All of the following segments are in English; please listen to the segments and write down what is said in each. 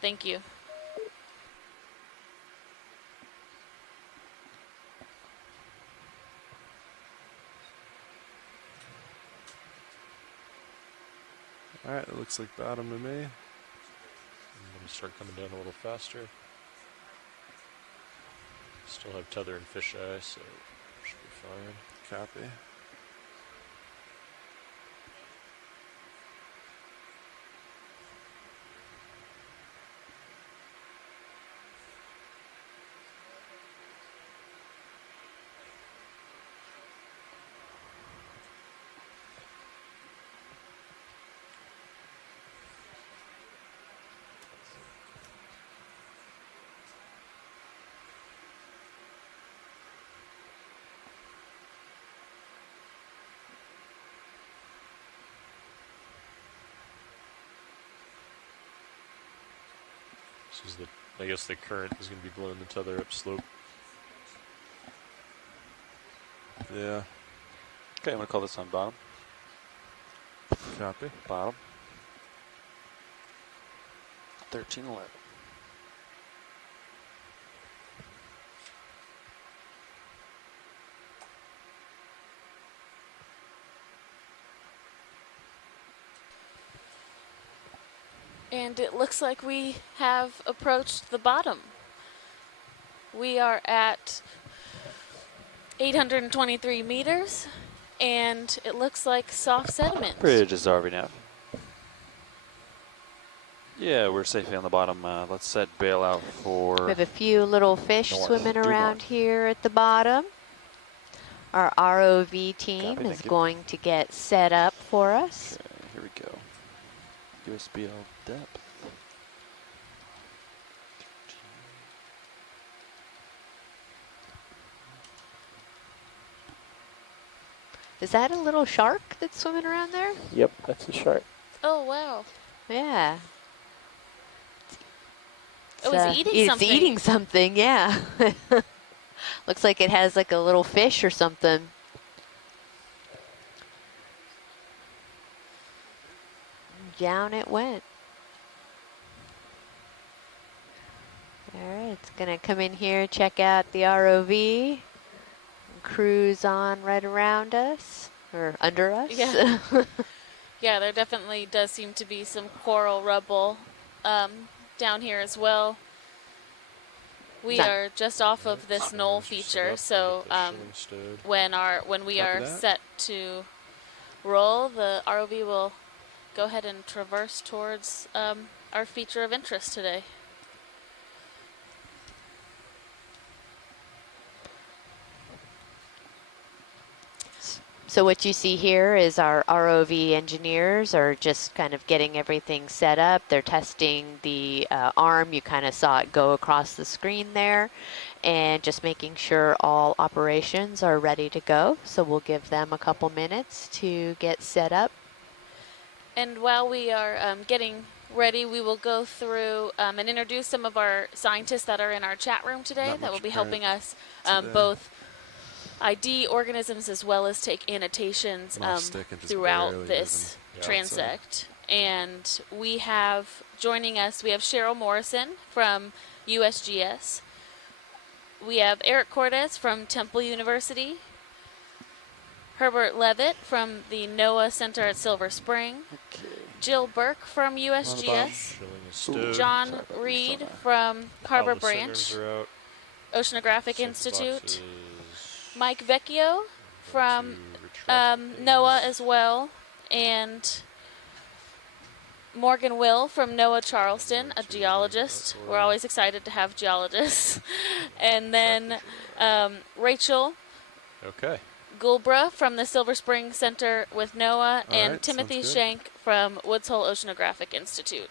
Thank you. All right, it looks like bottom to me. I'm going to start coming down a little faster. Still have tether and fisheye, so should be fine. Copy. This is the, I guess the current is going to be blowing the tether up slope. Yeah. Okay, I'm going to call this on bottom. Copy. Bottom. 1311. And it looks like we have approached the bottom. We are at 823 meters, and it looks like soft sediment. Bridge is dissolving out. Yeah, we're safely on the bottom. Let's set bail out for... We have a few little fish north. swimming Due around north. here at the bottom. Our ROV team Copy, is thank you. going to get set up for us. Okay, here we go. USBL depth. Is that a little shark that's swimming around there? Yep, that's a shark. Oh, wow. Yeah. Oh, is it eating something? It's eating something, yeah. Looks like it has like a little fish or something. Down it went. All right, it's gonna come in here, check out the ROV, cruise on right around us, or under us. Yeah. Yeah, there definitely does seem to be some coral rubble down here as well. We Nice. are just off of this knoll feature, so when we Copy are that. set to roll, the ROV will go ahead and traverse towards our feature of interest today. So what you see here is our ROV engineers are just kind of getting everything set up. They're testing the arm. You kind of saw it go across the screen there, and just making sure all operations are ready to go. So we'll give them a couple minutes to get set up. And while we are getting ready, we will go through and introduce some of our scientists that are in our chat room today Not that will much be helping us today. both ID organisms as well as take annotations My stick and just throughout barely this even transect. And we have joining us, we have Cheryl Morrison from USGS. We have Eric Cordes from Temple University. Herbert Levitt from the NOAA Center at Silver Spring. Okay. Jill Burke from USGS. Stowed. John Sorry about Reed this, from All Harbor the Branch centers are out. Oceanographic Safety Institute. boxes. Mike Vecchio from NOAA as well, and Morgan Will from NOAA Charleston, a geologist. We're always excited to have geologists. And then Rachel Okay. Gulbra from the Silver Spring Center with NOAA, and right, Timothy sounds good. Shank from Woods Hole Oceanographic Institute.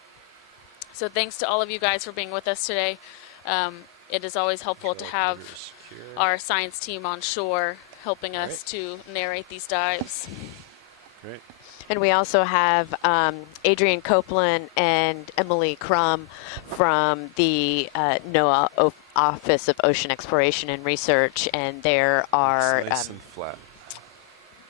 So thanks to all of you guys for being with us today. It is always helpful to have our science team on shore helping us to narrate these dives. Great. And we also have Adrian Copeland and Emily Crum from the NOAA Office of Ocean Exploration and Research, and there are It's nice and flat.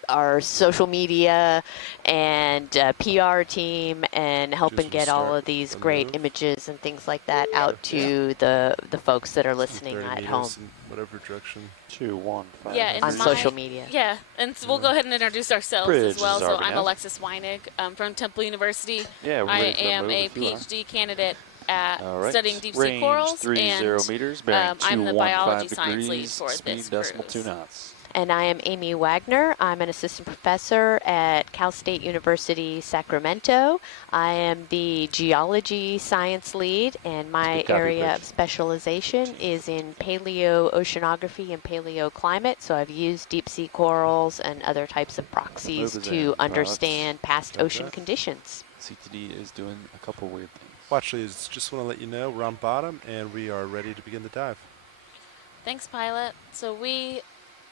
our social media and PR team and helping Just get all restart of these the great move. images and things like that out to the folks that are listening 30 at meters home in whatever direction. 2, 1, 5. Yeah, and on social media. Yeah, and so we'll go ahead and introduce ourselves Bridge as well. is So already I'm out. Alexis Weinig from Temple University. Yeah, we're I ready for that am move a if you are. PhD candidate at All right. studying deep sea Range corals, 30 and meters, bearing I'm the 215 biology science lead degrees, for speed this decimal 2 cruise. knots. And I am Amy Wagner. I'm an assistant professor at Cal State University, Sacramento. I am the geology science lead, and my Good copy, area Bridge. of specialization is in paleooceanography and paleoclimate. So I've used deep sea corals and other types of proxies Move is to in, understand past Got ocean that. conditions. CTD is doing a couple weird things. Well, actually, just want to let you know we're on bottom and we are ready to begin the dive. Thanks, pilot. So we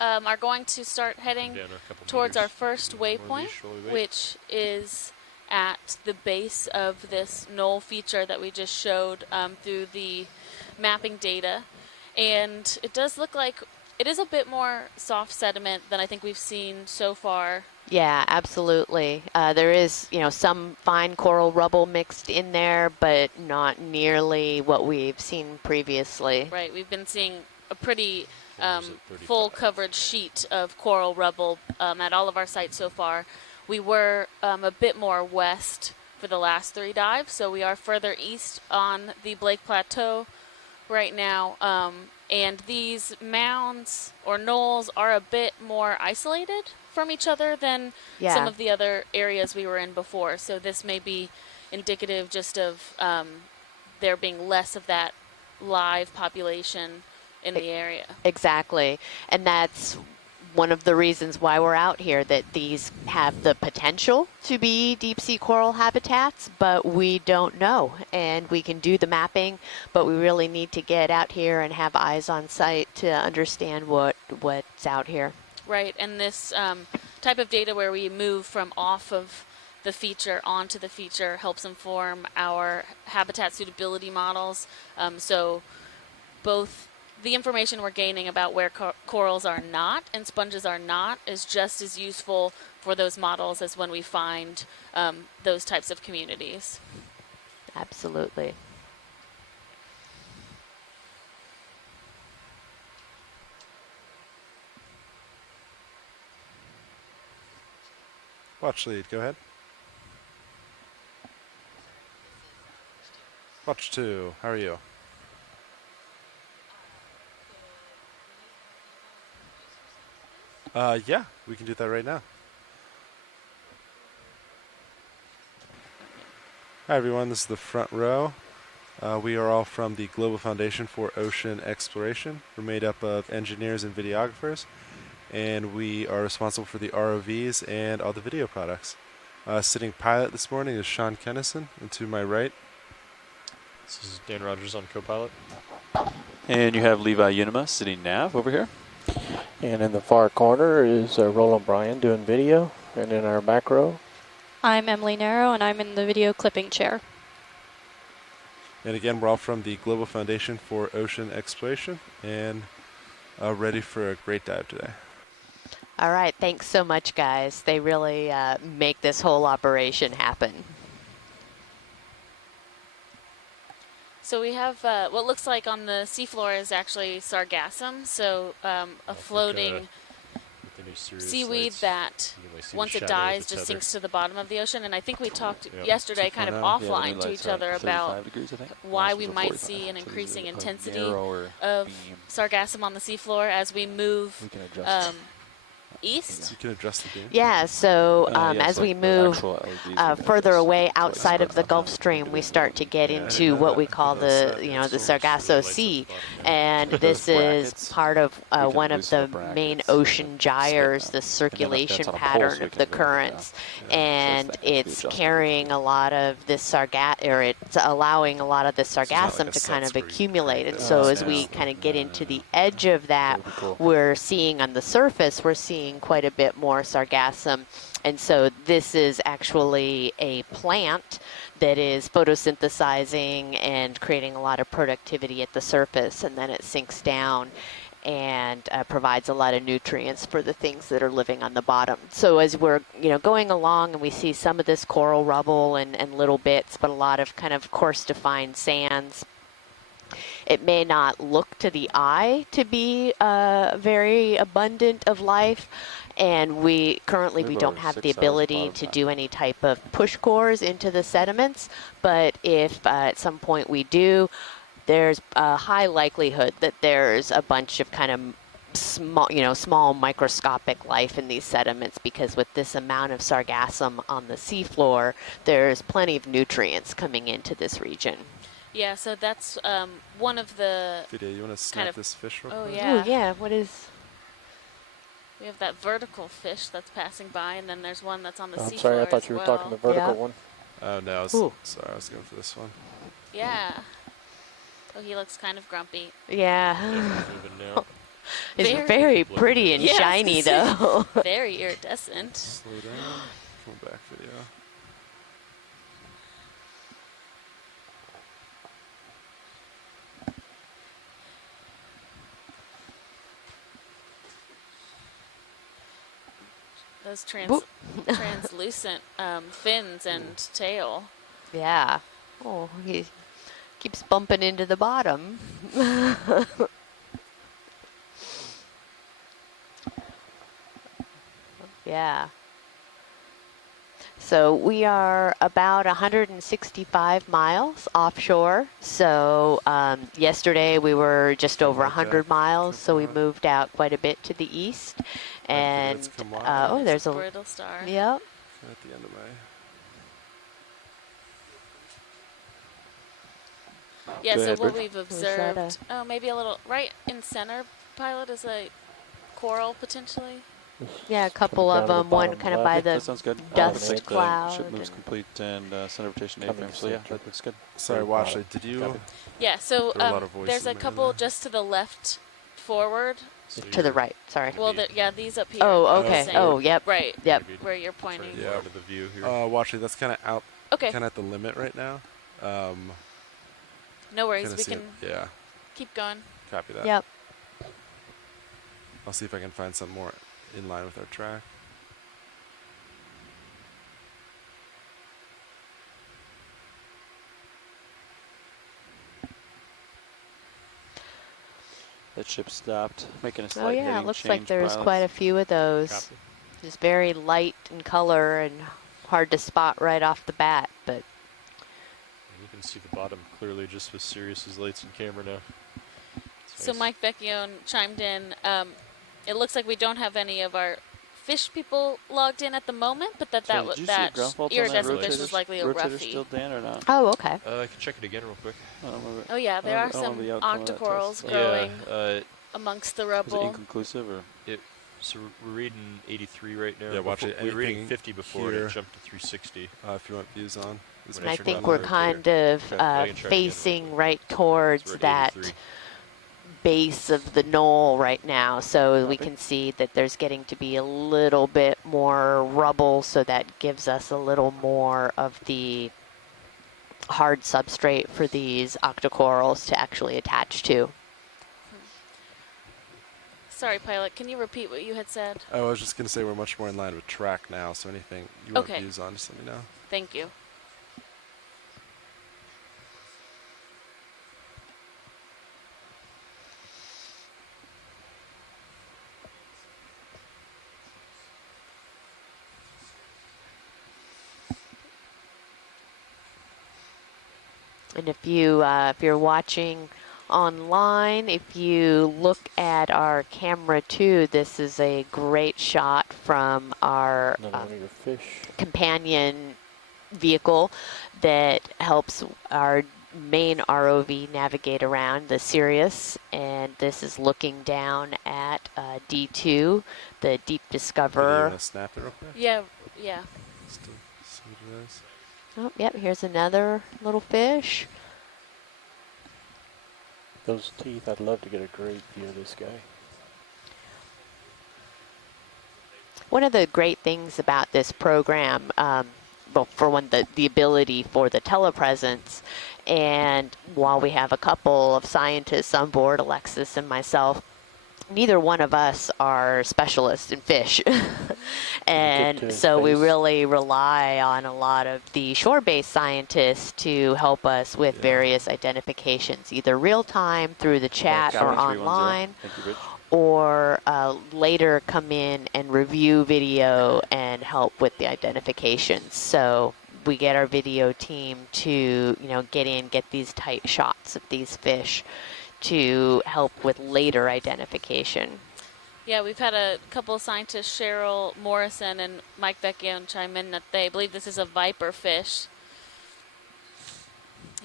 are going to start heading Down a couple towards our meters. first Do one more of waypoint, these, shall we wait? which is at the base of this knoll feature that we just showed through the mapping data. And it does look like it is a bit more soft sediment than I think we've seen so far. Yeah, absolutely. There is, some fine coral rubble mixed in there, but not nearly what we've seen previously. Right, we've been seeing a pretty Camera's at full 35. coverage sheet of coral rubble at all of our sites so far. We were a bit more west for the last 3 dives, so we are further east on the Blake Plateau right now. And these mounds or knolls are a bit more isolated from each other than some Yeah. of the other areas we were in before. So this may be indicative just of there being less of that live population in the area. Exactly. And that's one of the reasons why we're out here, that these have the potential to be deep sea coral habitats, but we don't know. And we can do the mapping, but we really need to get out here and have eyes on site to understand what's out here. Right, and this type of data where we move from off of the feature onto the feature helps inform our habitat suitability models. So both the information we're gaining about where corals are not and sponges are not is just as useful for those models as when we find those types of communities. Absolutely. Watch lead, go ahead. Watch 2, how are you? Yeah, we can do that right now. Hi everyone, this is the front row. We are all from the Global Foundation for Ocean Exploration. We're made up of engineers and videographers, and we are responsible for the ROVs and all the video products. Sitting pilot this morning is Sean Kennison, and to my right, This is Dan Rogers on co-pilot. And you have Levi Unima sitting nav over here. And in the far corner is Roland Bryan doing video. And in our back row, I'm Emily Narrow, and I'm in the video clipping chair. and again, we're all from the Global Foundation for Ocean Exploration, and ready for a great dive today. All right. Thanks so much, guys. They really make this whole operation happen. So we have what looks like on the seafloor is actually sargassum, so a floating With the new Sirius seaweed lights, that you can really see the once it shadow of dies the just tether. sinks to the bottom of the ocean. And I think we talked Yep. yesterday kind of Yeah, the new offline to lights each are other 35 about degrees, I think. why Last we was a might 45. see an So increasing there's a intensity narrower of beam. sargassum on the seafloor as we move We can adjust. east. You can adjust the beam. Yeah, so Yes, as we like the move actual LEDs we can further adjust. away So it's outside of the spread Gulf out. Stream, we start to get Yeah, I didn't into know what that. we I call thought that was the, set. the Storage Sargasso lights at Sea. the bottom, yeah. And Those this is brackets, part of we can one of loosen the the main brackets ocean and gyres, spit the out. circulation that's on a pole, pattern so we of can the move it up and down. currents. Yeah. And So that has to be it's adjusted. carrying a lot of this it's allowing a lot of this not like sargassum a to set kind of screen. accumulate. And Right. so Oh, as no. we kind of get No, into no, the no. edge of that, That would be cool. we're seeing on the surface, we're seeing quite a bit more sargassum. And so this is actually a plant that is photosynthesizing and creating a lot of productivity at the surface, and then it sinks down. and provides a lot of nutrients for the things that are living on the bottom. So as we're going along and we see some of this coral rubble and little bits, but a lot of kind of coarse-defined sands, it may not look to the eye to be very abundant of life, and we don't have the ability to do any type of push cores into the sediments, but if at some point we do, there's a high likelihood that there's a bunch of kind of small microscopic life in these sediments, because with this amount of sargassum on the seafloor, there's plenty of nutrients coming into this region. Yeah, so that's one of the... Video, you want to snap this fish real quick? Yeah. Oh, yeah. What is... We have that vertical fish that's passing by, and then there's one that's on the seafloor. I'm sorry, I thought you were talking the vertical one. Oh, no. Sorry, I was going for this one. Yeah. Oh, he looks kind of grumpy. Yeah. Now. It's very pretty and shiny, though. Very iridescent. Slow down. Come back, video. Those translucent fins and tail. Yeah. Oh, he keeps bumping into the bottom. Yeah. So we are about 165 miles offshore. So yesterday we were just over 100 miles, so we moved out quite a bit to the east. And there's a brittle star. Yep. At the end of my... Yeah, so what we've observed, maybe a little, right in center, Pilot, is a coral potentially. Yeah, a couple of them, one kind of by the that sounds good. dust cloud. Ship moves complete and center rotation A-frame, so yeah, that looks good. Sorry, Washley, did you... Yeah, so There are a lot of voices there's a in there, couple though. just to the left forward. So To the right, sorry. Well, these up here. Oh, are the okay. same. Oh, yep. Right, Yep. where you're pointing. Turn more into the view here. Washley, that's kind of out... Okay, Kind of at the limit right now. no worries. Kinda We see can it. Yeah, keep going. copy that. Yep. I'll see if I can find something more in line with our track. That ship stopped, making a slight Oh, yeah, heading it looks change, like there's pilots. quite a few of those. Copy. Just very light in color and hard to spot right off the bat, but And you can see the bottom clearly just with Sirius's lights and camera now. It's So nice. Mike Vecchione chimed in. It looks like we don't have any of our fish people logged in at the moment, but that So did you see a ground fault on that iridescent fish rotator- was likely a rotator roughie. still Dan or not? oh, okay. I can check it again real quick. Oh yeah, there are I don't some know the outcome of that octocorals test. growing Yeah, amongst the Was it rubble. inconclusive or? so we're reading 83 right now. Yeah, watch Before- it. We were reading Anything 50 before, and here? it jumped to 360. If you want views on. This And I picture think down we're there. kind of Okay, I can try again. facing right towards So we're at that 83. base of the knoll right now, so we Copy. can see that there's getting to be a little bit more rubble, so that gives us a little more of the hard substrate for these octocorals to actually attach to. Sorry, Pilot, can you repeat what you had said? Oh, I was just going to say we're much more in line with track now, so anything you want Okay. views on, just let me know. Thank you. And if you're watching online, if you look at our camera too, this is a great shot from our Another one of your fish. companion vehicle that helps our main ROV navigate around, the Sirius, and this is looking down at D2, the Deep Video, you Discoverer. want to snap it real quick? Yeah. Just to see what it is. Oh, yep, here's another little fish. Those teeth, I'd love to get a great view of this guy. One of the great things about this program, well, for one, the ability for the telepresence, and while we have a couple of scientists on board, Alexis and myself, neither one of us are specialists in fish. And to his so we face. really rely on a lot of the shore-based scientists to help us with various identifications, either real time through the chat or Copy 310. online, Thank you, Rich. or later come in and review video and help with the identifications. So we get our video team to, get these tight shots of these fish to help with later identification. Yeah, we've had a couple of scientists, Cheryl Morrison and Mike Vecchio, chime in that they believe this is a viper fish.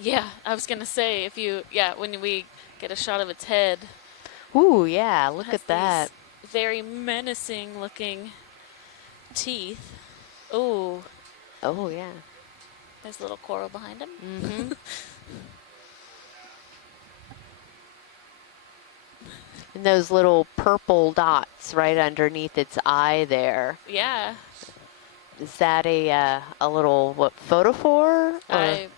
Yeah, I was going to say, when we get a shot of its head. Ooh, yeah, look has at that. these very menacing looking teeth. Ooh, Oh, yeah. there's a little coral behind him. Mm-hmm. And those little purple dots right underneath its eye there. Yeah, Is that a little, photophore? Or? I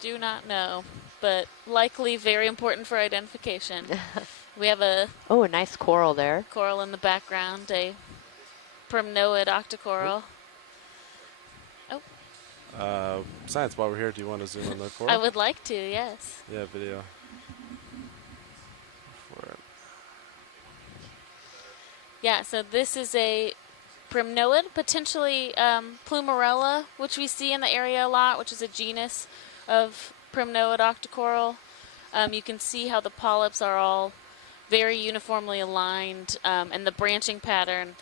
do not know, but likely very important for identification. We have a Oh, a nice coral there. coral in the background, a primnoid octocoral. Science, while we're here, do you want to zoom in the coral? I would like to, yes. Yeah, video. For it. Yeah, so this is a primnoid, potentially Plumarella, which we see in the area a lot, which is a genus of primnoid octocoral. You can see how the polyps are all very uniformly aligned, and the branching pattern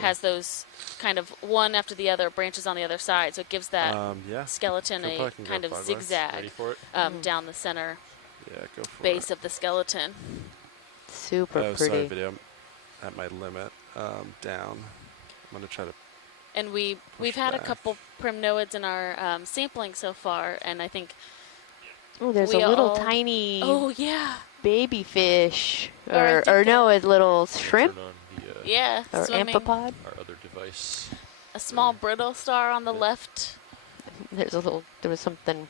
has those kind of one after the other branches on the other side, so it gives that skeleton a kind of zigzag Ready for it? down the center Yeah, go for base it. of the skeleton. Super Oh, pretty. sorry, video. I'm at my limit. Down. I'm going to try to... And we've had a couple primnoids in our sampling so far, and I think Oh, there's we a little all- tiny Oh yeah, baby fish. Or I Or think no, a little shrimp Turn on the, yeah, or swimming. amphipod. our other device. A small brittle star on the left. There was something.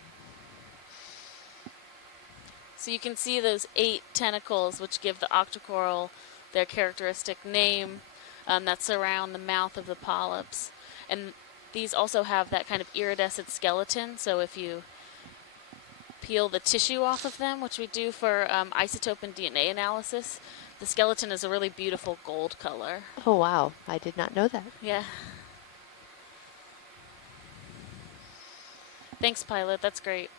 So you can see those 8 tentacles, which give the octocoral their characteristic name, that surround the mouth of the polyps. And these also have that kind of iridescent skeleton, so if you peel the tissue off of them, which we do for isotope and DNA analysis, the skeleton is a really beautiful gold color. Oh, wow. I did not know that. Yeah. Thanks, pilot. That's great.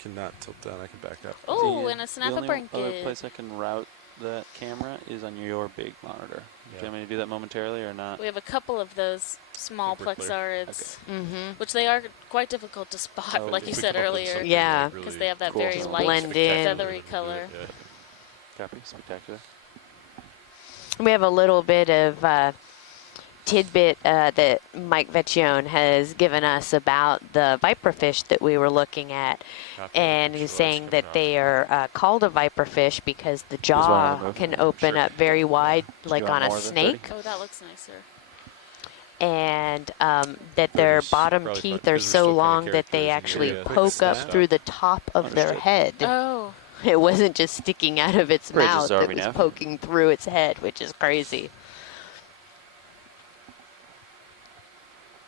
Cannot tilt down. I can back up. Oh, and a The only other snapper place I can route that camera is on your big monitor. Do you want me to do that momentarily or not? We have a couple of those small Think we're clear. plexarids, Mm-hmm. which they are quite difficult to spot, Oh, like you if we said come up with earlier, something Yeah. like because really they have that cool. very Just light, blend in. feathery color. Yeah. Copy. Spectacular. We have a little bit of tidbit that Mike Vecchione has given us about the viperfish that we were looking at. Copy. And he's Visualize saying coming that off. they are called a viperfish because the one on jaw the move. can open Sure. up very wide, like want on a more than 30? snake, Oh, that looks nicer. and that their Thirty's bottom probably teeth fine, are 'cause so we're still kinda long that they characters in the actually area. Quick poke up snap. through the top of their Understood. head. Oh, It wasn't just sticking out of its Bridge is mouth, it already was now. poking through its head, which is crazy.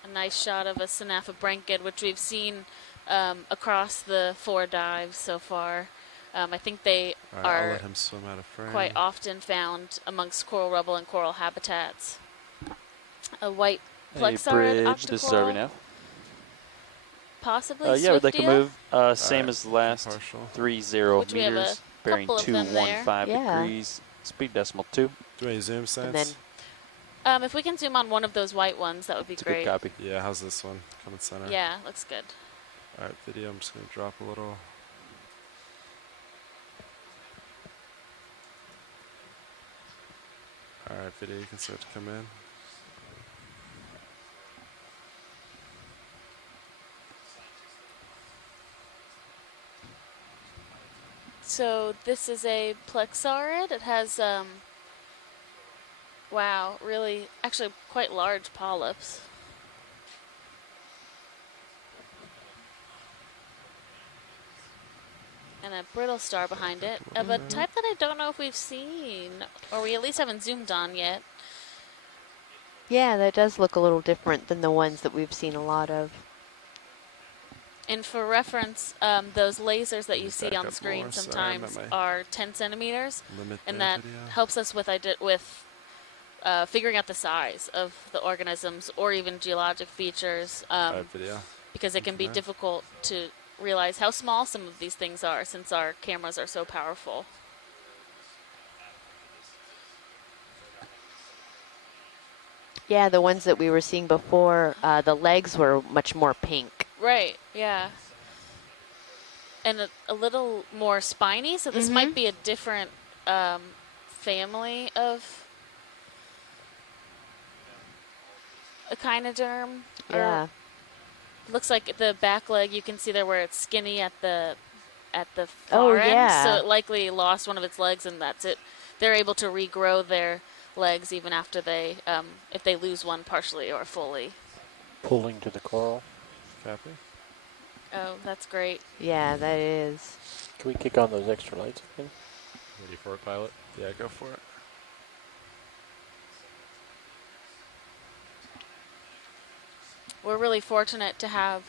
a nice shot of a synaphobranchid, which we've seen across the 4 dives so far. I think they All right, I'll are let him swim out of frame. quite often found amongst coral rubble and coral habitats. A white Hey, plexarid bridge. This is RV octocoral, now. possibly Yeah, we'd like to Swiftia? move. Same Alright, as the last. partial. 30 Which we have a meters, bearing couple of them there. 215 Yeah. degrees, speed decimal 2. Do any zoom And science? then If we can zoom on one of those white ones, that would be It's a great. good copy. Yeah, how's this one? Coming center. Yeah, looks good. All right, video. I'm just going to drop a little. All right, video. You can start to come in. So this is a plexarid. It has, wow, really, actually quite large polyps. And and a brittle star behind it, of a type that I don't know if we've seen, or we at least haven't zoomed on yet. Yeah, that does look a little different than the ones that we've seen a lot of. And for reference, those lasers that you see Back on up screen more. Sorry, I'm sometimes at my are 10 centimeters, limit and there that video. helps us with figuring out the size of the organisms or even geologic features, Live video. because it can be difficult to realize how small some of these things are since our cameras are so powerful. Yeah, the ones that we were seeing before, the legs were much more pink. Right, yeah. And a little more spiny, so this might be a different family of echinoderm. Yeah. Looks like the back leg, you can see there where it's skinny at the Oh, far end. yeah. So it likely lost one of its legs, and that's it. They're able to regrow their legs even after they, if they lose one partially or fully. Pulling to the coral. Copy. Oh, that's great. Yeah, that is. Can we kick on those extra lights again? Ready for it, pilot? Yeah, go for it. We're really fortunate to have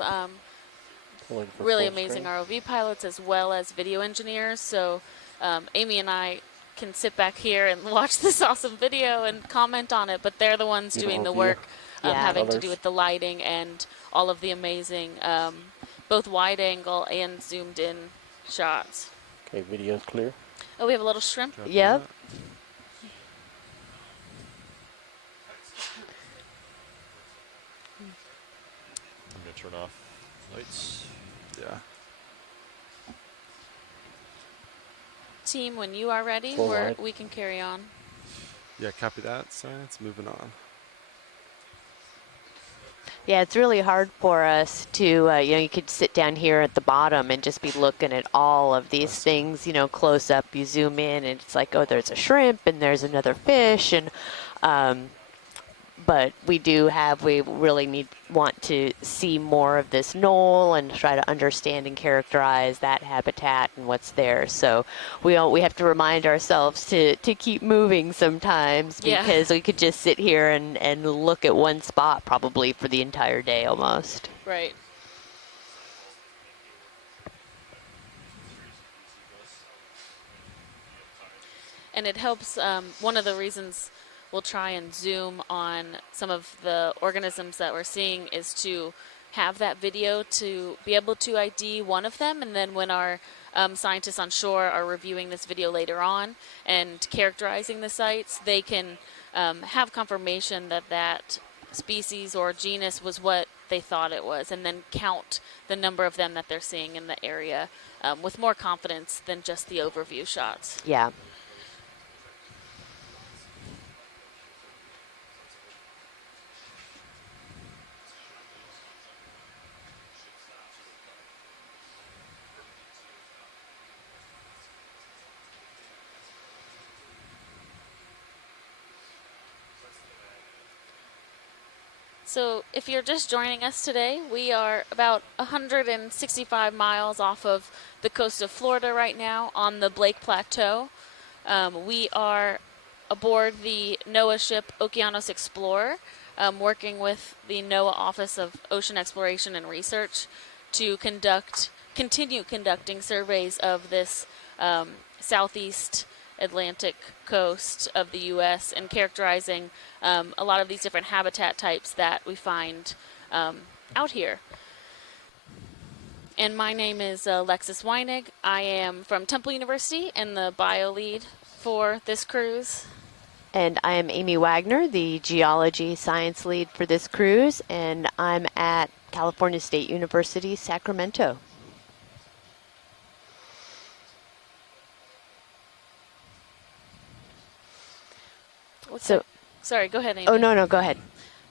Pulling for really full amazing screen. ROV pilots as well as video engineers. So Amy and I can sit back here and watch this awesome video and comment on it, but they're the ones doing the Beautiful work, view. Yeah. having to do Colors. with the lighting and all of the amazing both wide angle and zoomed in shots. Okay, video's clear. Oh, we have a little shrimp. Copy Yep. that. I'm going to turn off lights. Yeah. Team, when you are ready, Full wide. we can carry on. Yeah, copy that. Science. Moving on. Yeah, it's really hard for us to, you could sit down here at the bottom and just be looking at all of these things, close up. You zoom in and it's like, oh, there's a shrimp and there's another fish. And, but we really want to see more of this knoll and try to understand and characterize that habitat and what's there. So we have to remind ourselves to keep moving sometimes, Yeah. because we could just sit here and look at one spot probably for the entire day almost. Right. And it helps, one of the reasons we'll try and zoom on some of the organisms that we're seeing is to have that video to be able to ID one of them, and then when our scientists on shore are reviewing this video later on and characterizing the sites, they can have confirmation that that species or genus was what they thought it was, and then count the number of them that they're seeing in the area with more confidence than just the overview shots. Yeah. So if you're just joining us today, we are about 165 miles off of the coast of Florida right now on the Blake Plateau. We are aboard the NOAA ship Okeanos Explorer, working with the NOAA Office of Ocean Exploration and Research to continue conducting surveys of this southeast Atlantic coast of the U.S. and characterizing a lot of these different habitat types that we find out here. And my name is Alexis Weinig. I am from Temple University and the bio lead for this cruise. And I am Amy Wagner, the geology science lead for this cruise, and I'm at California State University, Sacramento. Sorry, go ahead, Amy. Oh, no, go ahead.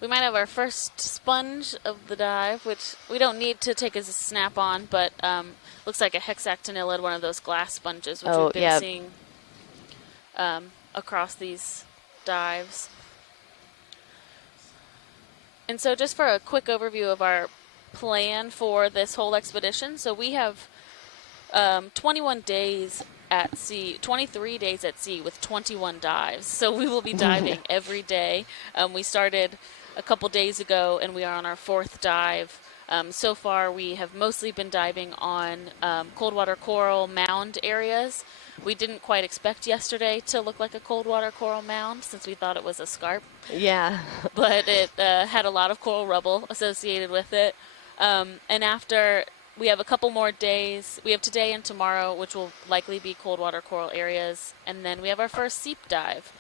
We might have our first sponge of the dive, which we don't need to take a snap on, but looks like a hexactinellid, one of those glass sponges, which we've been seeing across these dives. And so just for a quick overview of our plan for this whole expedition, so we have 21 days at sea, 23 days at sea with 21 dives. So we will be diving every day. We started a couple days ago, and we are on our 4th dive. So far, we have mostly been diving on cold water coral mound areas. We didn't quite expect yesterday to look like a cold water coral mound since we thought it was a scarp, Yeah. but it had a lot of coral rubble associated with it. And after, we have a couple more days. We have today and tomorrow, which will likely be cold water coral areas. And then we have our first seep dive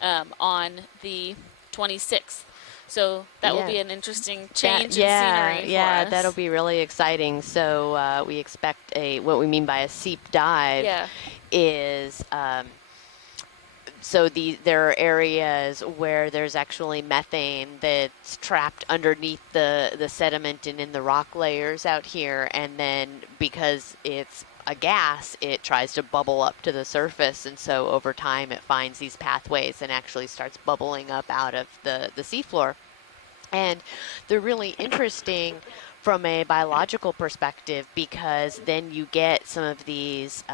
on the 26th. So that will Yeah. be an interesting change in yeah, scenery yeah, for us. that'll be really exciting. So we expect what we mean by a seep dive Yeah. is there are areas where there's actually methane that's trapped underneath the sediment and in the rock layers out here, and then because it's a gas, it tries to bubble up to the surface, and so over time it finds these pathways and actually starts bubbling up out of the seafloor. And they're really interesting from a biological perspective because then you get some of these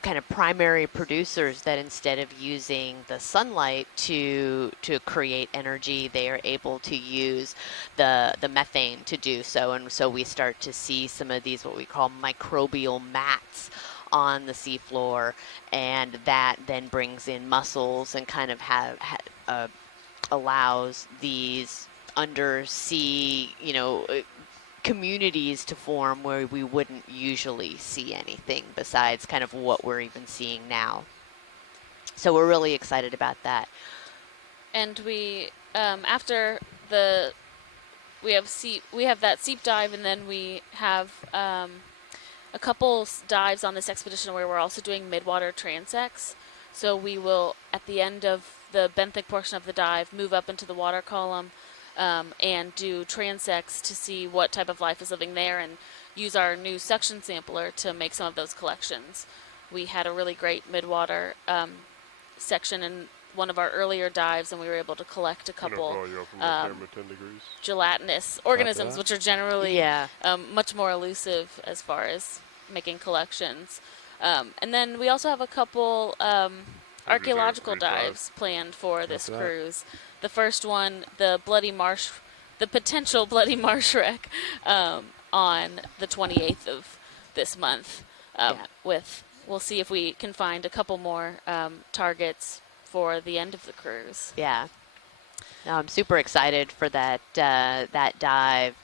kind of primary producers that instead of using the sunlight to create energy, they are able to use the methane to do so. And so we start to see some of these what we call microbial mats on the seafloor, and that then brings in mussels and kind of allows these undersea, communities to form where we wouldn't usually see anything besides kind of what we're even seeing now. So we're really excited about that. And we after we have that seep dive, and then we have a couple dives on this expedition where we're also doing midwater transects. So we will, at the end of the benthic portion of the dive, move up into the water column and do transects to see what type of life is living there, and use our new suction sampler to make some of those collections. We had a really great midwater section in one of our earlier dives, and we were able to collect a couple gelatinous organisms, which are generally much more elusive as far as making collections. And then we also have a couple archaeological dives planned for this cruise. The first one, the potential Bloody Marsh wreck, on the 28th of this month. We'll see if we can find a couple more targets for the end of the cruise. Yeah. No, I'm super excited for that dive.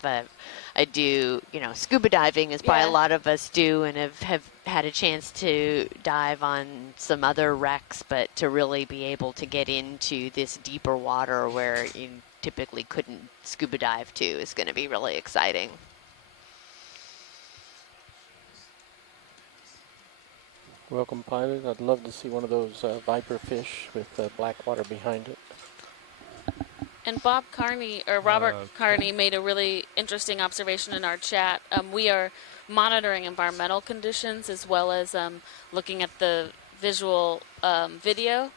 I do, scuba diving as probably a lot of us do, and have had a chance to dive on some other wrecks, but to really be able to get into this deeper water where you typically couldn't scuba dive to is going to be really exciting. Welcome, pilot. I'd love to see one of those viper fish with black water behind it. And Robert Carney made a really interesting observation in our chat. We are monitoring environmental conditions as well as looking at the visual video,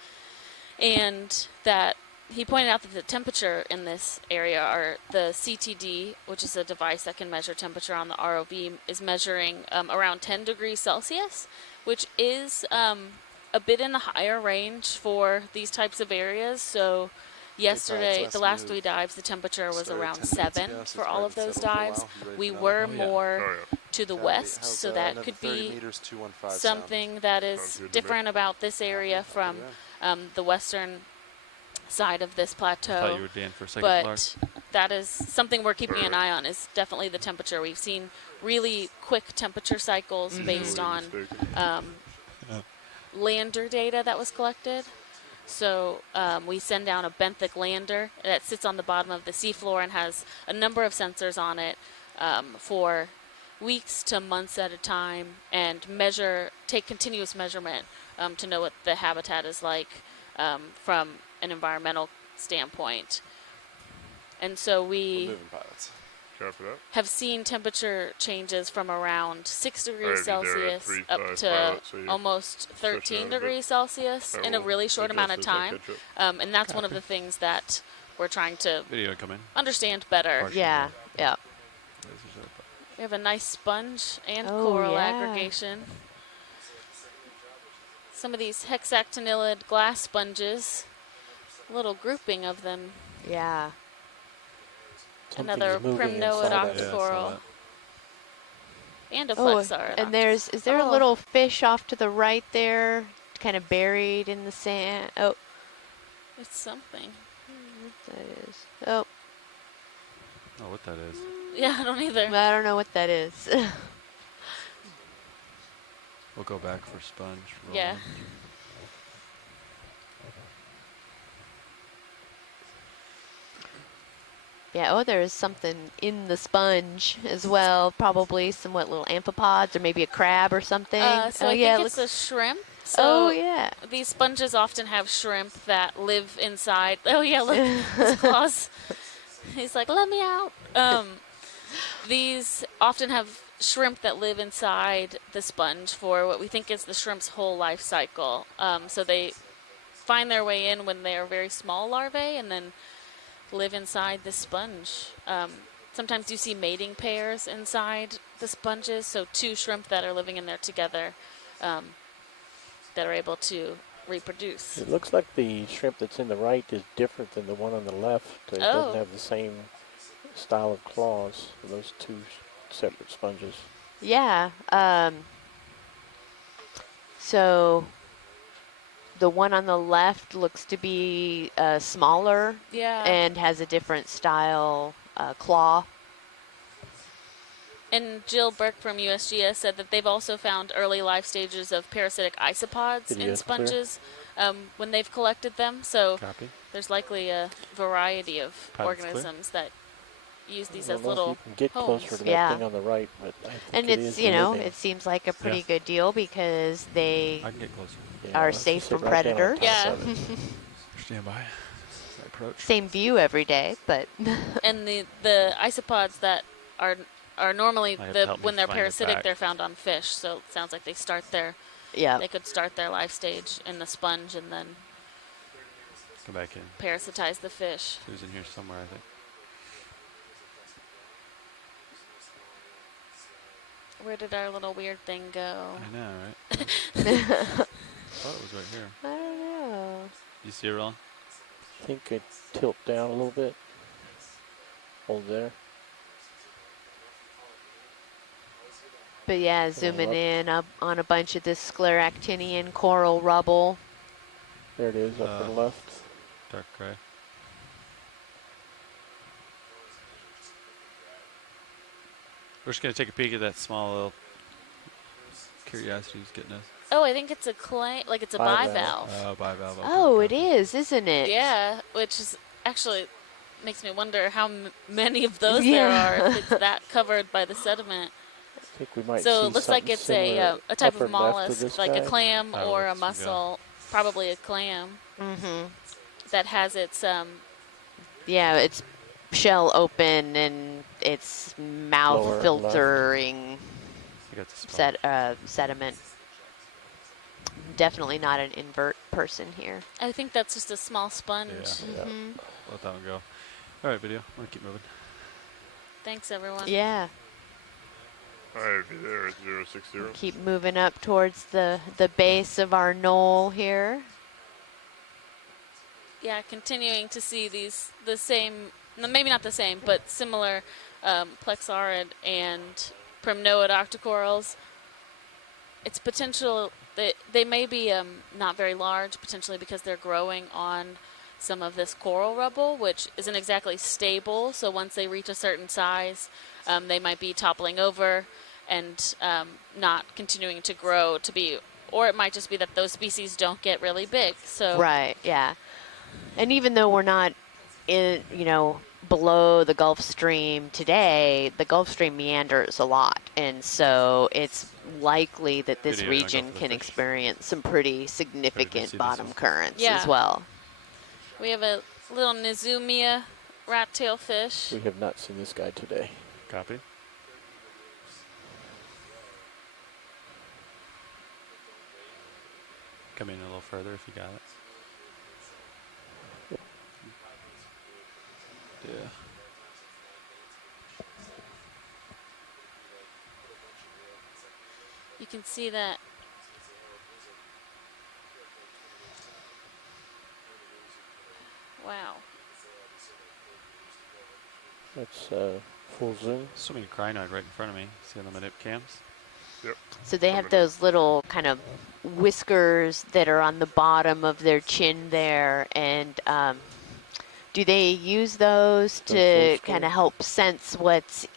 and that he pointed out that the temperature in this area, are the CTD, which is a device that can measure temperature on the ROV, is measuring around 10 degrees Celsius, which is a bit in the higher range for these types of areas. So yesterday, the last 3 dives, the temperature was around 7 for all of those dives. We were more to the west, so that could be something that is different about this area from the western side of this plateau. I thought you were Dan for a second, but that is something we're keeping an eye on, is definitely the temperature. We've seen really quick temperature cycles based on lander data that was collected. So we send down a benthic lander that sits on the bottom of the seafloor and has a number of sensors on it for weeks to months at a time, and take continuous measurement to know what the habitat is like from an environmental standpoint. And so we have seen temperature changes from around 6 degrees Celsius up to almost 13 degrees Celsius in a really short amount of time. And that's one of the things that we're trying to understand better. Yeah. We have a nice sponge and Oh, coral yeah. aggregation. Some of these hexactinellid glass sponges, a little grouping of them. Yeah. Something's Another moving primnoid inside of it. Yeah, I saw octocoral. that. And a Oh, plexar. and is there a Oh. little fish off to the right there, kind of buried in the sand? Oh, It's something. what that is. Oh, Oh, what that is. Yeah, I don't either. I don't know what that is. We'll go back for sponge. Yeah. rolling. Yeah, oh, there's something in the sponge as well. Probably somewhat little amphipods or maybe a crab or something. So oh, I yeah, think it's a shrimp. So oh, yeah. these sponges often have shrimp that live inside. Oh yeah, look, his claws. He's like, let me out. These often have shrimp that live inside the sponge for what we think is the shrimp's whole life cycle. So they find their way in when they are very small larvae and then live inside the sponge. Sometimes you see mating pairs inside the sponges, so two shrimp that are living in there together that are able to reproduce. It looks like the shrimp that's in the right is different than the one on the left. It Oh. doesn't have the same style of claws. Those two separate sponges. Yeah. So the one on the left looks to be smaller Yeah. and has a different style claw. And Jill Burke from USGS said that they've also found early life stages of parasitic isopods Video in clear? sponges when they've collected them. So Copy. there's likely a variety of Pilot's clear. organisms that use these I as don't know if little you can get homes. closer to that Yeah. thing on the right, but I think And it it's, is you know, living. it seems like a pretty good deal because they I can get closer. Yeah, are let's safe just sit from right down on predators. top Yeah. of it. Stand by. I approach. Same view every day, but And the isopods that are normally I have to help me when they're find it parasitic, back. they're found on fish. So it sounds like they start their yeah. they could start their life stage in the sponge and then Come back in. parasitize the fish. She was in here somewhere, I think. Where did our little weird thing go? I know, right? I thought it was right here. I don't know. You see it, Ron? I think it tilt down a little bit. Hold there. But yeah, zooming look. in up on a bunch of this scleractinian coral rubble. There it is, up to the left. Dark gray. We're just going to take a peek at that small little curiosity he's getting us. Oh, I think it's a clay, like it's a Bivalve. bivalve. Oh, bivalve. Okay, Oh, it copy. is, isn't it? Yeah, which is actually makes me wonder how many of those Yeah. there are if it's that covered by the sediment. I think we might So see it looks like something it's similar a type upper of left of mollusk, this like a guy. clam Oh, or a let's go. mussel, probably a clam Mm-hmm. that has its Yeah, it's shell open and its mouth Lower left. filtering I got the spot. sediment. Definitely not an invert person here. I think that's just a small sponge. Yeah. Mhm. Let that one go. All right, video. I'm going to keep moving. Thanks, everyone. Yeah. I'd be there at 060. Keep moving up towards the base of our knoll here. Yeah, continuing to see the same, no, maybe not the same, but similar plexaurid and primnoid octocorals. It's potential that they may be not very large, potentially because they're growing on some of this coral rubble, which isn't exactly stable. So once they reach a certain size, they might be toppling over and not continuing to grow to be, or it might just be that those species don't get really big. So Right, yeah. And even though we're not in, below the Gulf Stream today, the Gulf Stream meanders a lot. And so it's likely that this Video, you wanna go region for the can fish? experience some pretty see significant this bottom one? currents Yeah. as well. we have a little Nizumia rat tail fish. We have not seen this guy today. Copy. Come in a little further if you got it. Yeah. can see that. Wow. That's full zoom. Swimming crinoid right in front of me. See on the minute cams? So they have those little kind of whiskers that are on the bottom of their chin there, and do they use those to kind of help sense what's,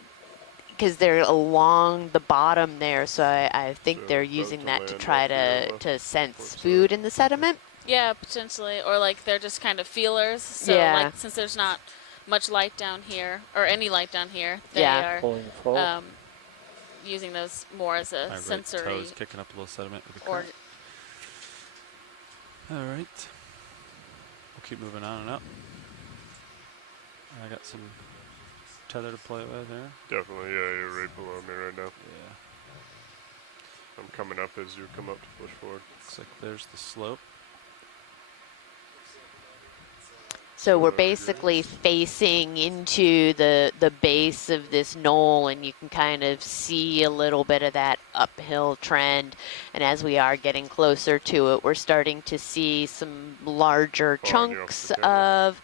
because they're along the bottom there, so I think So they're about using to that to land try off your to left sense port food side. in the sediment? Yeah, potentially, or like they're just kind of feelers. So Yeah. like since there's not much light down here or any light down here, they Yeah. are Pulling forward. using those more as a My right sensory. toe's kicking up a little sediment with the Or current. All right. We'll keep moving on and up. I got some tether to play with there. Definitely, yeah, you're right below me right now. Yeah. I'm coming up as you come up to push forward. Looks like there's the slope. So we're So basically facing into the base of this knoll, and you can kind of see a little bit of that uphill trend. And as we are getting closer to it, we're starting to see some larger Following you off chunks the camera. of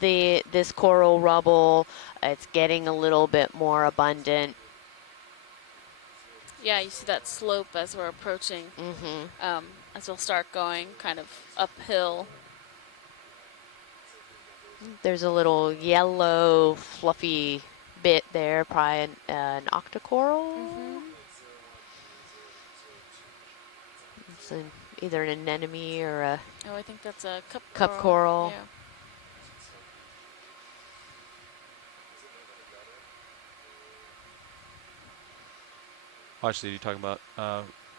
this coral rubble. It's getting a little bit more abundant. yeah, you see that slope as we're approaching. Mm-hmm. As we'll start going kind of uphill. There's a little yellow fluffy bit there, probably an octocoral. Mm-hmm. It's either an anemone or a Oh, I think that's a cup coral. Yeah. Oh, actually, you're talking about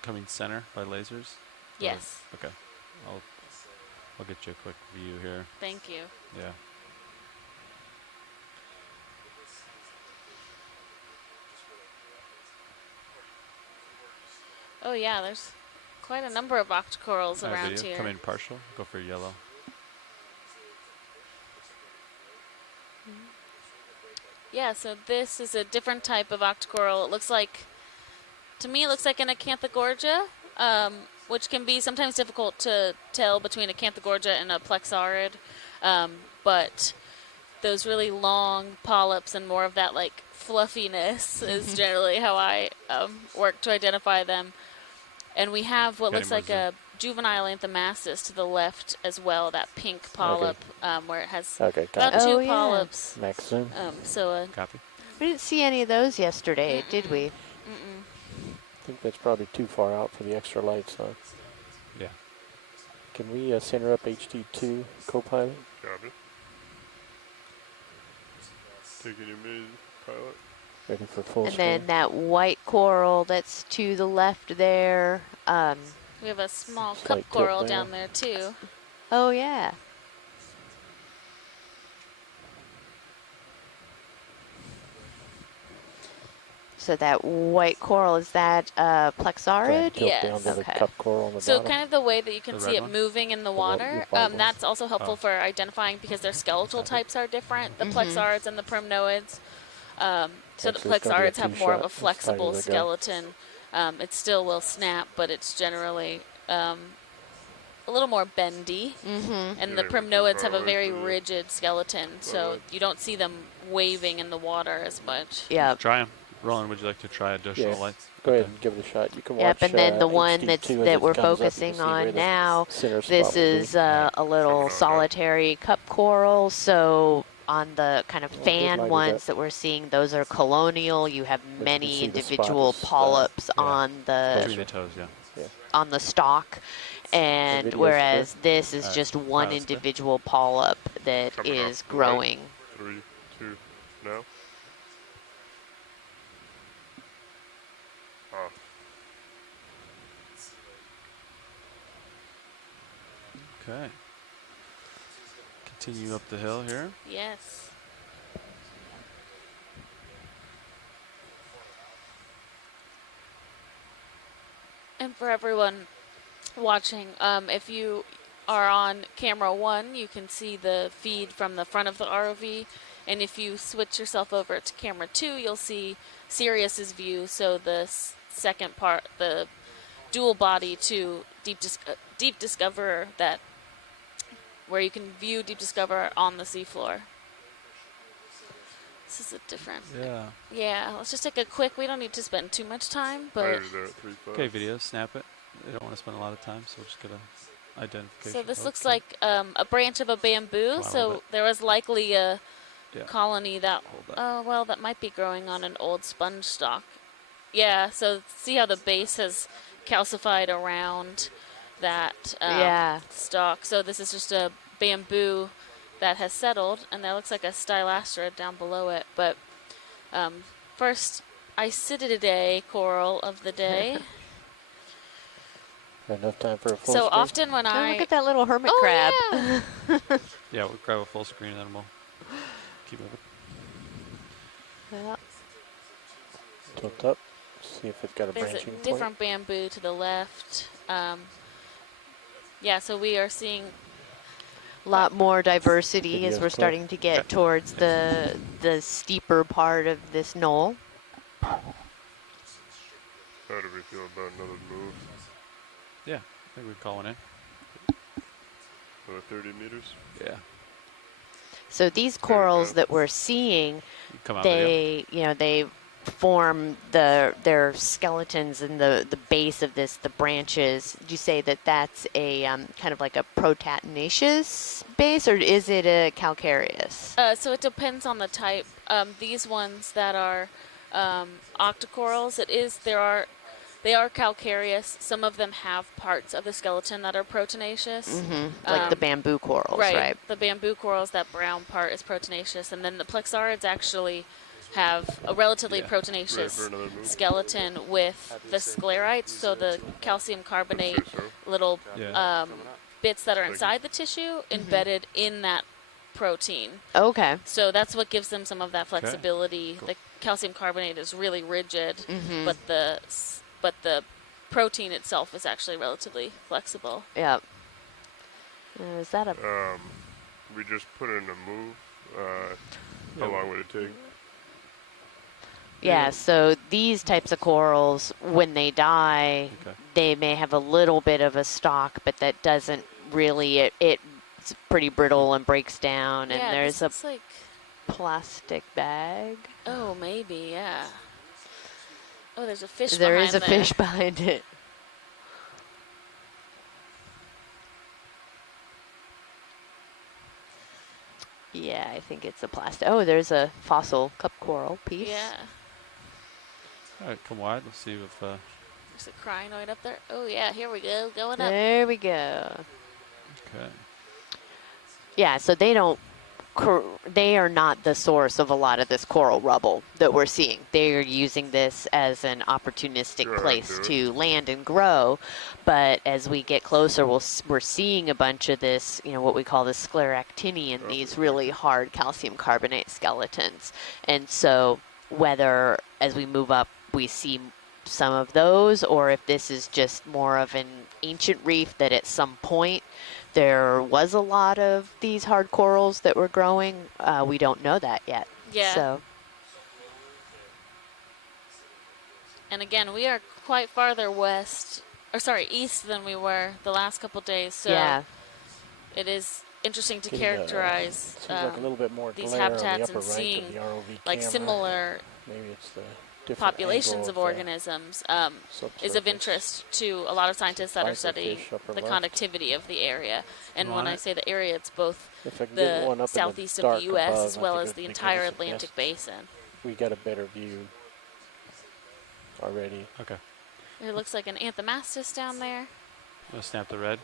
coming center by lasers? Yes. Okay. I'll get you a quick view here. Thank you. Yeah. Oh yeah, there's quite a number of octocorals around Video. here. Come in partial. Go for yellow. Yeah, so this is a different type of octocoral. It looks like, to me, it looks like an acanthogorgia, which can be sometimes difficult to tell between a acanthogorgia and a plexaurid. But those really long polyps and more of that like fluffiness is generally how I work to identify them. And we have what Got looks any like more a juvenile anthomastus to the left as well, that pink polyp, where it has Okay, about got it. two Oh, yeah. polyps. Max zoom. So Copy. We didn't see any of those yesterday, did we? I think that's probably too far out for the extra lights, huh? Yeah. Can we center up HD2 Copilot? Copy. Taking your mid pilot. Ready for full And screen? then that white coral that's to the left there. we have a small Slight cup tilt coral there. down there too. Oh, yeah. So that white coral, is that Go ahead and plexaurid? tilt Yes. down to Okay. the cup coral on the So bottom. kind of the way that you can The see red it one? moving in the white- water, white one. that's also helpful Oh. for identifying because their skeletal types are different, the Mhm. plexaurids and the primnoids. So the Actually, it's gonna be a plexaurids have more of two-shot a as tight flexible as they go. skeleton. It still will snap, but it's generally a little more bendy. Mm-hmm. And Yeah, the but primnoids too have a far very away for the rigid skeleton, so spotlight. you don't see them waving in the water as much. Yep. Try them. Roland, would you like to try additional Yeah. lights? Go ahead Okay. and give it a shot. You can Yep, watch and then the one HD2 as that it we're comes up. You can focusing see where on the now, center spot this would be. is a Coming little on down. solitary cup coral. So on the kind of Well, it fan lighted ones up. that we're seeing, those are colonial. You have But you can many see the spot individual is, polyps yeah. on Between the the toes, yeah. stalk, and video's whereas this is Alright, just one pilot's clear. individual polyp that Coming is up right. growing. 3, 2, now. Off. Okay. Continue up the hill here. Yes. And for everyone watching, if you are on camera 1, you can see the feed from the front of the ROV. And if you switch yourself over to camera 2, you'll see Sirius's view. So the second part, the dual body to Deep Discoverer where you can view Deep Discoverer on the seafloor. This is a different. Yeah. Yeah, let's just take a quick. We don't need to spend too much time, but Fire there at 3.5. Okay, video, snap it. They don't want to spend a lot of time, so we'll just get a identification. so this looks Okay. like a branch of a bamboo. Come on a little So bit. there was likely a Yeah. colony that. Hold that. Oh well, that might be growing on an old sponge stalk. Yeah. So see how the base has calcified around that Yeah. stalk. So this is just a bamboo that has settled, and there looks like a stylastra down below it. But first, Isididae coral of the day. Enough time for a full So screen? often when Oh, I look at that little hermit Oh, crab. yeah. Yeah, we'll grab a full screen and then we'll keep moving. Yeah. Tilt up. See if it's got a there's a branching point. different bamboo to the left. Yeah, so we are seeing A lot more diversity as Video's we're clear. starting to get towards the steeper part of this knoll. How do we feel about another move? Yeah, I think we're calling in. Another 30 meters? Yeah. So these corals that we're seeing, You come out video. they form their skeletons in the base of the branches. Did you say that that's a kind of like a protatinaceous base, or is it a calcareous? so it depends on the type. These ones that are octocorals, they are calcareous. Some of them have parts of the skeleton that are proteinaceous. Like the bamboo corals, right? The bamboo corals, that brown part is proteinaceous, and then the plexarids actually have a relatively Yeah. Ready proteinaceous for another move? skeleton with the sclerites, so the calcium carbonate Say so. little Yeah. bits that are you. inside the tissue embedded in that protein. Okay. So that's what gives them some of that flexibility. Cool. The calcium carbonate is really rigid, Mm-hmm. but the protein itself is actually relatively flexible. Yeah. Is that a We just put in a move. How long would it take? Yeah, so these types of corals, when they die, Okay. they may have a little bit of a stalk, but that doesn't really, it's pretty brittle and breaks down, and yeah, there's this a looks like, plastic bag. oh, maybe, yeah. Oh, there's a fish There behind is a there. fish behind it. Yeah, I think it's a plastic. Oh, there's a fossil cup coral piece. Yeah. All right, come wide. Let's see if. There's a crinoid up there. Oh, yeah, here we go, going up. There we go. Okay. Yeah, so they are not the source of a lot of this coral rubble that we're seeing. They're using this as an opportunistic Sure, place do it. to land and grow. But as we get closer, we're seeing a bunch of this, what we call the scleractinian, these really hard calcium carbonate skeletons. And so whether as we move up, we see some of those, or if this is just more of an ancient reef that at some point there was a lot of these hard corals that were growing. We don't know that yet. Yeah. So And again, we are quite farther east than we were the last couple days. So yeah, it is interesting to Getting, characterize seems like a little bit more these glare on the habitats upper and right seeing of the ROV like camera. similar Maybe it's the different populations angle of organisms is of subsurface. interest to a lot of scientists that are Viperfish studying upper the left. conductivity of the area. And when Want I it? say the area, it's both If I can get the one up southeast in the of dark the U.S. above, as I well think as it'd the be entire good as a Atlantic guess. basin. We got a better view already. Okay. It looks like an anthomastus down there. I'm gonna snap the red.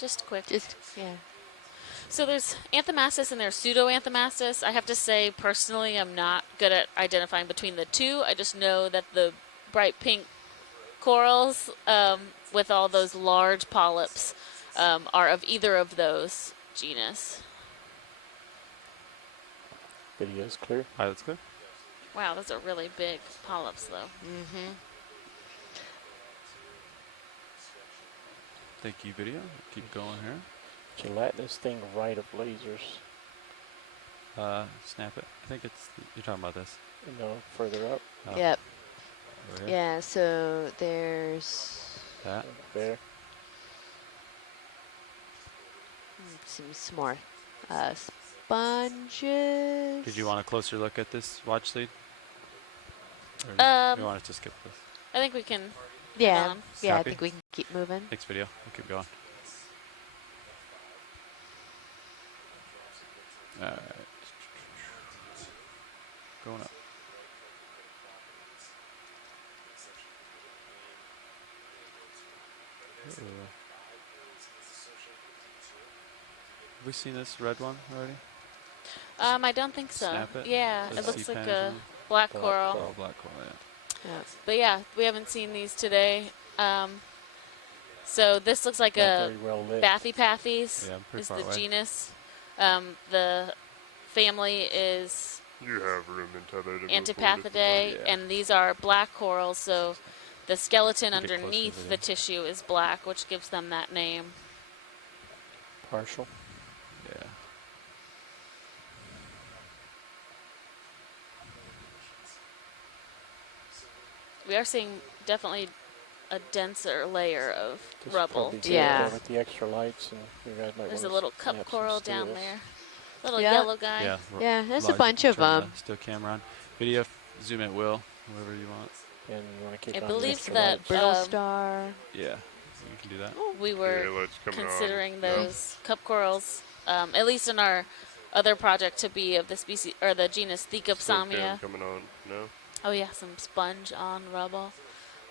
Just quick. yeah. So there's anthomastus and there's pseudo-anthomastus. I have to say, personally, I'm not good at identifying between the two. I just know that the bright pink corals with all those large polyps are of either of those genus. Video's clear. All right, that's good. Wow, those are really big polyps, though. Mm-hmm. Thank you, video. Keep going here. Gelatinous thing right of lasers. Snap it. I think it's. You're talking about this. Further up. Oh. Yep. over here. Yeah, so there's That. There. some more sponges. Did you want a closer look at this watch lead? Or you want us to skip this? I think we can. Yeah, on. yeah, I Copy. think we can keep moving. Next video. We'll keep going. All right. Going up. Have we seen this red one already? I don't think so. Snap it? Yeah, The it looks sea like panels a on? black Black coral. coral. Oh, black coral, yeah. Yeah. But yeah, we haven't seen these today. So this looks like Not a very well lit. Bathypathes Yeah, I'm pretty is far the away. genus. The family is You have room in tether to move forward if you Antipathidae, want. Yeah. and these are black corals. So the skeleton We'll get closer underneath over the there. tissue is black, which gives them that name. Partial. Yeah. We are seeing definitely a denser layer of Just rubble. probably too. good Yeah. there with the extra lights, and you guys might There's a wanna little cup snap some coral down steels. there. Little Yeah. yellow guy. Yeah. Yeah, there's a Large, you bunch can of turn the them. Still camera on. Video, zoom at will, whoever you want. And you want to kick I on the believe extra that lights. Brittle Um, star. Yeah. You can do that. We Yeah, were lights coming on. considering Yep. those cup corals, at least in our other project, to be of the species or the genus Still Thecopsamia. coming on. No. Oh yeah, some sponge on rubble.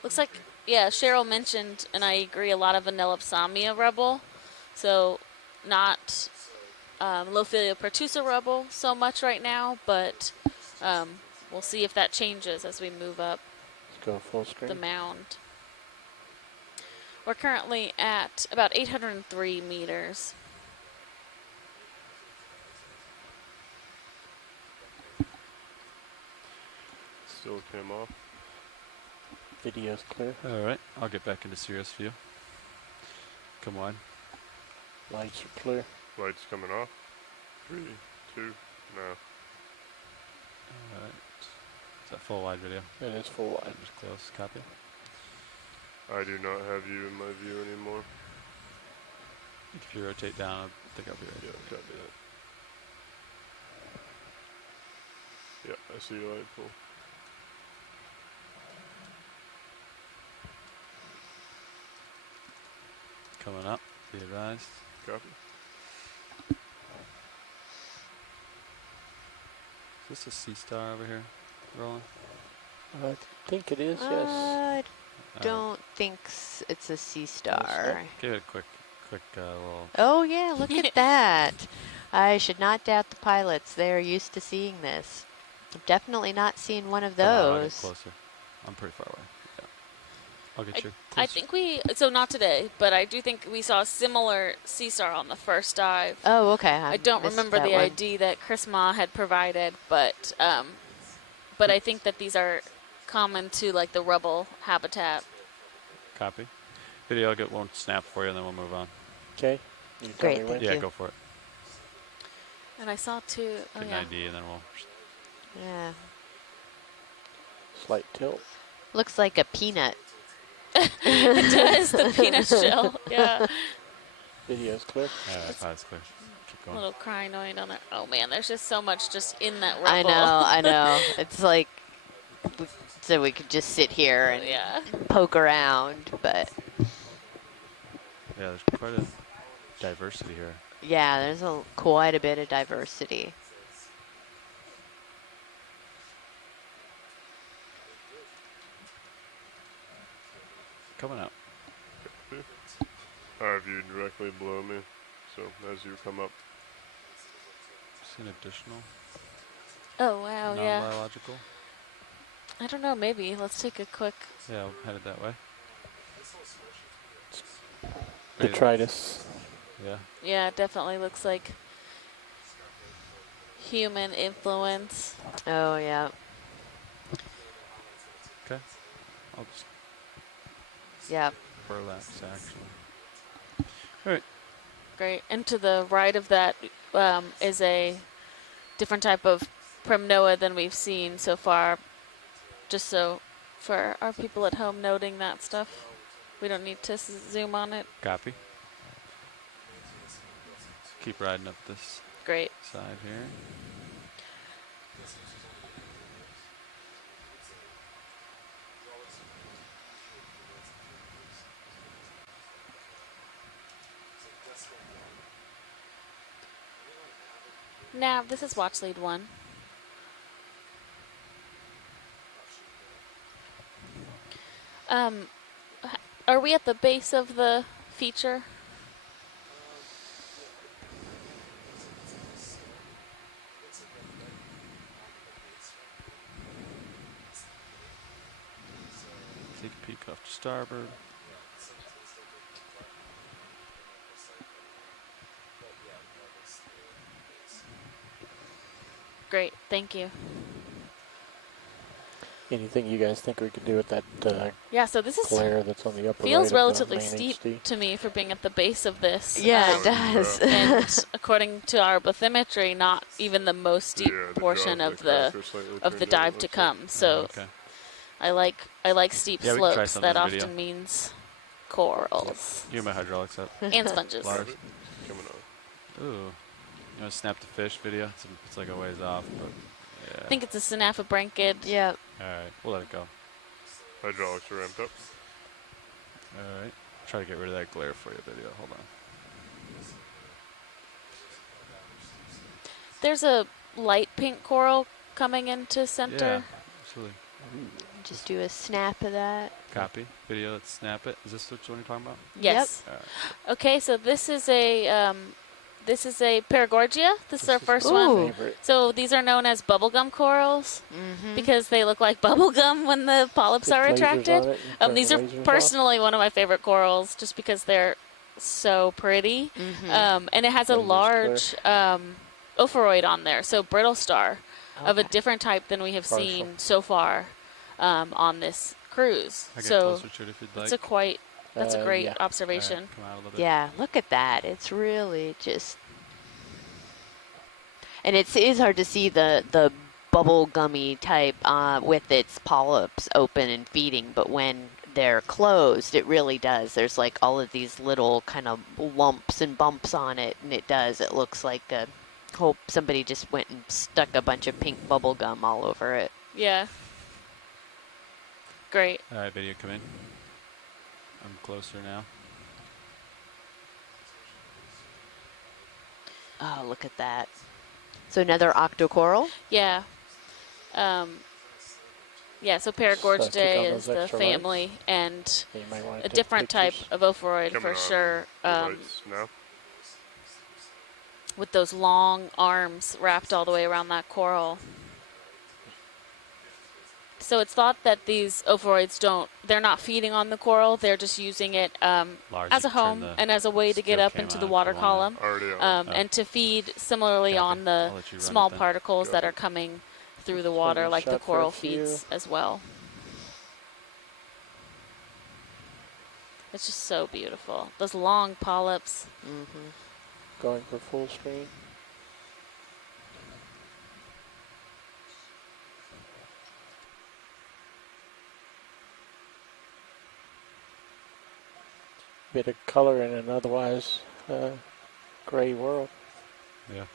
Looks like, yeah, Cheryl mentioned, and I agree, a lot of Anelopsamia rubble. So not Lophilia pertusa rubble so much right now, but we'll see if that changes as we move up Let's go full screen. the mound. We're currently at about 803 meters. Still came off. Video's clear. All right. I'll get back into serious view. Come wide. Lights are clear. Lights coming off. 3, 2, no. All right. Is that full wide video? It is full wide. Just close. Copy. I do not have you in my view anymore. If you rotate down, I think I'll be Yeah, right. copy that. Yeah, I see your light pull. Coming up. Be advised. Copy. Is this a sea star over here, Roland? I think it is, yes. I All don't think it's a sea star. right. Give it a quick little. Oh yeah, look at that. I should not doubt the pilots. They're used to seeing this. I've definitely not seen one of Come on, I'll get those. closer. I'm pretty far away. Yeah. I'll get you. I think so not today, but I do think we saw a similar sea star on the first dive. Oh, okay. I don't missed remember that the one. ID that Chris Ma had provided, but I think that these are common to like the rubble habitat. Copy. Video, I'll get one snap for you, and then we'll move on. Okay. You tell Great, me when. thank Yeah, you. go for it. And I saw two. Oh Get an yeah. ID, and then we'll. Yeah. Slight tilt. Looks like a peanut. It does, the peanut shell. Yeah. Video's clear. That's clear. Keep going. Little crinoid on there. Oh man, there's just so much just in that rubble. I know. It's like, so we could just sit here and Yeah. poke around, but Yeah, there's quite a diversity here. yeah, there's quite a bit of diversity. Coming out. I have you directly below me, so as you come up. See an additional Oh wow, yeah. non-biological. I don't know, maybe. Let's take a quick. Yeah, I'm headed that way. Detritus. Yeah. Yeah, it definitely looks like human influence. Oh yeah. Okay. I'll just Yeah. relax, actually. Great. And to the right of that is a different type of Primnoa than we've seen so far. Just so for our people at home noting that stuff. We don't need to zoom on it. Copy. Keep riding up this Great. side here. Nav, this is watch lead 1. Are we at the base of the feature? Take a peek off to starboard. Great, thank you. Anything you guys think we could do with that Yeah, so this is glare that's on the upper feels right of the relatively main steep HD? to me for being at the base of this. Yeah, it does. And according to our bathymetry, not even the most steep Yeah, the portion jaws of of the craft the are slightly of the turned in, dive it to looks come. So Okay. I like steep Yeah, we can try slopes. some That of this often video. means corals You have my hydraulics up. and sponges. Lars. Coming on. Ooh. You want to snap the fish video? It's like a ways off, but yeah. I think it's a synaphobranchid. Yep. All right, we'll let it go. Hydraulics are ramped up. All right. Try to get rid of that glare for you video. Hold on. There's a light pink coral coming into center. Yeah, absolutely. Just do a snap of that. Copy. Video, let's snap it. Is this which one you're talking about? Yes. All right. Okay, so this is a Paragorgia. This is our first one. Ooh. Favorite. So these are known as bubblegum corals Mm-hmm. because they look like bubblegum when the polyps Put are lasers on attracted. it and turn These the are lasers off. personally one of my favorite corals just because they're so pretty. Mm-hmm. And it has a Lasers large ophoroid on there, so brittle star of a Okay. different type than we have Partial. seen so far on this cruise. I get So closer to it if you'd like. that's a great Yeah. All right, observation. come out a little bit. Yeah, look at that. It's really just, and it is hard to see the bubble gummy type with its polyps open and feeding, but when they're closed, it really does. There's like all of these little kind of lumps and bumps on it, and it looks like a hope somebody just went and stuck a bunch of pink bubble gum all over it. Yeah. Great. All right, video, come in. I'm closer now. Oh, look at that. So another octocoral. Yeah. Yeah, so So click Paragorgidae on is those the extra family and You might want to a take different type pictures. of ophoroid Coming for on sure. the lights now. With those long arms wrapped all the way around that coral. So it's thought that these ophoroids they're not feeding on the coral, they're just using it Lars, as you a can turn home the and as a way to get still up cam into on the if water you wanna. column. Already on. And to feed similarly Copy. on the I'll let you run it small then. particles that Go. are coming through the Hold water that like the shot for a coral few. feeds as well. It's just so beautiful. Those long polyps. Mm-hmm. Going for full screen. Bit of color in an otherwise gray world. Yeah.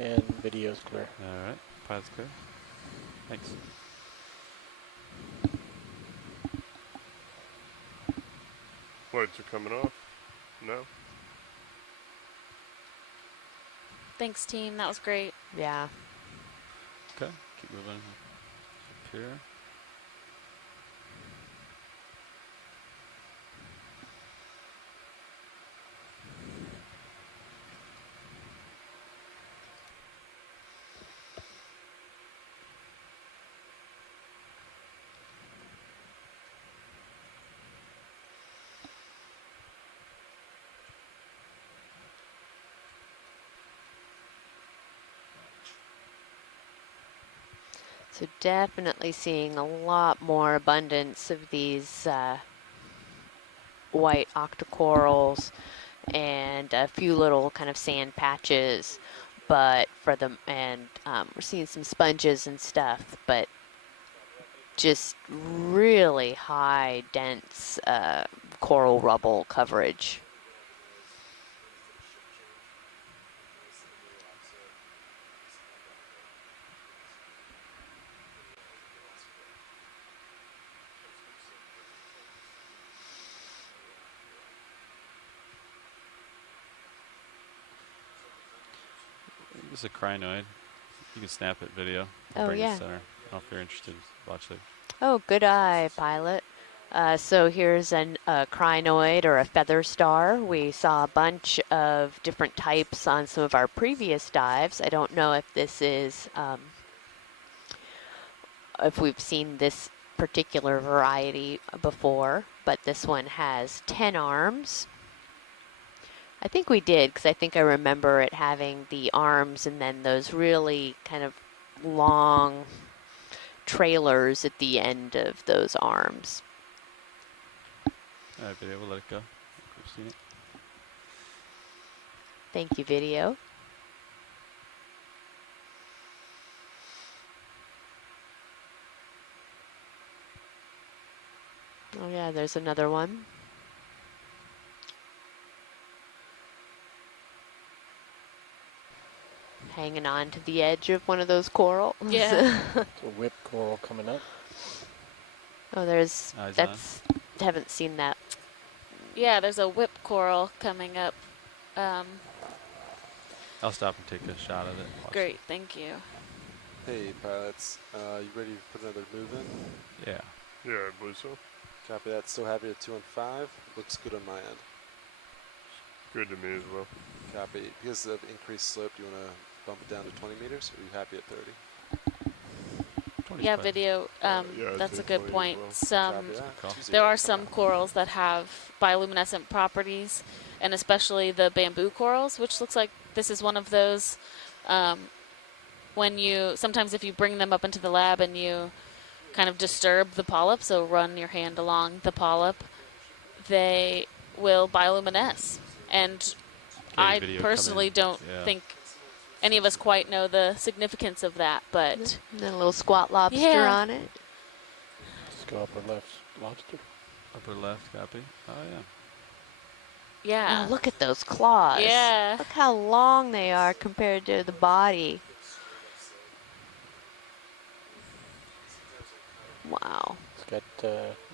And video's clear. All right, pilot's clear. Thanks. Lights are coming off. No. Thanks, team. That was great. Yeah. Okay, keep moving up here. So definitely seeing a lot more abundance of these white octocorals and a few little kind of sand patches. but for them, and we're seeing some sponges and stuff, but just really high, dense coral rubble coverage. This is a crinoid. You can snap it video. I'll Oh, bring yeah. it center. I don't know if you're interested. Watch it. Oh, good eye, pilot. So here's a crinoid or a feather star. We saw a bunch of different types on some of our previous dives. I don't know if this is, if we've seen this particular variety before, but this one has 10 arms. I think we did, because I think I remember it having the arms and then those really kind of long trailers at the end of those arms. All right, video. We'll let it go. We've seen it. Thank you, video. Oh yeah, there's another one. Hanging on to the edge of one of those corals. Yeah. It's a whip coral coming up. Oh, there's, Eyes haven't seen that. Yeah, there's a whip coral coming up. I'll stop and take a shot of it. Watch Great, thank you. Hey, pilots. You ready to put another move in? it. Yeah. Yeah, I believe so. Copy that. Still happy at 215. Looks good on my end. Good to me as well. Copy. Because of increased slope, do you want to bump it down to 20 meters? Or are you happy at 30? 20's Yeah, fine. video. Yeah, I'd That's say a good 20 as point. well. Some Copy that. Call. 20 there are coming some up. corals that have bioluminescent properties, and especially the bamboo corals, which looks like this is one of those. When you sometimes if you bring them up into the lab and you kind of disturb the polyp, so run your hand along the polyp, they will bioluminesce. And Okay, I video personally coming. don't Yeah. think any of us quite know the significance of that, but And then a little squat lobster Yeah. on it. Let's go upper left lobster. Upper left, copy. Oh, yeah. yeah. Oh, look at those claws. Yeah. Look how long they are compared to the body. Wow. He's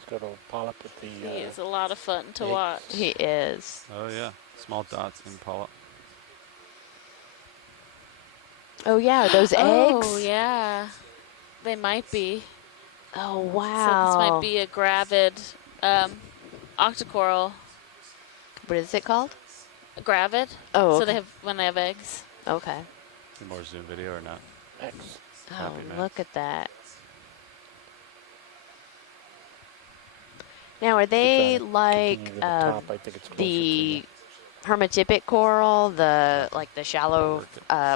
got a polyp at the. He is a lot of fun to eggs. watch. He is. Oh, yeah. Small dots in polyp. Oh yeah, those eggs. Oh, yeah. They might be. Oh So wow. this might be a gravid octocoral. What is it called? Gravid. Oh, So okay. they have when they have eggs. Okay. Any more zoom video or not? X. Oh, Copy, man. look at that. Now, are they like Continue to the top. I think it's closer the hermatipic coral, the like the shallow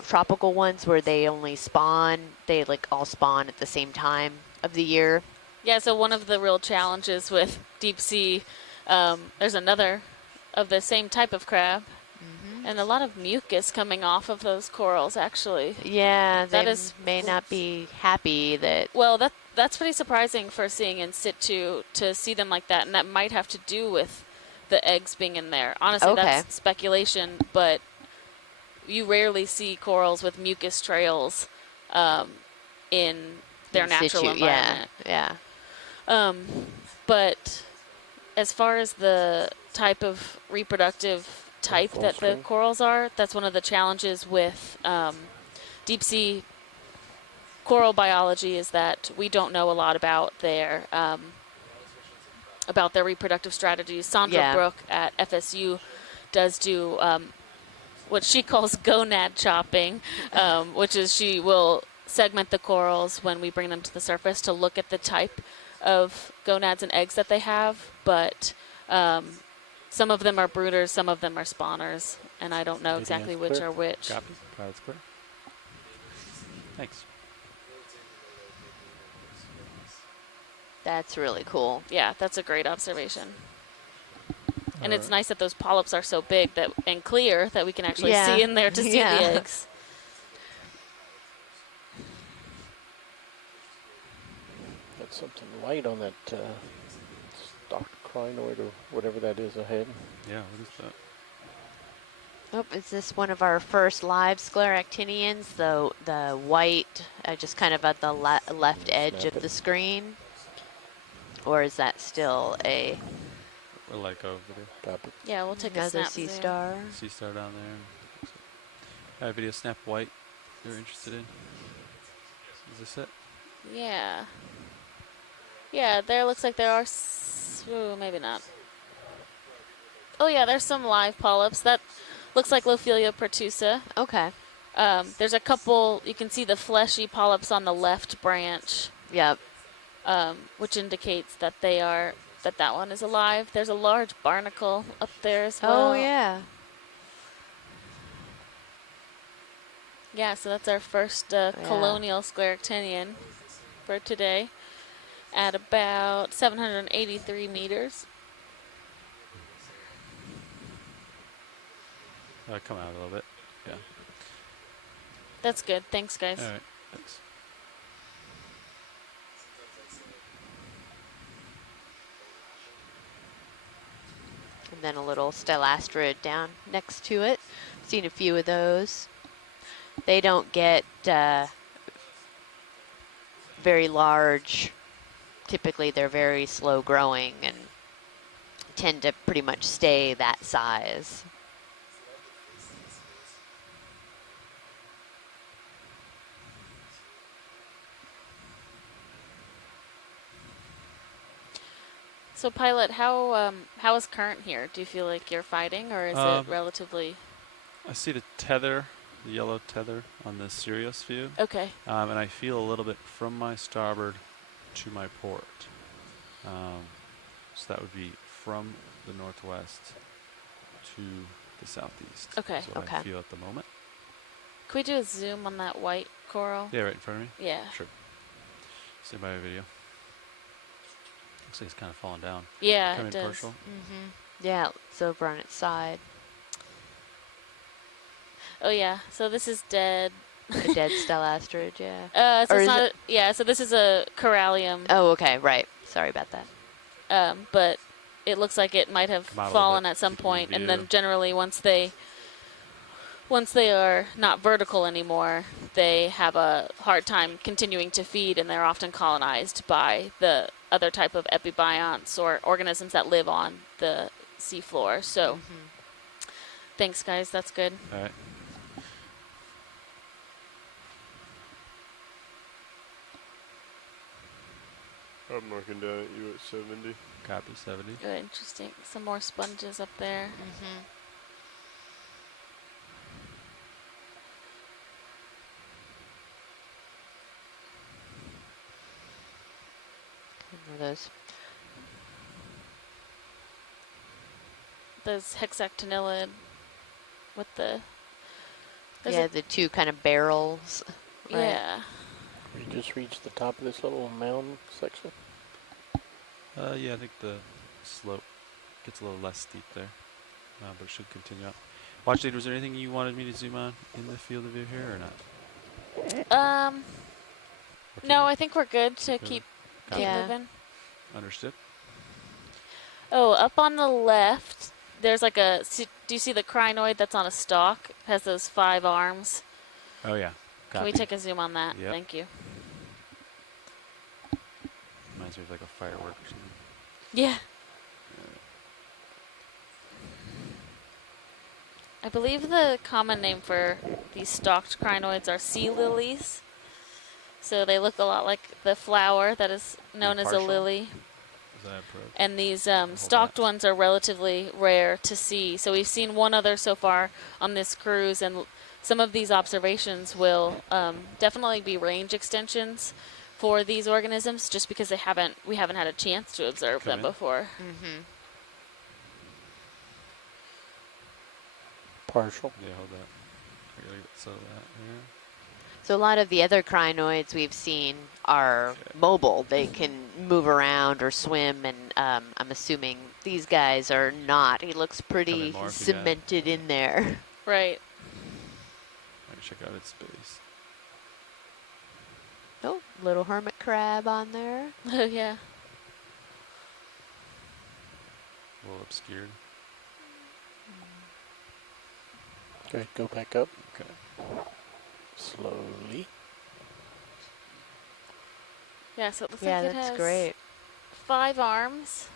tropical ones where they only spawn? They like all spawn at the same time of the year. Yeah. So one of the real challenges with deep sea, there's another of the same type of crab, and a lot of mucus coming off of those corals actually. Yeah, That they is- may not be happy that. Well, that's pretty surprising for seeing in situ to see them like that, and that might have to do with the eggs being in there. Honestly, Okay. that's speculation, but you rarely see corals with mucus trails in their in natural situ. environment. Yeah. But as far as the type of reproductive type full that the screen? corals are, that's one of the challenges with deep sea coral biology is that we don't know a lot about their reproductive strategies. Sandra Yeah. Brooke at FSU does do what she calls gonad chopping, which is she will segment the corals when we bring them to the surface to look at the type of gonads and eggs that they have. But some of them are brooders, some of them are spawners, and I don't know Video exactly is which clear. are which. Copy. Pilot's clear. Thanks. That's really cool. Yeah, that's a great observation. And it's Alright. nice that those polyps are so big that and clear that we can actually Yeah. see in there to see Yeah. the eggs. Got something white on that stalked crinoid or whatever that is ahead. Yeah, what is that? Oh, is this one of our first live scleractinians? The white, just kind of at the left edge Snap of it. the screen? Or is that still a We're like over there. Copy. Yeah, we'll take a another snap sea zoom. star? Sea star down there. Video snap white. They're interested in. Is this it? Yeah. Yeah, there looks like there are. Ooh, maybe not. Oh yeah, there's some live polyps. That looks like Lophelia pertusa. Okay. There's a couple. You can see the fleshy polyps on the left branch, Yep. which indicates that that one is alive. There's a large barnacle up there as well. Oh, yeah. Yeah, so that's our first colonial scleractinian for today at about 783 meters. Come out a little bit. Yeah. That's good. Thanks, guys. All right. Thanks. And then a little stellastrid down next to it. Seen a few of those. They don't get very large. Typically, they're very slow growing and tend to pretty much stay that size. So, pilot, how is current here? Do you feel like you're fighting, or is it relatively? I see the tether, the yellow tether on the Sirius view. Okay. And I feel a little bit from my starboard to my port. So that would be from the northwest to the southeast. Okay. That's what I feel at the moment. Can we do a zoom on that white coral? Yeah, right in front of me? Yeah. Sure. Stay by a video. Looks like it's kind of falling down. Yeah, Coming it does. partial. Mm-hmm. Yeah, it's over on its side. Oh yeah. So this is dead. A dead stellastrid, yeah. So Or it's is not. it- Yeah. So this is a corallium. Oh, okay, right. Sorry about that. But it looks like it might have Come out a little fallen bit, at some keep it in point, and then view. generally once they are not vertical anymore, they have a hard time continuing to feed, and they're often colonized by the other type of epibionts or organisms that live on the seafloor. So thanks, guys. That's good. All right. I'm looking down at you at 70. Copy 70. Good. Interesting. Some more sponges up there. Mm-hmm. Those hexactinellid with the. Yeah, the two kind of barrels. Right. Yeah. We just reached the top of this little mound section. Yeah, I think the slope gets a little less steep there, but it should continue up. Watch lead, was there anything you wanted me to zoom on in the field of view here or not? Or keep No, it- I think we're good to Good. keep Yeah. moving. Understood. Oh, up on the left, there's like a. Do you see the crinoid that's on a stalk? It has those 5 arms. Oh yeah. Can we Copy. take a zoom on that? Yep. Thank you. Reminds me of like a firework or something. Yeah. I believe the common name for these stalked crinoids are sea lilies. So they look a lot like the flower that is known as a partial? lily. Is that approach? And these Hold stalked that. ones are relatively rare to see. So we've seen one other so far on this cruise, and some of these observations will definitely be range extensions for these organisms, just because we haven't had a chance to observe Come them in. before. Mm-hmm. Partial. Yeah, hold that. I gotta get some of that here. So a lot of the other crinoids we've seen are mobile. They can move around or swim, and I'm assuming these guys are not. He looks pretty more if you got it. cemented in there. Right. Alright, check out its base. Oh, little hermit crab on there. Oh, yeah. A little obscured. Okay, go back up Okay. slowly. Yeah, so it looks Yeah, like it that's has great. 5 arms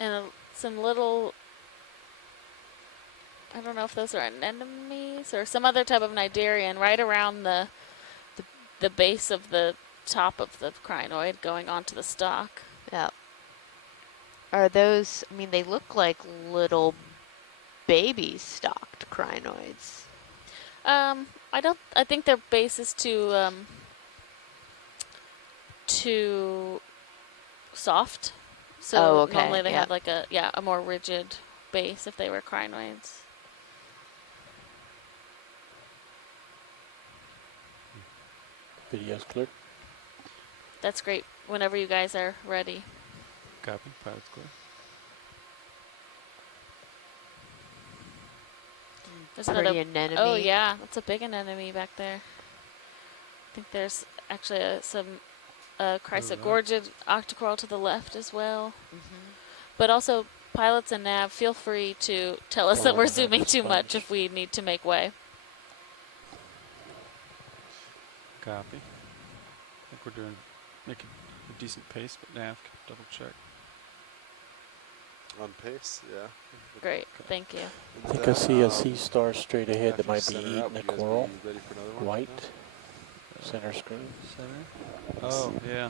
and some little, I don't know if those are anemones or some other type of cnidarian right around the base of the top of the crinoid going onto the stalk. Yeah. Are those, I mean, they look like little baby stalked crinoids. I think their base is too soft. So Oh, okay, normally they yeah. have like a more rigid base if they were crinoids. Video's clear. That's great. Whenever you guys are ready. Copy. Pilot's clear. There's Pretty another. anemone. Oh yeah, that's a big anemone back there. I think there's actually some chrysogorgid octocoral to the left as well. But also, pilots and nav, feel free to tell us that we're zooming too much if we need to make way. Copy. I think we're making a decent pace, but nav can double check. On pace, yeah. Great, thank you. I think I see a sea star straight ahead that after you might be center out, eating a would you guys coral. be ready for another one? White. Center screen. Center. Oh, yeah.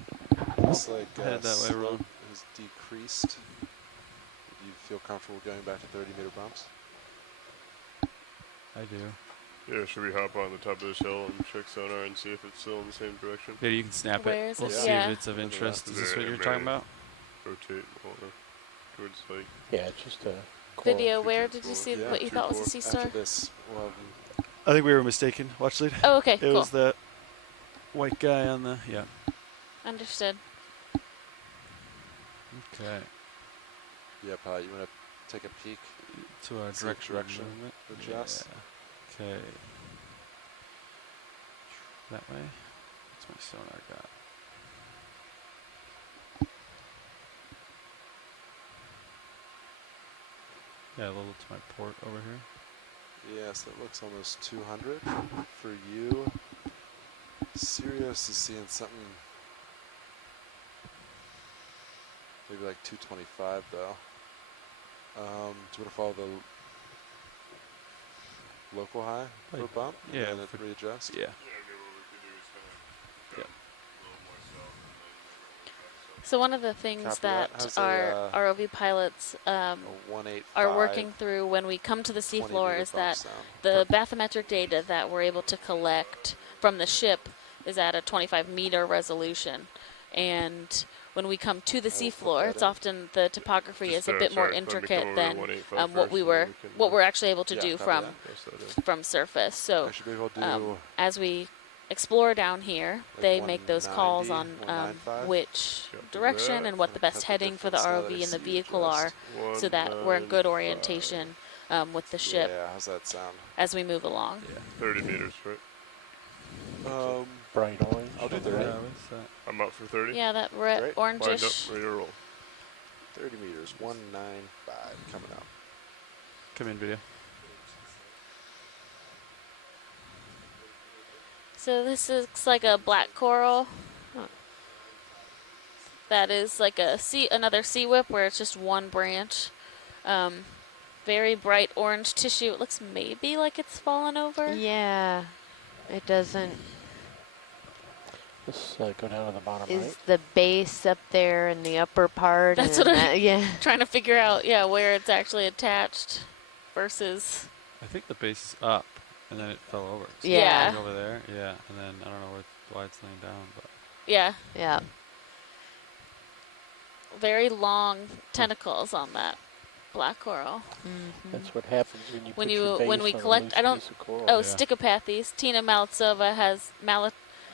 Looks like Head that way, slope Ron. has decreased. Do you feel comfortable going back to 30-meter bumps? I do. Yeah, should we hop on the top of this hill and check sonar and see if it's still in the same direction? Yeah, you can snap Where it. is We'll it? see Yeah. if it's of interest. Is this Yeah, what you're it talking may about? Rotate hold on, towards like Yeah, it's just a coral. Video, where did you see Yeah, what you thought was a sea star? After this, well, I think we were mistaken. Watch lead. Oh, okay, It cool. was that white guy on the, yeah. Understood. Okay. yeah, pilot, you want to take a peek? To our See what direction movement. adjust? Yeah. Okay. That way. What's my sonar got? Yeah, a little to my port over here. Yes, that looks almost 200 for you. Sirius is seeing something maybe like 225 though. Do you want to follow the local high for a bump? Yeah, And then readjust? Yeah. yeah, So one of the things Copy that that. How's a, our ROV pilots A 185 are working through when we come to the 20 seafloor meter is bump that sound. the bathymetric data that we're able to collect from the ship is at a 25-meter resolution. And when we come to the I will put seafloor, that it's in. often the topography Just, is a bit more sorry, let me come intricate over to than 185 what first, we and were then we can, what we're actually able to Yeah, do copy from that. press that in. from surface. So I should be able to do as we explore down here, like they make those calls 190, on 195. which Copy direction that. and what the Kinda best cut the heading for the difference now that ROV I and the see you vehicle are, adjust. so that we're in good 195. orientation with the ship Yeah, how's that sound? as we move along. 30 meters, right? Bright orange. I'll do on 30. the Yeah, right. what's that? I'm up for 30. Yeah, that Great. Lined up, orangish. ready to roll. 30 meters, 195 coming up. Come in, video. So this looks like a black coral. That is like another sea whip where it's just one branch. Very bright orange tissue. It looks maybe like it's fallen over. Yeah, it doesn't. Let's go down to the bottom Is right. the base up there in the upper part? That's and what I- yeah. Trying to figure out, where it's actually attached versus. I think the base is up, and then it fell over. So Yeah. it's over there, yeah, and then I don't know why it's laying down, but Yeah, Yeah. very long tentacles on that black coral. That's what happens when you When put you- your base when we on a collect- loose I don't- piece of coral. Oh, Yeah. Stichopathes. Tina Malitsova has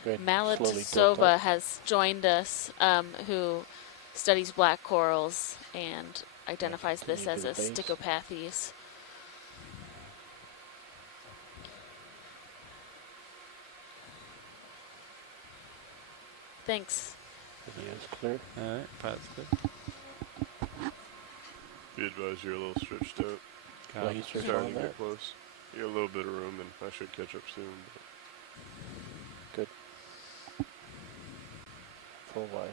Go ahead, slowly tilt Malitsova up. has joined us, who studies black corals and identifies this continue as to a the base. Stichopathes. Thanks. Video's clear. All right, pilot's clear. Be advised you're a little stretched out. Copy. Lasers Starting on to that. get close. You got a little bit of room, and I should catch up soon. But Good. Full wide.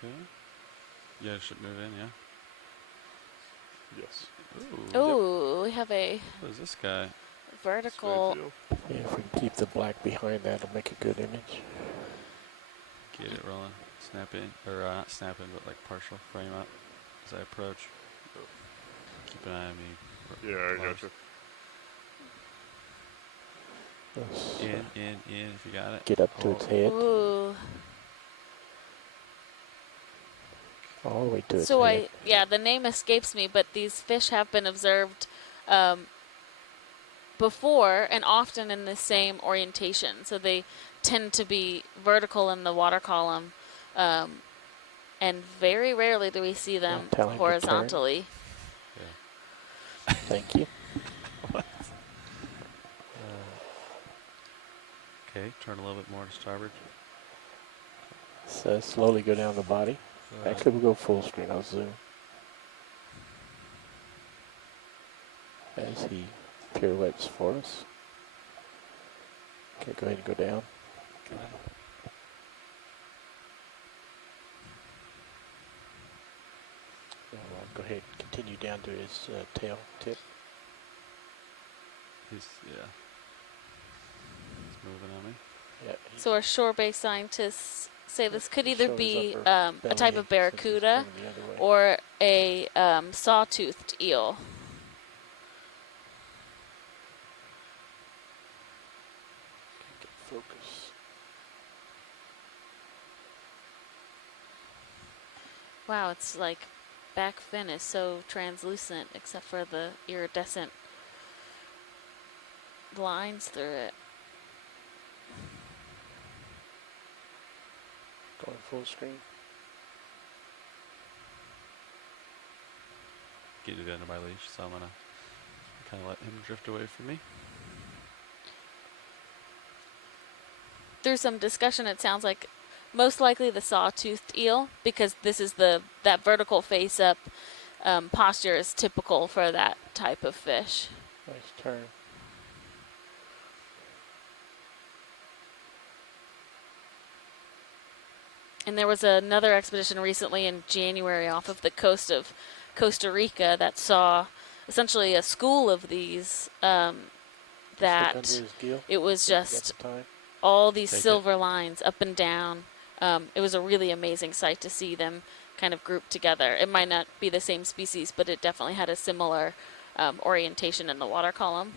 Okay. Yeah, it should move in, yeah. yes. Ooh. Oh, we have a What is this guy? vertical. Spike Yeah, if we can keep the black behind that, it'll make a good image. Get it rolling. Snap in, or not snap in, but like partial frame up as I approach. Keep an eye on me. Yeah, I Close. gotcha. Let's In, if you got it. get up to its head. Ooh. All the way to its So head. yeah, the name escapes me, but these fish have been observed before and often in the same orientation. So they tend to be vertical in the water column, and very rarely do we see them tell him to turn. horizontally. Yeah. Thank you. Okay, turn a little bit more to starboard. So slowly go down the body. Actually, we'll go full screen. I'll zoom. As he pirouettes for us. Okay, go ahead and go down. Go ahead and continue down to his tail tip. He's moving on me. Yeah. So our shore-based scientists say this could either shows be upper a type belly of since he's barracuda coming the other way. or a sawtoothed eel. Get focus. Wow, it's like back fin is so translucent except for the iridescent lines through it. Going full screen. Get it under my leash, so I'm gonna kind of let him drift away from me. Through some discussion, it sounds like most likely the sawtoothed eel, because this is that vertical face up posture is typical for that type of fish. Nice turn. And there was another expedition recently in January off of the coast of Costa Rica that saw essentially a school of these Stick that under his gill. it was If you got just the time. all these Take it. silver lines up and down. It was a really amazing sight to see them kind of grouped together. It might not be the same species, but it definitely had a similar orientation in the water column.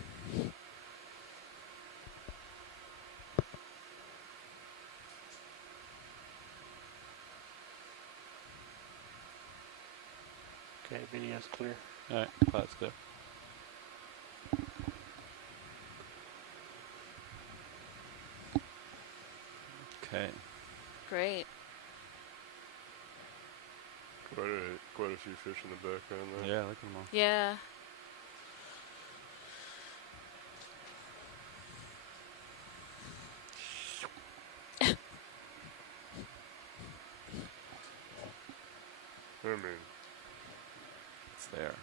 Okay, video's clear. All right, pilot's clear. Okay. Great. Quite a few fish in the background there. Yeah, look at them all. Yeah. I mean, It's there.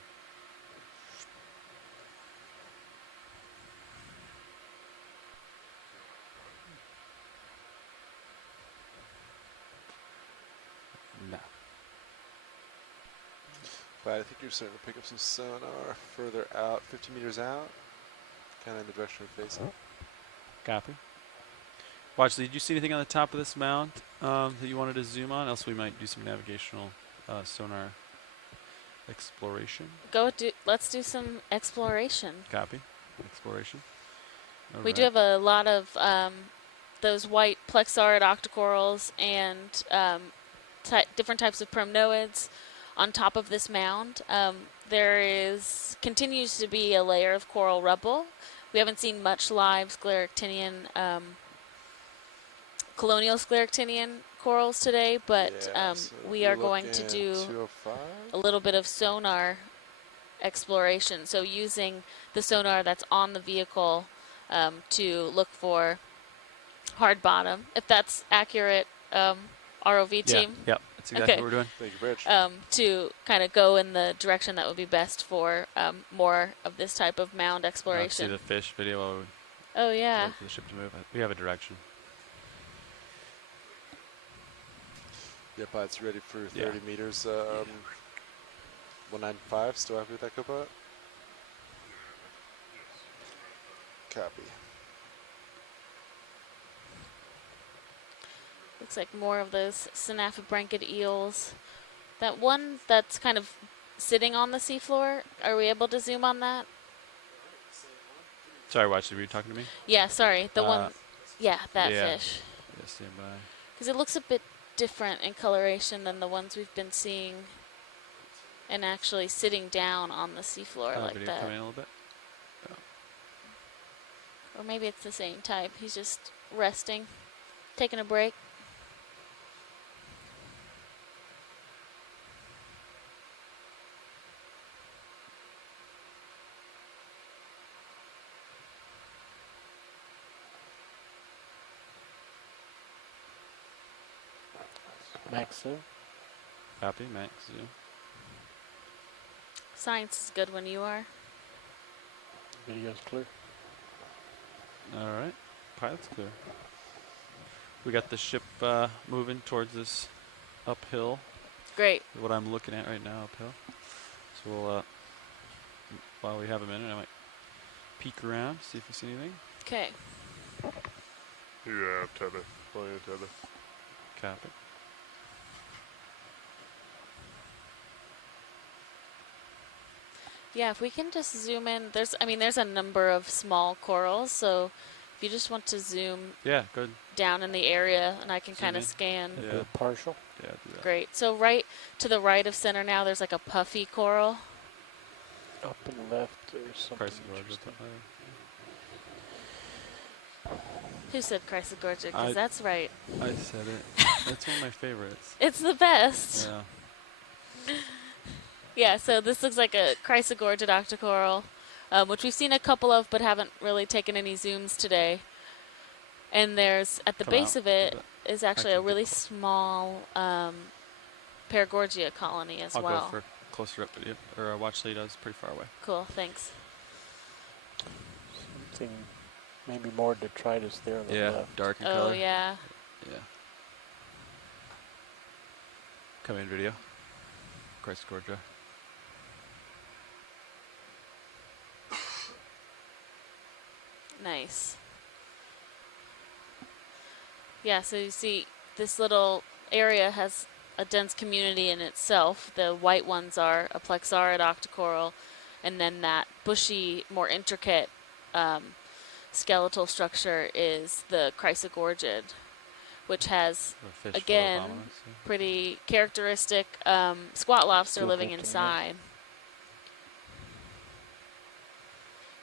No. But I think you're starting to pick up some sonar further out, 50 meters out, kind of in the direction we're facing. Copy. Watch, did you see anything on the top of this mound that you wanted to zoom on? Else we might do some navigational sonar exploration. Let's do some exploration. Copy. Exploration. We do have a lot of those white plexaurid octocorals and different types of primnoids on top of this mound, there continues to be a layer of coral rubble. We haven't seen much live scleractinian, colonial scleractinian corals today, but we are going to do a little bit of sonar exploration. So using the sonar that's on the vehicle to look for hard bottom, if that's accurate, ROV team. Yeah, that's exactly Okay. what we're doing. Thank you, Rich. To kind of go in the direction that would be best for more of this type of mound See exploration. the fish video while we Oh yeah. wait for the ship to move. We have a direction. Yep, it's ready for 30 Yeah. meters. 195. Still happy with that, Copilot? Copy. Looks like more of those synaphobranchid eels. That one that's kind of sitting on the seafloor, are we able to zoom on that? Sorry, Watch, were you talking to me? Yeah, sorry. The one, yeah, that yeah. fish. Yeah, stand by. Because it looks a bit different in coloration than the ones we've been seeing and actually sitting down on the seafloor like Video that. coming in a little bit. Or maybe it's the same type. He's just resting, taking a break. Max soon. Copy, Max. Zoom. Science is good when you are. Video's clear. All right, pilot's clear. We got the ship moving towards this uphill. Great. What I'm looking at right now, uphill. So we'll, while we have a minute, I might peek around, see if we see anything. Okay. You have tether. Plenty of tether. Copy. Yeah, if we can just zoom in, there's a number of small corals, so if you just want to zoom Yeah, good. down in the area and I can Zoom kind of in. scan. A Yeah. good partial. Yeah, do that. Great. So right to the right of center now, there's like a puffy coral. Up and left, there's something Price of gorge up interesting. there. Who said Chrysogorgia? I- Because that's right. I said it. That's one of my favorites. It's the best. Yeah. Yeah, so this looks like a Chrysogorgia octocoral, which we've seen a couple of but haven't really taken any zooms today. And there's, at the Come base out of it, a bit. is actually I a can get really close. small Paragorgia colony as I'll well. go for closer up video, or watch lead. I was pretty far away. Cool, thanks. Something maybe more detritus there on the Yeah, left. dark in Oh, color. yeah. Yeah. Come in video. Chrysogorgia. Nice. Yeah, so you see this little area has a dense community in itself. The white ones are a plexaurid octocoral, and then that bushy, more intricate skeletal structure is the Chrysogorgid, which has Or fish full of Again, abominants, yeah. pretty characteristic squat lobster Still living drifting, yeah. inside.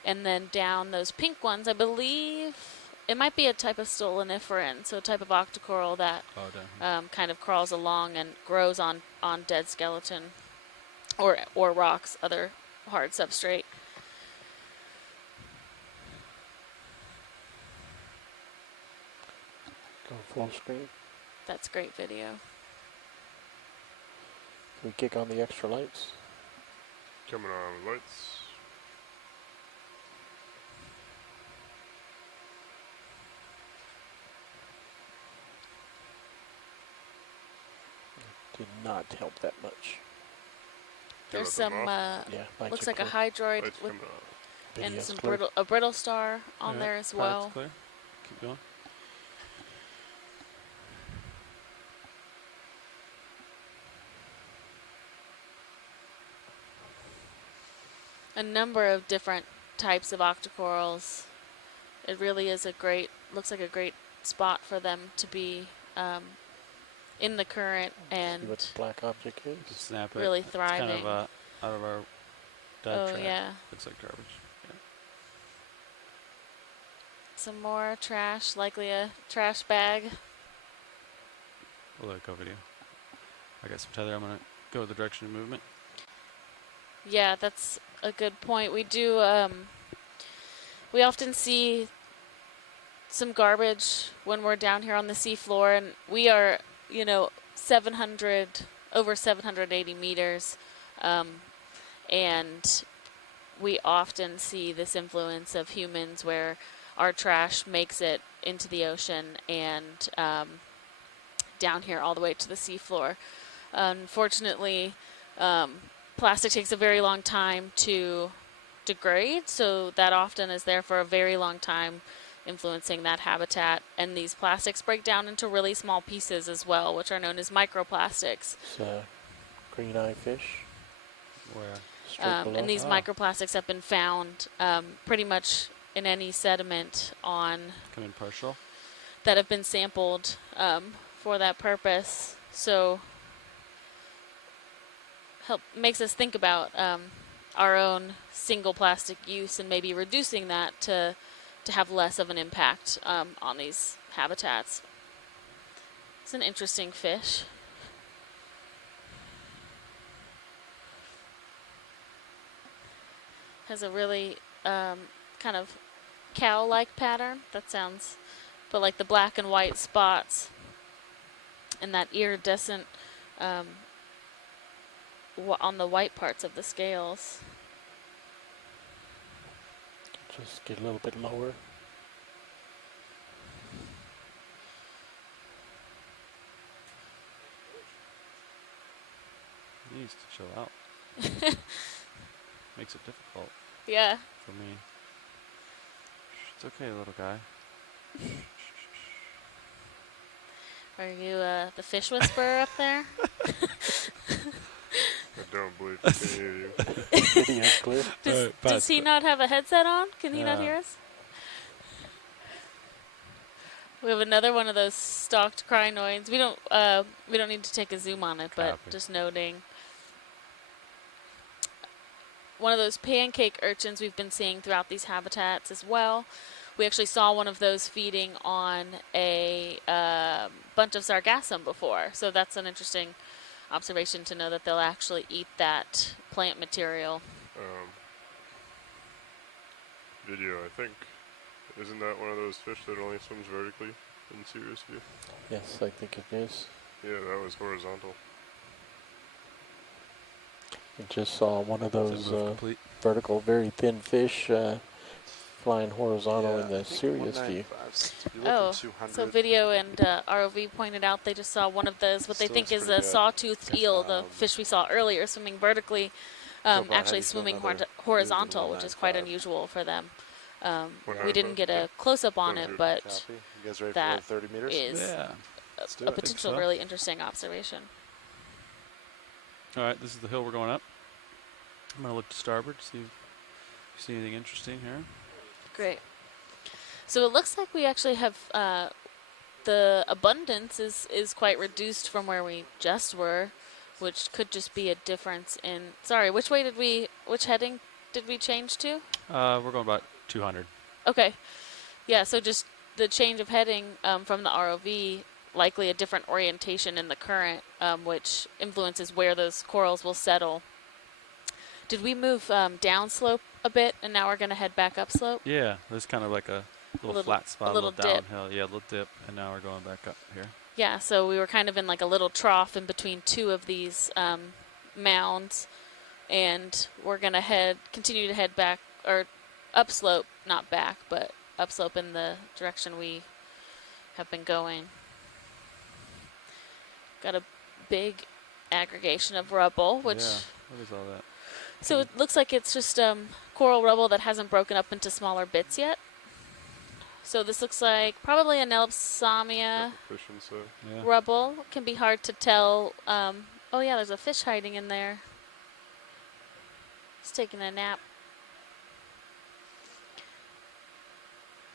And then down those pink ones, I believe it might be a type of stoloniferan, so a type of octocoral that Oh, down. kind of crawls along and grows on dead skeleton or rocks, other hard substrate. Go full screen. That's great video. We kick on the extra lights. Coming on with lights. Did not help that much. There's Kill them some off. Yeah, lights looks are like a clear. hydroid Lights with, coming on. and Video's some clear. a brittle star on Yeah, there as pilot's well. clear. Keep going. A number of different types of octocorals. It really is looks like a great spot for them to be in the current See and what the black object is. Just snap it. really It's kind thriving. of out of our dive Oh track. yeah. Looks like garbage. Yeah. Some more trash, likely a trash bag. We'll let it go video. I guess, Tether, I'm going to go with the direction of movement. Yeah, that's a good point. We do, we often see some garbage when we're down here on the seafloor, and we are, you know, over 780 meters, and we often see this influence of humans where our trash makes it into the ocean and down here all the way to the seafloor. Unfortunately, plastic takes a very long time to degrade, so that often is there for a very long time, influencing that habitat. And these plastics break down into really small pieces as well, which are known as microplastics. It's a green eye fish. Where? Straight below. And these microplastics have been found pretty much in any sediment on Come in partial. that have been sampled for that purpose. So makes us think about our own single plastic use and maybe reducing that to have less of an impact on these habitats. It's an interesting fish. Has a really kind of cow-like pattern. That sounds, but like the black and white spots and that iridescent on the white parts of the scales. Just get a little bit lower. He needs to chill out. Makes it difficult Yeah. for me. It's okay, little guy. Are you the fish whisperer up there? I don't believe I can hear you. Video's clear. Does he not have a headset on? Can he not Yeah. hear us? We have another one of those stalked crinoids. We don't need to take a zoom on it, but Copy. just noting. One of those pancake urchins we've been seeing throughout these habitats as well. We actually saw one of those feeding on a bunch of sargassum before, so that's an interesting observation to know that they'll actually eat that plant material. Video, I think. Isn't that one of those fish that only swims vertically in serious view? Yes, I think it is. Yeah, that was horizontal. I just saw one of those Complete. vertical, very thin fish flying horizontal in the serious view. Oh, so video and ROV pointed out they just saw one of those, what they Still think looks is pretty a good. sawtoothed eel, the fish we saw earlier, swimming vertically, Brian, how do actually you feel swimming another horizontal, which is quite 195? unusual for them. We 195? didn't get a close-up on it, but Copy. You guys ready that for 30 meters? is Yeah. Let's do a it. potential so. really interesting observation. All right, this is the hill we're going up. I'm going to look to starboard to see if you see anything interesting here. Great. So it looks like we actually have the abundance is quite reduced from where we just were, which could just be a difference in. Sorry, which heading did we change to? We're going about 200. Okay. Yeah, so just the change of heading from the ROV, likely a different orientation in the current, which influences where those corals will settle. Did we move downslope a bit, and now we're going to head back upslope? Yeah, there's kind of like a little flat spot, a little dip. downhill. Yeah, a little dip, and now we're going back up here. Yeah, so we were kind of in like a little trough in between two of these mounds, and we're going to continue to head back, or upslope, not back, but upslope in the direction we have been going. Got a big aggregation of rubble, which... Yeah, what is all that? So it looks like it's just coral rubble that hasn't broken up into smaller bits yet. So this looks like probably an Elpsamia Fish inside. Yeah. rubble. Can be hard to tell. Oh yeah, there's a fish hiding in there. It's taking a nap.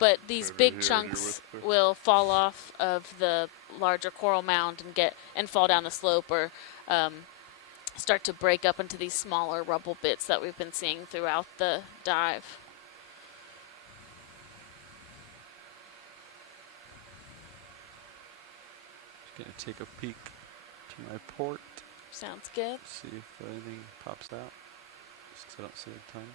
but these Maybe big he had you chunks with will fall off of the larger coral mound and fall down the slope, or start to break up into these smaller rubble bits that we've been seeing throughout the dive. Just gonna take a peek to my port, Sounds good. see if anything pops out. Just 'cause I don't see a ton.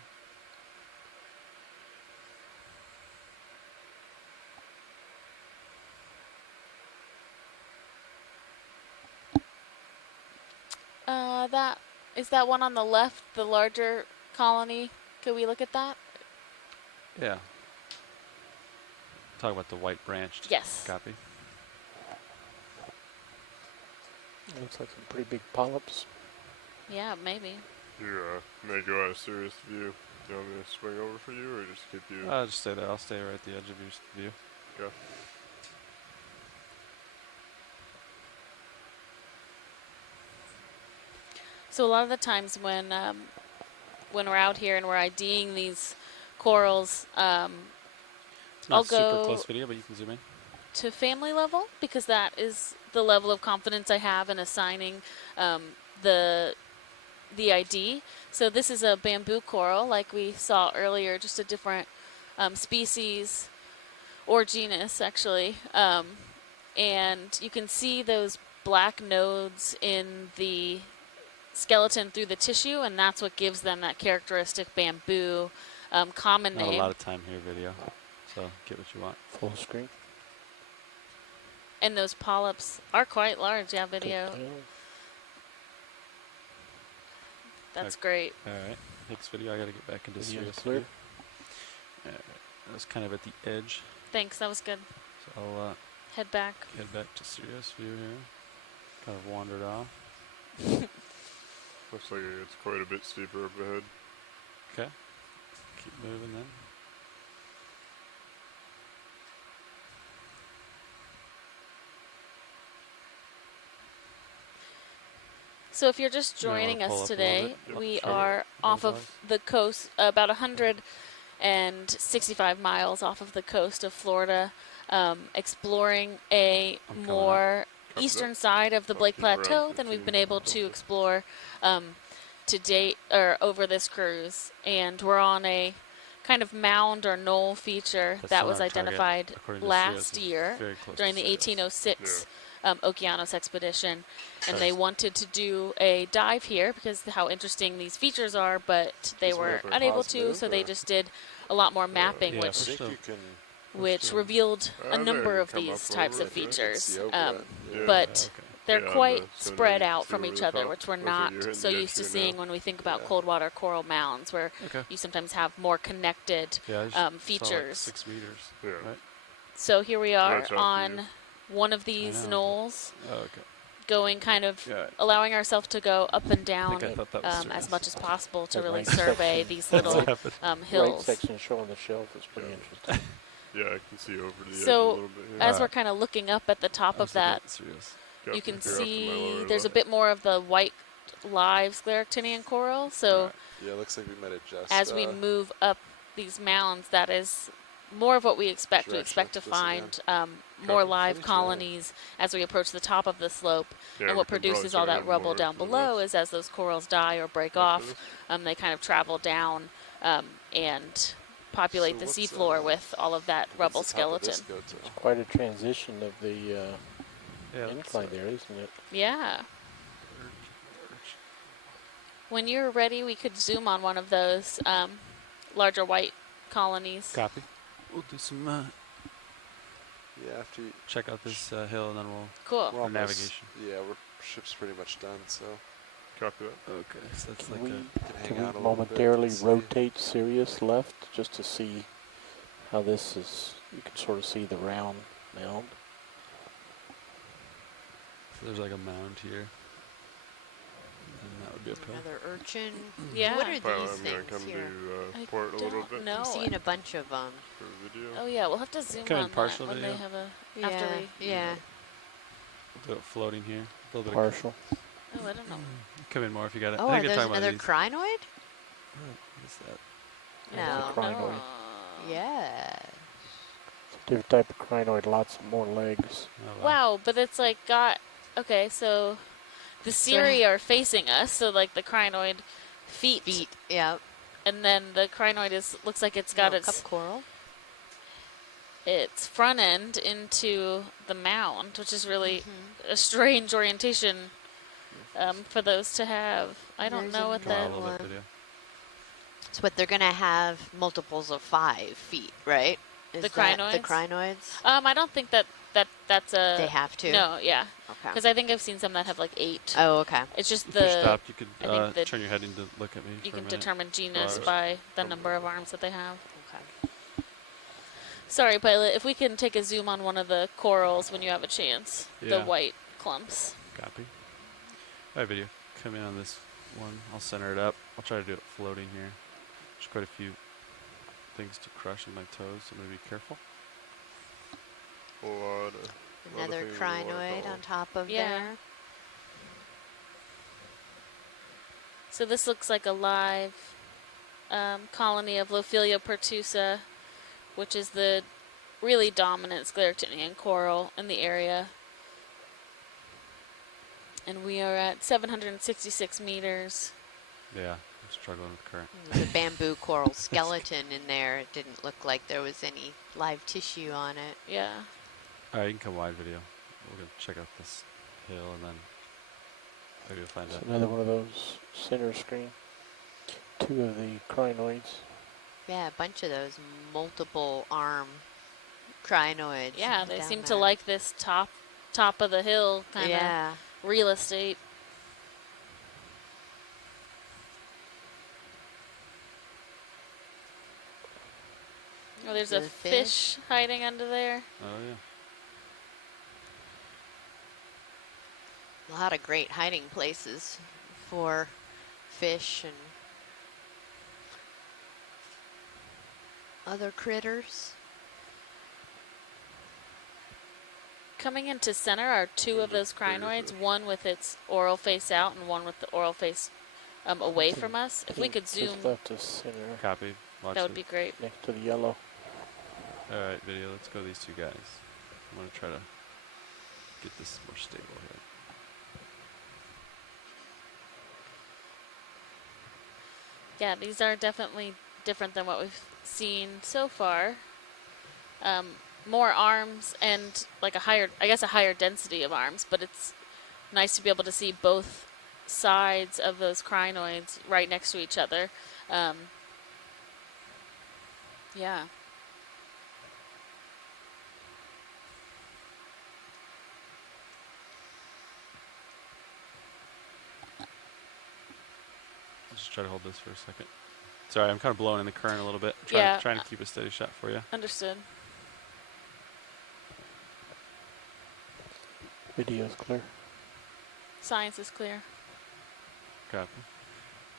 That is that one on the left, the larger colony. Could we look at that? Yeah. Talk about the white branched. Yes. Copy. Looks like some pretty big polyps. Yeah, maybe. You may go out of serious view. Do you want me to swing over for you, or just keep you? I'll just stay there. I'll stay right at the edge of your view. Yeah. So a lot of the times when we're out here and we're IDing these corals, I'll Not super go close video, but you can zoom in. to family level, because that is the level of confidence I have in assigning the ID. So this is a bamboo coral, like we saw earlier, just a different species or genus, actually. And you can see those black nodes in the skeleton through the tissue, and that's what gives them that characteristic bamboo common Not name. a lot of time here, video. So get what you want. Full screen. And those polyps are quite large, yeah, video. That's great. All right. Next video, I gotta get back into Video's serious clear. view. All right. That was kind of at the edge, Thanks, that was good. so I'll Head back. head back to serious view here. Kind of wandered off. Looks like it's quite a bit steeper up ahead. Okay. Keep moving then. So if you're just You might wanna joining pull us up a little today, bit. we Sure. are off Those of the coast, about 165 miles off of the coast of Florida, exploring a I'm coming up. more Copy eastern that. side of the I'll Blake keep around Plateau than we've 15. been able to explore to date, or over this cruise. And we're on a kind of mound or knoll feature That's that on was our target, identified according to last Sirius, is year very close during to the Sirius. 1806 Okeanos expedition, and they wanted to do a dive here because of how interesting these features are, but they Just were wait for unable pause to, move, so they or- just did a lot more mapping, Yeah, which for I think sure. you can. which revealed a there, number you of come these up types over of it, right? features, See over it. Yeah. but Okay. they're Yeah, quite the center, spread you out see from over each the other, top. which we're Looks like not you're hitting so the used to edge here seeing now. when we think about Yeah. cold water coral mounds, where Okay. you sometimes have more connected Yeah, I just saw like features. 6 meters. Yeah. Right? So here we are That's after on you. one of these know, knolls, Oh, okay. going kind of Yeah. allowing ourselves to go up and I down think I thought that was as Sirius. much as possible to The really right survey section. these That's little what happened. Right hills. section showing the shelf is pretty interesting. Yeah, I can see over the edge a So little bit here. as we're kind of looking up at the top I of was looking that, at Sirius. Yep, you can you're off to my see lower there's a left. bit more of the white live scleractinian coral. So Alright. Yeah, it looks like we might adjust. as we move up these mounds, that is more of what we expect. We Direction expect to of this again. find more Copy. live Pretty colonies as we approach the top of the slope. Yeah, And we what can probably produces all try that to rubble more down to the below left. is as those corals die or break After off, this. they kind of travel down and populate So the what's, seafloor with all of that What's rubble the top of this skeleton. go to? Quite a transition of the Yeah, that's, incline there, isn't it? Yeah. When you're ready, we could zoom on one of those larger white colonies. Copy. We'll do some Yeah, after you, check out this hill and then we'll Cool. we're for almost, navigation. Yeah, we're ship's pretty much done, so Copy that. Okay, so that's Can like we, a can hang can we out a little bit. momentarily See. rotate Sirius left just to see how this is? You can sort of see the round mound. so there's like a mound here. And that would be a pill. Another urchin. Yeah. What are Well, these I'm gonna things come here? to I port a little don't bit know. I'm seeing a bunch of them. for video. Oh yeah, we'll have to zoom Come in on that partial when video. they have a Yeah, after we. yeah. We'll do it floating here. A little bit Partial. Oh, I don't know. come in more if you got it. Oh, I are think you're those talking about another these. crinoid? What is that? No. Crinoid. No. Yes. Different type of crinoid, lots more legs. Oh, Wow, but it's like got, okay, so the cirri are facing us, so like the crinoid feet, Feet. Yep. and then the crinoid looks like it's got Little cup its coral. front end into the mound, which is really Mm-hmm. a strange orientation for those to have. I don't There's know what Come on, that. a little bit one. video. So what they're gonna have multiples of 5 feet, right? Is The that the crinoids? crinoids? I don't think that's a. They have to. No, yeah, Okay. because I think I've seen some that have like 8. Oh, okay. It's just If you the stop, you could I think the- turn your head in to look at me you for a can minute. determine genus hours. by the number of arms that they have. Okay. Sorry, pilot. If we can take a zoom on one of the corals when you have a chance, the Yeah. white clumps. Copy. All right, video. Come in on this one. I'll center it up. I'll try to do it floating here. There's quite a few things to crush in my toes, so I'm going to be careful. A lot of Another things I wanna crinoid call. on top of Yeah. there. So this looks like a live colony of Lophilia pertusa, which is the really dominant scleractinian coral in the area. And we are at 766 meters. Yeah, I'm struggling with current. There's a bamboo coral skeleton in there. It didn't look like there was any live tissue on it. Yeah. All right, you can come wide video. We're going to check out this hill and then maybe we'll find It's out. another one of those center screen. 2 of the crinoids. Yeah, a bunch of those multiple arm crinoids. Yeah, they down seem to there. like this top of the hill kind of Yeah. real estate. Oh, there's a The fish hiding under there. Oh, yeah. A lot of great hiding places for fish and other critters. Coming into center are 2 of those crinoids, one with its oral face out and one with the oral face away from us. If we could zoom, Just left to center Copy. Watch that would it. be great. next to the yellow. All right, video. Let's go these 2 guys. I'm going to try to get this more stable here. Yeah, these are definitely different than what we've seen so far. More arms and like a higher density of arms, but it's nice to be able to see both sides of those crinoids right next to each other. Yeah. I'll just try to hold this for a second. Sorry, I'm kind of blowing in the current a little bit. Yeah. Trying to keep a steady shot for you. Understood. Video's clear. Science is clear. Copy.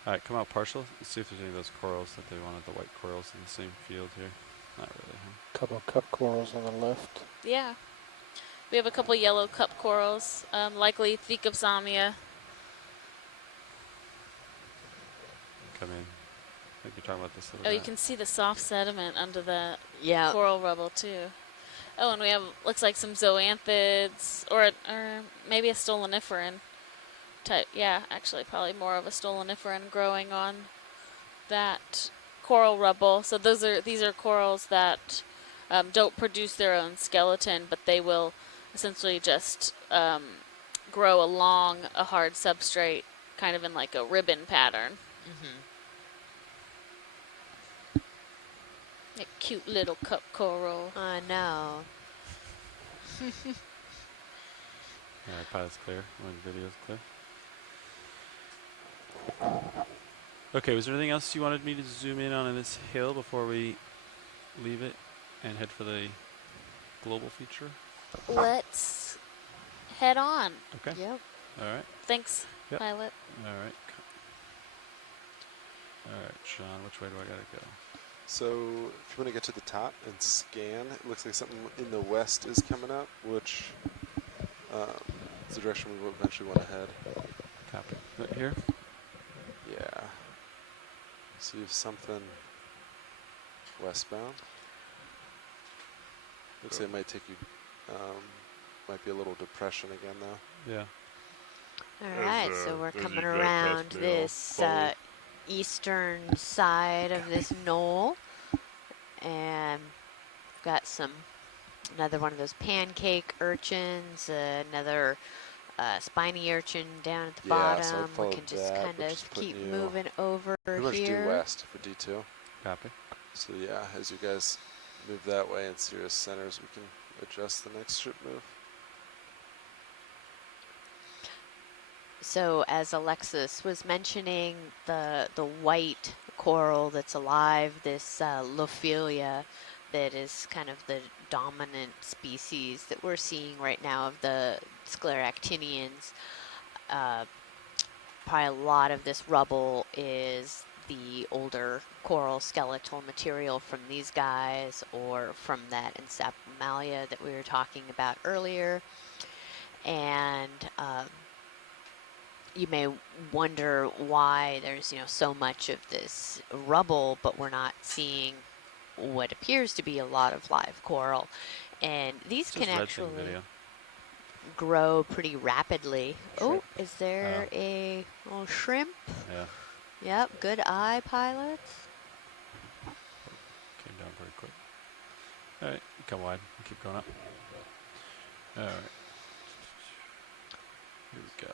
All right, come out partial. Let's see if there's any of those corals that they wanted, the white corals in the same field here. Not really, huh? Couple of cup corals on the left. Yeah. We have a couple yellow cup corals, likely Thecopsamia. Come in. I think you're talking about this little Oh, you guy. can see the soft sediment under the Yeah. coral rubble too. Oh, and we have, looks like some zoanthids, or maybe a stoloniferan type. Yeah, actually probably more of a stoloniferan growing on that coral rubble. So these are corals that don't produce their own skeleton, but they will essentially just grow along a hard substrate, kind of in like a ribbon pattern. Mm-hmm. A cute little cup coral. I know. All right, pilot's clear. When video's clear. Okay, was there anything else you wanted me to zoom in on this hill before we leave it and head for the global feature? Let's head on. Okay. Yep. All right. Thanks, Yep. pilot. All right. All right, Sean, which way do I gotta go? So if you want to get to the top and scan, it looks like something in the west is coming up, which is the direction we will eventually want to head. Copy. Right here? Yeah. See if something westbound. Looks like it might take you, might be a little depression again though. Yeah. All right, so we're as you coming drive around past me, I'll this follow. eastern side of this knoll, and we've got another one of those pancake urchins, another spiny urchin down at the Yeah, so I'd bottom. We follow can just that, kind which of is putting keep you moving over pretty much due here. west for D2. Copy. So yeah, as you guys move that way and Sirius centers, we can adjust the next strip move. So as Alexis was mentioning, the white coral that's alive, this Lophelia, that is kind of the dominant species that we're seeing right now of the scleractinians. Probably a lot of this rubble is the older coral skeletal material from these guys or from that Ensapomalia that we were talking about earlier. And you may wonder why there's so much of this rubble, but we're not seeing what appears to be a lot of live coral. And these can actually grow pretty rapidly. Shrimp. Oh, is there a little shrimp? Yeah. Yep, good eye, pilots. Came down pretty quick. All right, come wide. Keep going up. All right. Here we go.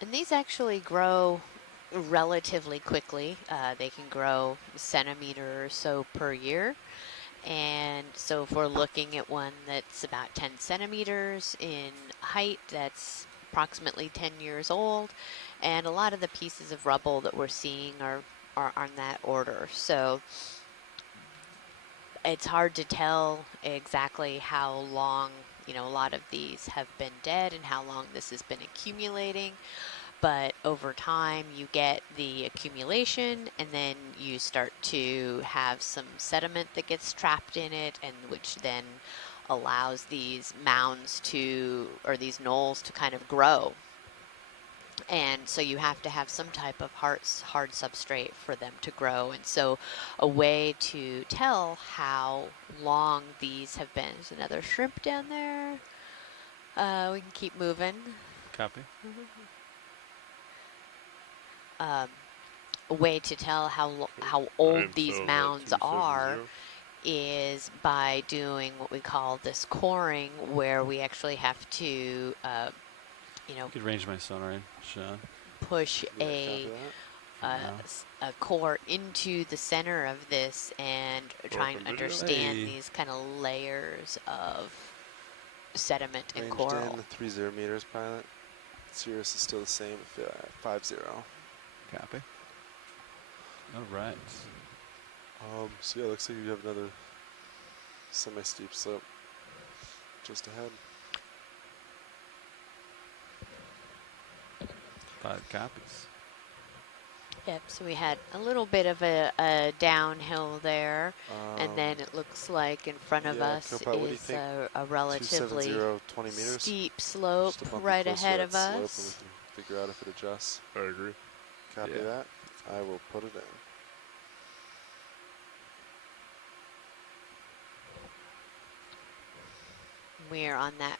And these actually grow relatively quickly. They can grow a centimeter or so per year. And so if we're looking at one that's about 10 centimeters in height, that's approximately 10 years old. And a lot of the pieces of rubble that we're seeing are on that order. So it's hard to tell exactly how long, a lot of these have been dead and how long this has been accumulating. But over time, you get the accumulation, and then you start to have some sediment that gets trapped in it, and which then allows these mounds or these knolls to kind of grow. And so you have to have some type of hard substrate for them to grow. And so a way to tell how long these have been. There's another shrimp down there. We can keep moving. Copy. A way to tell how old these mounds are is by doing what we call this coring, where we actually have to, You could range my sonar in, Sean. push a core into the center of this and try and understand these kind of layers of sediment and coral. Ranged in 30 meters, pilot. Sirius is still the same at 50. Copy. All right. So yeah, looks like you have another semi-steep slope just ahead. 5 copies. Yep, so we had a little bit of a downhill there, and then it looks like in front of us is a relatively 20 meters? steep slope right ahead of us. And we can figure out if it adjusts. I agree. Copy that. I will put it in. We're on that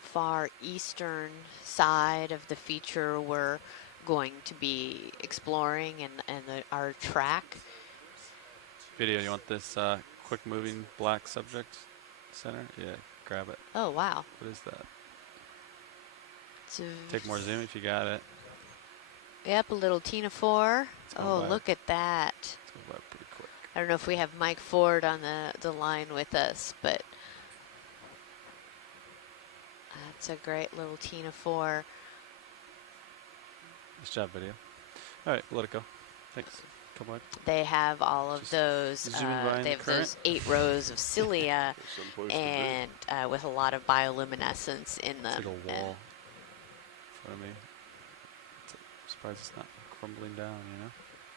far eastern side of the feature we're going to be exploring and our track. Video, you want this quick moving black subject center? Yeah, grab it. Oh, wow. What is that? It's Take more zoom if you got it. Yep, a little Tina 4. Oh, look at that. It's going by pretty quick. I don't know if we have Mike Ford on the line with us, but that's a great little Tina 4. Nice job, video. All right, let it go. Thanks. Come on. They have all of those. They have those 8 rows of cilia, and with a lot of bioluminescence in them. It's like a wall in front of me. I'm surprised it's not crumbling down,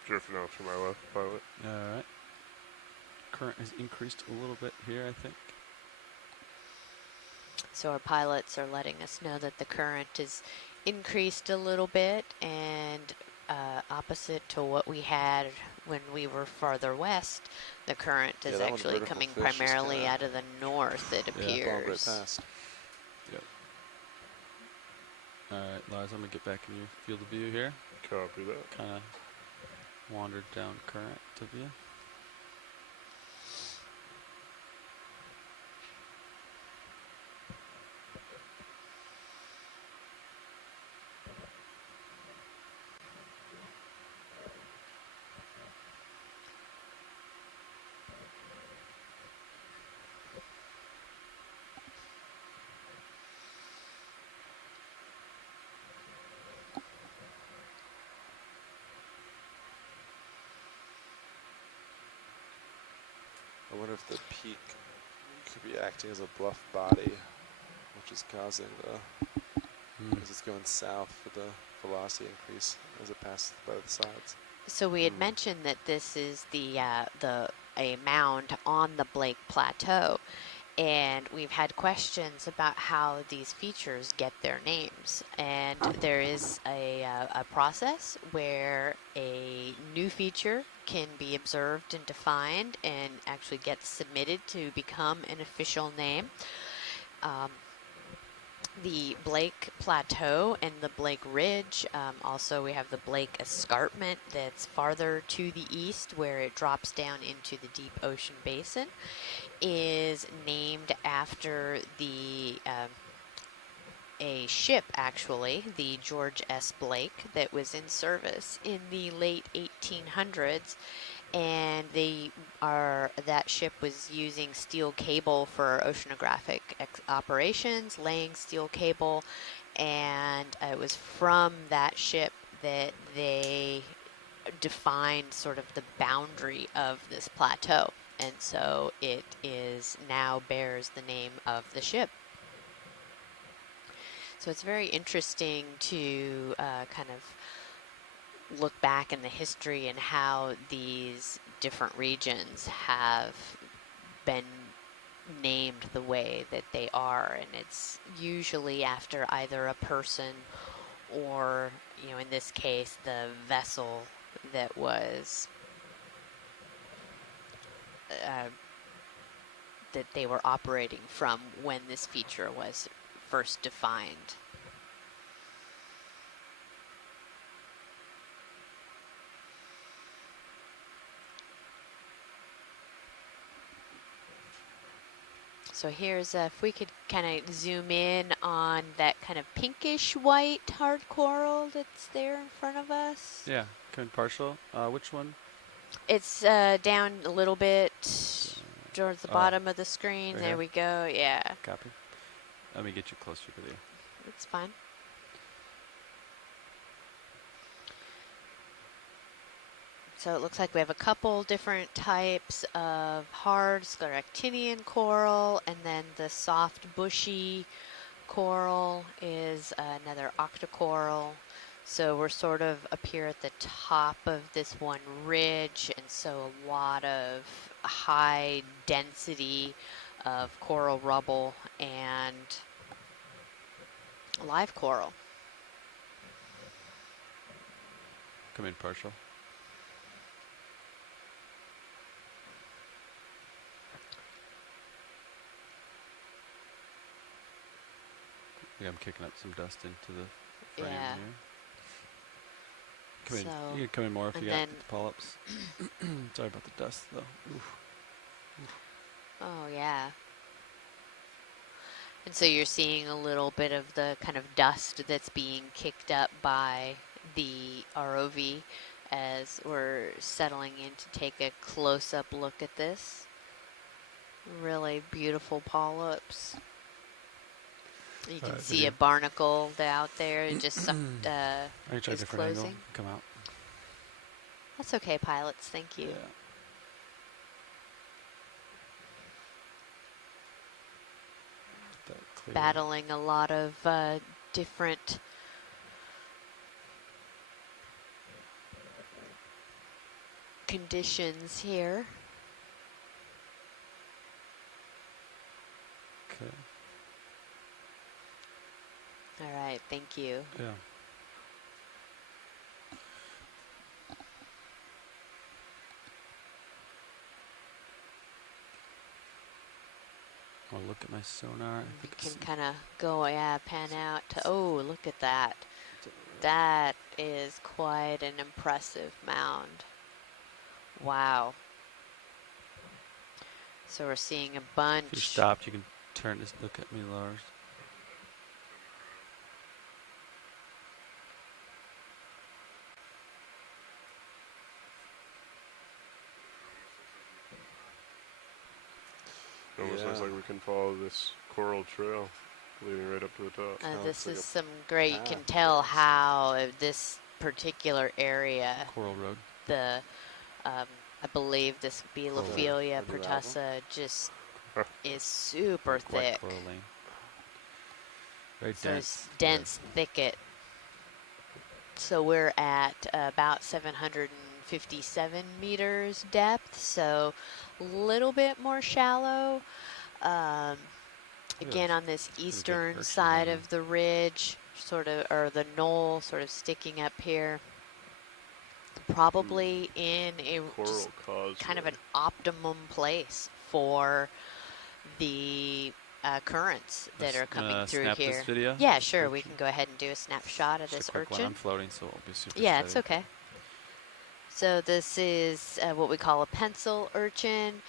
Drifting off to my left, pilot. All right. Current has increased a little bit here, I think. So our pilots are letting us know that the current is increased a little bit, and opposite to what we had when we were farther west. The current Yeah, is that one's actually vertical coming fish, just primarily kinda out of the north, it Yeah. bomb right appears. past. Yep. All right, Lars, I'm gonna get back in your field of view here. Copy that. Kind of wandered down current of you. I wonder if the peak could be acting as a bluff body, which is causing the, because it's going south with the velocity increase as it passes by the sides. So we had mentioned that this is a mound on the Blake Plateau, and we've had questions about how these features get their names. And there is a process where a new feature can be observed and defined and actually gets submitted to become an official name. The Blake Plateau and the Blake Ridge. Also, we have the Blake Escarpment that's farther to the east where it drops down into the deep ocean basin, is named after a ship, actually, the George S. Blake, that was in service in the late 1800s. And that ship was using steel cable for oceanographic operations, laying steel cable, and it was from that ship that they defined sort of the boundary of this plateau, and so it is now bears the name of the ship. So it's very interesting to kind of look back in the history and how these different regions have been named the way that they are, and it's usually after either a person or, you know, in this case, the vessel that was that they were operating from when this feature was first defined. So here's if we could kind of zoom in on that kind of pinkish white hard coral that's there in front of us. Yeah, coming partial. Which one? It's down a little bit towards the bottom of the screen. Right There here? we go. Yeah, Copy. Let me get you closer to the. it's fine. So it looks like we have a couple different types of hard scleractinian coral, and then the soft bushy coral is another octocoral. So we're sort of up here at the top of this one ridge, and so a lot of high density of coral rubble and live coral. Come in partial. Yeah, I'm kicking up some dust into the frame Yeah. here. Come in. So, You can come in more if and you got then- the polyps. Sorry about the dust, though. Oof. Oh, yeah. And so you're seeing a little bit of the kind of dust that's being kicked up by the ROV as we're settling in to take a close-up look at this. Really beautiful polyps. You can see Video. a barnacle out there just sucked, I can try a is different angle. closing. Come out. That's okay, pilots. Thank you. Yeah. That clear. Battling a lot of different conditions here. Okay. All right, thank you. Yeah. I'll look at my sonar. I You think can it's kind of go, yeah, pan out to, oh, look at that. That is quite an impressive mound. Wow. So we're seeing a bunch. if you're stopped, you can turn this. Look at me, Lars. It almost looks like we can follow this coral trail leading right up to the top. This like is a some great, you can path, tell yes. how this particular area, Coral Road. the, I believe this would be Coral Lophelia Road. The new album. pertussa, just Huh. is super Not quite thick. Coral Lane. Very So dense. it's dense thicket. So we're at about 757 meters depth, so a little bit more shallow. Again, on this eastern urchin side there. of the ridge, sort of, or the knoll, sort of sticking up here. Probably in a Coral just Causeway. kind of an optimum place for the currents that are coming through snap here. this video? Yeah, sure. We Urchin? can go ahead and do a snapshot of Just this a quick one. urchin. I'm floating, so it'll be super Yeah, steady. it's okay. So this is what we call a pencil urchin,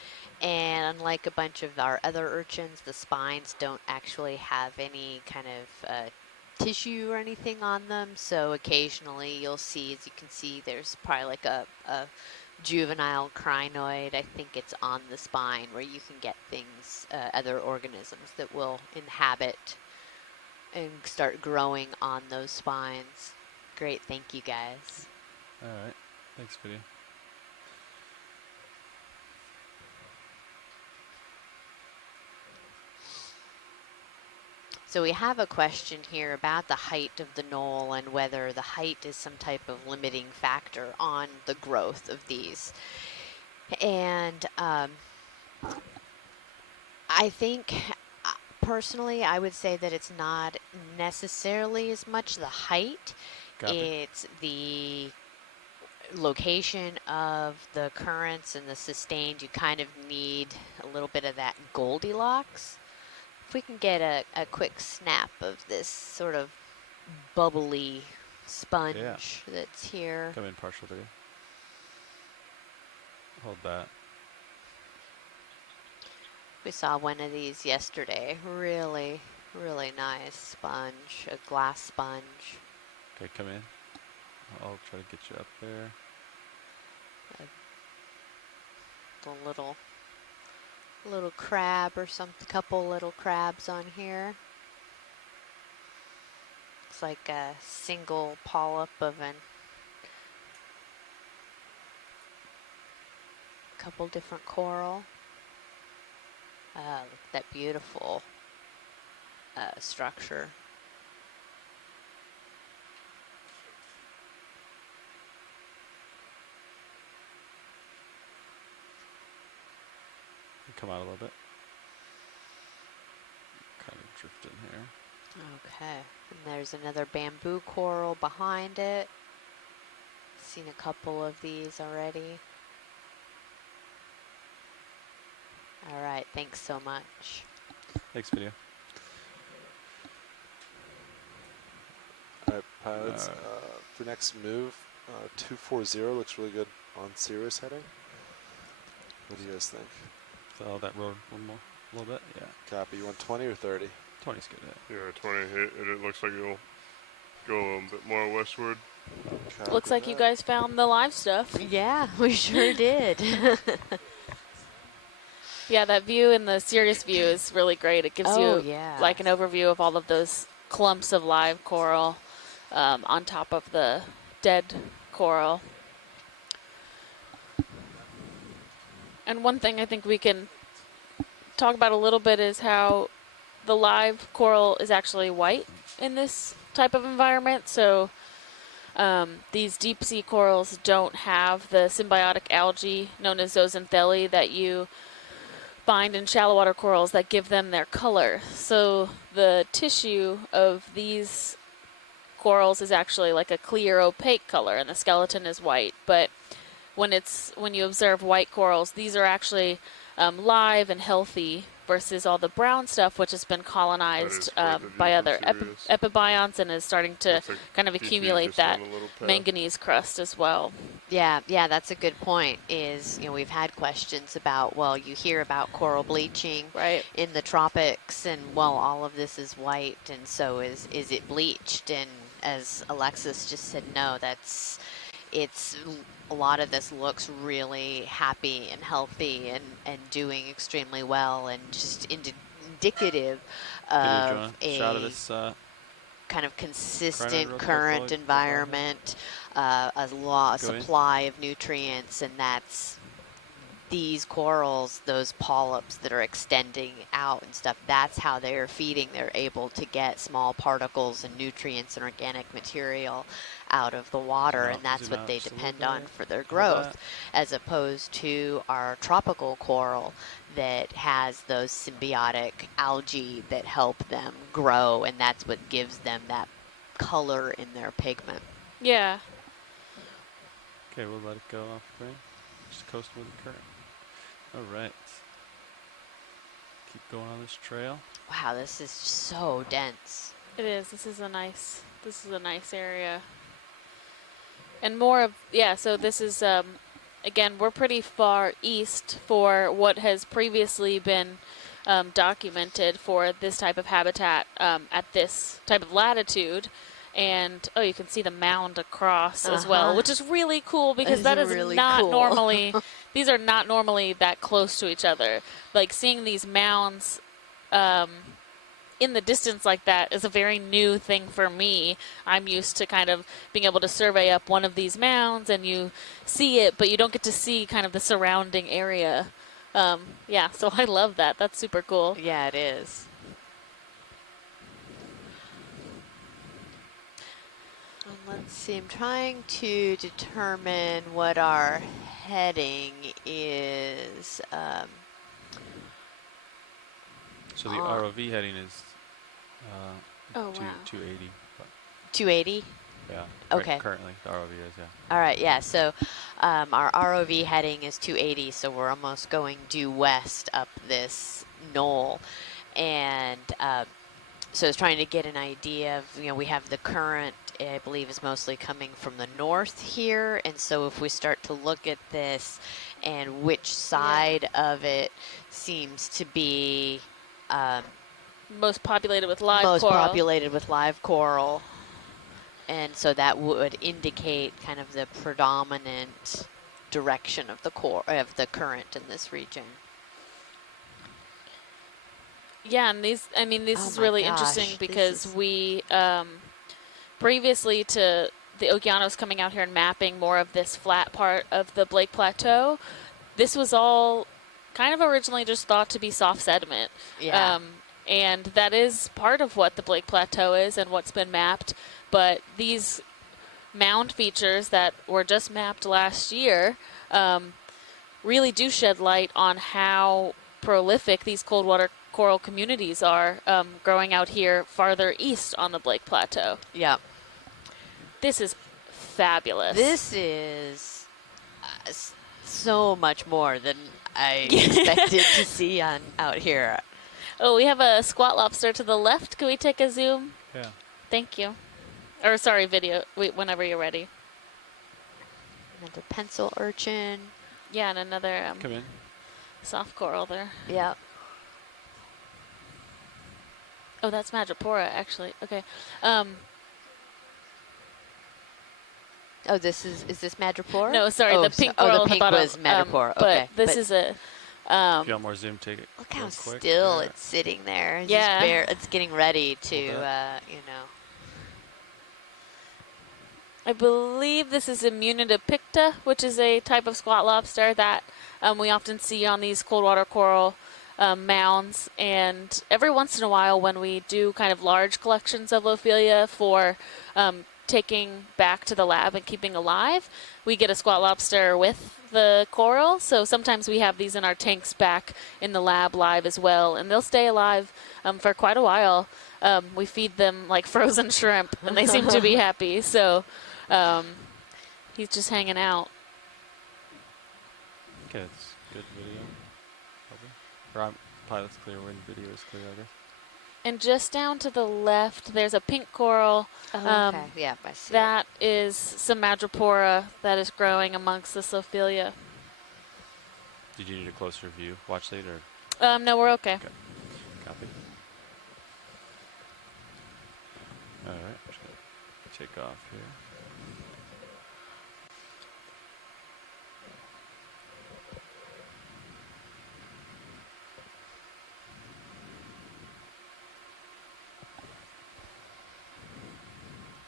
and unlike a bunch of our other urchins, the spines don't actually have any kind of tissue or anything on them. So occasionally you'll see, as you can see, there's probably like a juvenile crinoid. I think it's on the spine where you can get things, other organisms that will inhabit and start growing on those spines. Great, thank you guys. All right. Thanks, video. So we have a question here about the height of the knoll and whether the height is some type of limiting factor on the growth of these. And I think, personally, I would say that it's not necessarily as much the height. Copy. It's the location of the currents and the sustained. You kind of need a little bit of that Goldilocks. If we can get a quick snap of this sort of bubbly sponge that's here. Come in partial video. Hold that. We saw one of these yesterday. Really, really nice sponge, a glass sponge. Okay, come in. I'll try to get you up there. The little crab or some couple little crabs on here. Looks like a single polyp of a couple different coral. Look at that beautiful structure. Come out a little bit. Kind of drift in here. Okay, and there's another bamboo coral behind it. Seen a couple of these already. All right, thanks so much. Thanks, video. All right, pilots. The next move, 240 looks really good on Cirrus heading. What do you guys think? Follow that road a little bit. Yeah. Copy. You want 20 or 30? 20's good. Yeah. Yeah, 20 hit, and it looks like it'll go a little bit more westward. Copy Looks like that. you guys found the live stuff. Yeah, we sure did. Yeah, that view in the Sirius view is really great. It gives Oh, you yeah. like an overview of all of those clumps of live coral on top of the dead coral. And one thing I think we can talk about a little bit is how the live coral is actually white in this type of environment. So these deep sea corals don't have the symbiotic algae known as zooxanthellae that you find in shallow water corals that give them their color. So the tissue of these corals is actually like a clear opaque color and the skeleton is white. But when you observe white corals, these are actually live and healthy versus all the brown stuff, which has been colonized is quite the view by from other Sirius. epibionts and is starting to Looks like kind of PT is accumulate just that on a little path. manganese crust as well. Yeah, yeah, that's a good point. Is, you know, we've had questions about, well, you hear about coral bleaching Right. in the tropics, and well, all of this is white, and so is it bleached? And as Alexis just said, no, it's a lot of this looks really happy and healthy and doing extremely well, and just indicative Video, of Jonah. Shot of a this. kind of real consistent quick current while you- environment, a Go in. supply of nutrients, and that's these corals, those polyps that are extending out and stuff, that's how they're feeding. They're able to get small particles and nutrients and organic material out of the water, Zoom and that's zoom what out they just a little depend on bit. for their Hold growth, that. as opposed to our tropical coral that has those symbiotic algae that help them grow, and that's what gives them that color in their pigment. Yeah. Okay, we'll let it go off frame. Just coasting with the current. All right. Keep going on this trail. Wow, this is so dense. It is. This is a nice area. And more of, yeah, so this is, again, we're pretty far east for what has previously been documented for this type of habitat at this type of latitude. And, oh, you can see the mound across as well, which is really cool because that is really not cool. normally, these are not normally that close to each other. Like, seeing these mounds in the distance like that is a very new thing for me. I'm used to kind of being able to survey up one of these mounds and you see it, but you don't get to see kind of the surrounding area. Yeah, so I love that. That's super cool. Yeah, it is. And let's see, I'm trying to determine what our heading is. So the on ROV heading is Oh, wow. 280. But 280. yeah. Okay. Right, currently the ROV is, yeah. All right, yeah, so our ROV heading is 280, so we're almost going due west up this knoll. And so I was trying to get an idea of, you know, we have the current, I believe, is mostly coming from the north here. And so if we start to look at this and which side of it seems to be Most populated with live most coral. populated with live coral. And so that would indicate kind of the predominant direction of the current in this region. Yeah, and these, I mean, this Oh is my really gosh, interesting this because is- we, previously to the Okeanos coming out here and mapping more of this flat part of the Blake Plateau, this was all kind of originally just thought to be soft sediment. Yeah. And that is part of what the Blake Plateau is and what's been mapped. But these mound features that were just mapped last year really do shed light on how prolific these cold water coral communities are growing out here farther east on the Blake Plateau. Yeah. This is fabulous. This is so much more than I expected to see out here. Oh, we have a squat lobster to the left. Can we take a zoom? Yeah. Thank you. Or sorry, video. Wait, whenever you're ready. Another pencil urchin. Yeah, and another Come in. soft coral there. Yeah. Oh, that's Madrepora, actually. Okay. Oh, is this Madrepora? No, sorry, oh, the pink so, coral the at pink the bottom. was Madrepora. But okay. this is a. If you want more zoom, take it. Look real how quick still there. it's sitting there. It's Yeah. It's getting ready to, Hold you know. I believe this is Immunidipicta, which is a type of squat lobster that we often see on these cold water coral mounds. And every once in a while, when we do kind of large collections of Lophelia for taking back to the lab and keeping alive, we get a squat lobster with the coral. So sometimes we have these in our tanks back in the lab live as well, and they'll stay alive for quite a while. We feed them like frozen shrimp, and they seem to be happy. So he's just hanging out. Okay, that's good video. Probably. Or pilot's clear when video is clear, I guess. And just down to the left, there's a pink coral. Oh, okay. Yeah, I see. That is some madrepora that is growing amongst the Lophelia. Did you need a closer view, watch lead, or No, we're okay. okay. Copy? All right, just gonna take off here.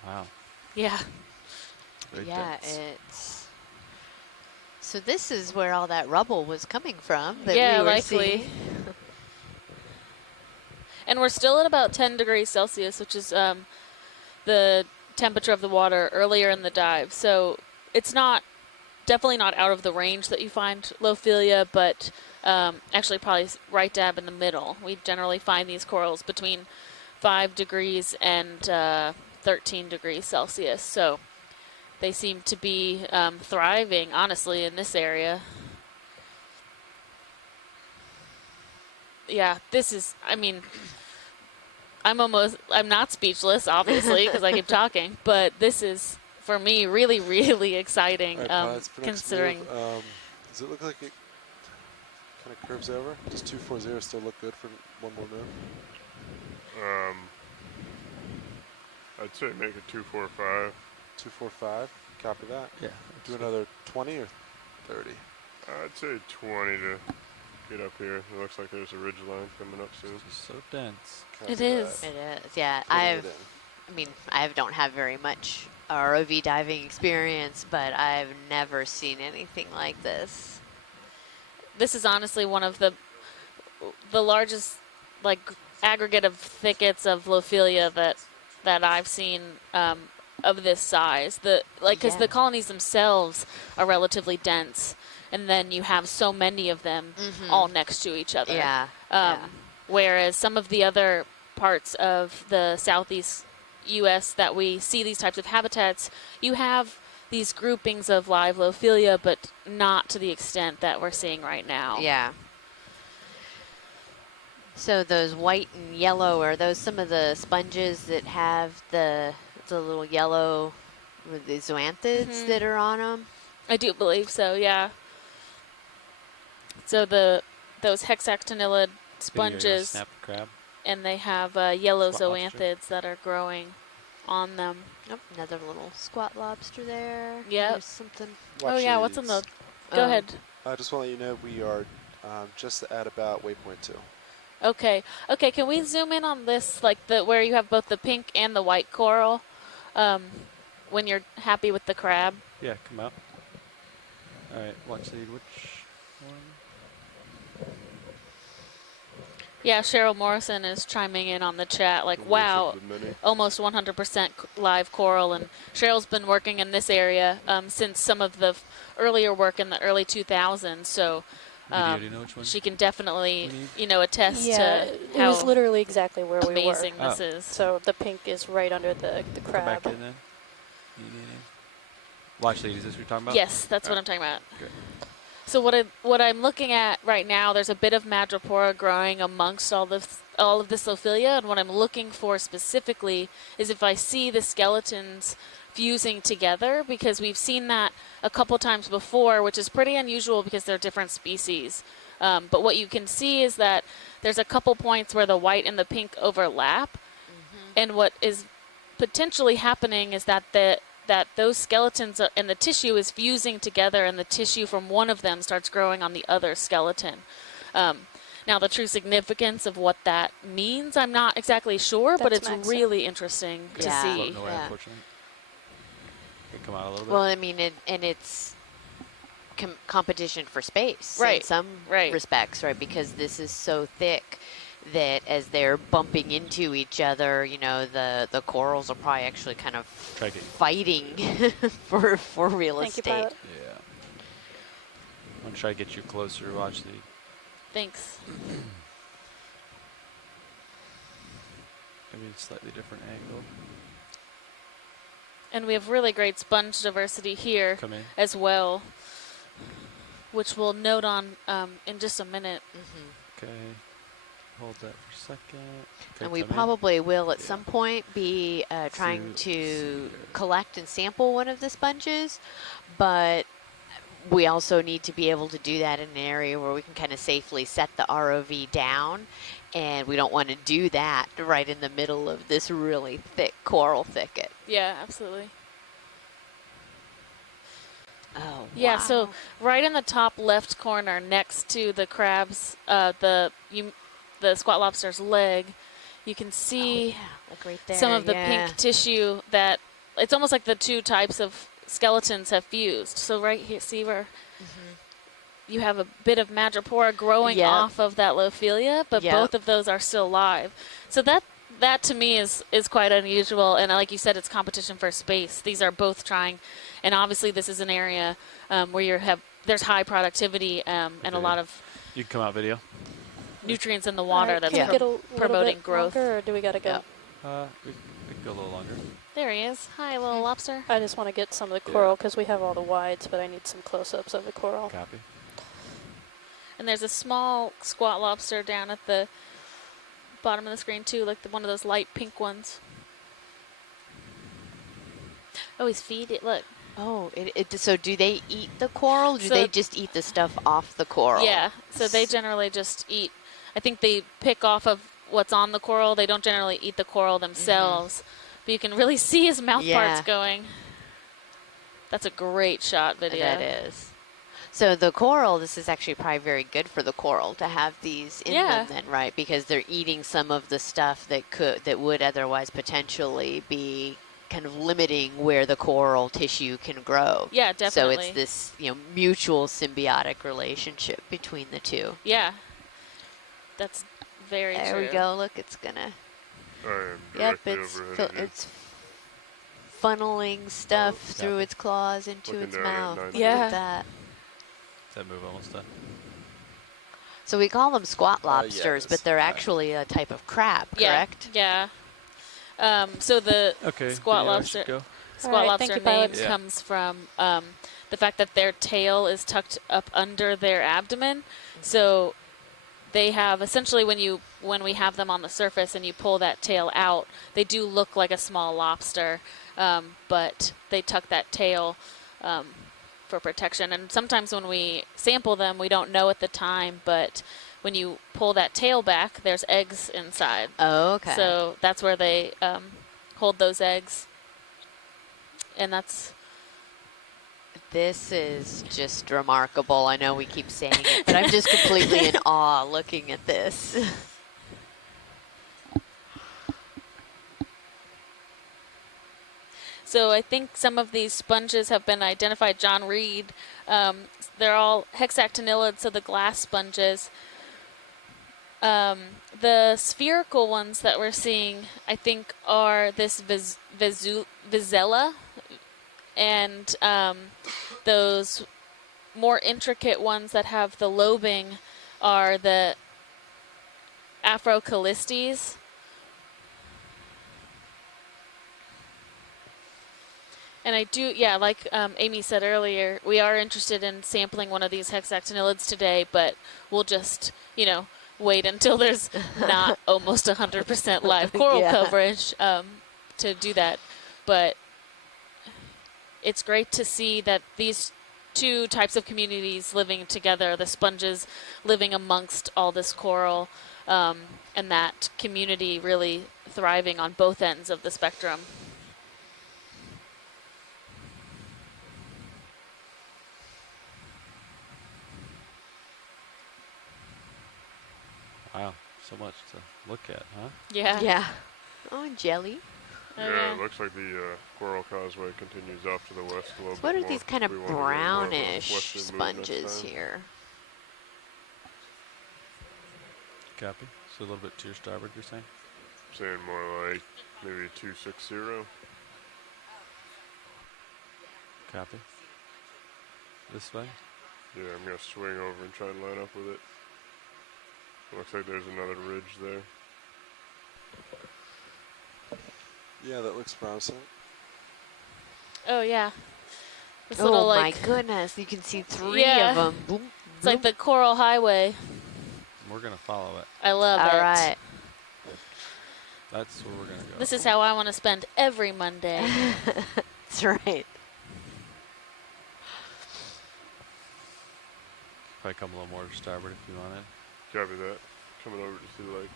Wow. Yeah. Very Yeah, dense. it's. So this is where all that rubble was coming from that Yeah, we were likely. seeing. And we're still at about 10 degrees Celsius, which is the temperature of the water earlier in the dive. So it's definitely not out of the range that you find Lophelia, but actually probably right dab in the middle. We generally find these corals between 5 degrees and 13 degrees Celsius. So they seem to be thriving, honestly, in this area. Yeah, this is, I mean, I'm not speechless, obviously, because I keep talking, but this is, for me, really, really exciting, All right, pilots, for next considering. move, does it look like it kind of curves over? Does 240 still look good for one more move? I'd say make it 245. 245, copy that. Yeah. Do another 20 or 30? I'd say 20 to get up here. It looks like there's a ridge line coming up soon. This is so dense. Copy It is. that. It is, yeah. Putting it I mean, I don't have very much ROV diving experience, but I've never seen anything like this. This is honestly one of the largest, like, aggregate of thickets of Lophelia that I've seen of this size. Because Yeah. the colonies themselves are relatively dense, and then you have so many of them all next to each other. Yeah. Whereas some of the other parts of the southeast U.S. that we see these types of habitats, you have these groupings of live Lophelia, but not to the extent that we're seeing right now. Yeah. So those white and yellow, are those some of the sponges that have the little yellow with the zoanthids that are on them? I do believe so, yeah. So those hexactinellid sponges, Snap the crab. and they have yellow Squat lobster. zoanthids that are growing on them. Oh, another little squat lobster there. Yep. There's something. Watch Oh yeah, what's on the? leads. Go ahead. I just want to let you know we are just at about waypoint 2. Okay. Okay. Can we zoom in on this, like where you have both the pink and the white coral, when you're happy with the crab? Yeah, come out. All right, watch lead. Which one? Yeah, Cheryl Morrison is chiming in on the chat, like, The wow, roof of the mini. almost 100% live coral. And Cheryl's been working in this area since some of the earlier work in the early 2000s. So Video, do you know which one? she can definitely, we need? attest Yeah, to it was how literally exactly where we were. amazing this Oh. is. So the pink is right under the Come crab. back in then. Watch lead. Is this what you're talking about? Yes, that's what Alright. I'm talking about. Good. So what I'm looking at right now, there's a bit of madrepora growing amongst all of this Lophelia, and what I'm looking for specifically is if I see the skeletons fusing together, because we've seen that a couple times before, which is pretty unusual because they're different species. But what you can see is that there's a couple points where the white and the pink overlap, and what is potentially happening is that those skeletons and the tissue is fusing together, and the tissue from one of them starts growing on the other skeleton. Now, the true significance of what that means, I'm not exactly sure, but That's it's Max. really interesting to Yeah. see. Floating away, Yeah. unfortunately. Can come out a little bit. Well, I mean, and it's competition for space Right, in some right. respects, right? Because this is so thick that as they're bumping into each other, the corals are probably actually kind of Try to get you. fighting for real Thank you, estate. pilot. Yeah. I'm gonna try to get you closer. Watch lead. Thanks. Maybe a slightly different angle. And we have really great sponge diversity here Come in. as well, which we'll note on in just a minute. Mhm. Okay. hold that for a second. Okay, And we come in. probably will at some point be trying to collect and sample one of the sponges, but we also need to be able to do that in an area where we can kind of safely set the ROV down, and we don't want to do that right in the middle of this really thick coral thicket. Yeah, absolutely. Oh, Yeah, wow. so right in the top left corner next to the crab's, the squat lobster's leg, you can see Look right there. some of the pink tissue that, it's almost like the two types of skeletons have fused. So right here, see where you have a bit of madrepora growing off of that Lophelia, but both of those are still live. So that to me is quite unusual, and like you said, it's competition for space. These are both trying, and obviously this is an area where there's high productivity and a lot of You can come out video. nutrients in the water that's Can we get a promoting bit growth. longer, or do we gotta go? We can go a little longer. There he is. Hi, little lobster. I just want to get some of the coral because we have all the wides, but I need some close-ups of the coral. Copy. And there's a small squat lobster down at the bottom of the screen too, like one of those light pink ones. Oh, he's feed it. Look. Oh, so do they eat the coral? Or do So- they just eat the stuff off the coral? Yeah. So they generally just eat. I think they pick off of what's on the coral. They don't generally eat the coral themselves. But you can really see his mouth parts going. That's a great shot video. That is. So the coral, this is actually probably very good for the coral to have these in them then, right? Because they're eating some of the stuff that would otherwise potentially be kind of limiting where the coral tissue can grow. Yeah, definitely. So it's this, mutual symbiotic relationship between the two. Yeah. That's very true. There we go. Look, it's gonna. I am Yep, directly overhead of you. it's funneling stuff through its claws into Looking its down at mouth. 900. Look at that. That move almost done. So we call them squat yeah, lobsters, but they're actually a type of crab, correct? Yeah. So the squat video, I lobster, should go. squat lobster you, name pilots. comes from the fact that their tail is tucked up under their abdomen. So they have essentially when we have them on the surface and you pull that tail out, they do look like a small lobster, but they tuck that tail for protection. And sometimes when we sample them, we don't know at the time, but when you pull that tail back, there's eggs inside. Oh, okay. So that's where they hold those eggs. And This is just remarkable. I know we keep saying it, but I'm just completely in awe looking at this. So I think some of these sponges have been identified. John Reed, they're all hexactinellid, so the glass sponges. The spherical ones that we're seeing, I think, are this Vizella, and those more intricate ones that have the lobing are the Afrocalistes. And I do, like Amy said earlier, we are interested in sampling one of these hexactinellids today, but we'll just, wait until there's not almost 100% live coral coverage to do that. But it's great to see that these two types of communities living together, the sponges living amongst all this coral, and that community really thriving on both ends of the spectrum. Wow, so much to look at, huh? Yeah. Yeah. Oh, and jelly. Yeah, it looks like the Coral Causeway continues off to the west a little bit What are more. these kind of We wanna get more of a brownish western move next sponges time. here? Copy. So a little bit to your starboard, you're saying? Saying more like maybe 260. Copy. This way? Yeah, I'm going to swing over and try and line up with it. Looks like there's another ridge there. Yeah, that looks promising. Oh, yeah. This Oh, little, my goodness. You can see three Yeah. of them. Boom, It's like the Coral Highway. We're we're gonna follow it. I love All it. right. That's where we're gonna go. This is how I want to spend every Monday. That's right. Probably come a little more to starboard if you wanted. Copy that. Coming over to see like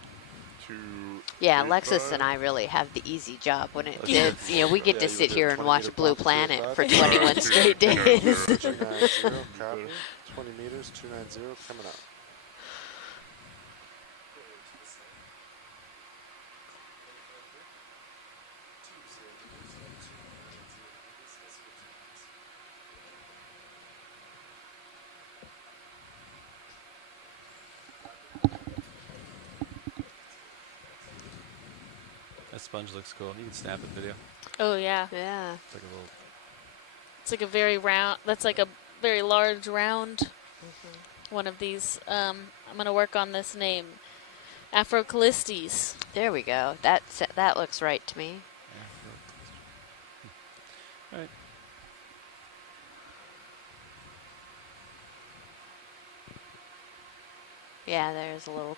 2. Yeah, Alexis and I really have the easy job when Let's it's, you know, we get Yeah, to you sit would do here a and 20 watch meter Blue bump, Planet 205. for 21 straight days. 290, copy. 20 meters, 290, coming up. That sponge looks cool. You can snap it video. Oh yeah. Yeah. It's like a little. It's like a very round. That's like a very large round. One of these. I'm gonna work on this name. Afrocallistes. There we go. That looks right to me. All right. Yeah, there's a little.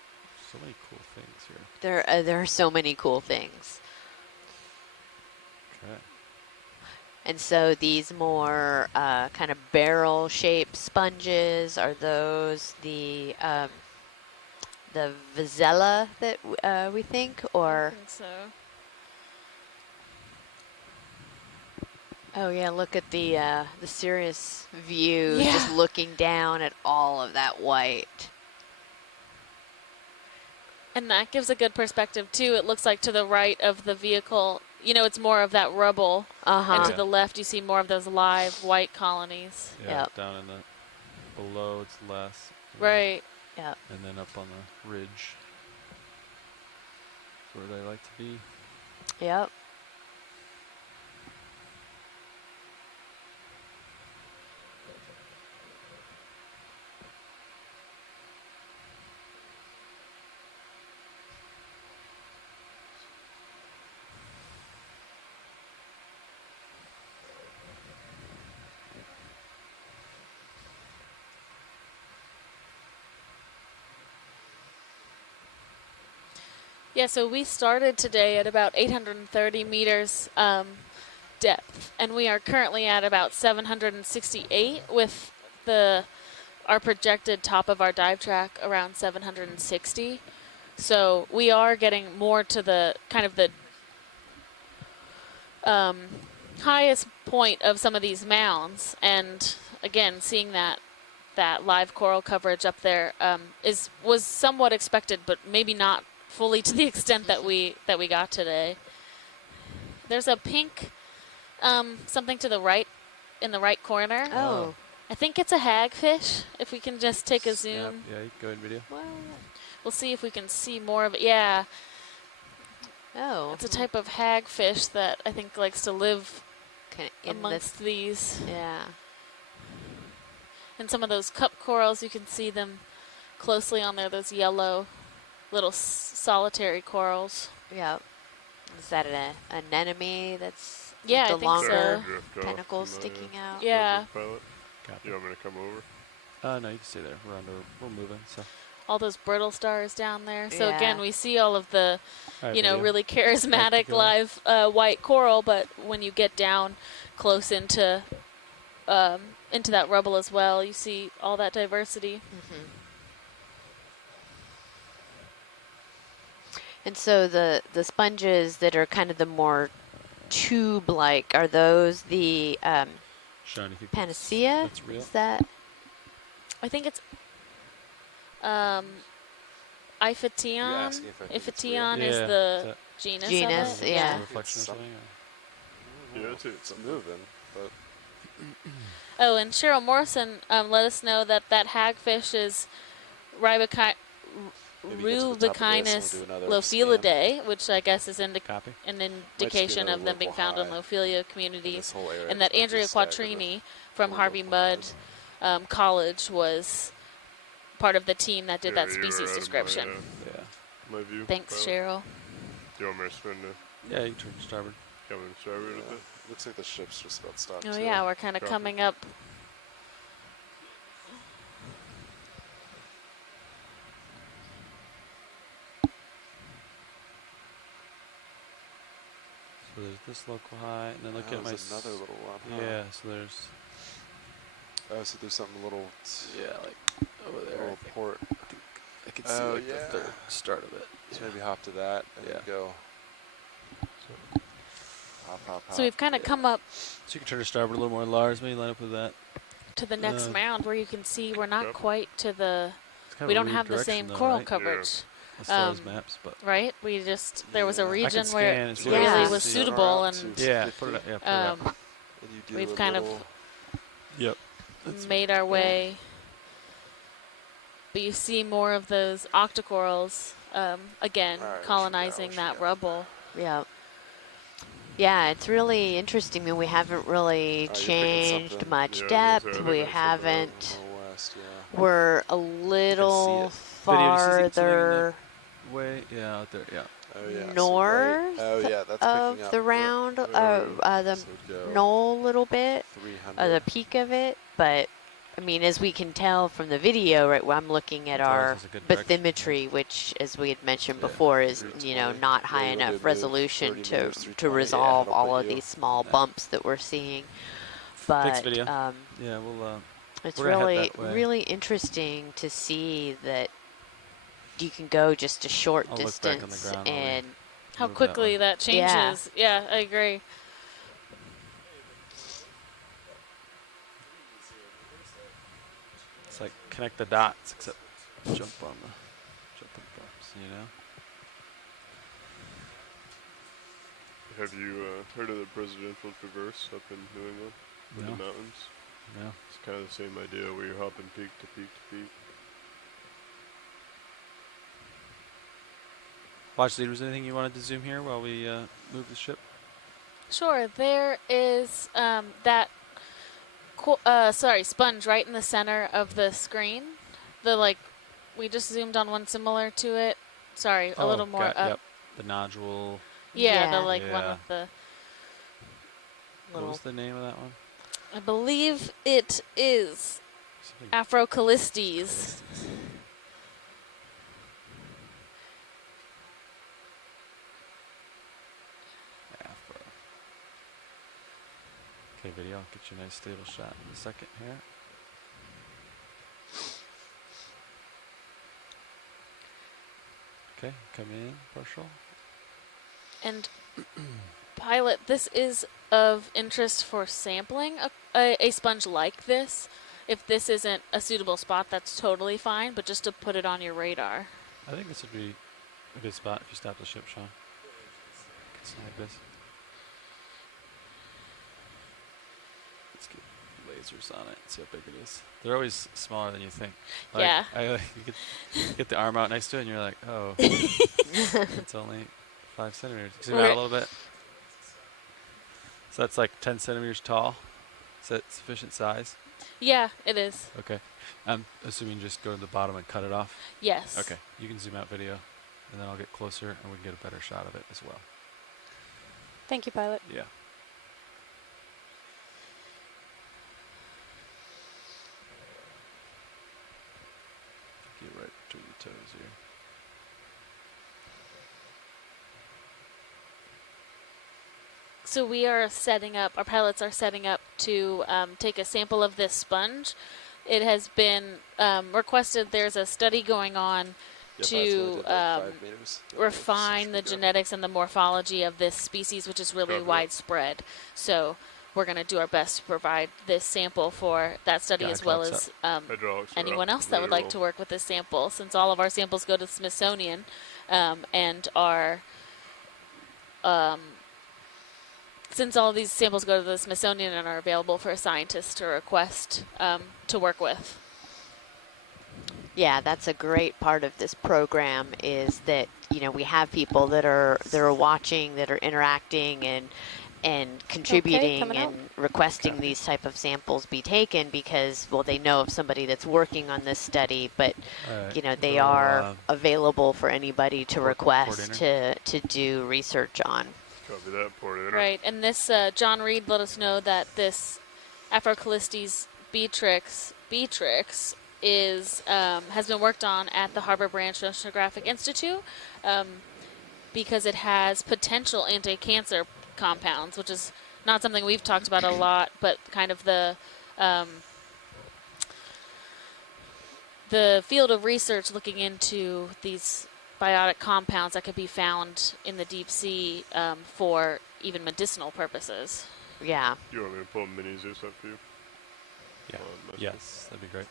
So many cool things here. There are so many cool things. Okay. And so these more kind of barrel-shaped sponges, are those the Vizela that we think, or? I think so. Oh yeah, look at the serious view, Yeah. just looking down at all of that white. And that gives a good perspective too. It looks like to the right of the vehicle, you know, it's more of that rubble. And to Yeah. the left, you see more of those live white colonies. Yeah. Yep. Down in the below, it's less. Right. Yep. And then up on the ridge. That's where they like to be. Yep. Yeah, so we started today at about 830 meters depth, and we are currently at about 768 with our projected top of our dive track around 760. So we are getting more to the kind of the highest point of some of these mounds, and again, seeing that live coral coverage up there was somewhat expected, but maybe not fully to the extent that we got today. There's a pink something to the right, in the right corner. Oh. I think it's a hagfish. If we can just take a zoom, Yeah, you can go in video. we'll see if we can see more of it. Yeah, Oh. it's a type of hagfish that I think likes to live Kinda in amongst these. Yeah. And some of those cup corals, you can see them closely on there. Those yellow little solitary corals. Yep. Is that an anemone that's Yeah, the I think longer so. Drift off tentacles from the sticking out? Yeah. subject pilot. Copy. You want me to come over? No, you can stay there. We're moving. So. All those brittle stars down there. So Yeah. again, we see all of the, All right, you know, video. really charismatic go. live white coral, but when you get down close into that rubble as well, you see all that diversity. Mm-hmm. And so the sponges that are kind of the more tube-like, are those the Sean, you think Panacea? That's real. Is that? I think it's You're Iphition. asking if I think it's real? Iphition is Yeah, the that- genus. Genus, of it. yeah. reflection or Some- something. Yeah, it's moving, but Oh, and Cheryl Morrison let us know that hagfish is maybe get to the top of this and we'll do Rubichinus another lophelidae, which I guess is Copy. an indication of them being found in Lophelia communities. this whole area And that is Andrea just staggered with Quattrini from little Harvey Mudd College was part of the team that did Yeah, that you were species out of description. Yeah. My view. Thanks, pilot. Cheryl. Do you want me to spin the Yeah, you can turn to starboard. coming starboard with it? Looks like the ship's just about stopped. Oh too. yeah, we're kind of Copy. coming up. there's this local high, and then look at my another little one. Huh? yeah. So there's Oh, so there's something little. yeah, like over there. Little port. I can see Oh, like the yeah. third start of it. So maybe hop to that and then Yeah. go. Hop, hop, hop. So we've kind of come up So you can turn to starboard a little more, Lars. Maybe line up with that. to the next Uh, mound where you can see we're not Yep. quite to the. It's kind We of a don't weird have the direction same though, coral right? coverage, As far as um, maps, but right? We just there was a Yeah. I can region scan where and it see what I really can was see. suitable, Up and to yeah, 50, put it up. Yeah, put it up. um, and you do we've a kind of little- Yep. made our way. But you see more of those octocorals again All right, what you colonizing got? that rubble. Yeah. Yeah, it's really interesting. I mean, we haven't really you're picking changed something. much Yeah, I was gonna say, I depth. think We that's something else. haven't. Little west, yeah. We're a little it. Video, do you see something in the farther way, yeah, out there, yeah. Oh yeah. so north right- oh yeah, that's of picking up. the round, the So go knoll a little bit, 300. the peak of it. But I mean, as we can tell from the video, right, where I'm looking at It's always our has a good direction, bathymetry, which, as we had mentioned Yeah, before, is 320. not Yeah, high you wanna enough move resolution 30 to meters, 320. Yeah, resolve that'll all put of you- these small Yeah. bumps that we're seeing. Thanks, But video. Yeah, we'll it's we're gonna head really that way. really interesting to see that you can go just a short I'll look back on the distance ground while we and How move that quickly way. that Yeah. changes. Yeah, I agree. It's like connect the dots, except jump the bumps, you know? Have you heard of the presidential traverse up in New England with No. the mountains? No. It's kind of the same idea where you're hopping peak to peak to peak. Watch leaders, anything you wanted to zoom here while we move the ship? Sure, there is that sponge right in the center of the screen. We just zoomed on one similar to it. Sorry, a little more up. Yep. The nodule. Yeah, Yeah. the one Yeah. with the What little. was the name of that one? I believe it is Something Afrocalistes. Afro. Okay, video. I'll get you a nice stable shot in a second here. Okay, coming in, partial. And pilot, this is of interest for sampling a sponge like this. If this isn't a suitable spot, that's totally fine, but just to put it on your radar. I think this would be a good spot if you stop the ship, Sean. Could snag this. Let's get lasers on it and see how big it is. They're always smaller than you think. Yeah. You could get the arm out next to it and you're like, oh, it's only 5 centimeters. Zoom out a little bit. So that's like 10 centimeters tall. Is that sufficient size? Yeah, it is. Okay. I'm assuming just go to the bottom and cut it off. Yes. Okay. You can zoom out video, and then I'll get closer and we can get a better shot of it as well. Thank you, pilot. Yeah. Get right between the toes here. So we are setting up, our pilots are setting up to take a sample of this sponge. It has been requested, there's a study going on to refine the genetics and the morphology of this species, which is really widespread. So we're going to do our best to provide this sample for that study, as well as Hydraulics are anyone up, else that would like to work with this sample, since all of our samples go to the Smithsonian and are since all of these samples go to the Smithsonian and are available for a scientist to request to work with. Yeah, that's a great part of this program, is that, you know, we have people that are watching, that are interacting and contributing coming out. and requesting these type of samples be taken, because, well, they know of somebody that's working on this study, but you know, they are available for anybody to request to do research on. Copy that, port in. Right, and this John Reed let us know that this Afrocalistes beatrix is has been worked on at the Harbor Branch Oceanographic Institute because it has potential anti-cancer compounds, which is not something we've talked about a lot, but kind of the field of research looking into these biotic compounds that could be found in the deep sea for even medicinal purposes. Yeah. You want me to pull mini Zeus up for you? Yeah. Yes, that'd be great.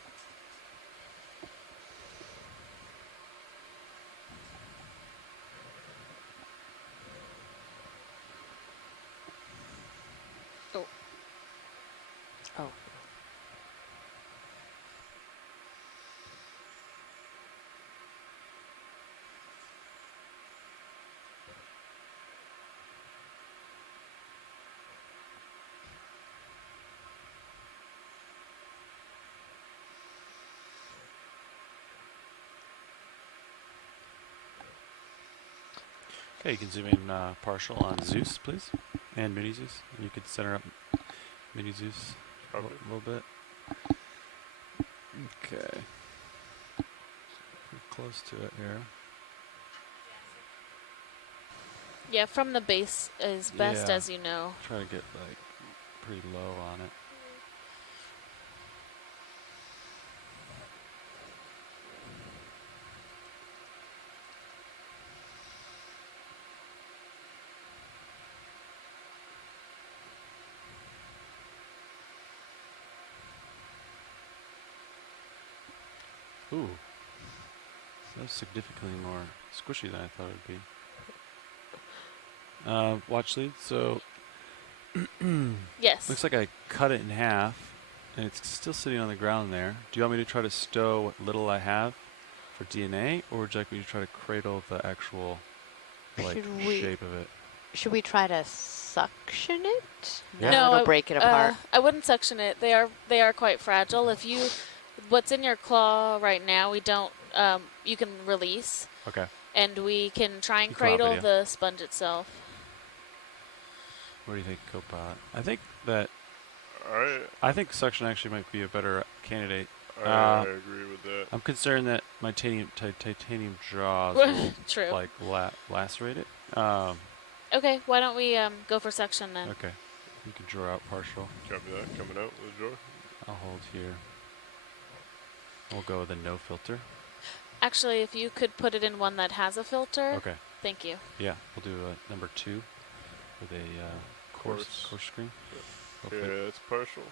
Oh. Oh. Okay, you can zoom in partial on Zeus, please, and mini Zeus. And you could center up mini Zeus a little bit. Okay. Pretty close to it here. Yeah, from the base as best Yeah. as you know. Try to get like pretty low on it. Ooh. That was significantly more squishy than I thought it would be. Watch lead. So Yes. looks like I cut it in half, and it's still sitting on the ground there. Do you want me to try to stow what little I have for DNA, or would you like me to try to cradle the actual shape of it? Should we try to suction it? Yeah. No, it'll break it apart. I wouldn't suction it. They are quite fragile. If you, what's in your claw right now, we don't. You can release. Okay. And we can try and You come out cradle video. the sponge itself. What do you think, Copilot? I think that I suction actually might be a better candidate. agree with that. I'm concerned that my titanium jaws will True. like lacerate it. Okay, why don't we go for suction then? Okay, you can draw out partial. Copy that. Coming out with the drawer. I'll hold here. We'll go with a no filter. Actually, if you could put it in one that has a filter. Okay. Thank you. Yeah, we'll do number 2 with a coarse screen. Yeah, it's partial.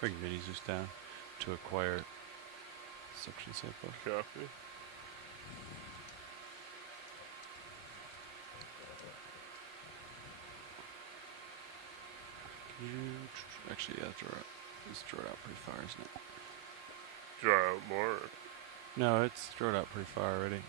Bring mini Zeus down to acquire suction sample. Copy. Can you actually draw it? It's drawn out pretty far, isn't it? Draw out more. No, it's drawn out pretty far already.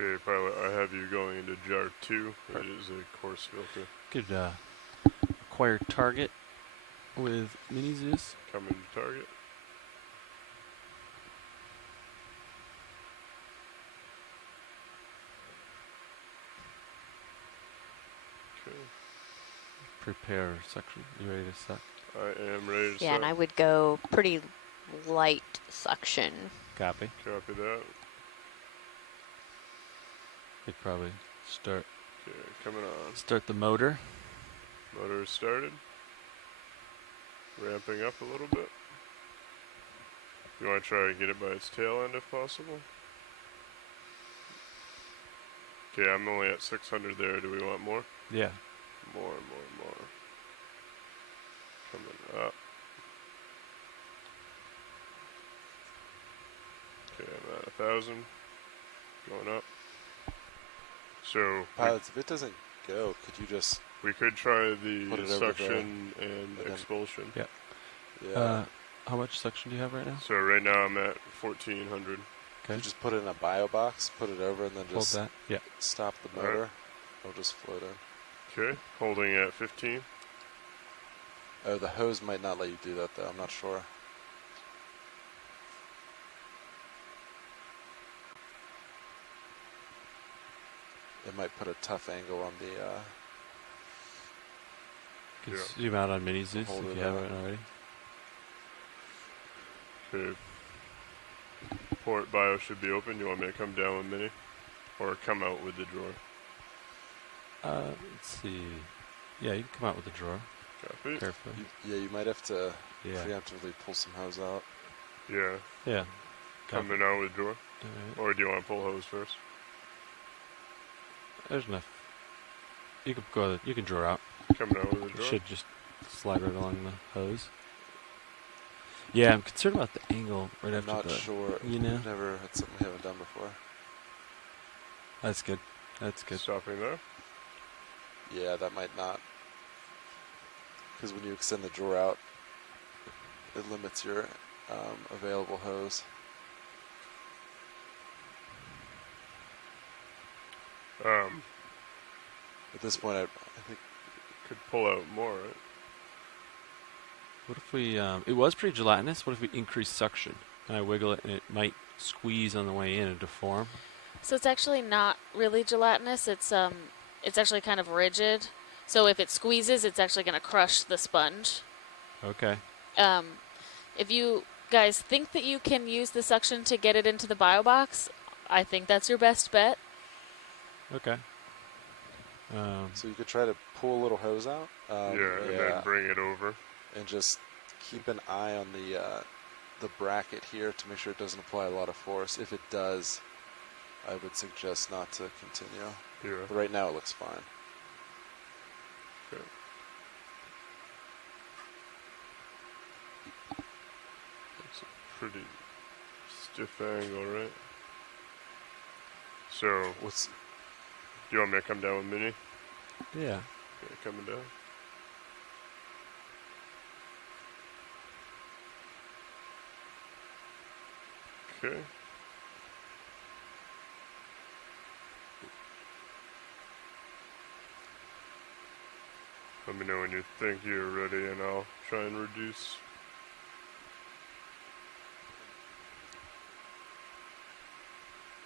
Okay, pilot, I have you going into jar 2. It is a coarse filter. Could acquire target with mini Zeus. Coming to target. Okay. Prepare suction. You ready to suck? I am ready to Yeah, and I would go pretty light suction. Copy. Copy that. Could probably start Okay, coming on. start the motor. Motor is started. Ramping up a little bit. You want to try to get it by its tail end if possible? Okay, I'm only at 600 there. Do we want more? Yeah. More. Coming up. Okay, I'm at 1,000. Going up. So Pilots, if it doesn't go, could you just we could try Put the it over there, suction and and then- expulsion. Yep. Yeah. How much suction do you have right now? So right now I'm at 1400. Okay. You just put it in a bio box, put it over, and then Hold just that. Yeah. stop the All right. motor. It'll just float in. Okay, holding at 15. Oh, the hose might not let you do that, though. I'm not sure. It might put a tough angle on the... You can Yeah. zoom out on mini Zeus Hold if it you out. haven't already. Okay. Port bio should be open. You want me to come down with mini? Or come out with the drawer? Let's see. Yeah, you can come out with the drawer. Copy. Carefully. you might have to Yeah. preemptively pull some hose out. Yeah. Yeah. Copy. Coming out with drawer? Alright. Or do you want to pull hose first? There's enough. You can go. You can draw out. Coming out with the It drawer? should just slide right along the hose. Yeah, I'm concerned about the angle right I'm after not the. sure. You know. We've never had something we haven't done before. That's good. That's good. Stopping there? Yeah, that might not. Because when you extend the drawer out, it limits your available hose. At this point, I think Could pull out more, right? What if we? It was pretty gelatinous. What if we increase suction and I wiggle it and it might squeeze on the way in and deform? So it's actually not really gelatinous. It's actually kind of rigid. So if it squeezes, it's actually going to crush the sponge. Okay. If you guys think that you can use the suction to get it into the bio box, I think that's your best bet. Okay. so. You could try to pull a little hose out. And then bring it over. And just keep an eye on the bracket here to make sure it doesn't apply a lot of force. If it does, I would suggest not to continue. Yeah. But right now it looks fine. Okay. That's a pretty stiff angle, right? So, What's do you want me to come down with mini? Yeah. Okay, coming down. Okay. Let me know when you think you're ready and I'll try and reduce.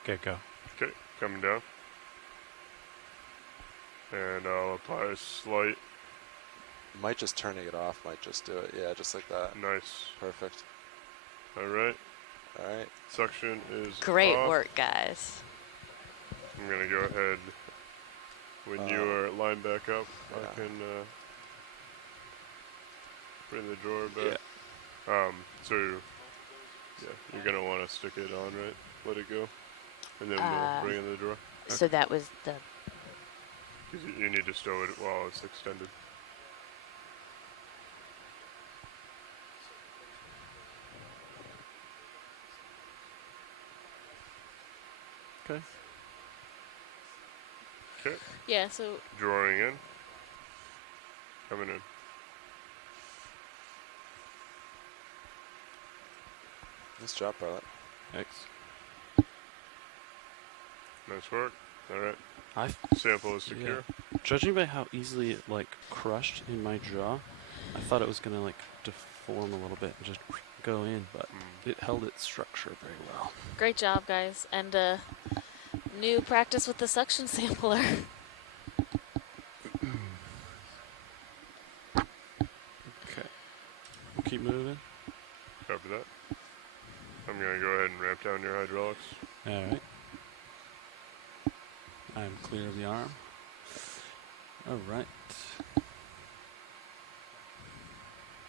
Okay, go. Okay, coming down. And I'll apply a slight. might just turning it off might just do it. Yeah, just like that. Nice. Perfect. Alright. All right. Suction is Great off. work, guys. I'm going to go ahead. When you are lined back up, yeah. I can bring the drawer back. So, yeah, you're going to want to stick it on, right? Let it go. And then we'll bring in the drawer. So that was the... Because you need to stow it while it's extended. Okay. Okay, Yeah, so drawing in. Coming in. Nice job, pilot. Thanks. Nice work. Alright. I Sample is secure. Judging by how easily it like crushed in my jaw, I thought it was gonna like deform a little bit and just go in, but it held its structure very well. great job, guys. And new practice with the suction sampler. Okay. We'll keep moving. Copy that. I'm going to go ahead and ramp down your hydraulics. Alright. I'm clear of the arm. Alright.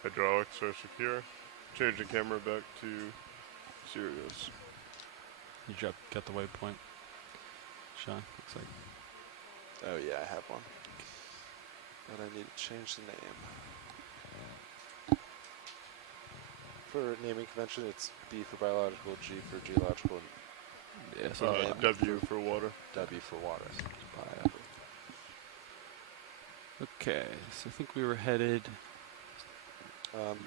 Hydraulics are secure. Change the camera back to Sirius. You got the waypoint. Sean, looks like. Oh yeah, I have one. But I need to change the name. For naming convention, it's B for biological, G for geological, Yeah, so W for water. W for water. okay, so I think we were headed.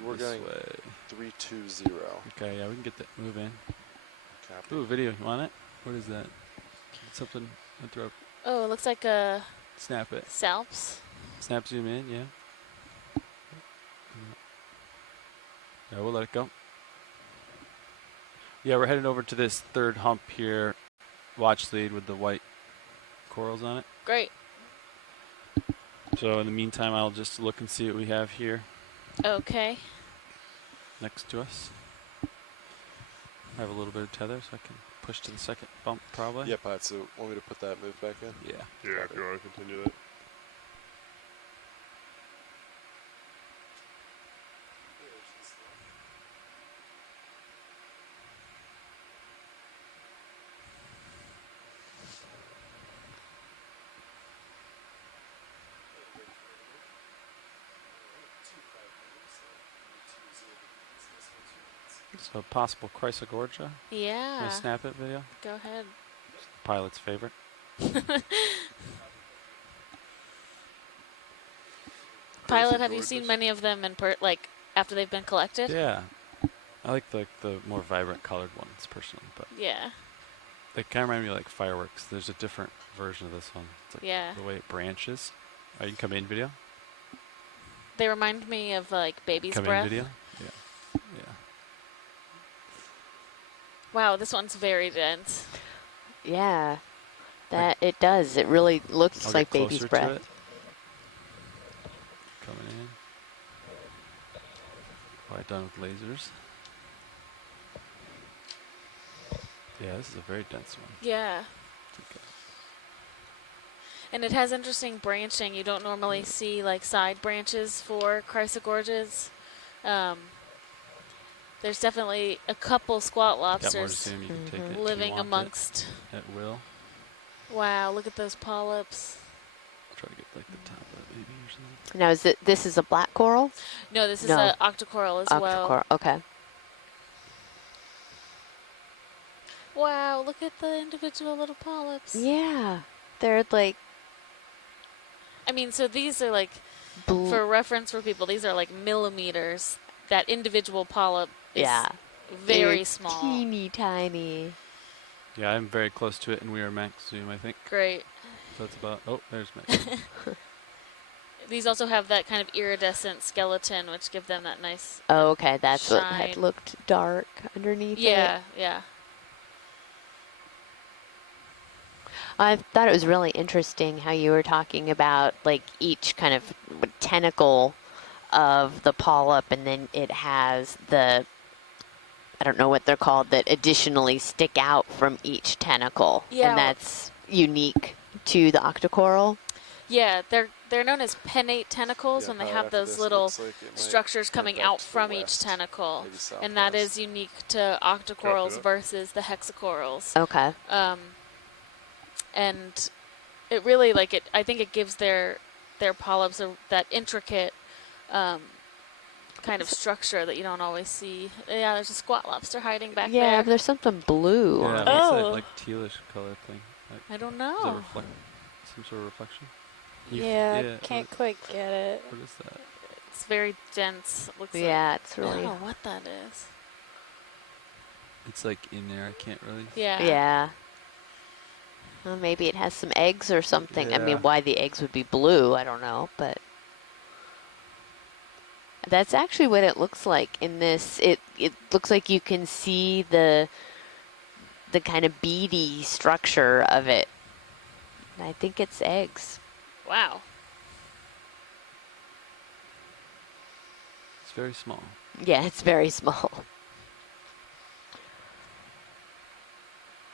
We're this going way. 320. Okay, yeah, we can get that move in. Copy. Ooh, video. You want it? What is that? Something. I'll throw. Oh, it looks like a Snap it. Salps. Snap zoom in. Yeah. Yeah, we'll let it go. Yeah, we're heading over to this third hump here. Watch lead with the white corals on it. Great. So in the meantime, I'll just look and see what we have here Okay. next to us. I have a little bit of tether, so I can push to the second bump probably. Yeah, Pat, so want me to put that move back in? Yeah. Yeah, if you want to continue that. So possible Chrysogorgia. Yeah. Want to snap it video? Go ahead. Pilot's favorite. Pilot, have you seen many of them in like after they've been collected? Yeah. I like the more vibrant colored ones personally, but Yeah. they kind of remind me of like fireworks. There's a different version of this one. It's like Yeah. the way it branches. Oh, you can come in video? They remind me of like baby's Come breath. in video? Yeah. Yeah. Wow, this one's very dense. Yeah, that it does. It really looks I'll like get baby's closer to breath. it. Coming in. Quite done with lasers. Yeah, this is a very dense one. Yeah. Okay. And it has interesting branching. You don't normally see like side branches for chrysogorges. There's definitely a couple squat Got more lobsters zoom, you can take it if you living want amongst. it at will. Wow, look at those polyps. Try to get like the top of it maybe or something. Now, this is a black coral? No, this is No. a octocoral as well. Octocoral, okay. Wow, look at the individual little polyps. Yeah, they're like I mean, so these are like, blue. for reference for people, these are like millimeters. That individual polyp is Yeah, very they're small. teeny tiny. Yeah, I'm very close to it and we are max zoom, I think. Great. So it's about, oh, there's max zoom. These also have that kind of iridescent skeleton, which give them that nice. Oh, okay, that's what Shine. had looked dark underneath it. Yeah, yeah. I thought it was really interesting how you were talking about like each kind of tentacle of the polyp, and then it has the, I don't know what they're called, that additionally stick out from each tentacle. Yeah. And that's unique to the octocoral. Yeah, they're known as pennate tentacles when they Pat, have after those this, little looks like it might structures head coming back out to the from each west, tentacle. maybe And that southwest. is unique to octocorals up. versus the hexacorals. Okay. And it really I think it gives their polyps that intricate kind of structure that you don't always see. Yeah, there's a squat lobster hiding back Yeah, there. there's something blue Yeah, on what's it. that Oh. like tealish color thing? Like, I don't is that know. some sort of reflection? You- Yeah, can't quite get it. What is that? It's very dense. It looks Yeah, it's like. I really. don't know what that is. It's like in there, I can't really. Yeah. Yeah. Well, maybe it has some eggs or something. I Yeah. mean, why the eggs would be blue, I don't know, but that's actually what it looks like in this. It looks like you can see the kind of beady structure of it. I think it's eggs. Wow. It's very small. Yeah, it's very small.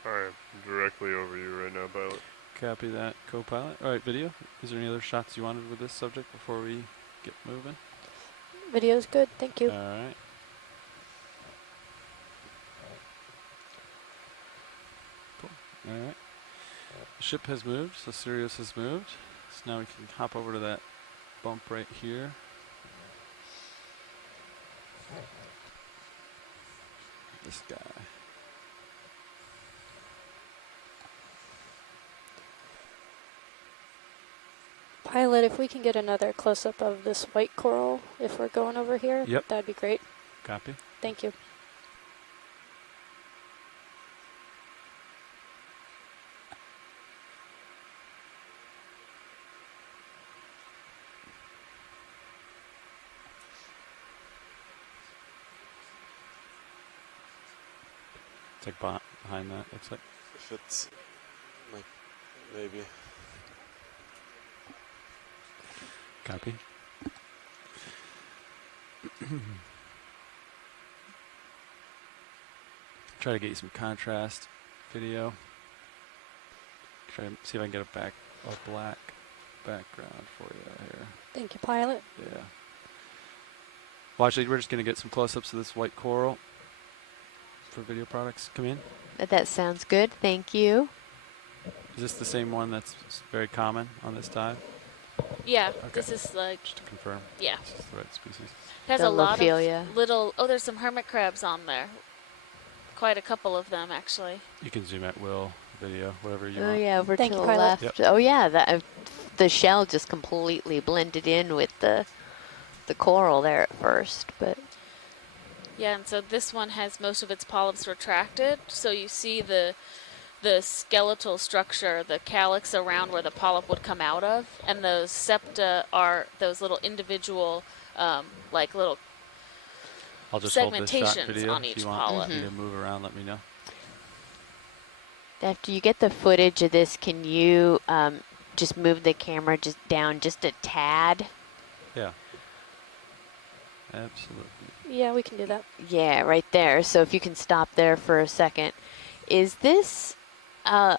Alright, directly over you right now, Pilot. Copy that, co-pilot. All right, video. Is there any other shots you wanted with this subject before we get moving? Video's good, thank you. All right. Cool. All right. The ship has moved, so Sirius has moved. So now we can hop over to that bump right here. This guy. Pilot, if we can get another close-up of this white coral, if we're going over here, Yep. that'd be great. Copy. Thank you. It's like behind that, looks like. If it's like maybe. Copy. Try to get you some contrast video. Try to see if I can get a black background for you here. Thank you, Pilot. Yeah. Well, actually, we're just going to get some close-ups of this white coral for video products. Come in. That sounds good. Thank you. Is this the same one that's very common on this dive? Yeah, Okay. this is like, Just to confirm. yeah. This is the right species. It has The a lot Lophelia. of little, oh, there's some hermit crabs on there. Quite a couple of them, actually. You can zoom at will, video, whatever you Oh want. yeah, over Thank to you, the Pilot. left. Oh yeah, the shell just completely blended in with the coral there at first, but Yeah, and so this one has most of its polyps retracted, so you see the skeletal structure, the calyx around where the polyp would come out of, and those septa are those little individual, like little I'll just hold this shot segmentations video on if each you want polyp. me to move around, let me know. after you get the footage of this, can you just move the camera down just a tad? Yeah. Absolutely. Yeah, we can do that. Yeah, right there. So if you can stop there for a second. Is this a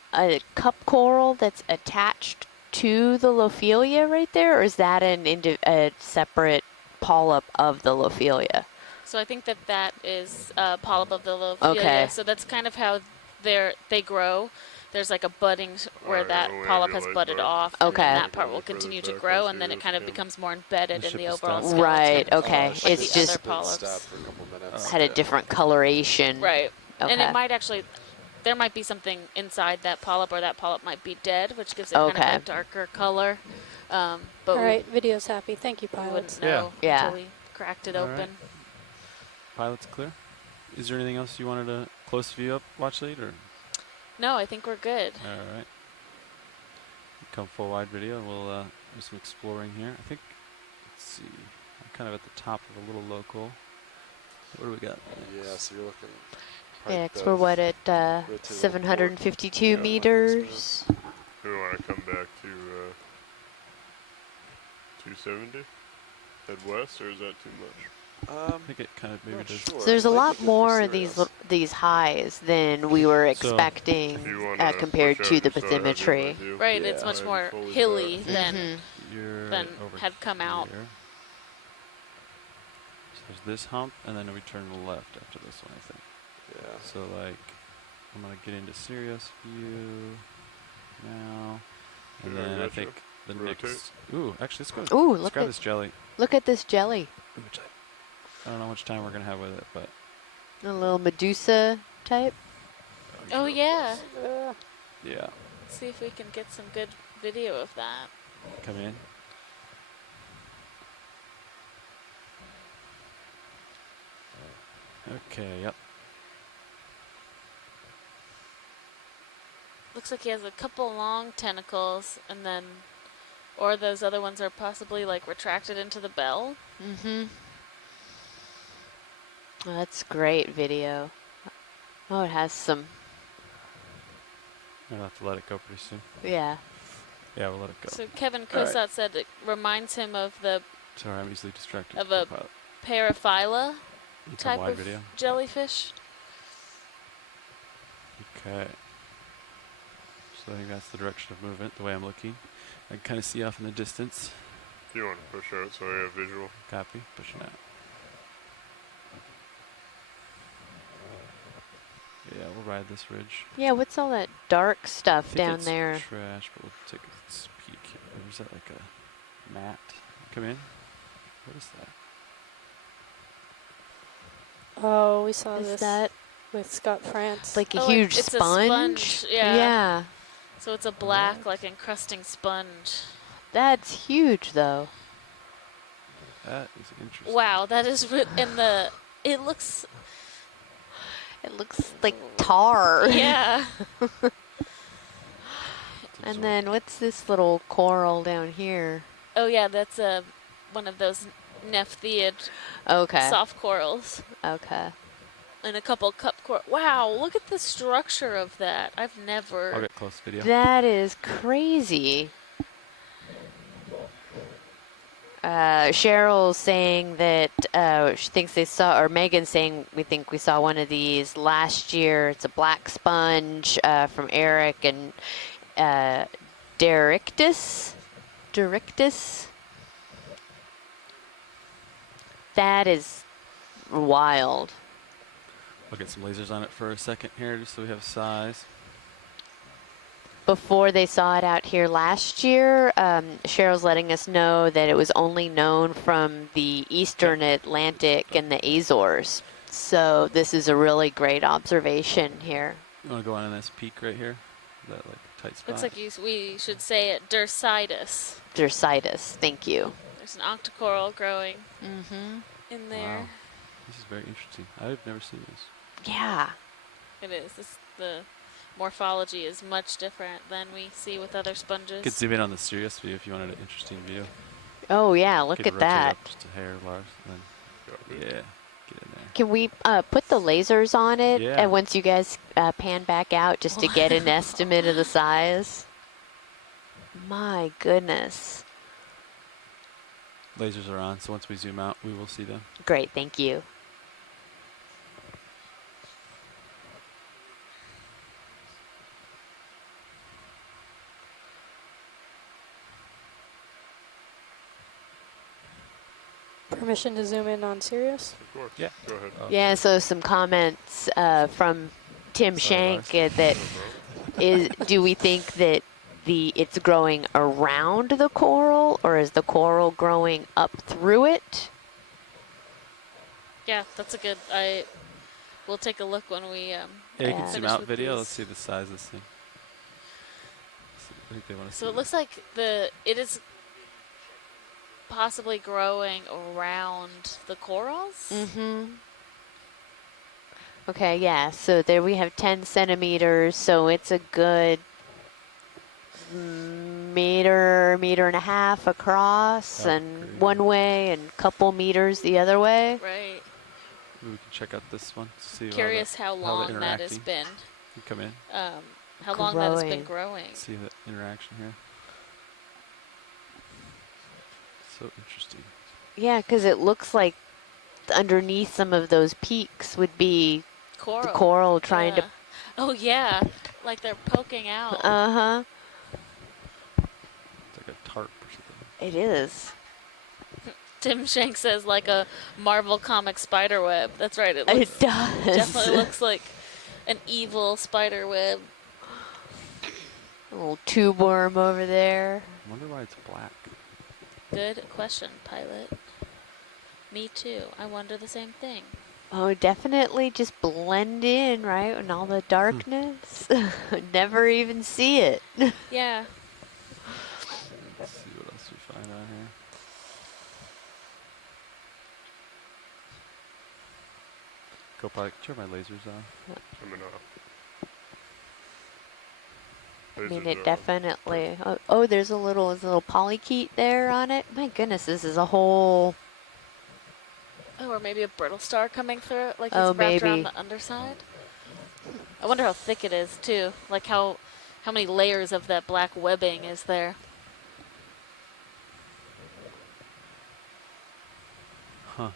cup coral that's attached to the Lophelia right there, or is that a separate polyp of the Lophelia? So I think that is a polyp of the Lophelia. Okay. So that's kind of how they grow. There's like a budding where Alright, that we'll polyp have has your light budded bar. off, Okay. and then that part Go will further continue to back, grow, I'll and then see it kind of if- becomes more embedded The in the ship is overall done. skeleton. Right, okay. Like It's the just other polyps. Stop for a couple minutes. had a different coloration. Right. Okay. And it might actually, there might be something inside that polyp, or that polyp might be dead, which gives it kind of Okay. a darker color. But All right, video's happy. Thank you, we Pilot. wouldn't Yeah. know Yeah. until we cracked it All right. open. Pilot's clear. Is there anything else you wanted to close view up, watch lead, or? No, I think we're good. All right. Come full wide video, and we'll do some exploring here. I think, let's see, I'm kind of at the top of a little local. What do we got next? Yeah, so you're looking. Yeah, 'cause we're what at rotate 752 Yeah. meters. Do we want to come back to 270? Head west, or is that too much? I think it kind of maybe not does. sure. So there's a I lot think it's more of serious. these highs than we were So, expecting If you want to compared to the bathymetry. Right, it's much more hilly than Mhm. You're than over had come out. here. So there's this hump, and then we turn left after this one, I think. Yeah. So like, I'm gonna get into serious view now, and Yeah, then I gotcha. think the Rotate. next. Ooh, actually, let's go. Ooh, let's look grab at this jelly. look at this jelly. Which I don't know how much time we're gonna have with it, but A little Medusa type. Oh yeah. yeah, Let's see if we can get some good video of that. come in. Okay, yep. Looks like he has a couple long tentacles, and then, or those other ones are possibly like retracted into the bell. Mm-hmm. Oh, that's great video. Oh, it has some. I'll have to let it go pretty soon. Yeah. Yeah, we'll let it go. So Kevin All right. Kosat said it reminds him of the Sorry, I'm easily distracted. Of a Pilot. Paraphylla You come type wide of video. jellyfish. Okay. So I think that's the direction of movement, the way I'm looking. I can kind of see off in the distance. If you want to push out so I have visual. Copy. Pushing out. Yeah, we'll ride this ridge. Yeah, what's all that dark I stuff think down it's there? trash, but we'll take a peek here. Or is that like a mat? Come in. What is that? Oh, we saw Is this that with Scott France. like a Oh, huge it's a sponge? sponge, yeah. Yeah. So it's a black, like encrusting sponge. That's huge, though. That is interesting. Wow, that is in the. It looks. It looks like tar. Yeah. And then what's this little coral down here? Oh yeah, that's one of those nephtheid Okay. soft corals. Okay. And a couple cup coral. Wow, look at the structure of that. I've I'll never. get close video. That is crazy. Cheryl's saying that she thinks they saw, or Megan's saying we think we saw one of these last year. It's a black sponge from Eric and Derictus. That is wild. I'll get some lasers on it for a second here, just so we have size. Before they saw it out here last year, Cheryl's letting us know that it was only known from the eastern Atlantic and the Azores. So this is a really great observation here. You want to go on in this peak right here? That like tight spot. Looks like we should say it Dersitis. Dersitis, thank you. There's an octocoral growing Mm-hmm. in there. Wow. This is very interesting. I've never seen this. Yeah. It is. The morphology is much different than we see with other sponges. You could zoom in on the Sirius view if you wanted an interesting view. Oh yeah, look Could at rotate that. Up just a hair, Lars. And then, yeah, get in there. Can we put the lasers on it Yeah. and once you guys pan back out just to get an estimate of the size? My goodness. Lasers are on, so once we zoom out, we will see them. Great, thank you. Permission to zoom in on Sirius? Of course. Yeah. Go ahead. Yeah, so some comments from Tim Sorry, Shank Lars. that do we think that it's growing around the coral or is the coral growing up through it? Yeah, that's a good. We'll take a look when we. Yeah, you can Yeah. zoom finish out with video. these. Let's see the size of this thing. I think they want to see So it looks like it is possibly growing around the corals. Mm-hmm. Okay, yeah, so there we have 10 centimeters, so it's a good meter and a half across Oh, and great. one way and couple meters the other way. Right. Maybe we can check out this one. See Curious how they're long that has interacting. been. You come in, How long that has been growing. see the interaction here. So interesting. Yeah, because it looks like underneath some of those peaks would be Coral. the coral trying Yeah. Oh yeah, like they're poking out. to. Uh-huh. It's like a tarp or something. It is. Tim Shank says like a Marvel comic spider web. That's right. It looks, It does. definitely looks like an evil spider web. A little tube worm over there. I wonder why it's black. Good question, pilot. Me too. I wonder the same thing. Oh, definitely just blend in, right? In all the darkness. Never even see it. Yeah. Let's see what else we find on here. Go pilot, turn my lasers off. Coming off. I mean, Lasers it are on. definitely. Oh, there's a little polychaete there on it. My goodness, this is a whole. Oh, or maybe a brittle star coming through it, like it's Oh, wrapped around maybe. the underside. I wonder how thick it is too. Like how many layers of that black webbing is there? Huh.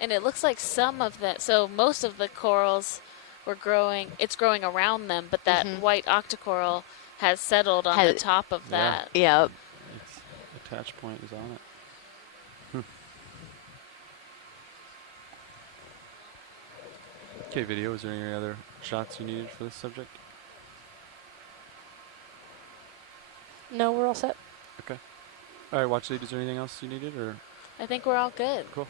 And it looks like some of that. So most of the corals were growing. It's growing around them, but that Mhm. white octocoral has settled on the Has- top of Yeah. that. Yep. Its attach point is on it. Okay, video. Is there any other shots you needed for this subject? No, we're all set. All right, watch lead. Is there anything else you needed, or I think we're all good. Cool.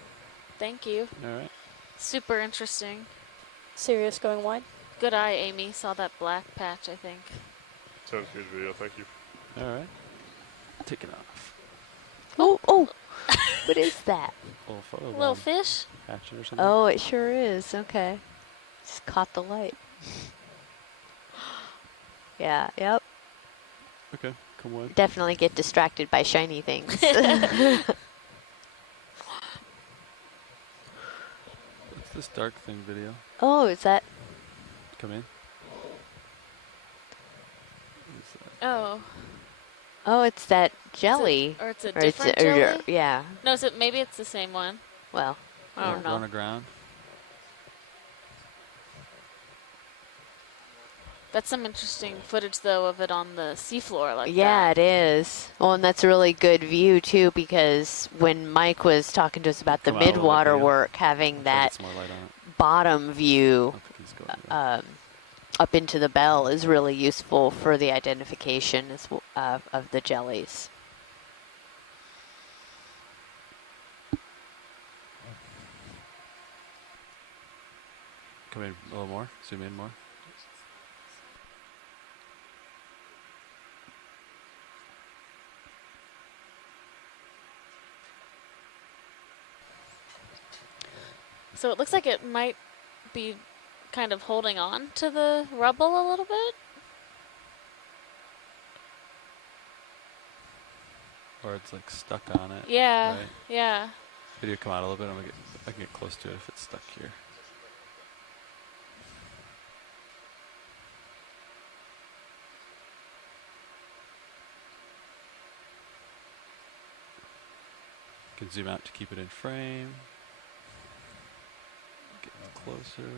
Thank you. all right? Super interesting. Sirius going wide. Good eye, Amy. Saw that black patch, I think. Sounds good video, thank you. All right. Take it off. Oh, oh. What is that? Little photo Little bomb fish. hatching or something. Oh, it sure is. Okay. Just caught the light. Yeah, yep. Okay, come on. Definitely get distracted by shiny things. What's this dark thing video? Oh, is that? Come in. Is that Oh. Oh, it's that jelly. Or it's a Or different or- jelly? yeah. No, so maybe it's the same one. Well, I don't know. run aground? That's some interesting footage, though, of it on the seafloor like yeah, that. it is. Well, and that's a really good view too, because when Mike was talking to us about the Come out a little bit, midwater video. work, having I'll try to that get some more light on it. bottom view I don't think he's going there. up into the bell is really useful for the identification of the jellies. Come in a little more. Zoom in more. So it looks like it might be kind of holding on to the rubble a little bit. Or it's like stuck on it. Yeah, Right. yeah. Video come out a little bit. I can get close to it if it's stuck here. Can zoom out to keep it in frame. Get closer.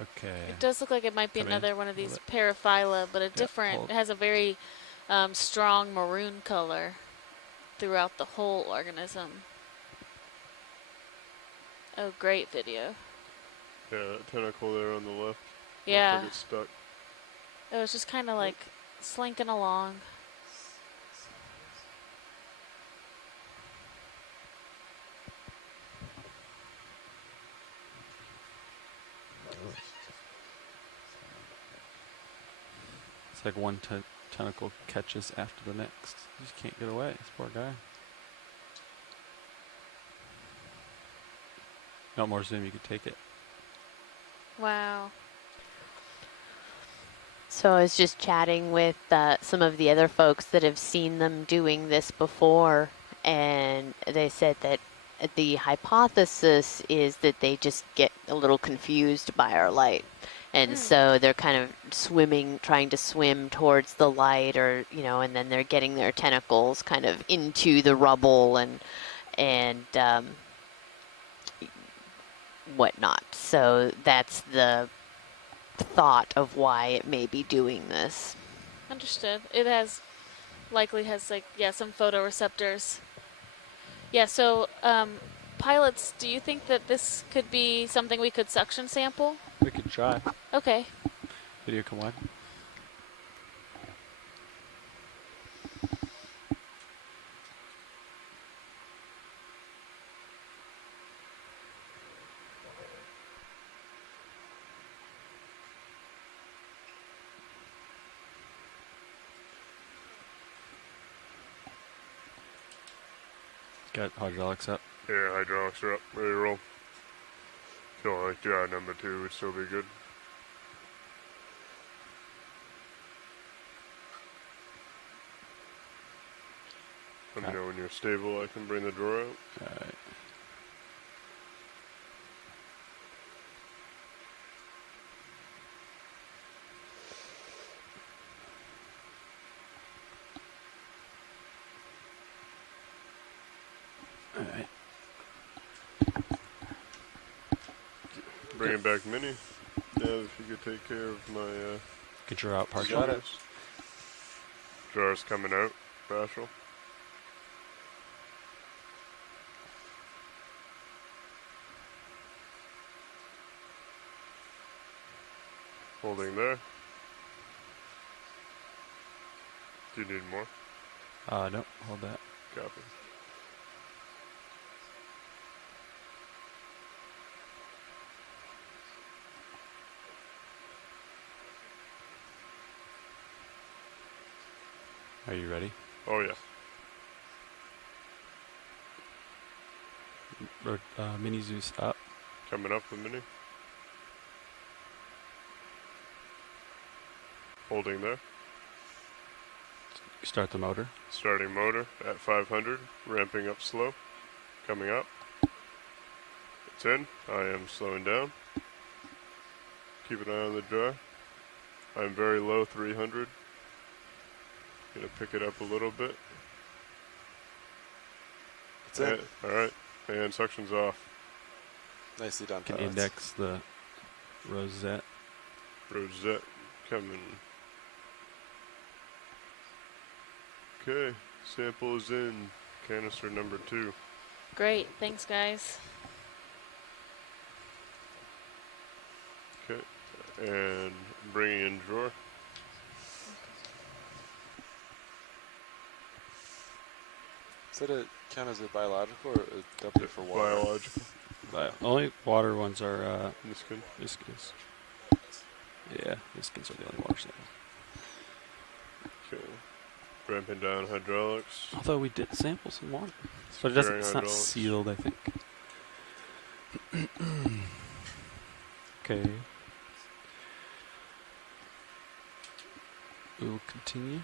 Okay. It does look like it might be Come in another one of a these little paraphylla, but a Yeah, different, hold. it has a very strong maroon color throughout the whole organism. Oh, great video. Yeah, that tentacle there on the left. Yeah. Looks like it's stuck. It was just kind of like slinking along. It's like one tentacle catches after the next. You just can't get away. This poor guy. No more zoom. You could take it. Wow. So I was just chatting with some of the other folks that have seen them doing this before, and they said that the hypothesis is that they just get a little confused by our light. And so they're kind of trying to swim towards the light, or, and then they're getting their tentacles kind of into the rubble and whatnot. So that's the thought of why it may be doing this. Understood. It likely has some photoreceptors. Yeah, so pilots, do you think that this could be something we could suction sample? We could try. Okay. Video come wide. Got hydraulics up. Yeah, hydraulics are up, ready to roll. Feel like number 2 would still be good. Let me know when you're stable, I can bring the drawer out. Alright. Alright. Bringing back Minnie. Yeah, if you could take care of my Get your out partial. Got it. Drawer's coming out, Bashel. Holding there. Do you need more? No, hold that. Copy. Are you ready? Oh yeah. Mini Zeus up. Coming up a minute. Holding there. Start the motor. Starting motor at 500. Ramping up slow. Coming up. It's in. I am slowing down. Keep an eye on the dry. I'm very low, 300. Gonna pick it up a little bit. It's in. Alright. And suction's off. Nicely done, Can pilots. index the rosette. Rosette coming. Okay. Sample is in. Canister number 2. Great. Thanks, guys. Okay. And bringing in drawer. Does that count as a biological or a W for water? Biological. Only water ones are Niskin. Iskins. Yeah, Iskins are the only water sample. Okay. Ramping down hydraulics. Although we did sample some water. But it doesn't, Securing it's not hydraulics. sealed, I think. Okay. We will continue.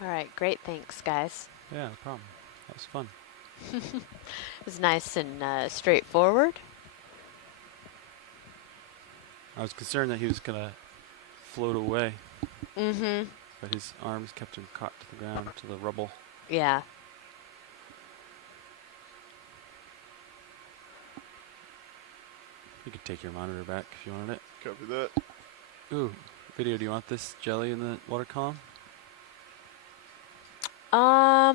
All right, great. Thanks, guys. Yeah, no problem. That was fun. It was nice and straightforward. I was concerned that he was going to float away, Mm-hmm. but his arms kept him caught to the ground, to the rubble. Yeah. You could take your monitor back if you wanted it. Copy that. Ooh, video, do you want this jelly in the water column? Or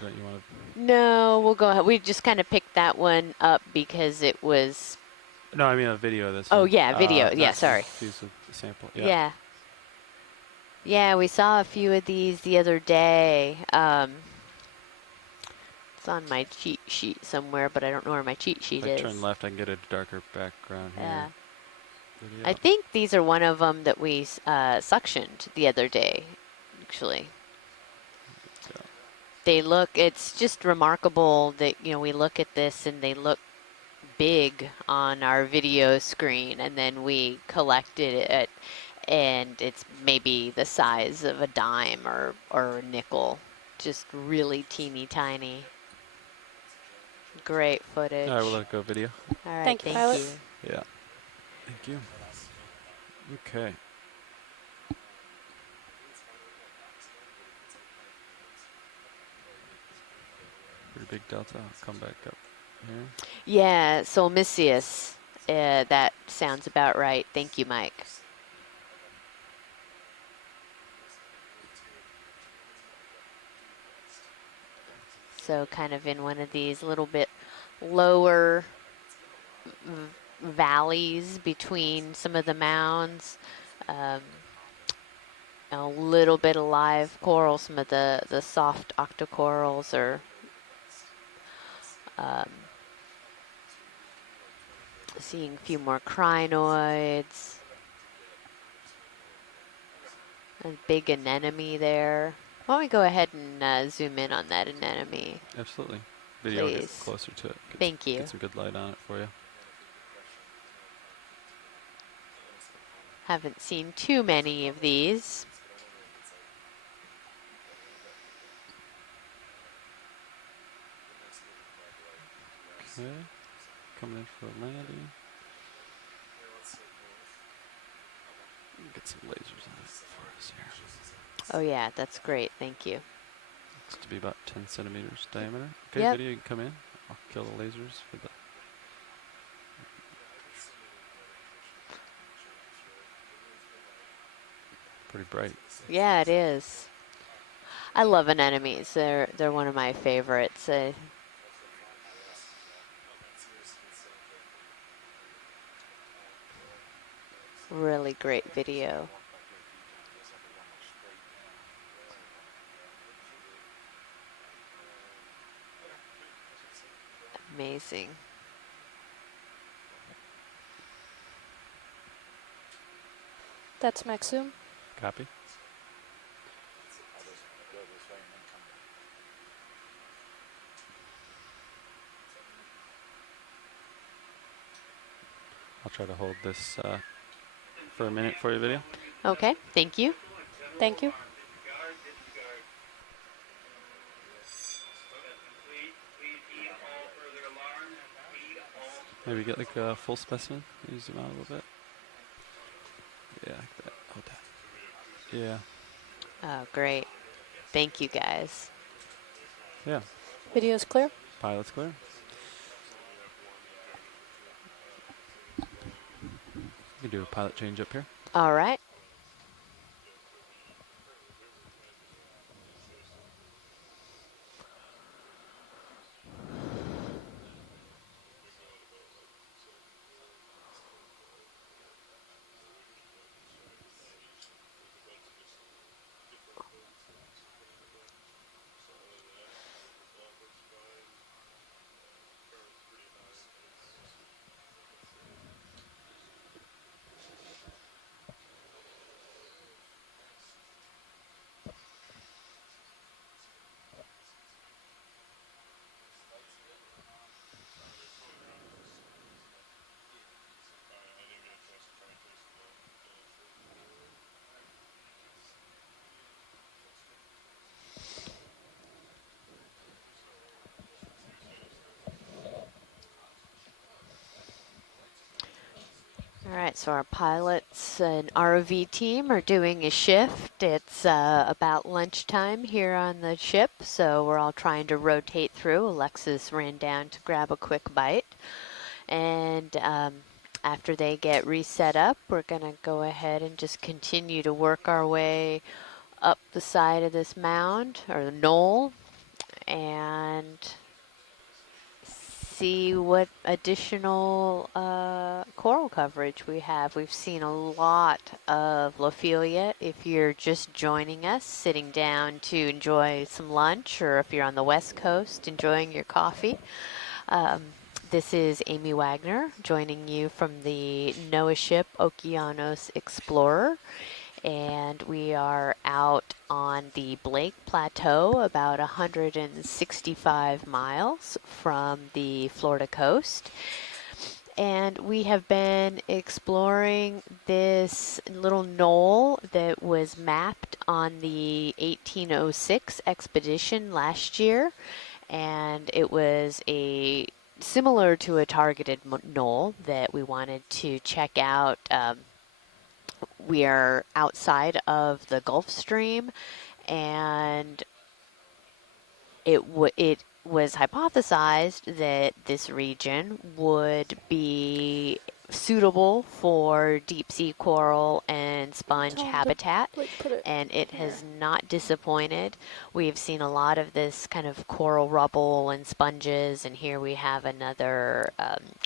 don't you want to? No, we'll go ahead. We just kind of picked that one up because it was. No, I mean a video of this Oh, one. yeah, video. Yeah, not sorry. confused with the sample. Yeah. Yeah. Yeah, we saw a few of these the other day. It's on my cheat sheet somewhere, but I don't know where my cheat sheet If I is. turn left, I can get a darker background here. Yeah. Video. I think these are one of them that we suctioned the other day, actually. So, They look, it's just remarkable that, you know, we look at this and they look big on our video screen, and then we collected it and it's maybe the size of a dime or a nickel. Just really teeny tiny. Great footage. all right, we'll let it go video. All right, Thank you, pilot. Yeah. Thank you. Okay. Pretty big delta. I'll come back up here. Yeah, Solmisius. That sounds about right. Thank you, Mike. So kind of in one of these little bit lower valleys between some of the mounds. A little bit of live coral. Some of the soft octocorals are seeing a few more crinoids. A big anemone there. Why don't we go ahead and zoom in on that anemone? Absolutely. Video will get Please. closer to it. Thank you. Get some good light on it for you. Haven't seen too many of these. Okay. Coming in for a landing. Get some lasers on it for us here. Oh yeah, that's great. Thank you. Looks to be about 10 centimeters diameter. Okay, Yep. video, you can come in. I'll kill the lasers for the. Pretty bright. Yeah, it is. I love anemones. They're one of my favorites. Really great video. Amazing. That's max zoom. Copy. I'll try to hold this for a minute for your video. Okay, thank you. Thank you. Maybe get like a full specimen. Maybe zoom out a little bit. Yeah, like that. Hold that. Yeah. Oh, great. Thank you, guys. Yeah. Video's clear. Pilot's clear. You can do a pilot change up here. All right. All right, so our pilots and ROV team are doing a shift. It's about lunchtime here on the ship, so we're all trying to rotate through. Alexis ran down to grab a quick bite. And after they get reset up, we're going to go ahead and just continue to work our way up the side of this mound, or the knoll, and see what additional coral coverage we have. We've seen a lot of Lophelia. If you're just joining us, sitting down to enjoy some lunch, or if you're on the West Coast enjoying your coffee, this is Amy Wagner joining you from the NOAA ship Okeanos Explorer. And we are out on the Blake Plateau, about 165 miles from the Florida coast. And we have been exploring this little knoll that was mapped on the 1806 expedition last year. And it was similar to a targeted knoll that we wanted to check out. We are outside of the Gulf Stream, and it was hypothesized that this region would be suitable for deep sea coral and sponge habitat, and it has not disappointed. We've seen a lot of this kind of coral rubble and sponges, and here we have another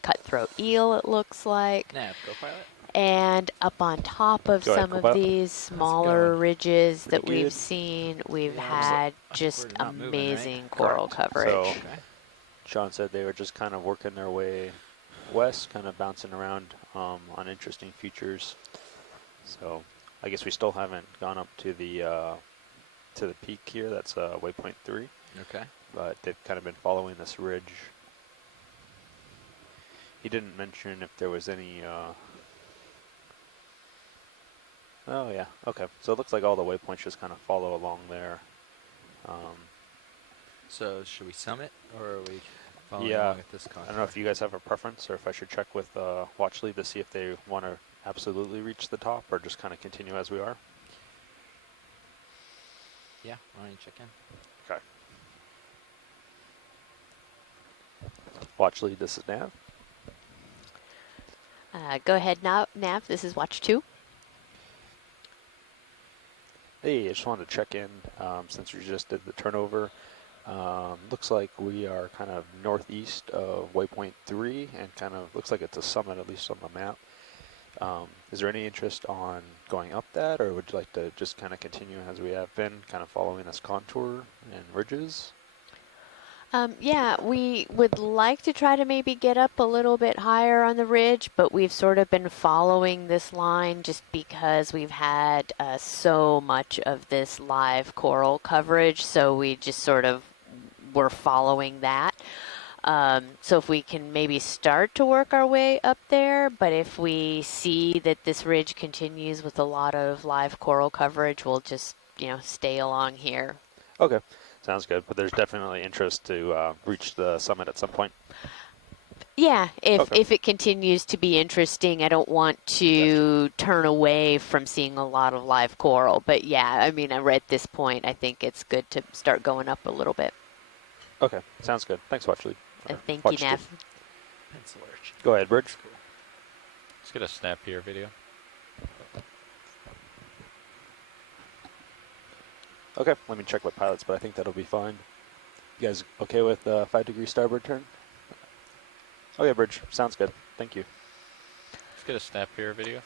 cutthroat eel, it looks like. Nav, go pilot. And up on top of some of these smaller ridges that we've seen, we've had just amazing coral coverage. So Sean said they were just kind of working their way west, kind of bouncing around on interesting features. So I guess we still haven't gone up to the peak here. That's waypoint 3. Okay. But they've kind of been following this ridge. He didn't mention if there was any. Oh yeah, okay. So it looks like all the waypoints just kind of follow along there. So should we summit, or are we following Yeah, along at this contour? I don't know if you guys have a preference, or if I should check with Watch Lead to see if they want to absolutely reach the top, or just kind of continue as we are. Yeah, why don't you check in? Okay. Watch Lead, this is Nav. Go ahead now, Nav. This is Watch 2. Hey, I just wanted to check in since we just did the turnover. Looks like we are kind of northeast of waypoint 3, and kind of looks like it's a summit, at least on the map. Is there any interest on going up that, or would you like to just kind of continue as we have been, kind of following this contour and ridges? Yeah, we would like to try to maybe get up a little bit higher on the ridge, but we've sort of been following this line just because we've had so much of this live coral coverage, so we just sort of were following that. So if we can maybe start to work our way up there, but if we see that this ridge continues with a lot of live coral coverage, we'll just, stay along here. Okay, sounds good. But there's definitely interest to reach the summit at some point. Yeah, Okay. if it continues to be interesting, I don't want to turn away from seeing a lot of live coral. But yeah, I mean, at this point, I think it's good to start going up a little bit. Okay, sounds good. Thanks, Watchley. Thank you, Neff. Pencil arch. Go ahead, Bridge. Cool. Let's get a snap here video. Okay, let me check with pilots, but I think that'll be fine. You guys okay with 5-degree starboard turn? Okay, Bridge. Sounds good. Thank you. Let's get a snap here video.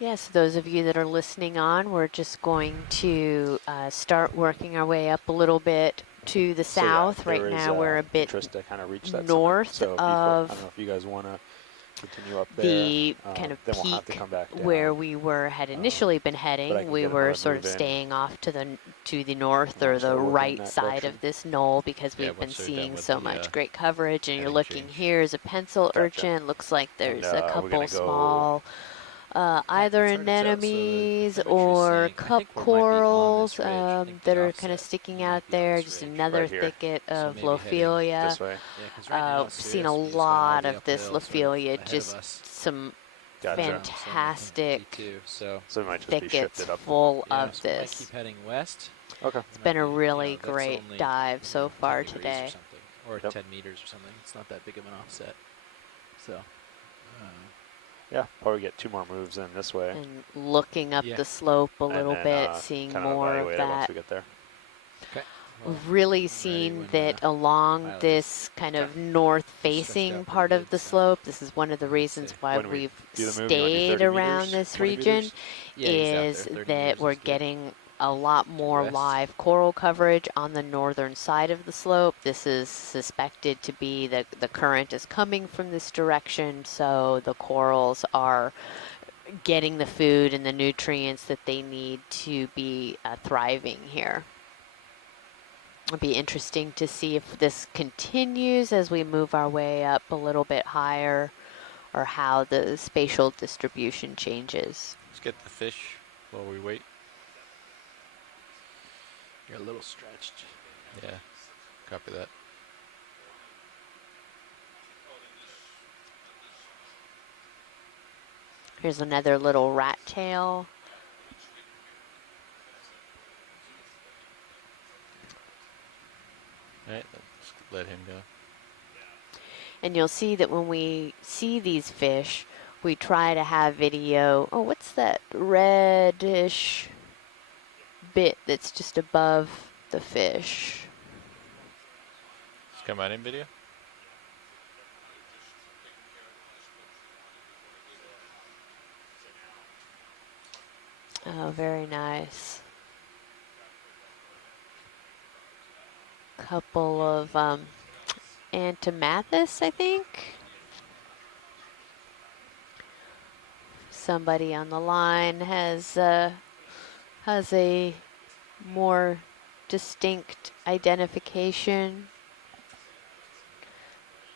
Yes, those of you that are listening on, we're just going to start working our way up a little bit to the south. So, yeah, right now, we're a bit interest to kind of reach that north summit. So of I don't know if you guys want to continue up there. the kind of then we'll have to peak come back down. where we had initially been but I heading. can We get were another sort of move in staying off to the north or I'll the start working right that side direction. of this knoll because Yeah, we've been once they're done seeing with so the, much great coverage. And you're heading looking change. here is a pencil Gotcha. urchin. Looks like there's And, a we're couple gonna go small either it's hard to tell, so anemones I know what you're or saying. I cup think we might be on corals this ridge. I think that the are kind of offset, sticking we out might be on there. this Just ridge. another Right here. thicket So of maybe heading Lophelia. This way. Yeah, because right now We've seen a Sirius is going all lot the of this uphill, sort of Lophelia, ahead of just us. some Gotcha. So I think fantastic P2, so So it might just be thickets shifted up. full yeah, of so we might this. keep heading west. Okay. It's been a really that's great only, dive so 10 far degrees today. or something, or Yep. 10 meters or something. It's not that big of an offset. So, Yeah, probably get 2 more moves in this way. And looking up Yeah. the slope a and little then, bit, seeing kind more of evaluate it once that. we get there. okay. We've really ready seen when, that along pilot this kind of north-facing out part pretty of good, the so slope. This is one of the let's reasons see. why When we we've do the move, you wanna do stayed 30 around meters, this 20 region. meters? Yeah, he's out there. Is 30 that meters we're is good. getting a lot more west. live coral coverage on the northern side of the slope. This is suspected to be that the current is coming from this direction, so the corals are getting the food and the nutrients that they need to be thriving here. It'll be interesting to see if this continues as we move our way up a little bit higher, or how the spatial distribution changes. Let's get the fish while we wait. You're a little stretched. Yeah, copy that. Here's another little rat tail. All right, let's let him go. And you'll see that when we see these fish, we try to have video. Oh, what's that reddish bit that's just above the fish? Let's come out in video. Oh, very nice. Couple of Antemathus, I think. Somebody on the line has a more distinct identification.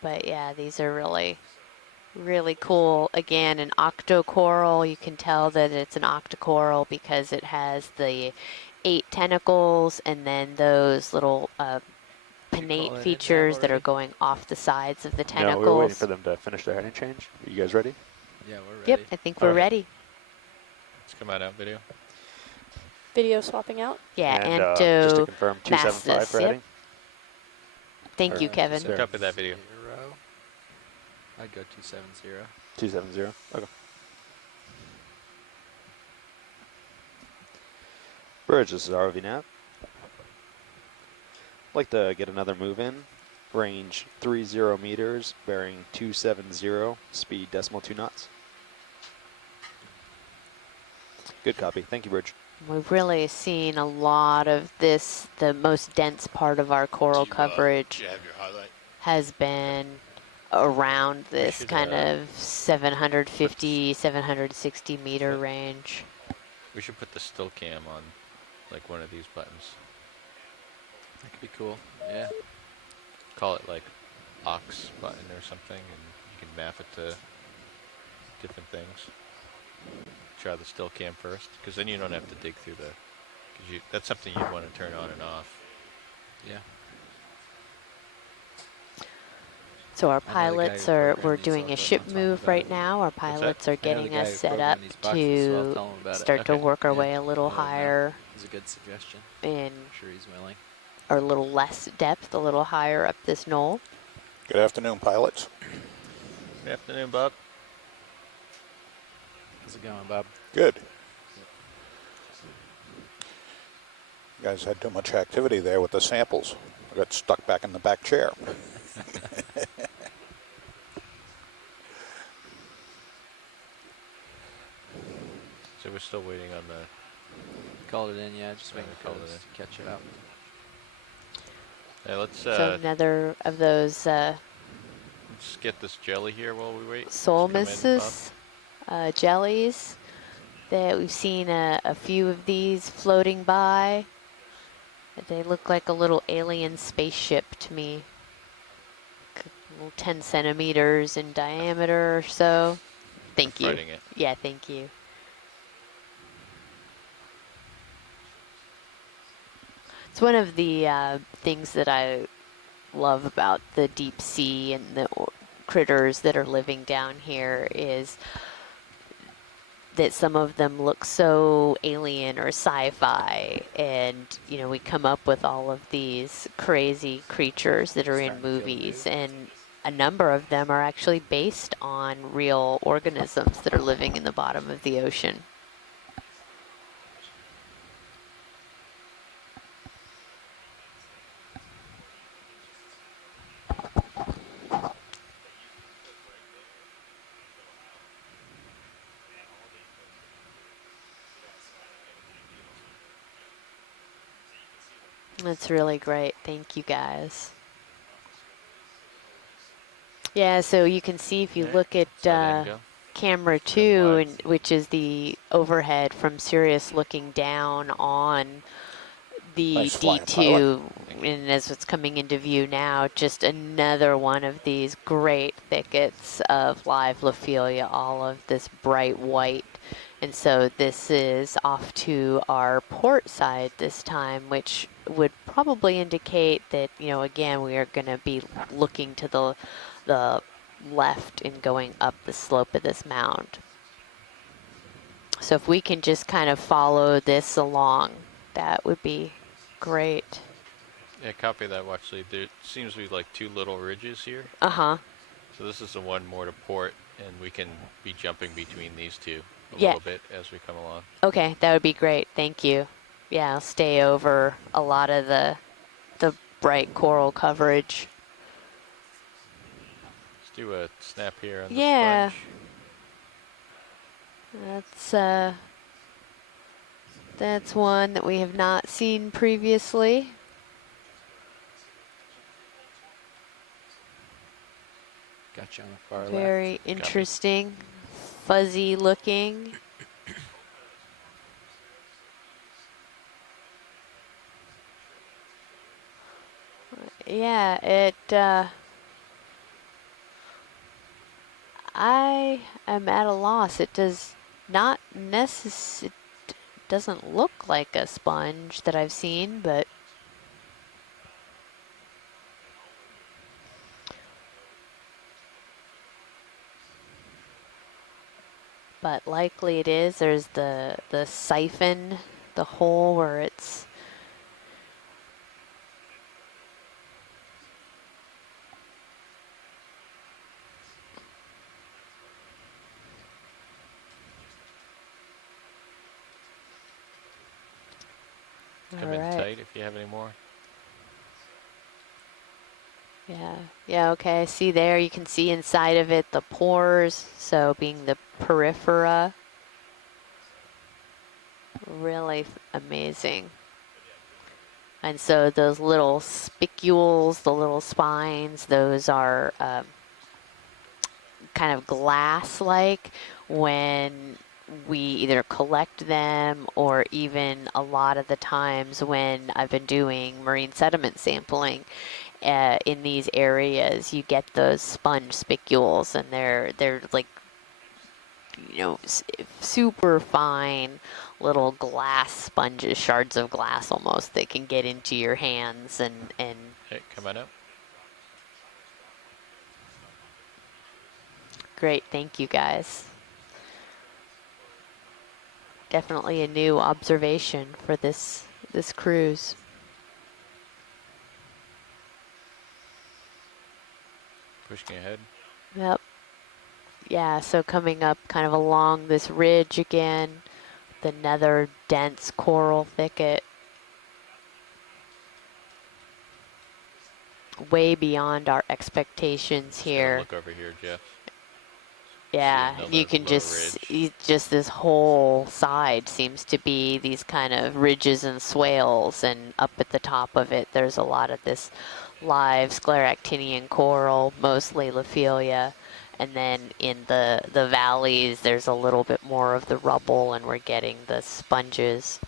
But yeah, these are really cool. Again, an octocoral. You can tell that it's an octocoral because it has the 8 tentacles and then those little pinnate features that are going off the sides of the tentacles. No, we're waiting for them to finish their heading change. Are you guys ready? Yeah, we're ready. Yep, I think we're Okay. ready. Let's come out video. Video swapping out. Yeah, and and just to confirm, mass 275 for this, yep. heading. Thank you, Alright. Kevin. Sure. Copy that video. I'd go 270. 270. Okay. Bridge, this is ROV nav. Like to get another move in. Range 30 meters, bearing 270, speed decimal 2 knots. Good copy. Thank you, Bridge. We've really seen a lot of this. The most dense part of our coral coverage Do you have your highlight? has been around this should, kind of 750, 760 meter Yep. range. We should put the still cam on, like one of these buttons. That could be cool. Yeah. Call it like aux button or something, and you can map it to different things. Try the still cam first, because then you don't have to dig through the. Because that's something you'd want to turn on and off. Yeah. So our I know the guy pilots who are, programmed we're these, so doing I'll a tell- ship I'll tell him move about right it. now. Our that? pilots are I know the getting guy us who set up programmed these boxes, so I'll to tell him about it. start to Okay. work our Yeah. way a little I'll let him know. higher It's a good suggestion. in, I'm sure he's willing. or a little less depth, a little higher up this knoll. Good afternoon, pilots. Good afternoon, Bob. How's it going, Bob? Good. You guys had too much activity there with the samples. I got stuck back in the back chair. So we're still waiting on the. Called it in, yeah. Just waiting we for called it us to catch it up. Hey, let's So another of those let's get this jelly here while we wait. soul Come in, misses, jellies. That we've seen a few of these floating by. They look like a little alien spaceship to me. Little 10 centimeters in diameter or so. Thank you. Fighting it. Yeah, thank you. It's one of the things that I love about the deep sea and the critters that are living down here is that some of them look so alien or sci-fi, and you know, we come up with all of these crazy creatures that are in movies, and a number of them are actually based on real organisms that are living in the bottom of the ocean. That's really great. Thank you, guys. Yeah, so you can see if you look at camera 2, and, which is the overhead from Sirius looking down on the Nice flying D2, and as it's coming into view now, just another one of these great thickets of live Lophelia, all of this bright white. And so this is off to our port side this time, which would probably indicate that, you know, again, we are going to be looking to the left and going up the slope of this mound. So if we can just kind of follow this along, that would be great. Yeah, copy that. Actually, there seems to be like two little ridges here. Uh-huh. So this is the one more to port, and we can be jumping between these two a Yeah. little bit as we come along. Okay, that would be great. Thank you. Yeah, I'll stay over a lot of the bright coral coverage. Let's do a snap here on Yeah. the sponge. That's one that we have not seen previously. Got you on the far left. Very interesting, fuzzy looking. Yeah, I am at a loss. It does not it doesn't look like a sponge that I've seen, but likely it is. There's the siphon, the hole where it's Come in tight if you have any more. Yeah, okay. See there, you can see inside of it the pores, so being the periphera. Really amazing. And so those little spicules, the little spines, those are kind of glass-like when we either collect them, or even a lot of the times when I've been doing marine sediment sampling in these areas, you get those sponge spicules, and they're like, you know, super fine little glass sponges, shards of glass almost, that can get into your hands and Hey, come on up. great. Thank you guys. Definitely a new observation for this cruise. Pushing ahead. Yep. Yeah, so coming up kind of along this ridge again, the nether dense coral thicket. Way beyond our expectations Just gonna here. look over here, Jeff. Yeah, See and you can another just ridge. just this whole side seems to be these kind of ridges and swales, and up at the top of it there's a lot of this live scleractinian coral, mostly Lophelia, and then in the valleys there's a little bit more of the rubble, and we're getting the sponges.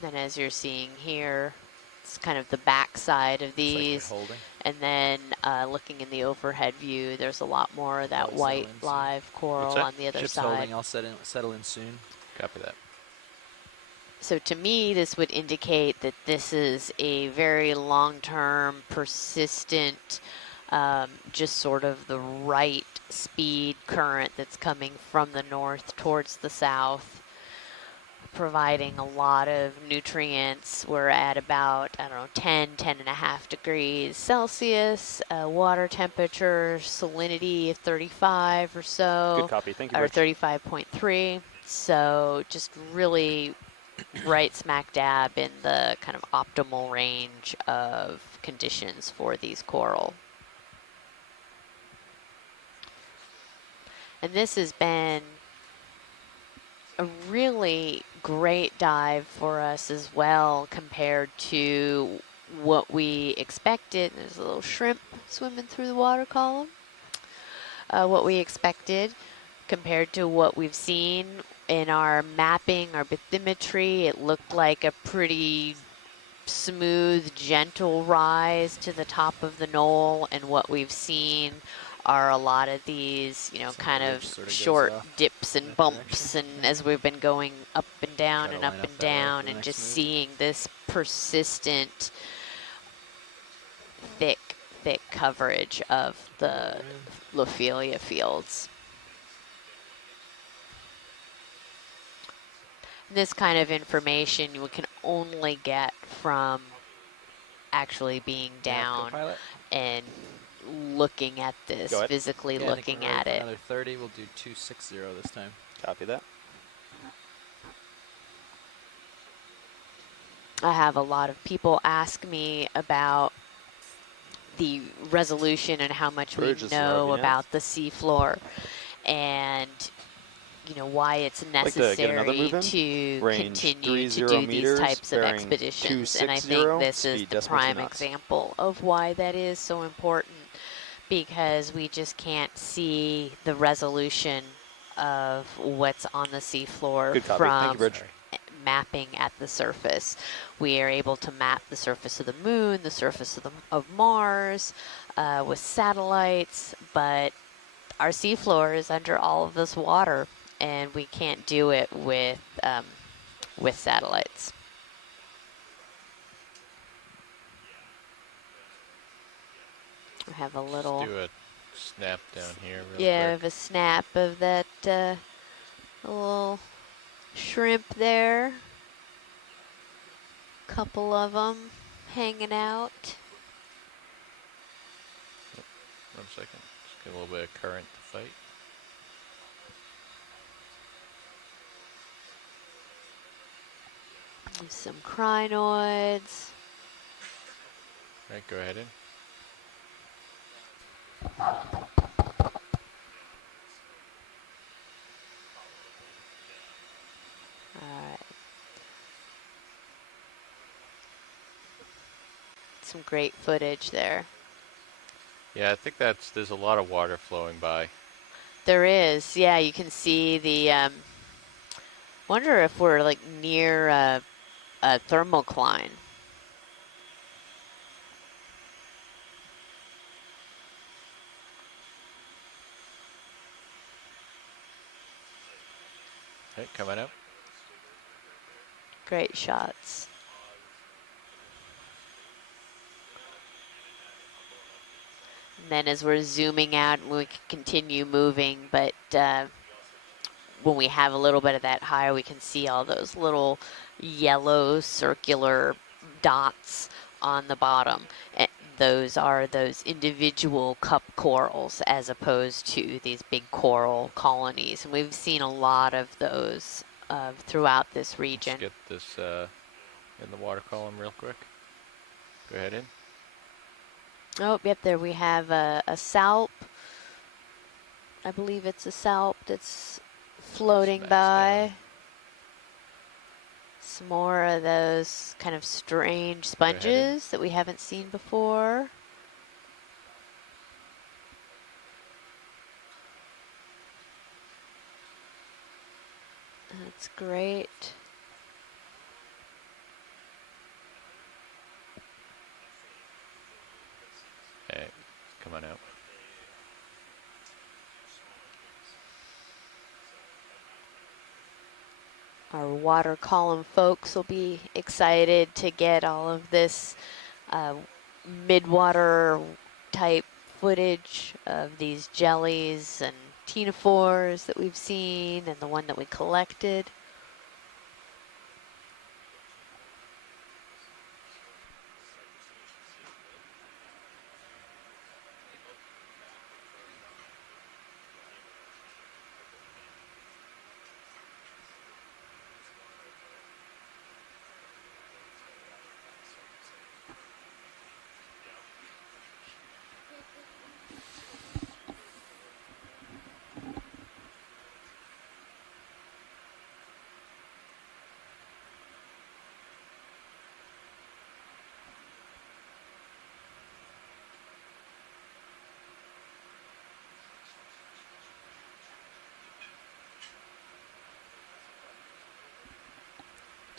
Then as you're seeing here, it's kind of the back side of It's like they're these. holding. And then looking in the overhead view, there's a lot more of that Probably settle white in soon. live coral that? on the other Ship's side. holding. I'll settle in soon. Copy that. So to me, this would indicate that this is a very long-term, persistent, just sort of the right speed current that's coming from the north towards the south, providing a lot of nutrients. We're at about, I don't know, 10.5 degrees Celsius, water temperature, salinity of 35 or so. Good copy. Thank you, Or Rich. 35.3. So just really right smack dab in the kind of optimal range of conditions for these coral. And this has been a really great dive for us as well, compared to what we expected. There's a little shrimp swimming through the water column. What we expected compared to what we've seen in our mapping, our bathymetry. It looked like a pretty smooth, gentle rise to the top of the knoll, and what we've seen are a lot of these, you know, So the kind ridge of sort of goes short off dips and that bumps, direction. and as we've been going up and down Try to and up line up and that way down, for the and next just move. seeing this persistent thick coverage of the Lophelia fields. This kind of information you can only get from actually being Yeah, down co-pilot. and looking at this, Go ahead. physically Yeah, I think looking we're ready at for it. another 30. We'll do 260 this time. Copy that. I have a lot of people ask me about the resolution and how much we Bridge, this is know ROV now. about the seafloor, and you know why it's I'd like to get another necessary move in. to Range continue to 30 do these meters, types of bearing expeditions. And I 260, think this is speed the decimal 2 prime knots. example of why that is so important, because we just can't see the resolution of what's on the seafloor Good copy. Thank you, from Bridge. mapping at the surface. We are able to map the surface of the moon, the surface of Mars, with satellites, but our seafloor is under all of this water, and we can't do it with satellites. I have a little. Let's do a snap down here real Yeah, I quick. have a snap of that little shrimp there. Couple of them hanging out. 1 second. Just get a little bit of current to fight. Some crinoids. All right, go ahead in. All right. Some great footage there. Yeah, I think there's a lot of water flowing by. There is, yeah. You can see the. Wonder if we're like near a thermocline. All right, coming up. Great shots. And then as we're zooming out, we can continue moving, but when we have a little bit of that higher, we can see all those little yellow circular dots on the bottom. And those are those individual cup corals as opposed to these big coral colonies. And we've seen a lot of those throughout this region. Let's get this in the water column real quick. Go ahead in. Oh, yep, there we have a salp. I believe it's a salp that's floating Smacks by. down. Some more of those kind of strange sponges that we haven't seen before. That's great. Okay, come on out. Our water column folks will be excited to get all of this mid-water type footage of these jellies and ctenophores that we've seen and the one that we collected.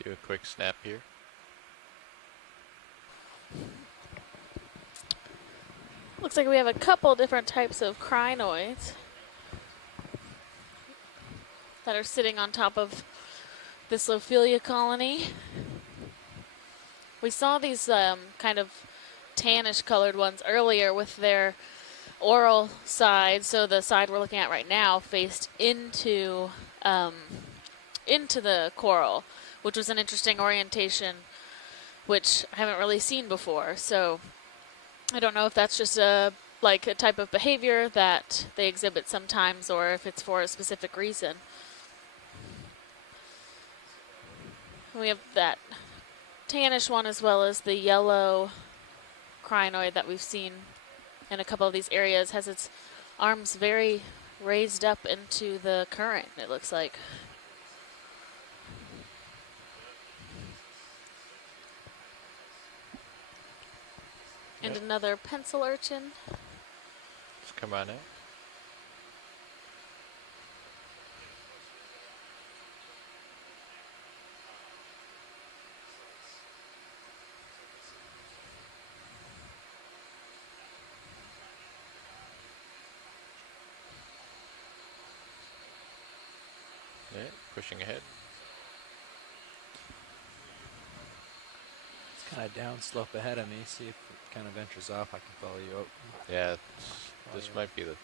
Do a quick snap here. Looks like we have a couple different types of crinoids that are sitting on top of this Lophelia colony. We saw these kind of tannish colored ones earlier with their oral side, so the side we're looking at right now faced into the coral, which was an interesting orientation, which I haven't really seen before. So I don't know if that's just a type of behavior that they exhibit sometimes, or if it's for a specific reason. We have that tannish one as well as the yellow crinoid that we've seen in a couple of these areas. Has its arms very raised up into the current, it looks like. And another pencil urchin. Just come on out. Yeah, pushing ahead. It's kind of downslope ahead of me. See if it kind of ventures off. I can follow you up. Yeah, this might be the.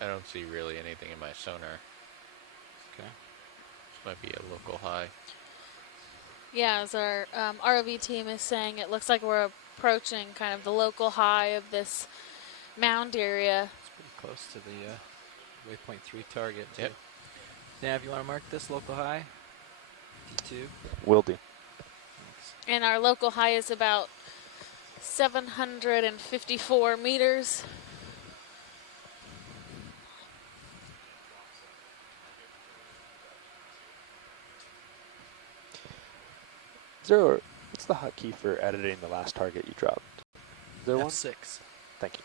I don't see really anything in my sonar. Okay. This might be a local high. Yeah, as our ROV team is saying, it looks like we're approaching kind of the local high of this mound area. It's pretty close to the waypoint 3 target, too. Yep. Nav, you want to mark this local high? T2. Will do. Thanks. And our local high is about 754 meters. Is there, what's the hotkey for editing the last target you dropped? Is there one? F6. Thank you.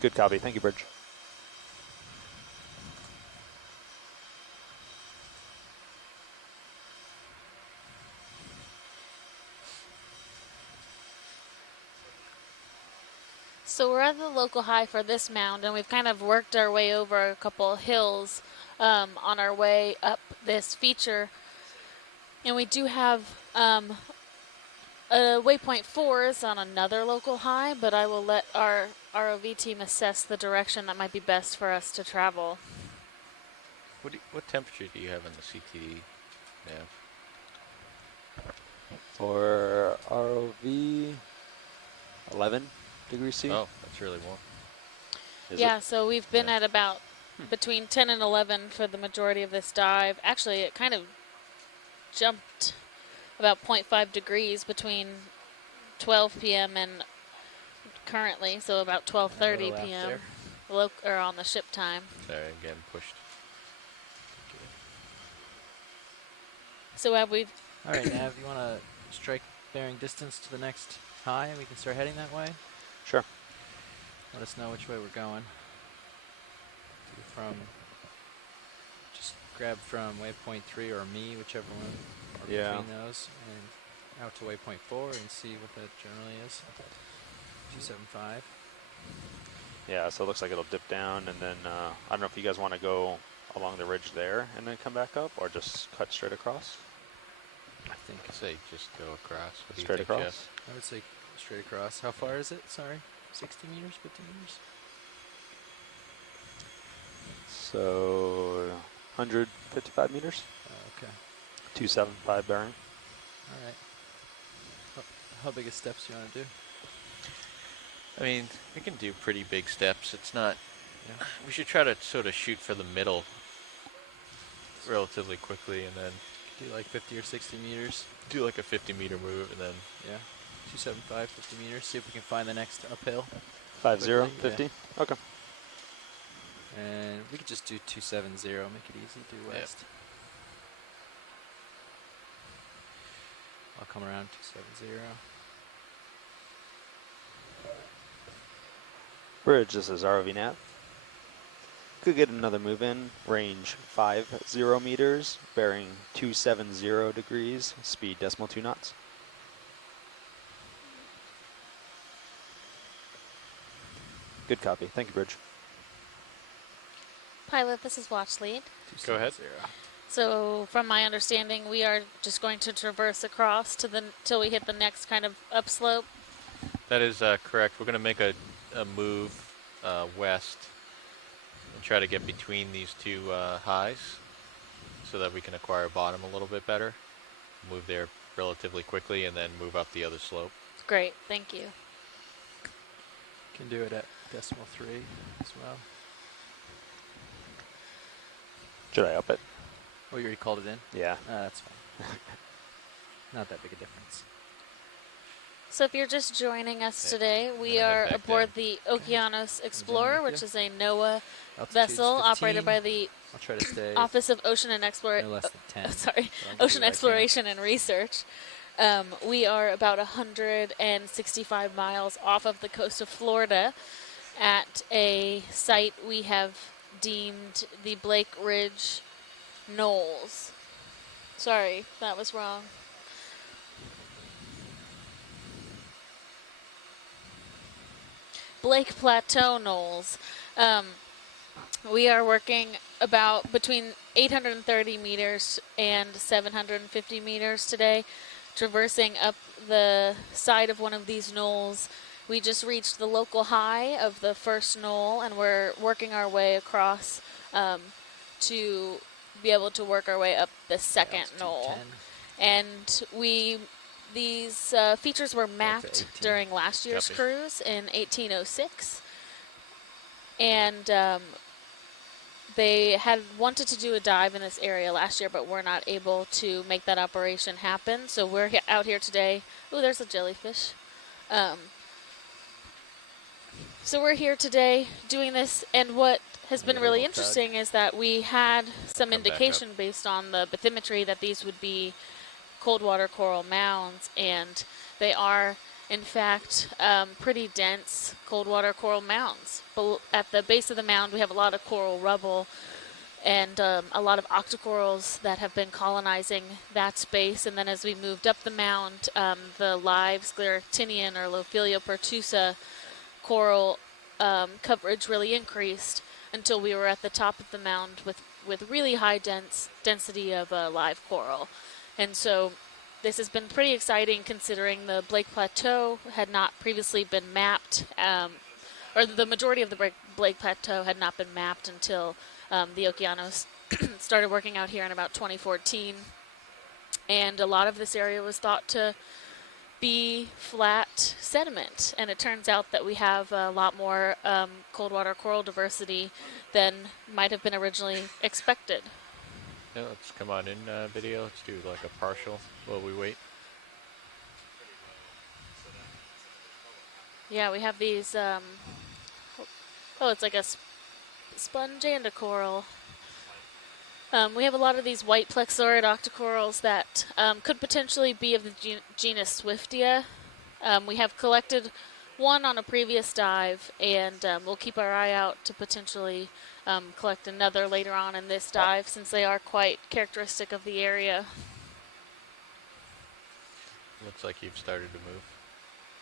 Good copy. Thank you, Bridge. So we're at the local high for this mound, and we've kind of worked our way over a couple of hills on our way up this feature. And we do have a waypoint 4 is on another local high, but I will let our ROV team assess the direction that might be best for us to travel. What temperature do you have in the CTD, Nav? For ROV, 11 degrees C. Oh, that's really warm. Is Yeah, it? so we've been Yeah. at about between 10 and 11 for the majority of this dive. Actually, it kind of jumped about 0.5 degrees between 12 p.m. and currently, so about 12:30 little p.m. after. Or on the ship time. Sorry, I'm getting pushed. So have we? All right, Nav, you want to strike bearing distance to the next high, and we can start heading that way? Sure. Let us know which way we're going. Just grab from waypoint 3 or me, whichever one, or Yeah. between those, and out to waypoint 4 and see what that generally is. 275. Yeah, so it looks like it'll dip down, and then I don't know if you guys want to go along the ridge there and then come back up, or just cut straight across. I think I say just go across. What do you Straight think, across. Jeff? I would say straight across. How far is it? Sorry, 60 meters, 50 meters? So 155 meters, Okay. 275 bearing. All right. How big of steps do you want to do? I mean, we can do pretty big steps. It's not. Yeah. We should try to sort of shoot for the middle relatively quickly, and then Do like 50 or 60 meters. do like a 50-meter move, and then Yeah. 275, 50 meters. See if we can find the next uphill. 50, Quickly, 50. Okay. And we could just do 270. Make it easy. Do Yep. west. I'll come around 270. Bridge. This is ROV nav. Could get another move in. Range 50 meters, bearing 270 degrees, speed decimal 2 knots. Good copy. Thank you, Bridge. Pilot, this is Watch Lead. Go ahead. So from my understanding, we are just going to traverse across to the till we hit the next kind of upslope. that is correct. We're going to make a move west and try to get between these two highs so that we can acquire bottom a little bit better. Move there relatively quickly, and then move up the other slope. Great, thank you. Can do it at decimal 3 as well. Should I up it? Oh, you already called it in? Yeah. That's fine. Not that big a difference. So if you're just joining us Yeah, today, we gonna head are back aboard down. the Okeanos Explorer, with which you. is a NOAA Altitude's vessel 15. operated by the I'll try to stay Office of Ocean and no Exploration. less than 10. Sorry, So I'll do Ocean what I can. Exploration and Research. We are about 165 miles off of the coast of Florida at a site we have deemed the Blake Ridge Knolls. Sorry, that was wrong. Blake Plateau Knolls. We are working about between 830 meters and 750 meters today, traversing up the side of one of these knolls. We just reached the local high of the first knoll, and we're working our way across to be able to work our way up the second Altitude knoll. 10. And these features were mapped 18. during last year's Copy. cruise in 1806. And they had wanted to do a dive in this area last year, but were not able to make that operation happen. So we're out here today. Oh, there's a jellyfish. So we're here today doing this, and what has been Get a really little tug. interesting is that we had some Come back indication based on the bathymetry that these would be cold water coral mounds, and they are in fact pretty dense cold water coral mounds. At the base of the mound we have a lot of coral rubble and a lot of octocorals that have been colonizing that space, and then as we moved up the mound, the live scleractinian or Lophilia pertusa coral coverage really increased until we were at the top of the mound with really high density of live coral. And so this has been pretty exciting considering the Blake Plateau had not previously been mapped, or the majority of the Blake Plateau had not been mapped until the Okeanos started working out here in about 2014. And a lot of this area was thought to be flat sediment, and it turns out that we have a lot more cold water coral diversity than might have been originally expected. Yeah, let's come on in video. Let's do like a partial while we wait. Yeah, we have these, oh, it's like a sponge and a coral. We have a lot of these white plexaurid octocorals that could potentially be of the genus Swiftia. We have collected one on a previous dive, and we'll keep our eye out to potentially collect another later on in this dive, since they are quite characteristic of the area. Looks like you've started to move.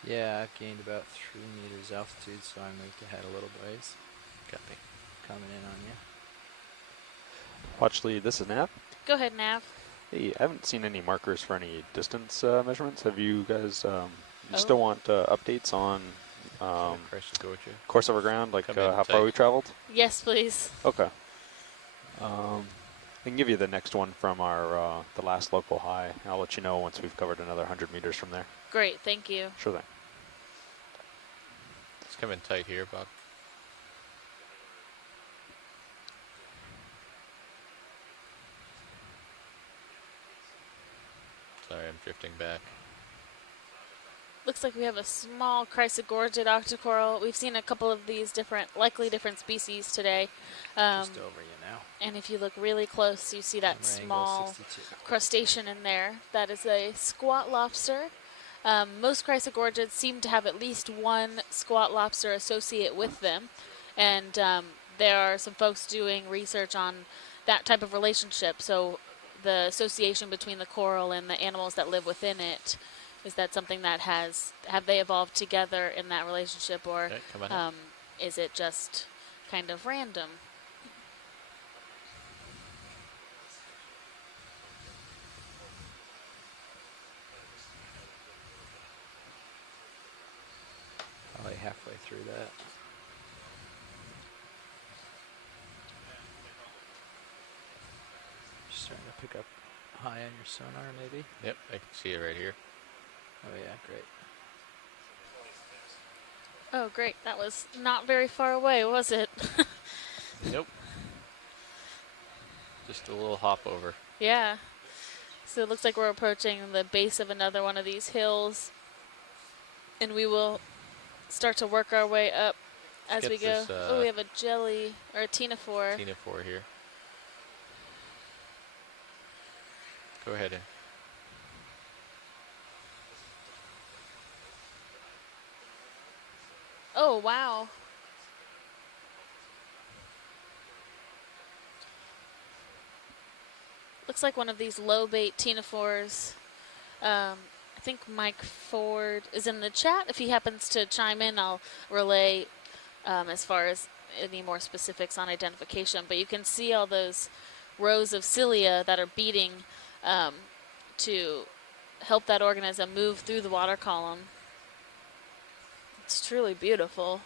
Yeah, I've gained about 3 meters altitude, so I moved ahead a little ways. Copy. Coming in on you. Watch lead, this is Nav. Go ahead, Nav. Hey, I haven't seen any markers for any distance measurements. Have you guys, you still want updates on course over ground, like how far we traveled? Yes, please. Okay. I can give you the next one from our the last local high. I'll let you know once we've covered another 100 meters from there. Great, thank you. Sure thing. Let's come in tight here, Bob. Sorry, I'm drifting back. Looks like we have a small chrysogorgid octocoral. We've seen a couple of these likely different species today. Just over you now. And if you look really close, you see that small crustacean in there. That is a squat lobster. Most chrysogorgids seem to have at least one squat lobster associate with them. And there are some folks doing research on that type of relationship. So the association between the coral and the animals that live within it, is that something that have they evolved together in that relationship, or is it just kind of random? Probably halfway through that. Just starting to pick up high on your sonar, maybe? Yep, I can see it right here. Oh yeah, great. Oh, great. That was not very far away, was it? Nope. Just a little hop over. Yeah. So it looks like we're approaching the base of another one of these hills, and we will start to work our way up as we go. Oh, we have a jelly, or a ctenophore. Ctenophore here. Go ahead in. Oh, wow. Looks like one of these low bait ctenophores. I think Mike Ford is in the chat. If he happens to chime in, I'll relay as far as any more specifics on identification. But you can see all those rows of cilia that are beating to help that organism move through the water column. It's truly beautiful.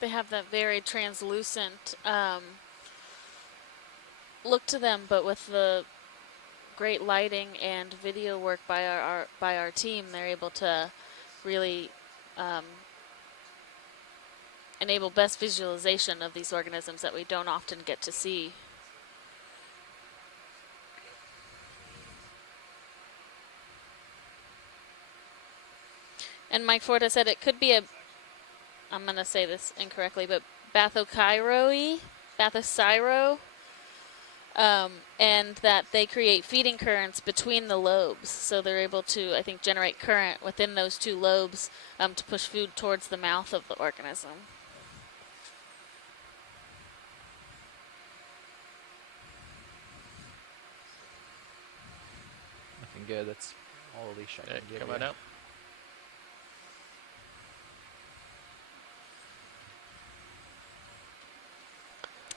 They have that very translucent look to them, but with the great lighting and video work by our team, they're able to really enable best visualization of these organisms that we don't often get to see. And Mike Forta said it could be a, I'm going to say this incorrectly, but bathycyro, and that they create feeding currents between the lobes. So they're able to, I think, generate current within those two lobes to push food towards the mouth of the organism. Looking good. That's all the leash I can give Come on you. out.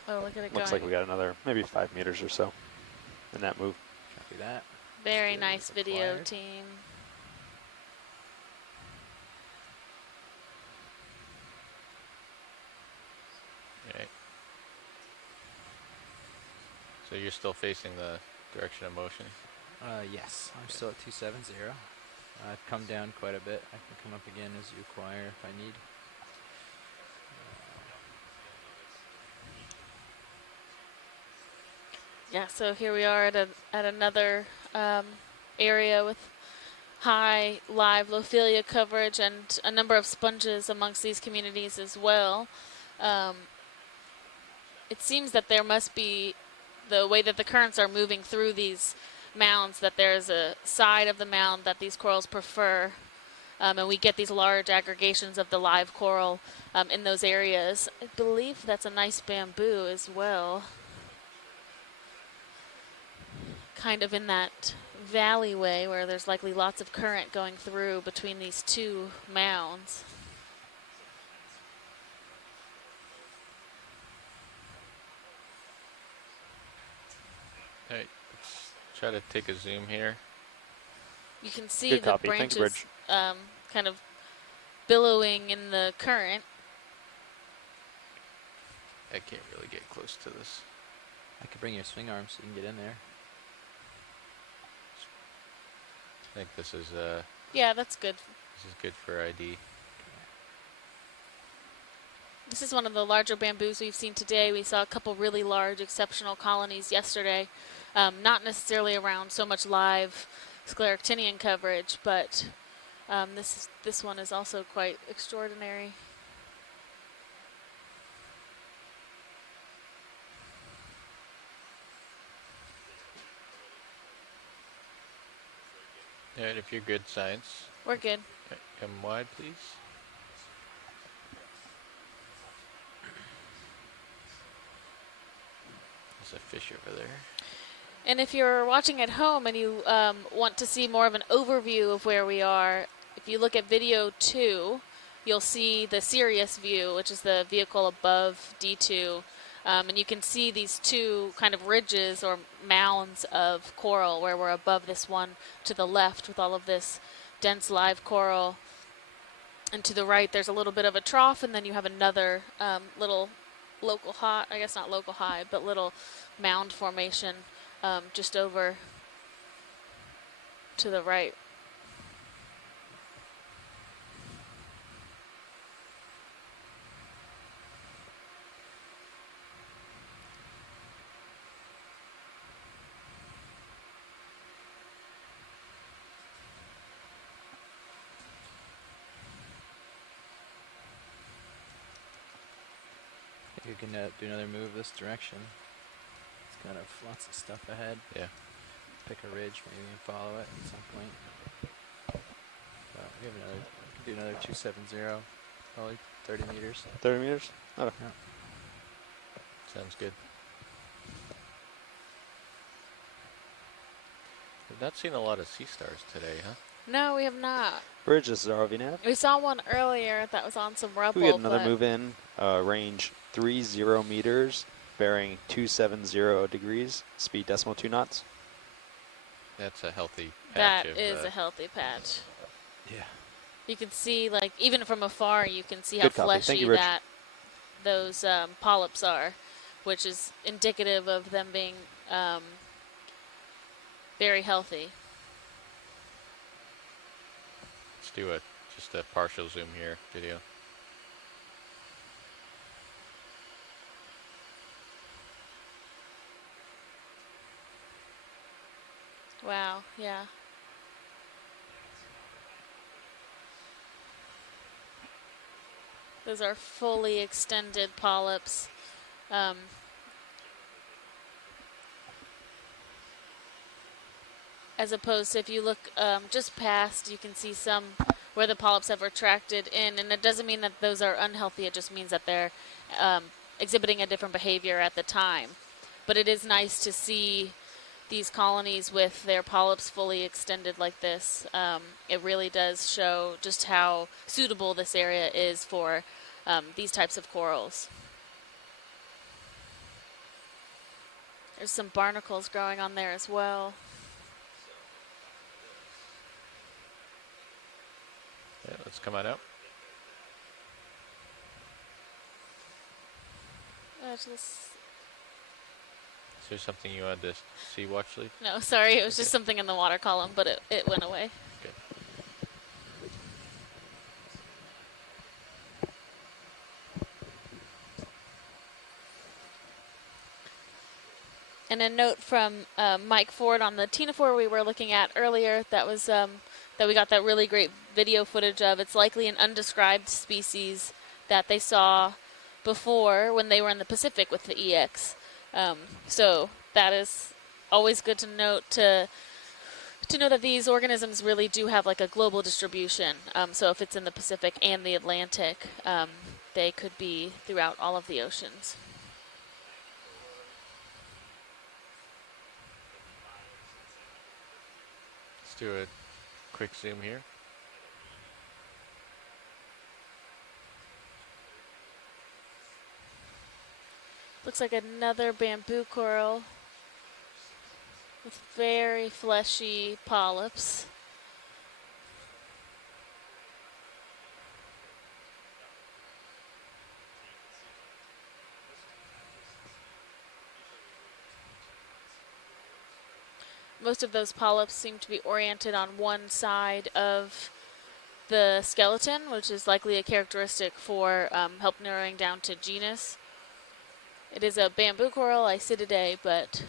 Oh, look at it Looks going. like we got another maybe 5 meters or so in that move. Copy that. Very Good, nice video, required. team. Alright. So you're still facing the direction of motion? Yes, I'm still at 270. I've come down quite a bit. I can come up again as you require if I need. Yeah, so here we are at another area with high live Lophelia coverage and a number of sponges amongst these communities as well. It seems that there must be, the way that the currents are moving through these mounds, that there's a side of the mound that these corals prefer, and we get these large aggregations of the live coral in those areas. I believe that's a nice bamboo as well, kind of in that valleyway where there's likely lots of current going through between these two mounds. Alright, let's try to take a zoom here. You can see Good the copy. Thank you, branches Bridge. kind of billowing in the current. I can't really get close to this. I could bring you a swing arm so you can get in there. I think this is Yeah, that's good. good for ID. This is one of the larger bamboos we've seen today. We saw a couple really large exceptional colonies yesterday. Not necessarily around so much live scleractinian coverage, but this one is also quite extraordinary. Alright, if you're good, science. We're good. Okay, come wide, please. There's a fish over there. And if you're watching at home and you want to see more of an overview of where we are, if you look at video 2, you'll see the Sirius view, which is the vehicle above D2. And you can see these two kind of ridges or mounds of coral where we're above this one to the left with all of this dense live coral. And to the right, there's a little bit of a trough, and then you have another little local high, I guess not local high, but little mound formation just over to the right. You can do another move this direction. It's kind of lots of stuff ahead. Yeah. Pick a ridge maybe and follow it at some point. We have another, do another 270, probably 30 meters. 30 meters? Oh. Yeah. Sounds good. We've not seen a lot of sea stars today, huh? No, we have not. Bridge, this is our RV nav. We saw one earlier that was on some rubble. We get another but move in, range 30 meters, bearing 270 degrees, speed decimal 2 knots. That's a healthy patch That of, is a healthy patch. Yeah. You can see, like, even from afar, you can see how Good copy. Thank fleshy you, Rich. that those polyps are, which is indicative of them being very healthy. Let's do just a partial zoom here video. Wow, yeah. Those are fully extended polyps. As opposed to if you look just past, you can see some where the polyps have retracted in, and it doesn't mean that those are unhealthy, it just means that they're exhibiting a different behavior at the time. But it is nice to see these colonies with their polyps fully extended like this. It really does show just how suitable this area is for these types of corals. There's some barnacles growing on there as well. Yeah, let's come on out. Just Is there something you wanted to see, Watchley? no, sorry, it was just something in the water column, but it went away. Okay. And a note from Mike Ford on the ctenophore we were looking at earlier, that was that we got that really great video footage of. It's likely an undescribed species that they saw before when they were in the Pacific with the EX. So that is always good to note to know that these organisms really do have like a global distribution. So if it's in the Pacific and the Atlantic, they could be throughout all of the oceans. Let's do a quick zoom here. Looks like another bamboo coral with very fleshy polyps. Most of those polyps seem to be oriented on one side of the skeleton, which is likely a characteristic for help narrowing down to genus. It is a bamboo coral, Isididae, but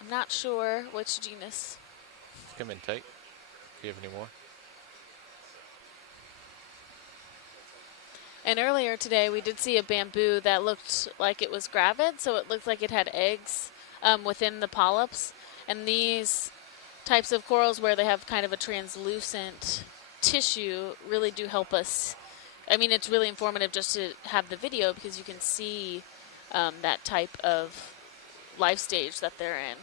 I'm not sure which genus. Come in tight if you have any more. And earlier today we did see a bamboo that looked like it was gravid, so it looked like it had eggs within the polyps. And these types of corals where they have kind of a translucent tissue really do help us. I mean, it's really informative just to have the video because you can see that type of life stage that they're in.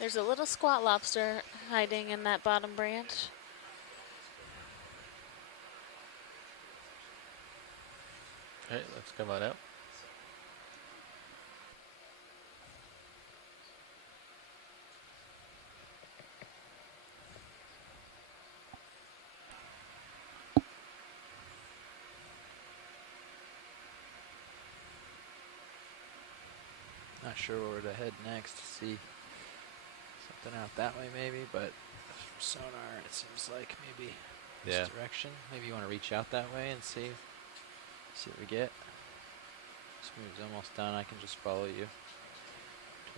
There's a little squat lobster hiding in that bottom branch. All right, let's come on out. Not sure where to head next to see something out that way maybe, but from sonar it seems like maybe this direction. Maybe you want to reach out that way and see what we get. Smooth's almost done. I can just follow you.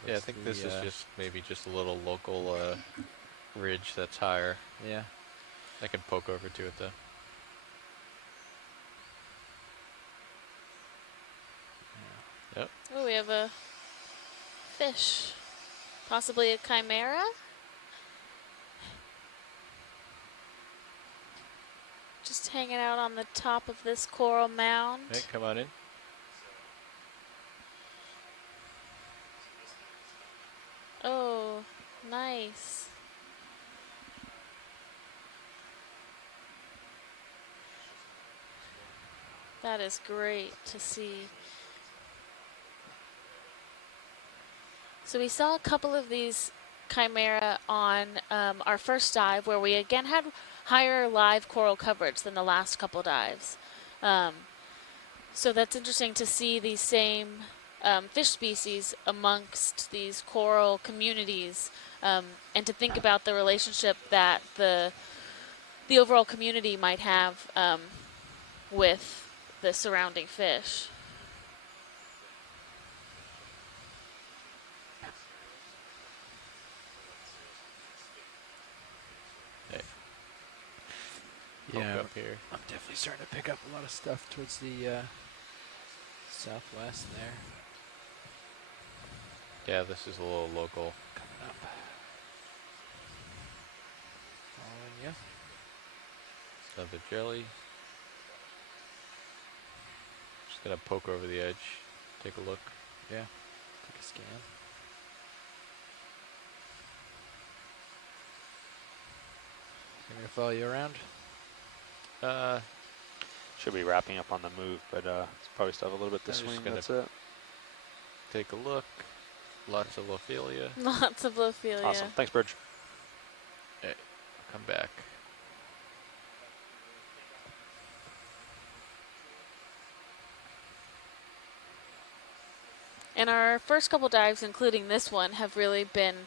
Yeah, I think this is just maybe just a little local ridge that's higher. Yeah. I can poke over to it though. Yeah. Yep. Oh, we have a fish, possibly a chimera. Just hanging out on the top of this coral mound. Hey, come on in. Oh, nice. That is great to see. So we saw a couple of these chimera on our first dive where we again had higher live coral coverage than the last couple dives. So that's interesting to see these same fish species amongst these coral communities, and to think about the relationship that the overall community might have with the surrounding fish. Yeah, Up here. I'm definitely starting to pick up a lot of stuff towards the southwest there. Yeah, this is a little local. Coming up. Following you. Another jelly. Just gonna poke over the edge, take a look. Yeah, take a scan. I'm gonna follow you around. Should be wrapping up on the move, but it's probably still have a little bit to I'm just swing. gonna That's it. Take a look. Lots of Lophelia. Lots of Lophelia. Awesome. Thanks, Bridge. Hey, come back. And our first couple dives, including this one, have really been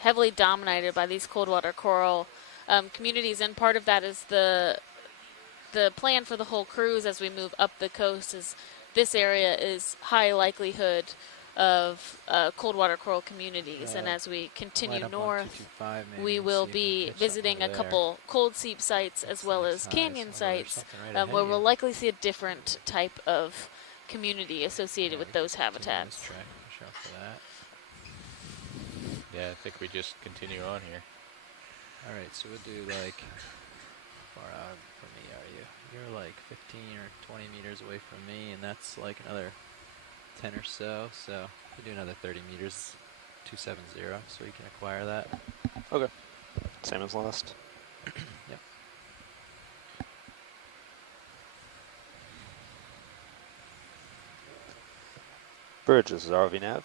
heavily dominated by these cold water coral communities, and part of that is the plan for the whole cruise as we move up the coast is this area is high likelihood of cold water coral communities, and as we continue north, we will be visiting a couple cold seep sites as well as canyon sites where we'll likely see a different type of community associated with those habitats. Yeah, I think we just continue on here. All right, so we'll do like, how far out from me are you? You're like 15 or 20 meters away from me, and that's like another 10 or so. So we'll do another 30 meters, 270, so we can acquire that. Okay. Same as last. Yep. Bridge, this is RV Nav.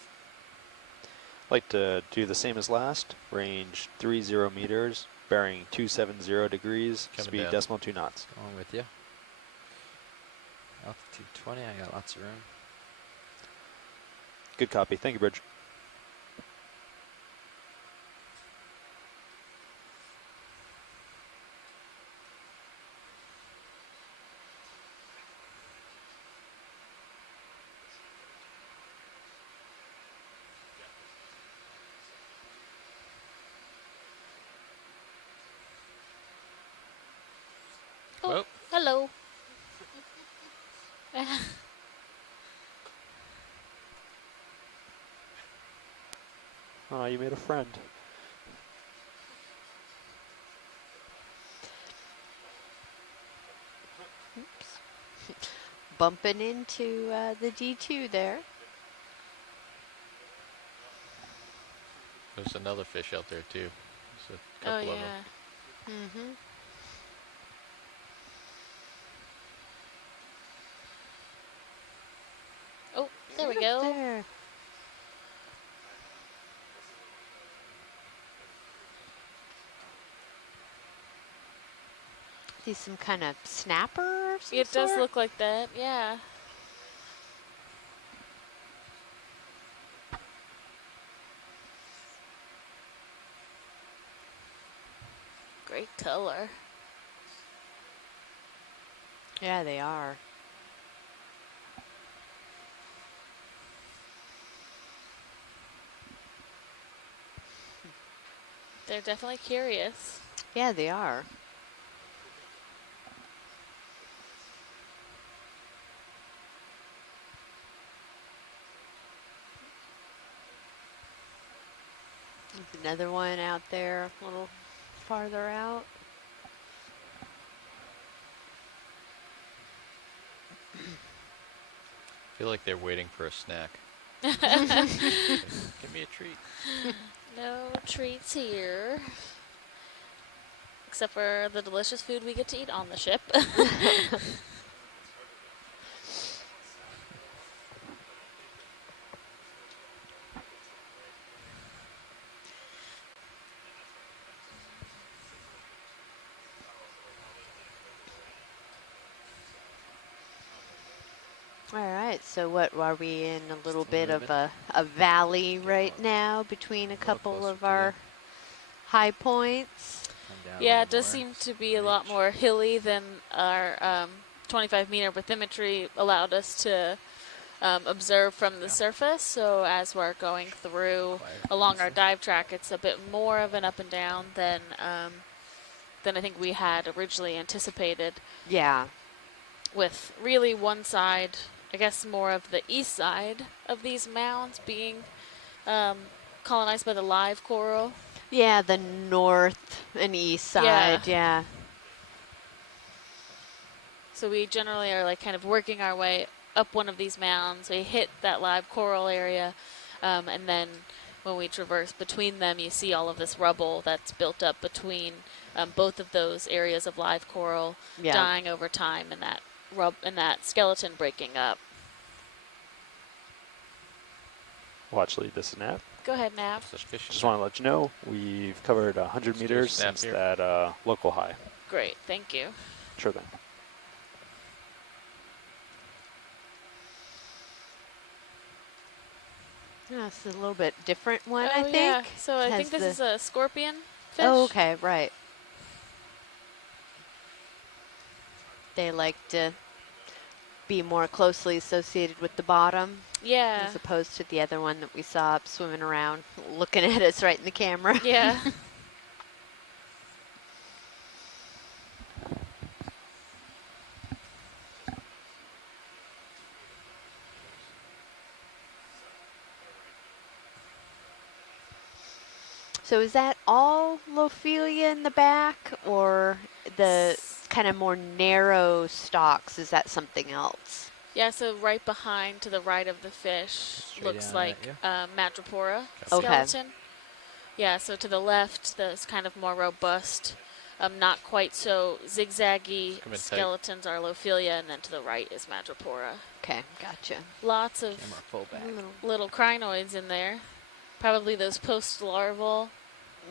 Like to do the same as last. Range 30 meters, bearing 270 degrees, Coming speed down. decimal 2 knots. Going with you. Altitude 20, I got lots of room. Good copy. Thank you, Bridge. Oh, Well. hello. Oh, you made a friend. Oops. Bumping into the D2 there. There's another fish out there too. There's a Oh couple of them. yeah. Mm-hmm. Oh, there we go. There. See some kind of snapper or some It does sort? look like that, yeah. Great color. Yeah, they are. They're definitely curious. Yeah, they are. There's another one out there, a little farther out. I feel like they're waiting for a snack. Give me a treat. No treats here. Except for the delicious food we get to eat on the ship. All right, so what are we in a little Still bit of moving. a valley Get right a now between a little couple closer of to you. our high points? Come down a Yeah, little it does more. seem to Some be a lot ridge. more hilly than our 25-meter bathymetry allowed us to observe from the Yeah. surface. So as we're going through Quiet, along our nicer. dive track, it's a bit more of an up and down than I think we had originally anticipated. Yeah. With really one side, I guess more of the east side of these mounds being colonized by the live coral. Yeah, the north and east Yeah. side, yeah. So we generally are like kind of working our way up one of these mounds. We hit that live coral area, and then when we traverse between them, you see all of this rubble that's built up between both of those areas of live coral, Yeah. dying over time, and that skeleton breaking up. Watch lead this snap. Go ahead, Nav. There's a fish in Just there. want to let you know we've covered 100 Let's do a meters snap since here. that local high. Great, thank you. Sure thing. Yeah, it's a little bit different one, I Oh, think. yeah. So I Has think this the- is a scorpion fish. Oh, okay, right. They like to be more closely associated with the bottom Yeah. as opposed to the other one that we saw up swimming around looking at us right in the camera. Yeah. So is that all Lophelia in the back, or the kind of more narrow stalks, is that something else? Yeah, so right behind to the right of the fish Straight looks down like at Madrepora Okay. skeleton. Yeah, so to the left, there's kind of more robust, not quite so zigzaggy Come in tight. skeletons are Lophelia, and then to the right is Madrepora. Okay, gotcha. Lots of Camera full back. little crinoids in there. Probably those post-larval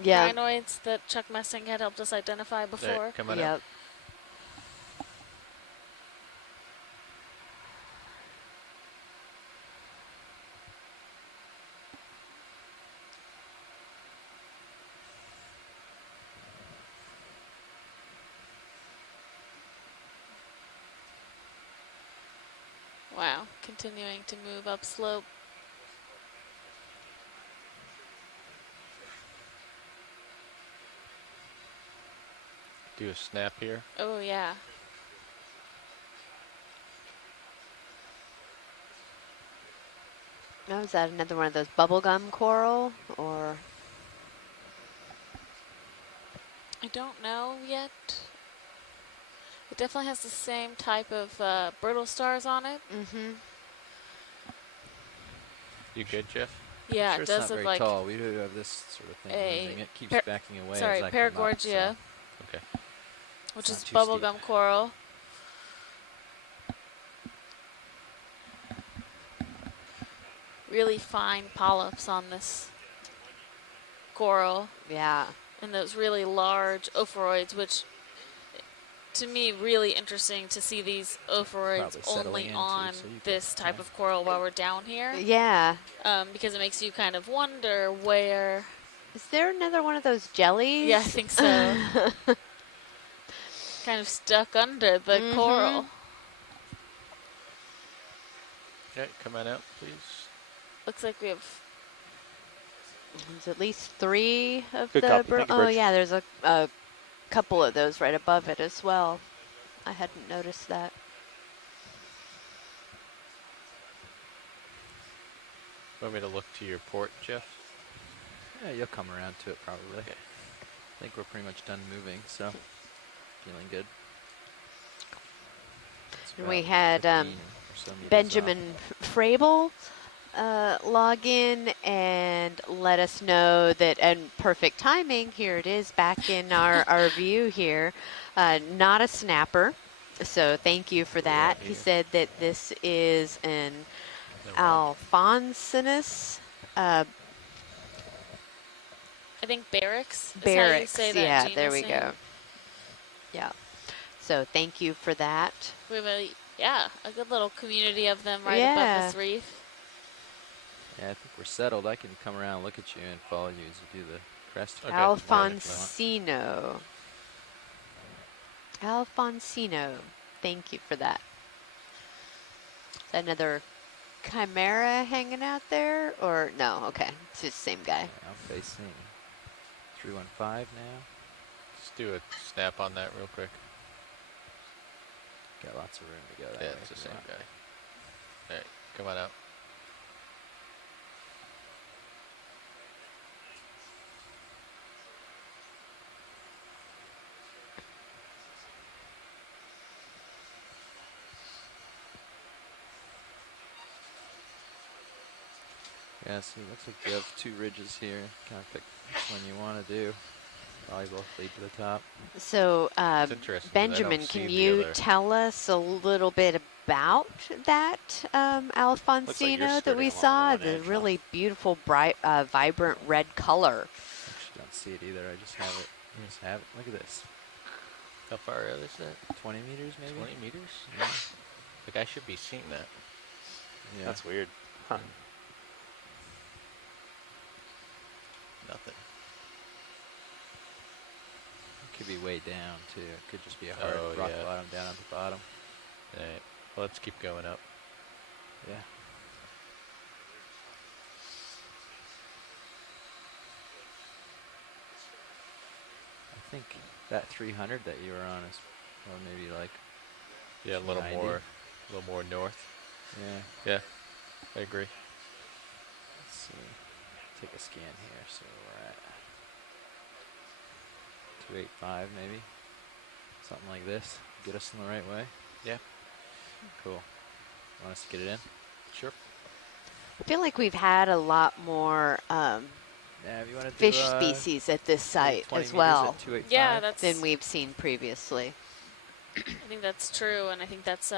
Yeah. crinoids that Chuck Messing had helped us identify There, before. come on Yep. up. Wow, continuing to move up slope. Do a snap here. Oh, yeah. Oh, is that another one of those bubblegum coral, or? I don't know yet. It definitely has the same type of brittle stars on it. Mm-hmm. You good, Jeff? Yeah, Sure it it's does not look very like tall. We do have this sort of thing a moving. It keeps par- backing away sorry, as I come up, Paragorgia, Okay. which It's is not too bubblegum steep. coral. Really fine polyps on this coral, Yeah. and those really large ophoroids, which to me really interesting to see these ophoroids Probably settling only in, too, on so you this can- type of coral while we're down here, Yeah. because it makes you kind of wonder where. Is there another one of those jellies? Yeah, I think so. Kind of stuck under the Mhm. coral. Okay, come on out, please. Looks like we have. There's at least 3 of Good the. copy. Thank you, Oh, Bridge. yeah, there's a couple of those right above it as well. I hadn't noticed that. Want me to look to your port, Jeff? Yeah, you'll come around to it probably. Okay. I think we're pretty much done moving, so feeling good. It's And we about had 15 or so meters Benjamin Frabel log in and let us know that, and perfect timing, here it is back in our view here, not a snapper, so thank you for that. He here. said that this is an No rock. Alphonsinus I think barracks. Is how you barracks. say that Yeah, genus there we name. go. Yeah, so thank you for that. We have a Yeah, a good little community of them right above Yeah. this reef. Yeah, I think we're settled. I can come around and look at you and follow you as you do the crest. Okay. Alfonsino. Alfonsino. Thank you for that. Is that another chimera hanging out there? Or no, okay. It's just the same guy. Yeah, I'm facing 315 now. Just do a snap on that real quick. Got lots of room to go that Yeah, way. it's the if you same want. guy. All right, come on out. Yeah, so it looks like you have 2 ridges here. Kind of pick which one you want to do. Probably both lead to the top. So, It's interesting 'cause I don't Benjamin, see can the you other- tell us a little bit about that Alfonsino that we skirting along saw? one The edge, huh? really beautiful, bright, vibrant red color. Actually, don't see it either. I just have it. I just have it. Look at this. How far out is that? 20 meters, maybe? 20 meters? Yeah. Like, I should be seeing that. Yeah. That's weird. Huh. Nothing. It could be way down, too. It could just be a hard Oh, rock yeah. bottom down at the bottom. All right. Well, let's keep going up. Yeah. I think that 300 that you were on is, or maybe like, Yeah, a little 90. more north. yeah. Yeah, I agree. Let's see. Take a scan here. So we're at 285 maybe. Something like this. Get us in the right way. Yeah. Cool. Want us to get it in? Sure. I feel like we've had a lot more Yeah, if you want to fish species at this site as well Yeah, that's than we've seen previously. I think that's true, and I think that's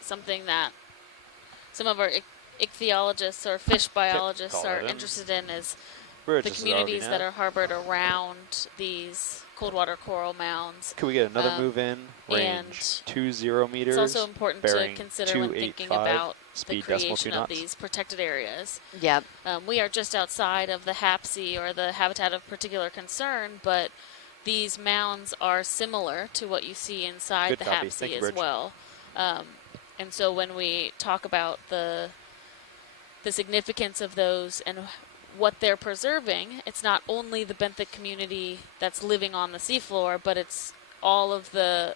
something that some of our ichthyologists or fish biologists call are that in. interested in is Burgess the is already communities now. that are harbored around these cold water coral mounds. Could we get another um, move in? Range and 20 meters. It's also important to bearing consider when thinking 285, about the speed decimal 2 creation of knots. these protected areas. Yep. We are just outside of the HAPC, or the habitat of particular concern, but these mounds are similar to what you see inside Good the copy. HAPC Thank you, as Bridge. well. And so when we talk about the significance of those and what they're preserving, it's not only the benthic community that's living on the seafloor, but it's all of the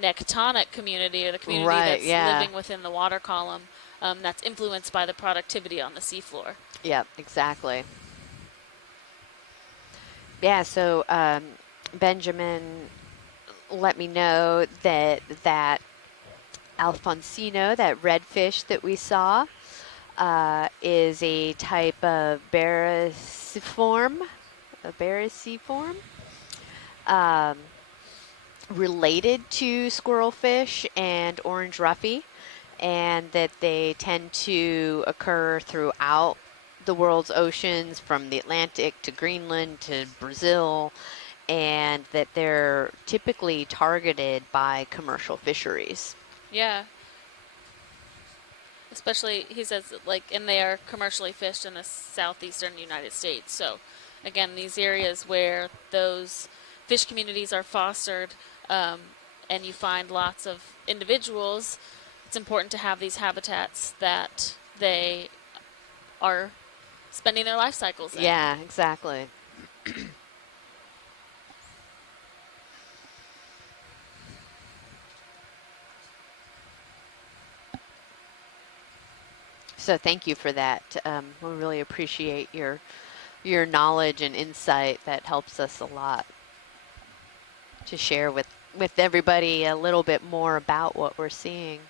nectonic community, or the community Right, that's yeah. living within the water column, that's influenced by the productivity on the seafloor. Yep, exactly. Yeah, so Benjamin let me know that Alfonsino, that redfish that we saw, is a type of bariciform, related to squirrelfish and orange roughy, and that they tend to occur throughout the world's oceans, from the Atlantic to Greenland to Brazil, and that they're typically targeted by commercial fisheries. Yeah. Especially, he says, like, and they are commercially fished in the southeastern United States. So, again, these areas where those fish communities are fostered, and you find lots of individuals, it's important to have these habitats that they are spending their life cycles in. Yeah, exactly. So thank you for that. We really appreciate your knowledge and insight. That helps us a lot to share with everybody a little bit more about what we're seeing.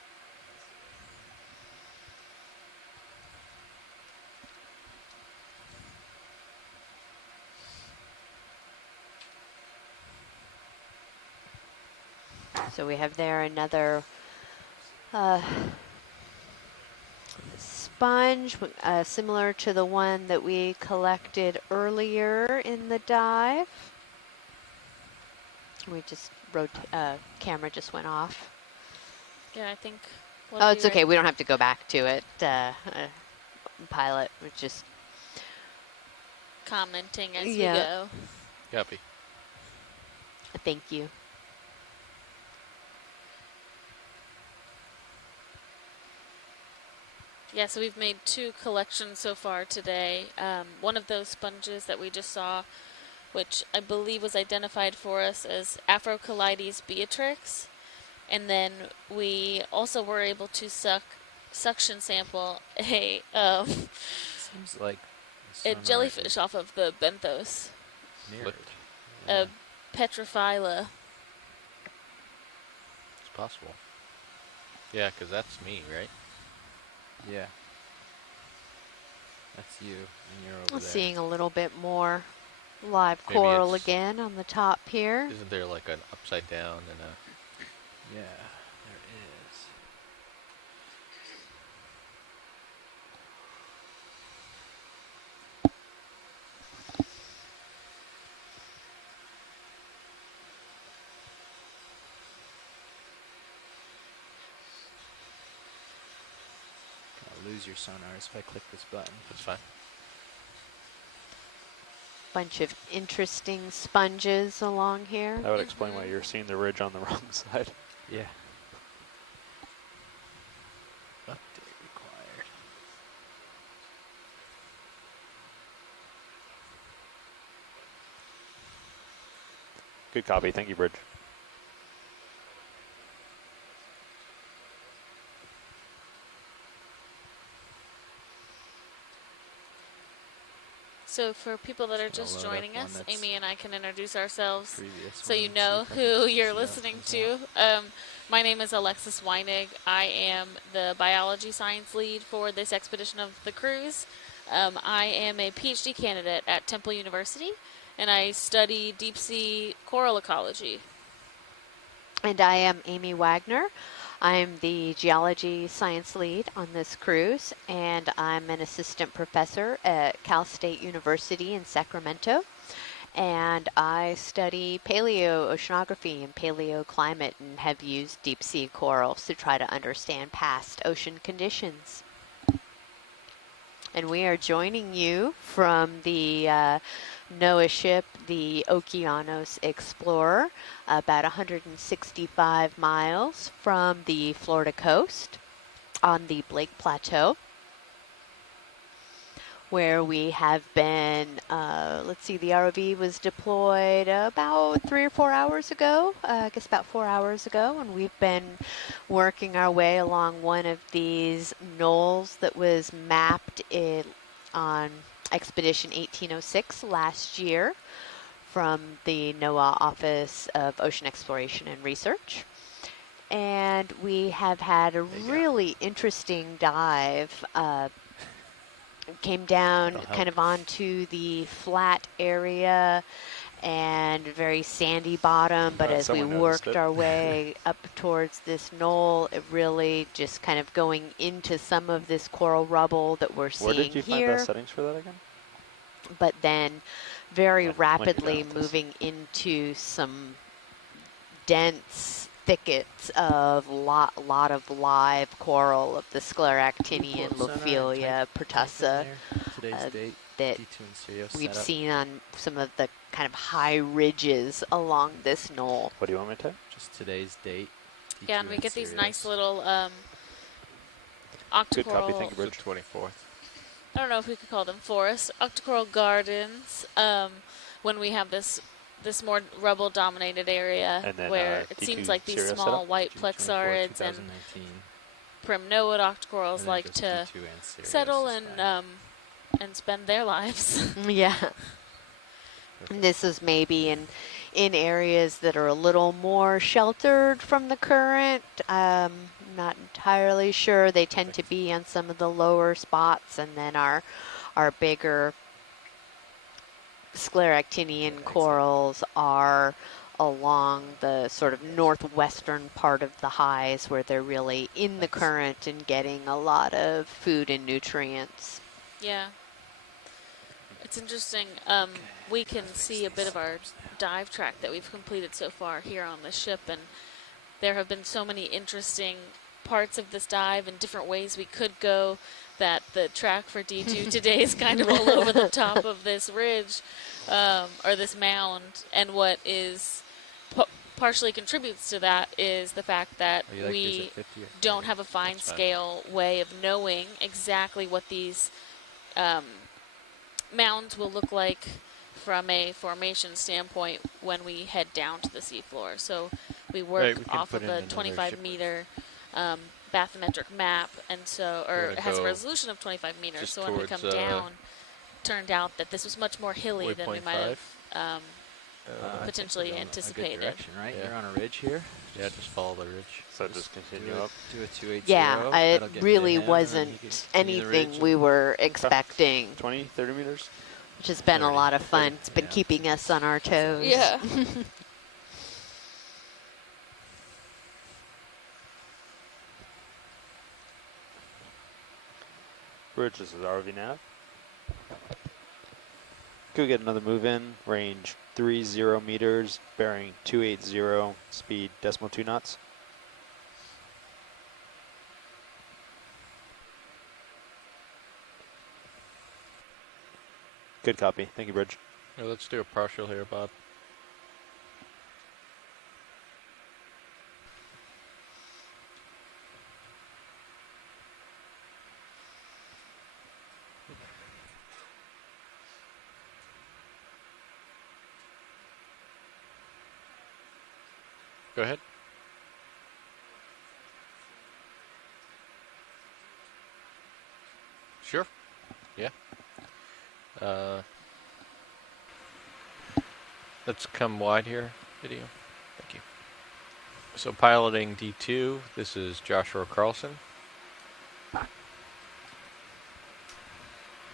So we have there another sponge, similar to the one that we collected earlier in the dive. We just camera just went off. Yeah, I think. Oh, it's okay. We don't have to go back to it. Pilot, we're just commenting as Yeah. you go. Copy. thank you. Yeah, so we've made 2 collections so far today. One of those sponges that we just saw, which I believe was identified for us as Afrocollides beatrix. And then we also were able to suction sample a Seems like the a sonar jellyfish is off of the benthos, mirrored. a Petrophylla. It's possible. Yeah, because that's me, right? Yeah. That's you, and you're over there. Seeing a little bit more live Maybe coral it's- again on the top here. Isn't there like an upside down and a... Yeah, there is. I'll lose your sonars if I click this button. That's fine. Bunch of interesting sponges along here. That would explain why you're seeing the ridge on the wrong side. Yeah. Update required. Good copy. Thank you, Bridge. So for people that are Just just gonna load up joining one us, that's Amy and I can introduce ourselves Previous so one you and know see if I can who you're see how it listening comes to. out. My name is Alexis Weinig. I am the biology science lead for this expedition of the cruise. I am a PhD candidate at Temple University, and I study deep sea coral ecology. And I am Amy Wagner. I'm the geology science lead on this cruise, and I'm an assistant professor at Cal State University in Sacramento. And I study paleoceanography and paleoclimate and have used deep sea corals to try to understand past ocean conditions. And we are joining you from the NOAA ship, the Okeanos Explorer, about 165 miles from the Florida coast on the Blake Plateau, where we have been, let's see, the ROV was deployed about 3 or 4 hours ago, I guess about 4 hours ago, and we've been working our way along one of these knolls that was mapped on Expedition 1806 last year from the NOAA Office of Ocean Exploration and Research. And we have had a really interesting dive. Came down kind of onto the flat area and very sandy bottom, but as we worked our way up towards this knoll, it really just kind of going into some of this coral rubble that we're seeing here. Where did you find the settings for that again? But then very rapidly moving into some dense thickets of lot of live coral of the Scleractinian, Lophelia, pertussa, Today's date, that D2 and Sirius we've setup. seen on some of the kind of high ridges along this knoll. What do you want me to? Just today's date. D2 Yeah, and we get these Sirius. nice little Good copy, octocoral. thank you, Bridge. 24th. I don't know if we could call them forests, octocoral gardens. When we have this more rubble-dominated area And then, where it D2 seems like these Sirius small setup? white June plexarids 24, and 2019. primnoid octocorals And then like just to D2 and Sirius settle is and fine. spend their lives. Yeah. Perfect. And this is maybe in areas that are a little more sheltered from the current. Not entirely sure. They tend to be on some of the lower spots, and then our bigger Scleractinian corals are along the sort of northwestern part of the highs, where they're really in the current and getting a lot of food and nutrients. Yeah. It's interesting. We can see a bit of our dive track that we've completed so far here on the ship, and there have been so many interesting parts of this dive and different ways we could go, that the track for D2 today is kind of all over the top of this ridge, or this mound. And what is partially contributes to that is the fact that we don't have a fine scale way of knowing exactly what these mounds will look like from a formation standpoint when we head down to the seafloor. So we work off of a 25-meter bathymetric map, and so, or it has a resolution of 25 meters. So when we come down, turned out that this was much more hilly than we might have potentially anticipated. Direction, right? Yeah. You're on a ridge here. Yeah, just follow the ridge. So just continue up. Do a 280. Yeah, it really wasn't anything we were expecting. 20, 30 meters? Which has been a lot of fun. It's been keeping us on our toes. Yeah. Bridge, this is ROV nav. Could we get another move in? Range 30 meters, bearing 280, speed 0.2 knots. Good copy. Thank you, Bridge. Yeah, let's do a partial here, Bob. Go ahead. Sure. Yeah. Let's come wide here, video. Thank you. So piloting D2, this is Joshua Carlson.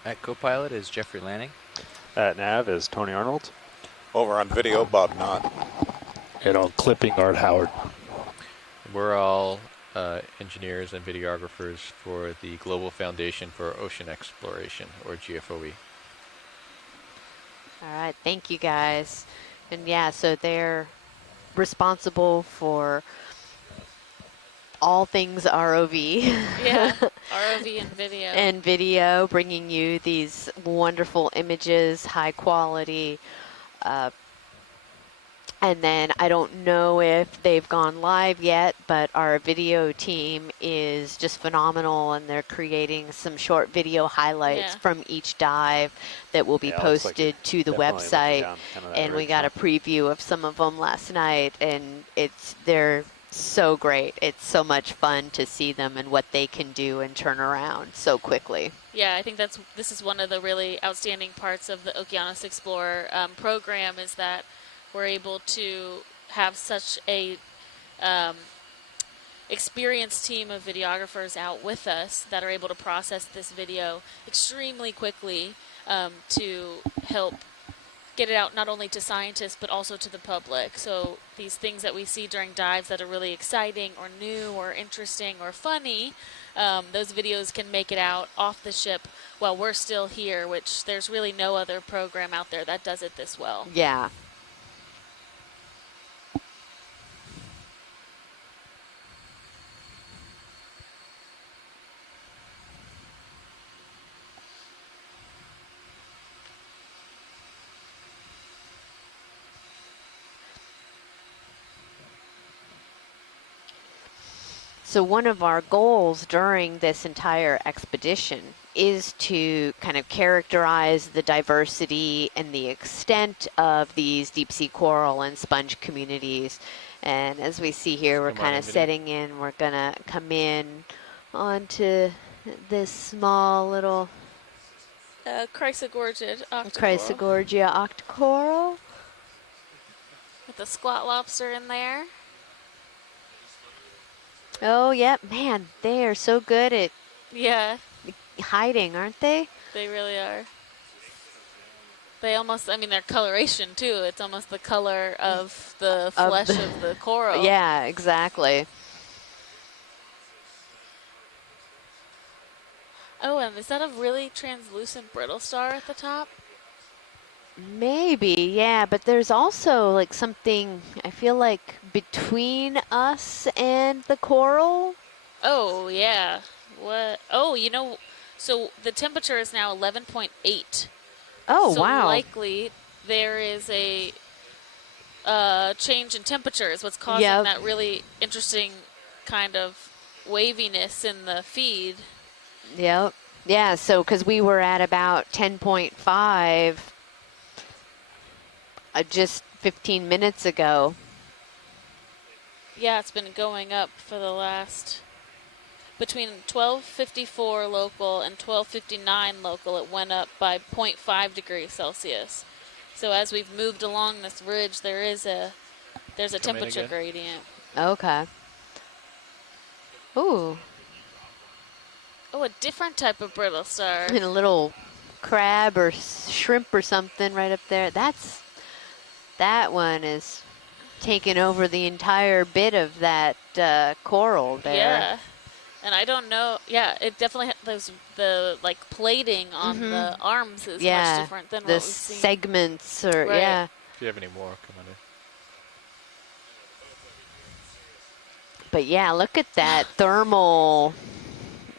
At co-pilot is Jeffrey Lanning. At nav is Tony Arnold. Over on video, Bob Knott. And on clipping, Art Howard. We're all engineers and videographers for the Global Foundation for Ocean Exploration, or GFOE. All right, thank you guys. And yeah, so they're responsible for all things ROV. Yeah, ROV and video. And video, bringing you these wonderful images, high quality. And then I don't know if they've gone live yet, but our video team is just phenomenal, and they're creating some short video highlights from each dive that will be posted to the website. And we got a preview of some of them last night, and they're so great. It's so much fun to see them and what they can do and turn around so quickly. Yeah, I think this is one of the really outstanding parts of the Okeanos Explorer program, is that we're able to have such a experienced team of videographers out with us that are able to process this video extremely quickly to help get it out not only to scientists but also to the public. So these things that we see during dives that are really exciting or new or interesting or funny, those videos can make it out off the ship while we're still here, which there's really no other program out there that does it this well. Yeah. So one of our goals during this entire expedition is to kind of characterize the diversity and the extent of these deep sea coral and sponge communities. And as we see here, we're kind of setting in. We're going to come in onto this small little Chrysogorgia octocoral with a squat lobster in there. Oh, yeah, man, they are so good at hiding, aren't they? They really are. They almost, I mean, their coloration, too. It's almost the color of the flesh of the coral. Yeah, exactly. Oh, and is that a really translucent brittle star at the top? Maybe, yeah, but there's also like something, I feel like, between us and the coral. Oh, yeah. What? Oh, you know, so the temperature is now 11.8. Oh, so wow. likely there is a change in temperature is what's causing Yep. that really interesting kind of waviness in the feed. Yep. Yeah, so because we were at about 10.5 just 15 minutes ago. Yeah, it's been going up for the last between 12:54 local and 12:59 local. It went up by 0.5 degrees Celsius. So as we've moved along this ridge, there's a Come in temperature again. gradient. Okay. Ooh, Oh, a different type of brittle star. and a little crab or shrimp or something right up there. That one is taking over the entire bit of that coral there. Yeah. And I don't know. Yeah, it definitely there's the like plating on the arms is much different than the what we've seen. segments or Right. yeah. If you have any more, come on in. But yeah, look at that thermal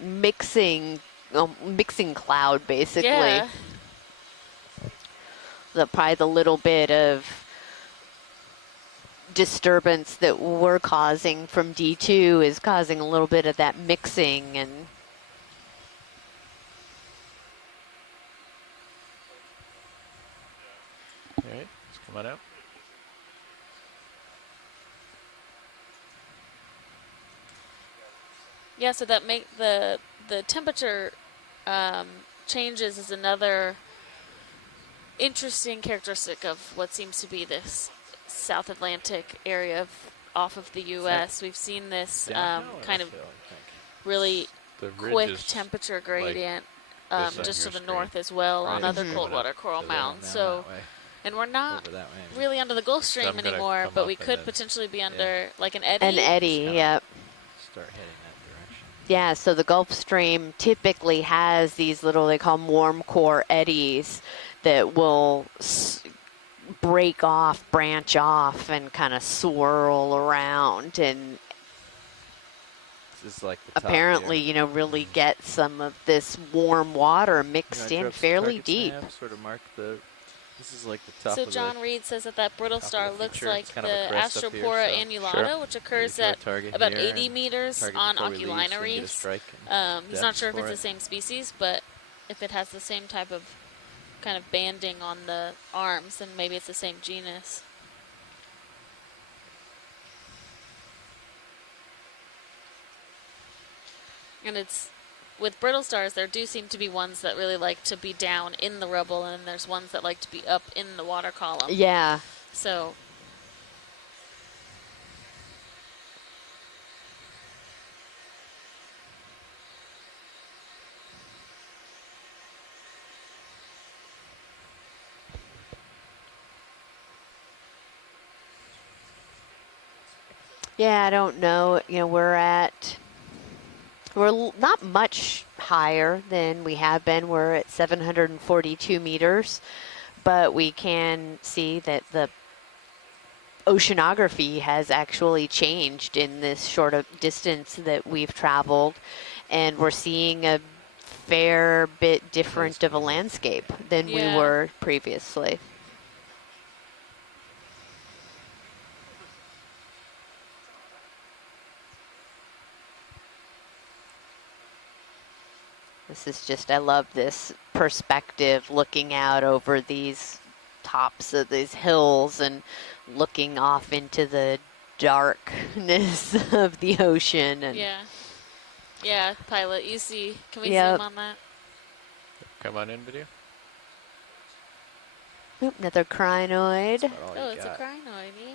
mixing cloud basically. Yeah. Probably the little bit of disturbance that we're causing from D2 is causing a little bit of that mixing and All right, let's come on out. Yeah, so that make the temperature changes is another interesting characteristic of what seems to be this South Atlantic area off of the U.S. We've seen this kind of really The ridge quick is temperature like gradient this on just to your the screen. north as well on Right. other Mhm. cold water coral So that- mounds. Down So, that way. and we're not Over that way. I mean. really under the Gulf So Stream I'm gonna anymore, come but up we and could then- potentially be under like an eddy. an eddy. Just kinda Yep. Start heading that direction. Yeah, so the Gulf Stream typically has these little, they call them warm core eddies that will break off, branch off, and kind of swirl around and This is like the top apparently, here. you know, really get some of this warm water You mixed know, in drop some fairly targets deep. nav, sort of mark the. This is like the top So of John the. Reed says that brittle top of star the looks feature. like It's kind of a the crest up here, Astropora so annulata, which occurs at about 80 meters on Okeanos reefs. He's not sure if it's the same species, but if it has the same type of kind of banding on the arms, then maybe it's the same genus. And it's with brittle stars, there do seem to be ones that really like to be down in the rubble, and there's ones that like to be up in the water column. Yeah. So Yeah, I don't know. You know, we're not much higher than we have been. We're at 742 meters, but we can see that the oceanography has actually changed in this short of distance that we've traveled, and we're seeing a fair bit different of a landscape than we Yeah. were previously. This is just, I love this perspective looking out over these tops of these hills and looking off into the darkness of the ocean. And yeah. Yeah, pilot, you see, can we Yep. zoom on that? Come on in, video. Oop, another crinoid. That's about all Oh, you it's got. a crinoid, yeah.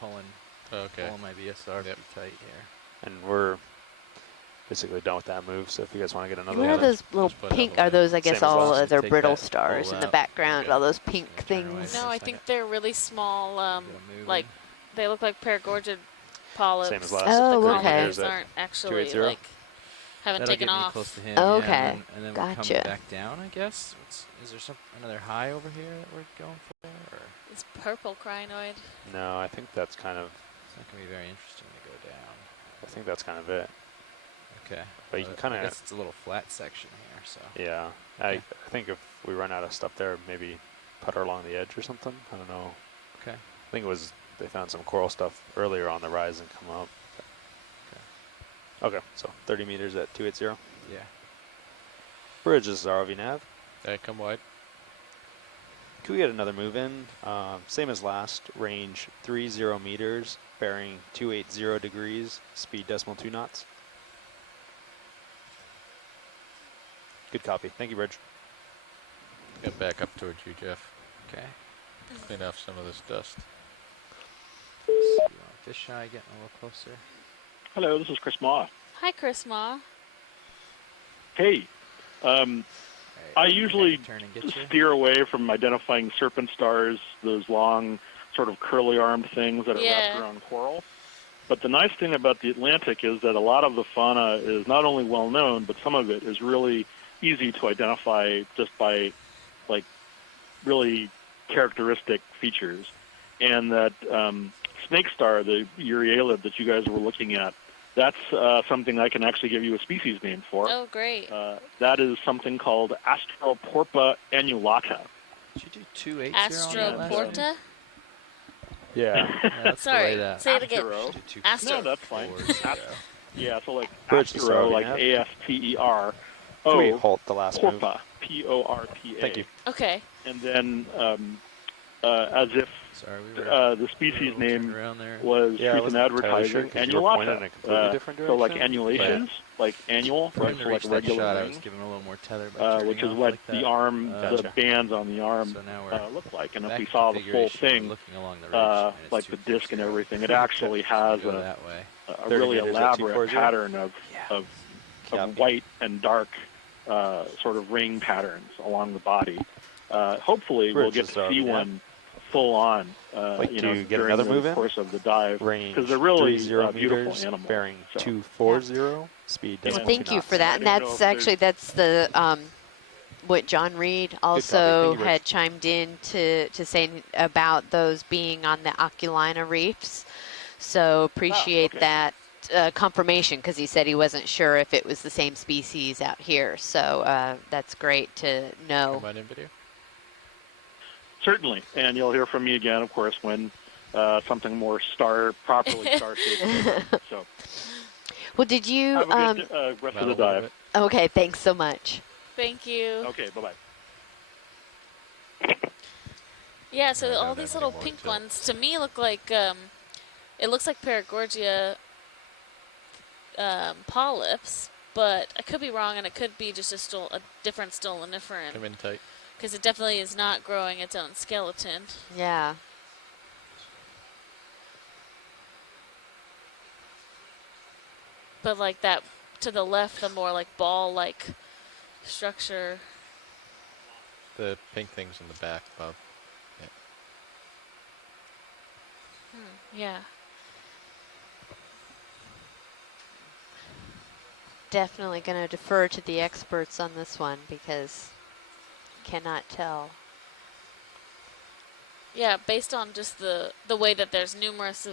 Pulling Okay. my VSR Yep. pretty tight here. And we're basically done with that move. So if you guys want to get another What are one, those little just put pink, another are one those, I Same guess, as all last. other Take brittle that stars pull in the out. background, Okay. all those Just pink gonna turn away things. for No, a I second. think they're really small, Get 'em moving. like, they look like paragorgid polyps. Same as last. Oh, the okay. colonies There's aren't actually, 280. like, haven't That'll taken get me off. close to him. Okay, Yeah, and then we're gotcha. coming back down, I guess. Is there another high over here that we're going for? Or is It's purple crinoid. No, I think that's kind of. that going to be very interesting to go down? I think that's kind of it. Okay. But you can kind I of, guess it's a little flat section here, so. yeah. I think if we run out of stuff there, maybe putter along the edge or something. I don't know. Okay. I think it was they found some coral stuff earlier on the rise and come up. Okay, so 30 meters at 280. Yeah. Bridge is ROV nav. Okay, come wide. Can we get another move in? Same as last, range 30 meters, bearing 280 degrees, speed .2 knots. Good copy. Thank you, Bridge. Get back up towards you, Jeff. Okay. Clean off some of this dust. Fish eye getting a little closer. Hello, this is Chris Ma. Hi, Chris Ma. Hey, I usually turn and get you. steer away from identifying serpent stars, those long, sort of curly-armed things that are wrapped around coral. But the nice thing about the Atlantic is that a lot of the fauna is not only well-known, but some of it is really easy to identify just by, like, really characteristic features. And that snake star, the Euryalid that you guys were looking at, that's something I can actually give you a species name for. Oh, great. That is something called Astroporpa annulata. Did you do 280? Astroporta? Yeah. That's Sorry, the way say it again. Astro. No, that's fine. Yeah, so like Bridge Astro, like nav. ASTER. Can we halt the last move? Porpa, P-O-R-P-A. Thank you. Okay. And then, as if the species name was truth in advertising, annulata. So like annulations, like annual, right? So like regular shot, I rings, was giving a little more tether by which is turning what off the like arm, that. the bands on the arm So now we're look like. And if back we saw the full configuration, we're thing, looking along the ridge, and it's like the disc and 240. everything, it actually has Go a that way. really 30 meters at elaborate 240? pattern of white and dark sort of ring patterns along the body. Hopefully we'll get to see one full on Like you to know, get during another the move in? course of the dive, Range because they're really 30 beautiful meters, animals. bearing So. 240, speed Well, .2 thank you knots. for that. And that's actually, that's the, what John Reed also Thank you, had Rich. chimed in to say about those being on the Oculina reefs. So appreciate that confirmation, because he said he wasn't sure if it was the same species out here. So that's great to know. Come on in video. Certainly, and you'll hear from me again, of course, when something more properly star-shaped. So, Well, did you? have a good rest of the dive. Okay, thanks so much. Thank you. Okay, bye-bye. Yeah, so I all don't these have little any more pink until- ones to me look like it looks like Paragorgia polyps, but I could be wrong, and it could be just a different stoloniferan, Come in tight. because it definitely is not growing its own skeleton. Yeah. But like that to the left, the more like ball-like structure. The pink thing's in the back, Bob. Yeah. Definitely going to defer to the experts on this one, because cannot tell. Yeah, based on just the way that there's numerous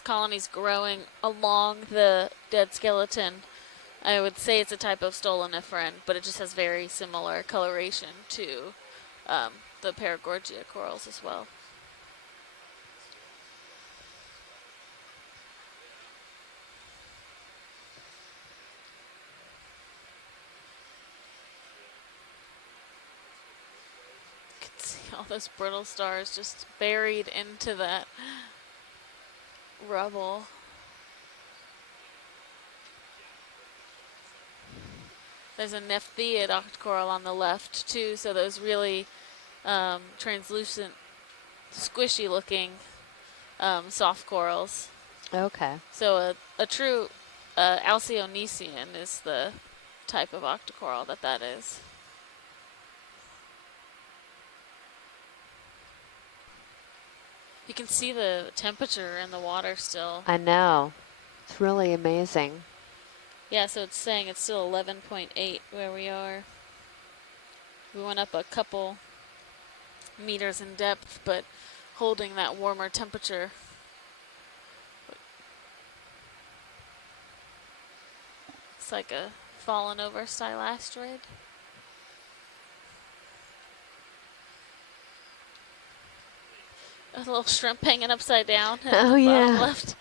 colonies growing along the dead skeleton, I would say it's a type of stoloniferan, but it just has very similar coloration to the Paragorgia corals as well. You can see all those brittle stars just buried into that rubble. There's a nephtheid octocoral on the left too, so those really translucent, squishy looking soft corals. Okay. So a true Alcyonesian is the type of octocoral that is. You can see the temperature in the water still. I know. It's really amazing. Yeah, so it's saying it's still 11.8 where we are. We went up a couple meters in depth, but holding that warmer temperature. Looks like a fallen over style asteroid. A little shrimp hanging upside down. At Oh, the yeah. bottom left.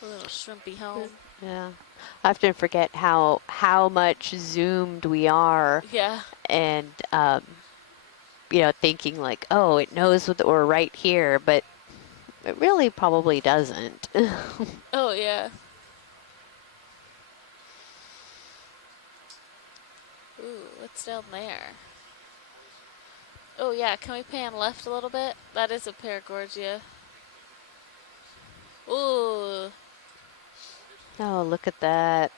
A little shrimpy home. Yeah. I often forget how much zoomed we are. Yeah. And, thinking like, oh, it knows that we're right here, but it really probably doesn't. Oh, yeah. Ooh, what's down there? Oh, yeah, can we pan left a little bit? That is a Paragorgia. Ooh. Oh, look at that.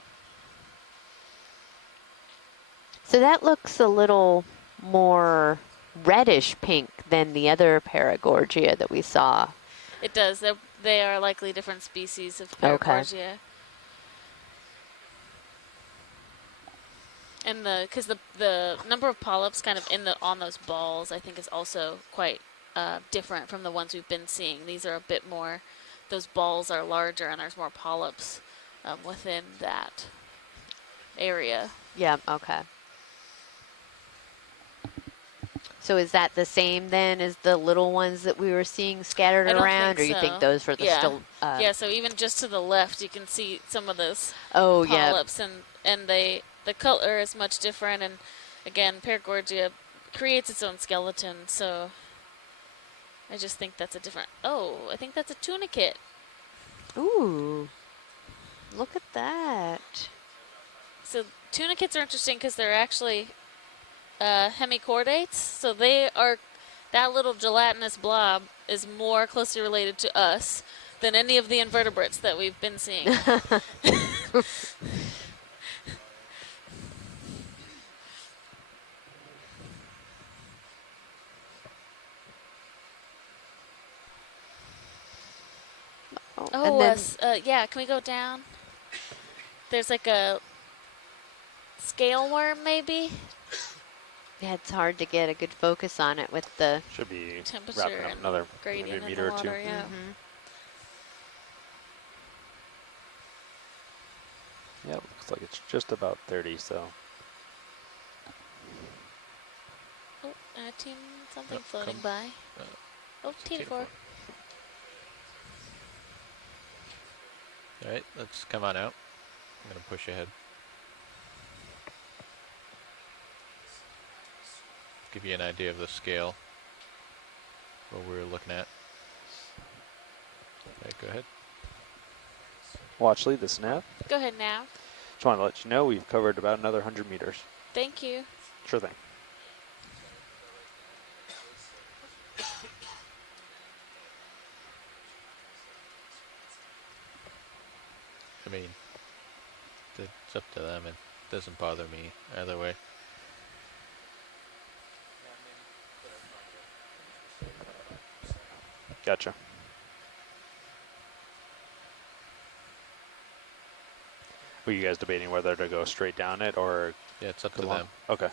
So that looks a little more reddish pink than the other Paragorgia that we saw. It does. They are likely different species of Okay. Paragorgia. And because the number of polyps kind of on those balls, I think, is also quite different from the ones we've been seeing. These are a bit more, those balls are larger and there's more polyps within that area. Yeah, okay. So is that the same then as the little ones that we were seeing scattered I don't around, think or you think so. those were the Yeah. still? Yeah, so even just to the left, you can see some of those Oh, yeah. polyps, and the color is much different. And again, Paragorgia creates its own skeleton, so I just think that's a different. Oh, I think that's a tunicate. Ooh, look at that. So tunicates are interesting because they're actually hemichordates. So they are, that little gelatinous blob is more closely related to us than any of the invertebrates that we've been seeing. And then, yeah, can we go down? There's like a scale worm, maybe? yeah, it's hard to get a good focus on it with the Should be Temperature wrapping up and another maybe gradient a in meter the or two. water, yeah. Yeah, looks like it's just about 30, so. Oh, team something Yep, floating come. by. Oh, T4. T4. All right, let's come on out. I'm going to push ahead. Give you an idea of the scale what we were looking at. Okay, go ahead. Watch lead the snap. Go ahead now. Just want to let you know we've covered about another 100 meters. Thank you. Sure thing. I mean, it's up to them. It doesn't bother me either way. Gotcha. Were you guys debating whether to go straight down it or? Yeah, it's up to along? them. Okay.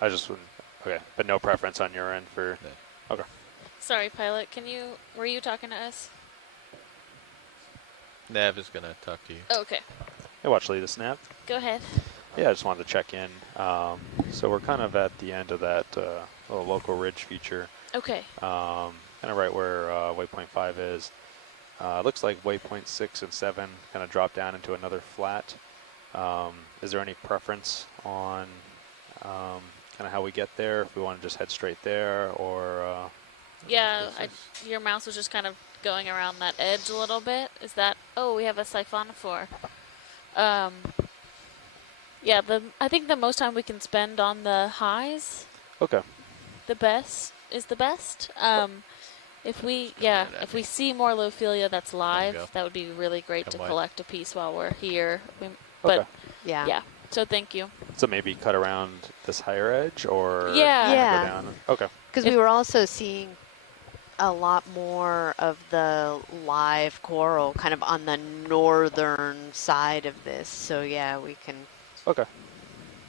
I just wouldn't. Okay, but no preference on your end for. No. Okay. Sorry, pilot. Were you talking to us? Nav is going to talk to you. Oh, okay. Hey, watch lead the snap. Go ahead. Yeah, I just wanted to check in. So we're kind of at the end of that little local ridge feature. Okay. Kind of right where waypoint 5 is. Looks like waypoint 6 and 7 kind of drop down into another flat. Is there any preference on kind of how we get there? If we want to just head straight there, or Yeah, your mouse was just kind of going around that edge a little bit. Is that? Oh, we have a siphonophore. Yeah, I think the most time we can spend on the highs. Okay. The best. If we see more Lophelia that's live, that would be really great to collect a piece while we're here. But yeah. So thank you. So maybe cut around this higher edge, or Yeah. go down. Okay. Because we were also seeing a lot more of the live coral kind of on the northern side of this. So yeah, we can. Okay.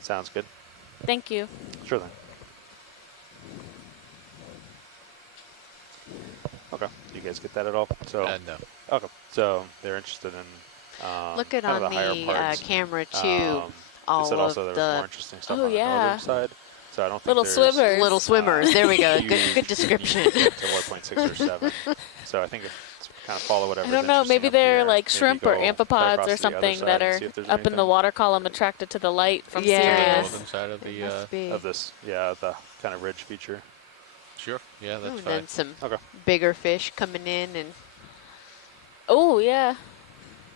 Sounds good. Thank you. Sure thing. guys get that at all? So No. okay, so they're interested in Look at kind of on the higher the parts. camera too. They All said of also there was more the interesting stuff Oh, on the yeah. northern side. So I don't think Little there's swimmers. little swimmers. There we go. Good huge description. need to get to 1.6 or 7. So I think it's kind of follow whatever. I don't know. Maybe they're like Maybe shrimp or go cut amphipods across or to the other something side that and are see if there's up in the anything. water column attracted to the light from Yeah. The Sirius. northern side of the Must be. Of this, yeah, the kind of ridge feature. Sure. Yeah, that's and fine. then some Okay. bigger fish coming in and Oh, yeah.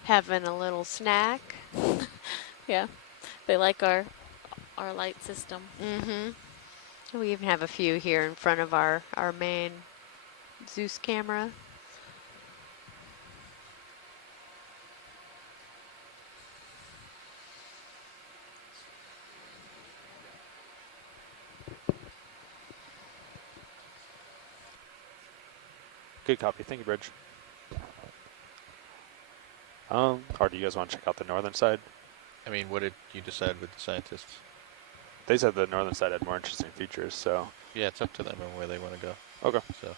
having a little snack. Yeah. They like our light system. Mm-hmm. We even have a few here in front of our main Zeus camera. Good copy. Thank you, Bridge. Or do you guys want to check out the northern side? I mean, what did you decide with the scientists? They said the northern side had more interesting features, so. Yeah, it's up to them on where they want to go. Okay. So.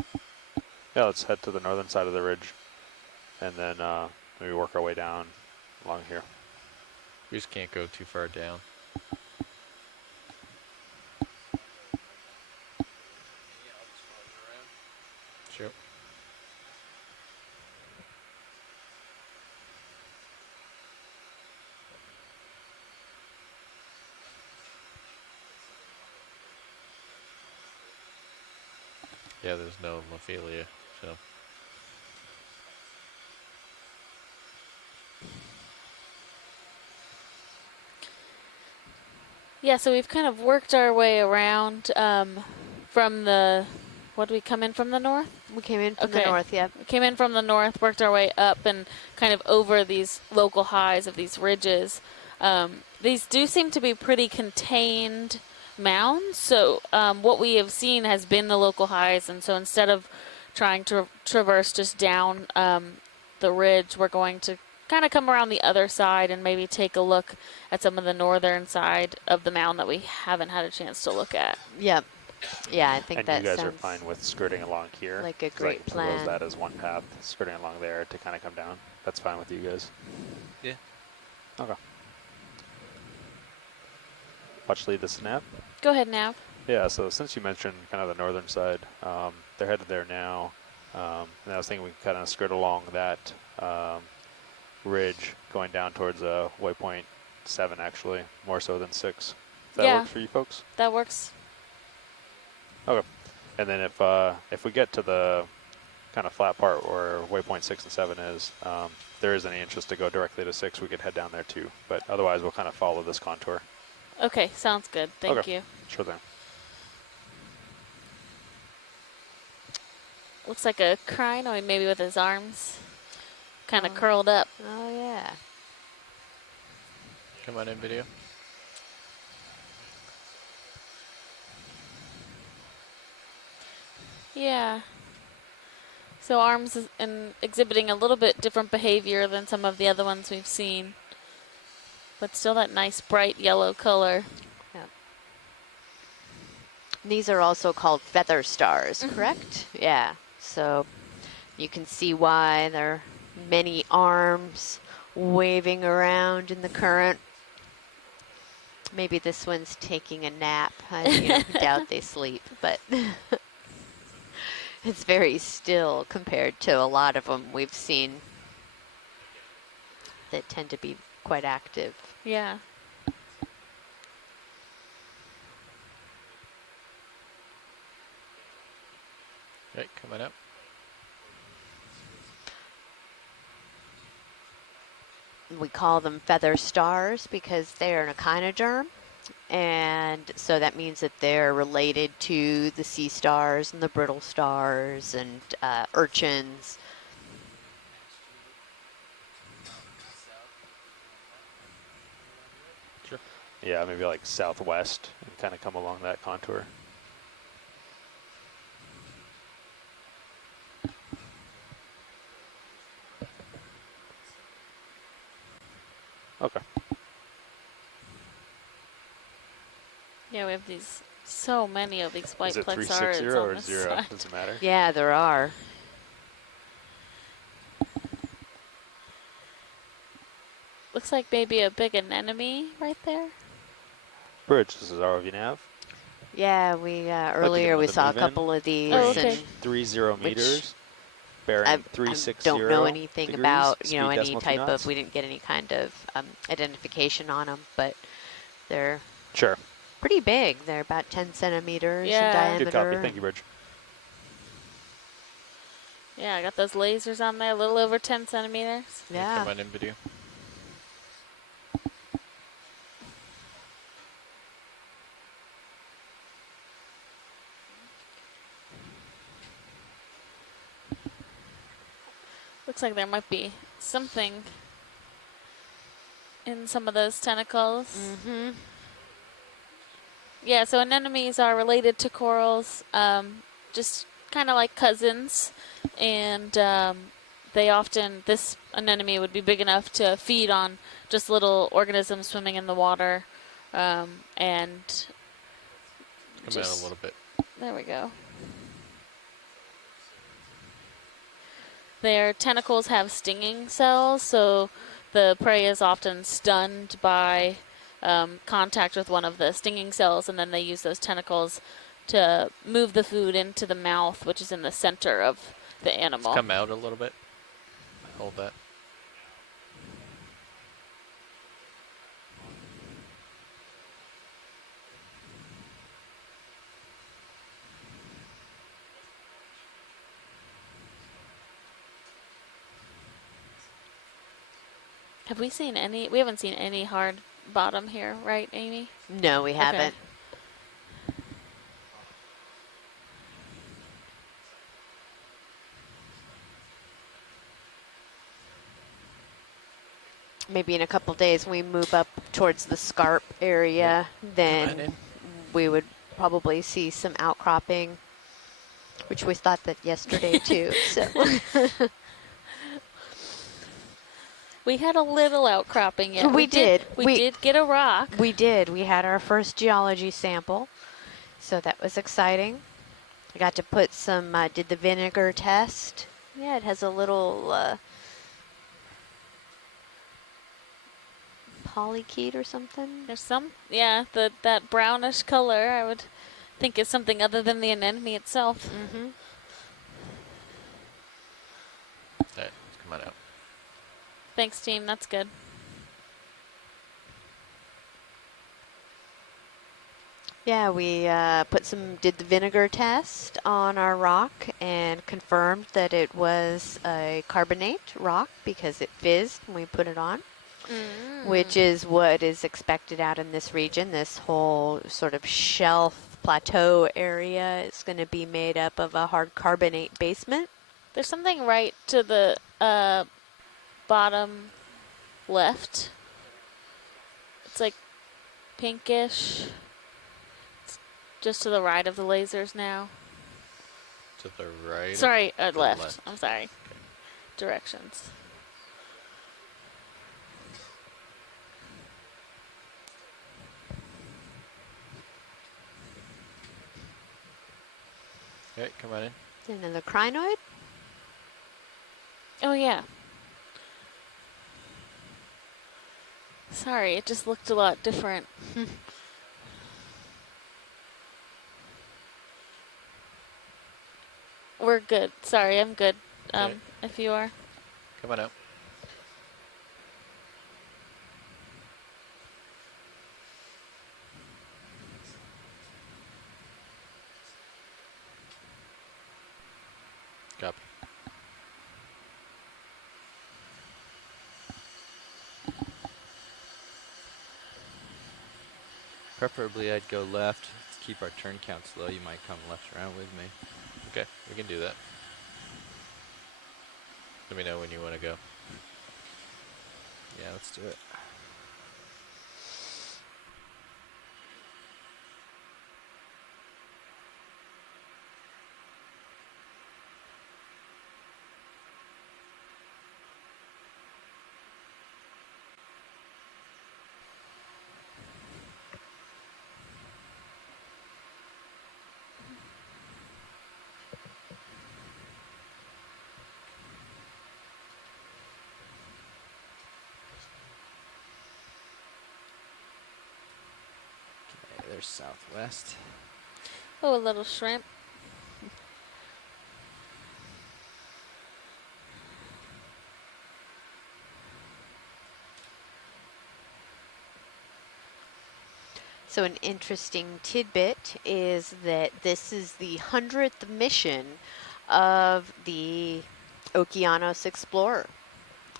Yeah, let's head to the northern side of the ridge, and then maybe work our way down along here. We just can't go too far down. Sure. Yeah, there's no Mophelia, so. Yeah, so we've kind of worked our way around from the, what did we come in from the north? We came in from the north, yeah. We came in from the north, worked our way up and kind of over these local highs of these ridges. These do seem to be pretty contained mounds, so what we have seen has been the local highs, and so instead of trying to traverse just down the ridge, we're going to kind of come around the other side and maybe take a look at some of the northern side of the mound that we haven't had a chance to look at. Yep. Yeah, I think And that you guys are sounds fine with skirting along here? like a 'Cause I great can propose plan. that as one path, skirting along there to kind of come down. That's fine with you guys? Yeah. Okay. Watch lead the snap. Go ahead, Nav. Yeah, so since you mentioned kind of the northern side, they're headed there now. And I was thinking we can kind of skirt along that ridge going down towards waypoint 7, actually, more so than 6. Does that work for you folks? That works. Okay. And then if we get to the kind of flat part where waypoint 6 and 7 is, if there is any interest to go directly to 6, we could head down there too. But otherwise, we'll kind of follow this contour. Okay, sounds good. Thank you. Sure thing. Looks like a crinoid, maybe with his arms kind of curled up. Oh, yeah. Come on in, video. Yeah. So arms and exhibiting a little bit different behavior than some of the other ones we've seen. But still that nice bright yellow color. Yep. These are also called feather stars, correct? Yeah. So you can see why there are many arms waving around in the current. Maybe this one's taking a nap. I doubt they sleep, but it's very still compared to a lot of them we've seen that tend to be quite active. Yeah. Right, coming up. We call them feather stars because they're an echinoderm, and so that means that they're related to the sea stars and the brittle stars and urchins. Sure. Yeah, maybe like southwest and kind of come along that contour. Okay. Yeah, we have so many of these white Is it plexaurids 360 on or this 0? side. Does it matter? Yeah, there are. Looks like maybe a big anemone right there. Bridge, this is ROV nav. Yeah, we earlier we saw a couple of these. Oh, okay. And 30 meters, I bearing 360 don't know anything degrees, about, speed any decimal type knots. of, we didn't get any kind of identification on them, but they're Sure. pretty big. They're about 10 centimeters in diameter. Good copy. Thank you, Bridge. Yeah, I got those lasers on there, a little over 10 centimeters. Yeah. Come on in video. Looks like there might be something in some of those tentacles. Mm-hmm. Yeah, so anemones are related to corals, just kind of like cousins, and they often, this anemone would be big enough to feed on just little organisms swimming in the water, and Come out a little bit. There we go. Their tentacles have stinging cells, so the prey is often stunned by contact with one of the stinging cells, and then they use those tentacles to move the food into the mouth, which is in the center of the animal. Come out a little bit. Hold that. Have we seen any? We haven't seen any hard bottom here, right, Amy? No, we haven't. Maybe in a couple days when we move up towards the scarp area, then we would probably see some outcropping, which we thought that yesterday too. So we had a little outcropping yet. We did. We did get a rock. We did. We had our first geology sample, so that was exciting. I got to put some, did the vinegar test. Yeah, it has a little polychaete or something. There's some, yeah, that brownish color I would think is something other than the anemone itself. Mm-hmm. Alright, come on out. Thanks, team. That's good. Yeah, we did the vinegar test on our rock and confirmed that it was a carbonate rock because it fizzed when we put it on, which is what is expected out in this region. This whole sort of shelf plateau area is going to be made up of a hard carbonate basement. There's something right to the bottom left. It's like pinkish. It's just to the right of the lasers now. To the right? Sorry, left. I'm sorry. Okay. Directions. Alright, come on in. Another crinoid? Oh, yeah. Sorry, it just looked a lot different. We're good. Sorry, I'm good. Okay. If you are. Come on out. Copy. Preferably I'd go left to keep our turn counts low. You might come left around with me. Okay, we can do that. Let me know when you want to go. Yeah, let's do it. southwest. Oh, a little shrimp. So an interesting tidbit is that this is the 100th mission of the Okeanos Explorer.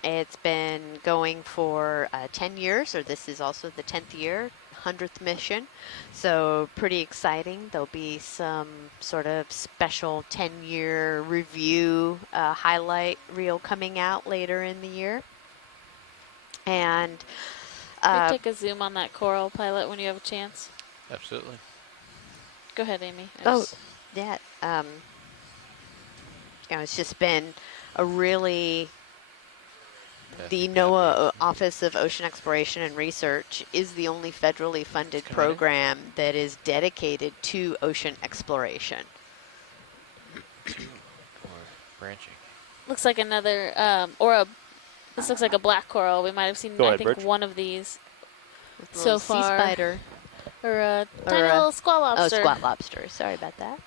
It's been going for 10 years, or this is also the 10th year, 100th mission. So pretty exciting. There'll be some sort of special 10-year review highlight reel coming out later in the year. And Can you take a zoom on that coral, Pilot, when you have a chance? Absolutely. Go ahead, Amy. Yeah. It's just been a really... The NOAA Office of Ocean Exploration and Research is the only federally funded program that is dedicated to ocean exploration. Or branching. Looks like another, this looks like a black coral. We might have seen, I think, one of these so far. Sea spider. Or a tiny little squat lobster. Oh, squat lobster. Sorry about that.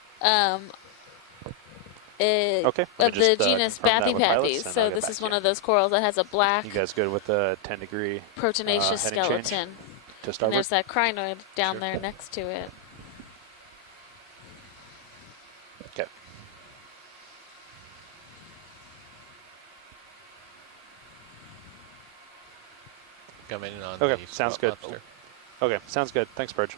Okay. Of the genus Bathypathes. So this is one of those corals that has a black. You guys good with the 10-degree proteinaceous skeleton? To starboard? And there's that crinoid down there next to it. Okay. Coming in on okay, the sounds good. lobster. Okay, sounds good. Thanks, Burge.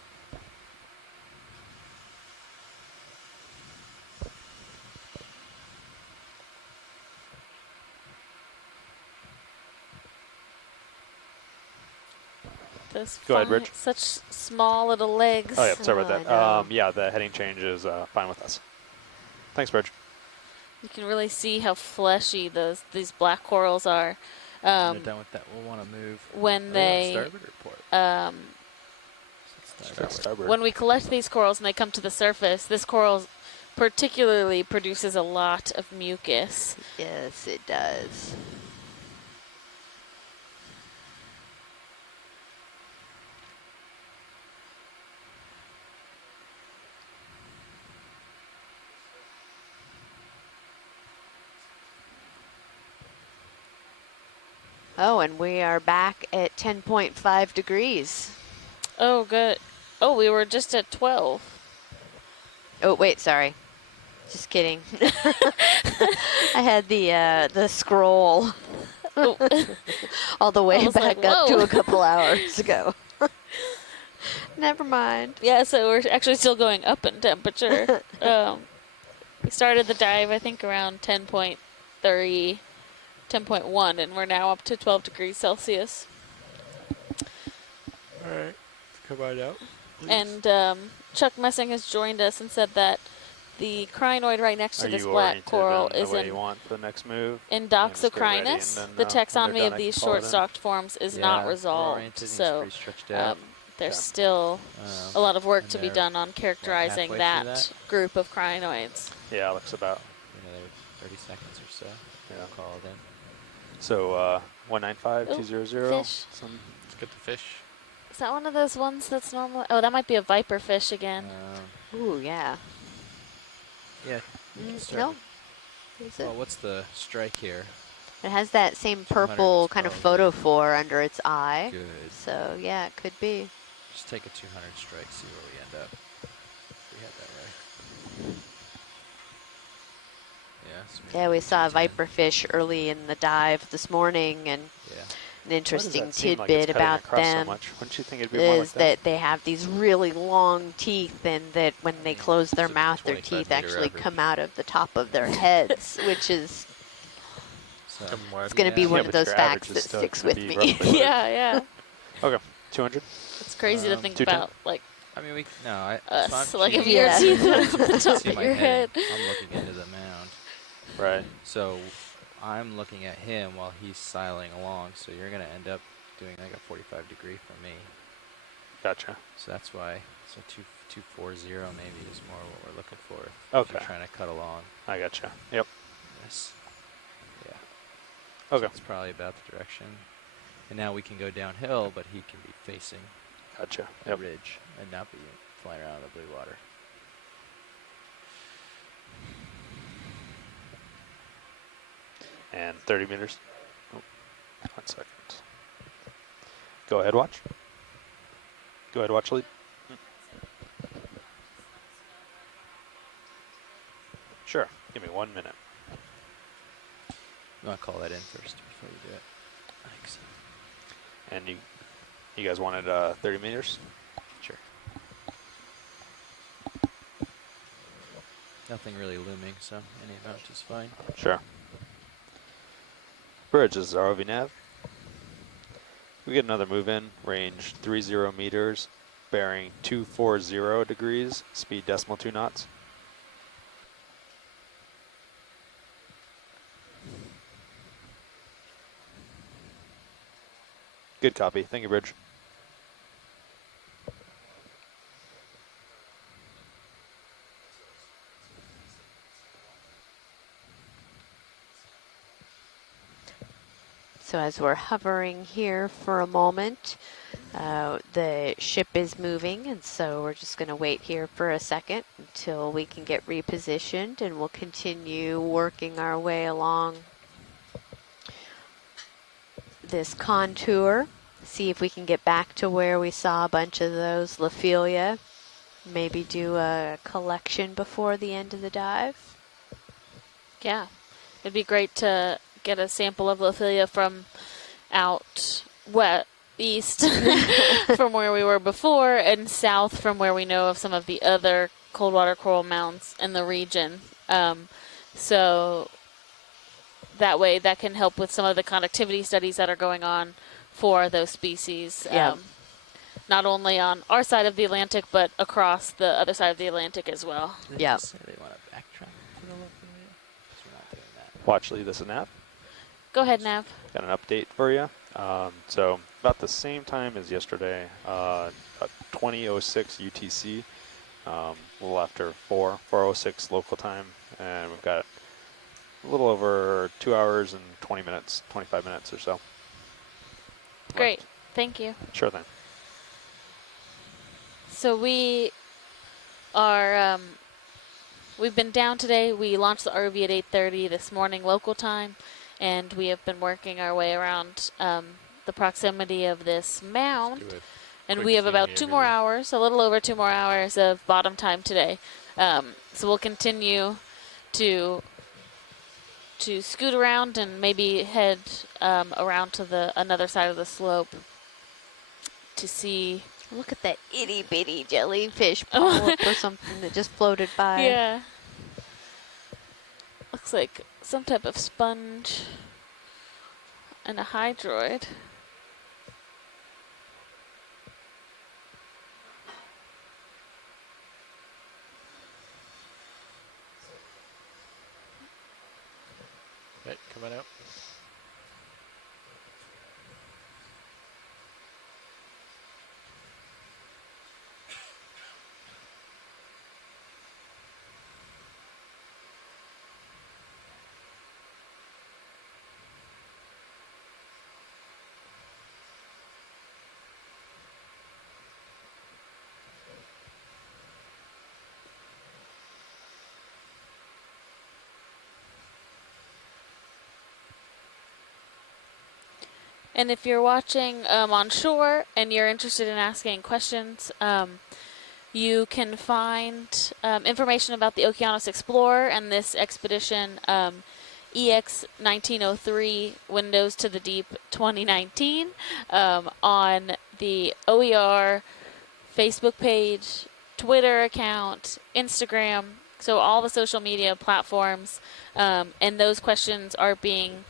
Go ahead, Rich. Such small little legs. Oh, yeah, sorry about that. Yeah, the heading change is fine with us. Thanks, Burge. You can really see how fleshy these black corals are. When they're done with that, we'll want to move. When they starboard or port? Starboard. When we collect these corals and they come to the surface, this coral particularly produces a lot of mucus. Yes, it does. Oh, and we are back at 10.5 degrees. Oh, good. Oh, we were just at 12. Oh, wait, sorry. Just kidding. I had the scroll all the way back up to a couple hours ago. Never mind. Yeah, so we're actually still going up in temperature. We started the dive, I think, around 10.3, 10.1, and we're now up to 12 degrees Celsius. All right. Come on out. And Chuck Messing has joined us and said that the crinoid right next to this black coral is in Indoxocrinus. The taxonomy of these short-stalked forms is not resolved, so there's still a lot of work to be done on characterizing that group of crinoids. Yeah, looks about another 30 seconds or so. Yeah. I'll call it in. So 195200. Fish. Let's get the fish. Is that one of those ones that's normal? Oh, that might be a viper fish again. Ooh, yeah. Yeah. No. Is it? Well, what's the strike here? It has that same purple kind of photophore under its eye. Good. So, yeah, it could be. Just take a 200 strike, see where we end up. If we head that way. Yeah, yeah, we saw a viper fish early in the dive this morning, and an interesting tidbit about them is that they have these really long teeth, and that when they close their mouth, their teeth actually come out of the top of their heads, which is it's going to be one of those facts that sticks with me. Yeah. Okay, 200. It's crazy to think about, like. I mean, us, so like if your teeth went up the top of your head. I'm looking into the mound. Right. So I'm looking at him while he's sailing along, so you're going to end up doing like a 45 degree for me. Gotcha. So that's why, so 240 maybe is more what we're looking for. Okay. If you're trying to cut along. I gotcha. Yep. Yes. Yeah. Okay. So that's probably about the direction. And now we can go downhill, but he can be facing the ridge and not be flying around the blue water. And 30 meters. Oh, 1 second. Go ahead, watch. Go ahead, watch lead. Sure. Give me 1 minute. You want to call that in first before you do it? Thanks. And you guys wanted 30 meters? Sure. Nothing really looming, so any amount is fine. Sure. Bridge is ROV nav. We get another move in, range 30 meters, bearing 240 degrees, speed decimal 2 knots. Good copy. Thank you, Bridge. So as we're hovering here for a moment, the ship is moving, and so we're just going to wait here for a second until we can get repositioned, and we'll continue working our way along this contour, see if we can get back to where we saw a bunch of those Lophelia, maybe do a collection before the end of the dive. Yeah, it'd be great to get a sample of Lophelia from out east from where we were before, and south from where we know of some of the other cold water coral mounds in the region. So that way that can help with some of the connectivity studies that are going on for those species. Yeah. Not only on our side of the Atlantic, but across the other side of the Atlantic as well. Yeah. They want to backtrack to the Lophelia? Because we're not doing that. Watch lead, this is Nav. Go ahead, Nav. Got an update for you. So about the same time as yesterday, 20:06 UTC, a little after 4:06 local time, and we've got a little over 2 hours and 20 minutes, 25 minutes or so. Great. Thank you. Sure thing. So we are, we've been down today. We launched the ROV at 8:30 this morning local time, and we have been working our way around the proximity of this mound. And we have about 2 more hours, a little over 2 more hours of bottom time today. So we'll continue to scoot around and maybe head around to another side of the slope to see. Look at that itty bitty jellyfish polyp or something that just floated by. Yeah. Looks like some type of sponge and a hydroid. Right, coming out. And if you're watching on shore and you're interested in asking questions, you can find information about the Okeanos Explorer and this expedition, EX1903 Windows to the Deep 2019, on the OER Facebook page, Twitter account, Instagram, so all the social media platforms, and those questions are being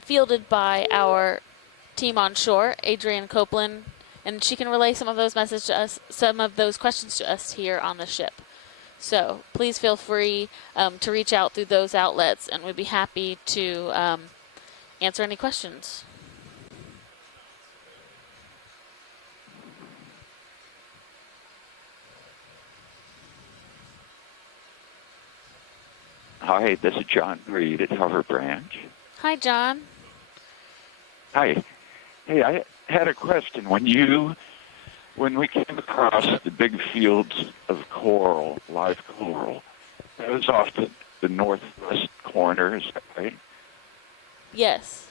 fielded by our team on shore, Adrienne Copeland, and she can relay some of those messages to us, some of those questions to us here on the ship. So please feel free to reach out through those outlets, and we'd be happy to answer any questions. Hi, this is John Reed at Hover Branch. Hi, John. Hi. Hey, I had a question. When you when we came across the big fields of coral, live coral, that was off the northwest corner, is that right? Yes.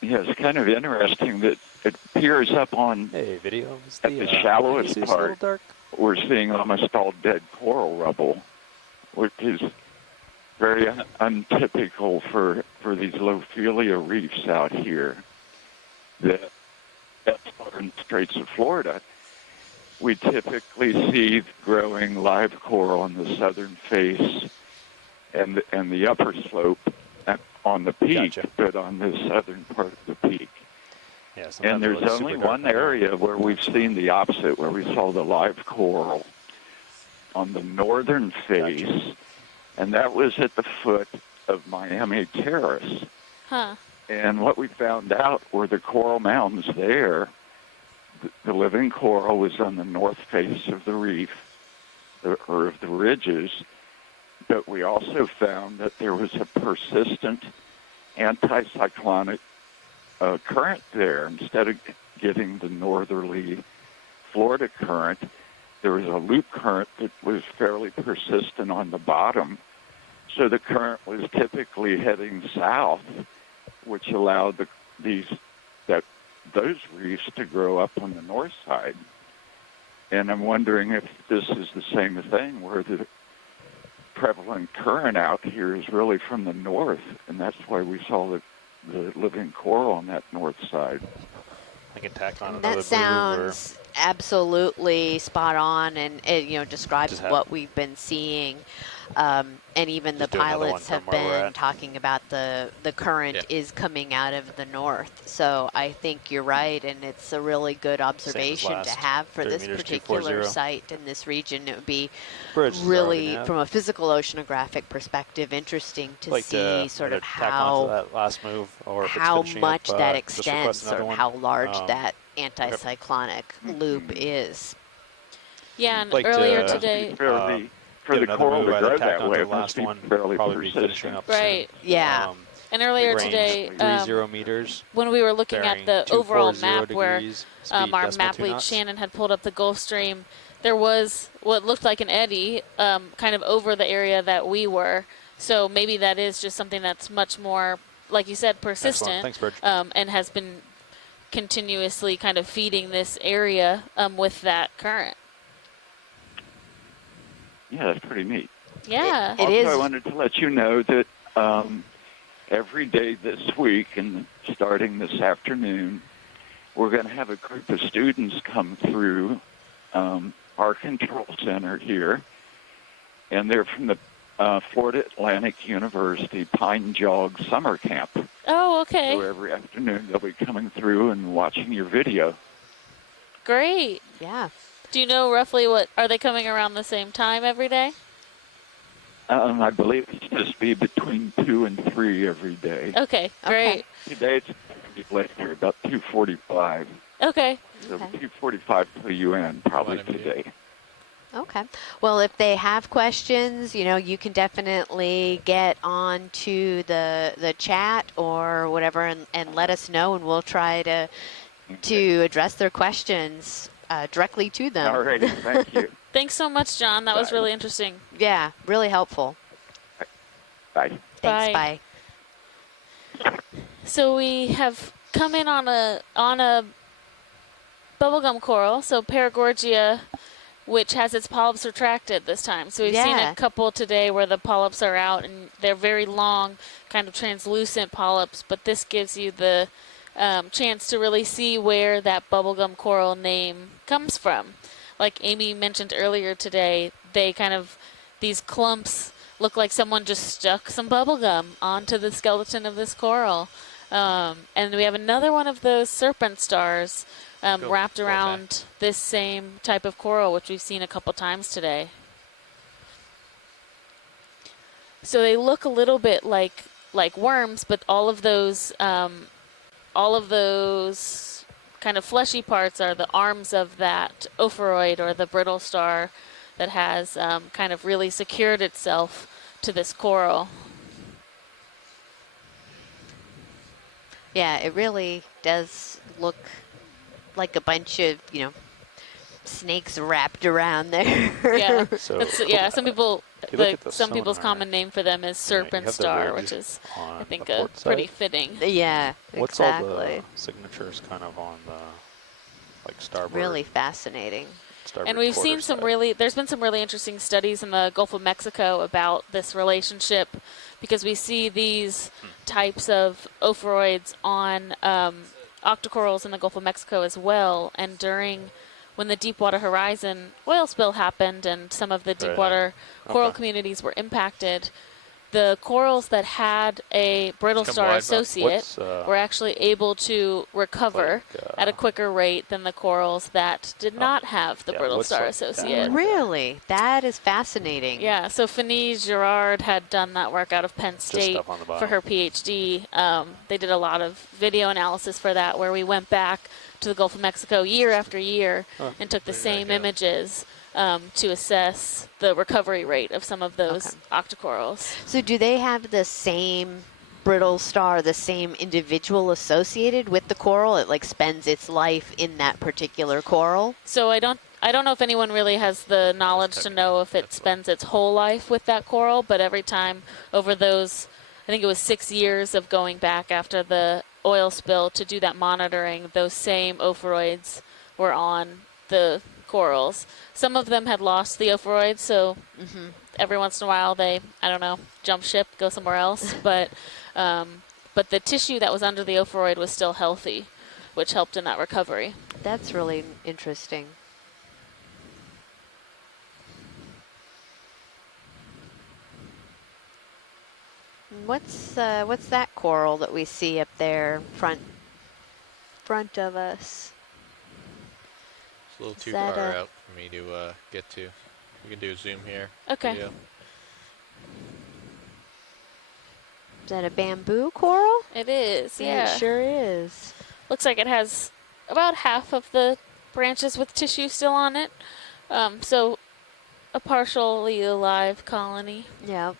Yeah, it's kind of interesting that it appears up on video. at the shallowest see it's a little part, dark? we're seeing almost all dead coral rubble, which is very untypical for these Lophelia reefs out here. That's in the Straits of Florida. We typically see growing live coral on the southern face and the upper slope on the peak, Gotcha. but on the southern part of the peak. Yeah, And sometimes it there's looks only super dark one right now. area where we've seen the opposite, where we saw the live coral on the northern face, Gotcha. and that was at the foot of Miami Terrace. Huh. And what we found out were the coral mounds there. The living coral was on the north face of the reef, or of the ridges, but we also found that there was a persistent anticyclonic current there. Instead of getting the northerly Florida current, there was a loop current that was fairly persistent on the bottom. So the current was typically heading south, which allowed those reefs to grow up on the north side. And I'm wondering if this is the same thing, where the prevalent current out here is really from the north, and that's why we saw the living coral on that north side. I can tack on And another that sounds absolutely spot on, and it describes Just have- what we've been seeing. And even the Just do another one pilots have from where we're been at. talking about the current Yeah. is coming out of the north. So I think you're right, and it's a really good observation to last. have for 30 this meters, particular 240. site in this region. It would be Bridge is already really, nav. from a physical oceanographic perspective, interesting to like see to sort either of tack on to how that last move, or if it's how finishing much up, that just request extends another or one. how large that okay. anticyclonic loop is. Yeah, and Like earlier to, today, For get the another coral move, to either grow tack that onto way, the it must last be one, fairly probably be finishing persistent. up right. soon. Yeah. And earlier range today, 30 meters, when we were looking at bearing the overall 240 map where degrees, our speed map decimal 2 lead knots. Shannon had pulled up the Gulf Stream, there was what looked like an eddy kind of over the area that we were. So maybe that is just something that's much more, like you said, persistent. Thanks, Bridge. And has been continuously kind of feeding this area with that current. Yeah, that's pretty neat. Yeah. It also, is. I wanted to let you know that every day this week and starting this afternoon, we're going to have a group of students come through our control center here, and they're from the Florida Atlantic University Pine Jog Summer Camp. Oh, okay. So every afternoon they'll be coming through and watching your video. Great. Yeah. Do you know roughly are they coming around the same time every day? I believe it's supposed to be between 2 and 3 every day. Okay, great. Today it's going to be later, about 2:45. Okay. So Okay. 2:45 for UN probably today. Okay. Well, if they have questions, you can definitely get on to the chat or whatever and let us know, and we'll try to address their questions directly to them. All righty, thank you. Thanks so much, John. That was Bye. really interesting. Yeah, really helpful. Bye. Thanks. Bye. Bye. So we have come in on a bubblegum coral, so Paragorgia, which has its polyps retracted this time. So we've seen Yeah. a couple today where the polyps are out, and they're very long, kind of translucent polyps, but this gives you the chance to really see where that bubblegum coral name comes from. Like Amy mentioned earlier today, these clumps look like someone just stuck some bubblegum onto the skeleton of this coral. And we have another one of those serpent stars wrapped around this same type of coral, which we've seen a couple times today. So they look a little bit like worms, but all of those kind of fleshy parts are the arms of that ophiroid, or the brittle star that has kind of really secured itself to this coral. Yeah, it really does look like a bunch of, snakes wrapped around there. Yeah, So yeah. Some people, if you look at the some people's sonar, common name for them is you serpent have the star, ridge which is, I on think, the port pretty side. fitting. Yeah, What's all exactly. the signatures kind of on the starboard? Really fascinating. And we've seen there's been some really interesting studies in the Gulf of Mexico about this relationship, because we see these types of ophroids on octocorals in the Gulf of Mexico as well. And when the Deepwater Horizon oil spill happened and some of the deepwater coral communities were impacted, the corals that had a brittle star associate were actually able to recover at a quicker rate than the corals that did not have the brittle star associate. Really? That is fascinating. Yeah, so Fanny Girard had done that work out of Penn State for her PhD. They did a lot of video analysis for that, where we went back to the Gulf of Mexico year after year and took the same images to assess the recovery rate of some of those octocorals. So do they have the same brittle star, the same individual associated with the coral? It like spends its life in that particular coral? So I don't know if anyone really has the knowledge to know if it spends its whole life with that coral, but every time over those, I think it was 6 years of going back after the oil spill to do that monitoring, those same ophroids were on the corals. Some of them had lost the ophroids, so every once in a while they, I don't know, jump ship, go somewhere else. But the tissue that was under the ophroid was still healthy, which helped in that recovery. That's really interesting. What's that coral that we see up there front of us? It's a little too far out for me to get to. We can do a zoom here. Okay. Video. Is that a bamboo coral? It is, yeah. It sure is. Looks like it has about half of the branches with tissue still on it. So a partially alive colony. Yeah.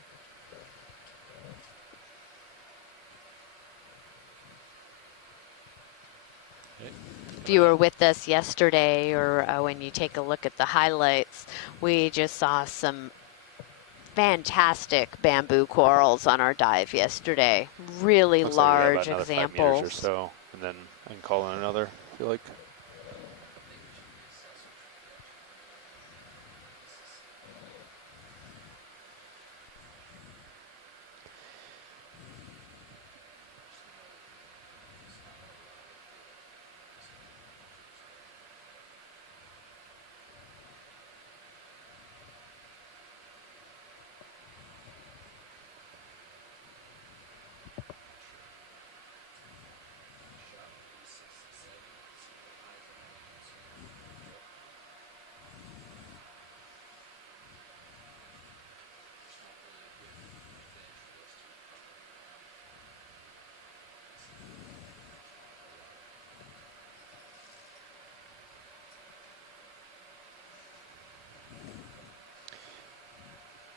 If you were with us yesterday, or when you take a look at the highlights, we just saw some fantastic bamboo corals on our dive yesterday. Really Looks large like we got about another 5 examples. meters or so, and then I can call in another, I feel like.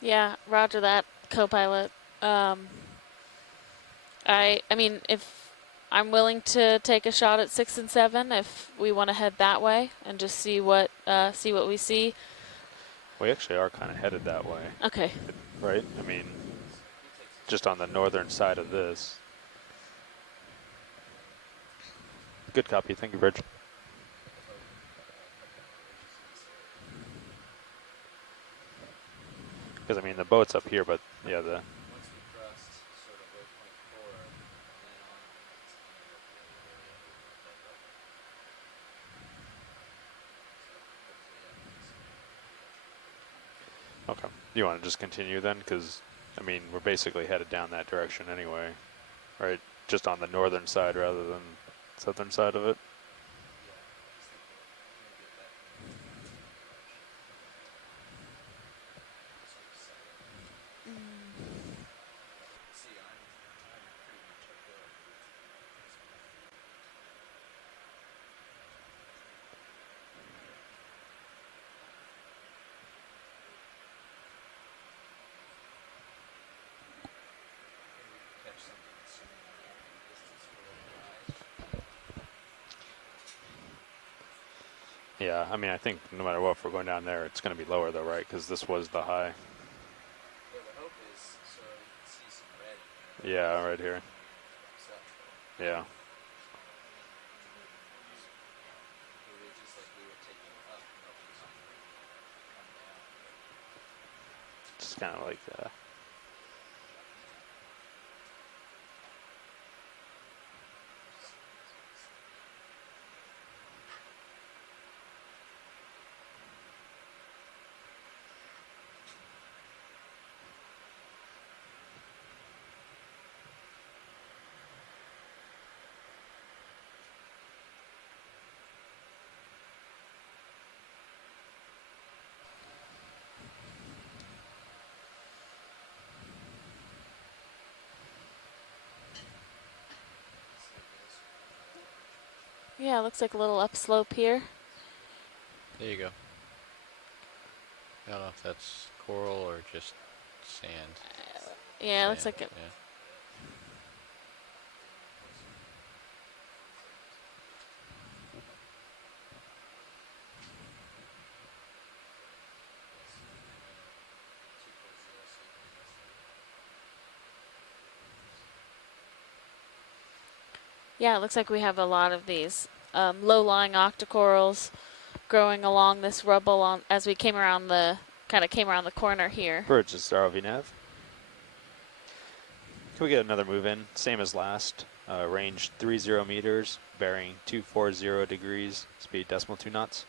Yeah, roger that, co-pilot. I mean, if I'm willing to take a shot at 6 and 7, if we want to head that way and just see what we see. We actually are kind of headed that way. Okay. Right? I mean, just on the northern side of this. Good copy. Thank you, Bridge. Because, I mean, the boat's up here, but, yeah, the... Okay. You want to just continue then? Because, I mean, we're basically headed down that direction anyway, right? Just on the northern side rather than southern side of it. Yeah, I mean, I think no matter what, if we're going down there, it's going to be lower though, right? Because this was the high. Yeah, the hope is so you can see some red in there. Yeah, right here. Yeah. The ridges like we were taking up for some reason come down. Just kind of like Yeah, it looks like a little upslope here. There you go. I don't know if that's coral or just sand. Yeah, it looks like it. Yeah. Yeah, it looks like we have a lot of these low-lying octocorals growing along this rubble on as we came around the corner here. Bridge is ROV nav. Can we get another move in? Same as last. Range 30 meters, bearing 240 degrees, speed 2 knots.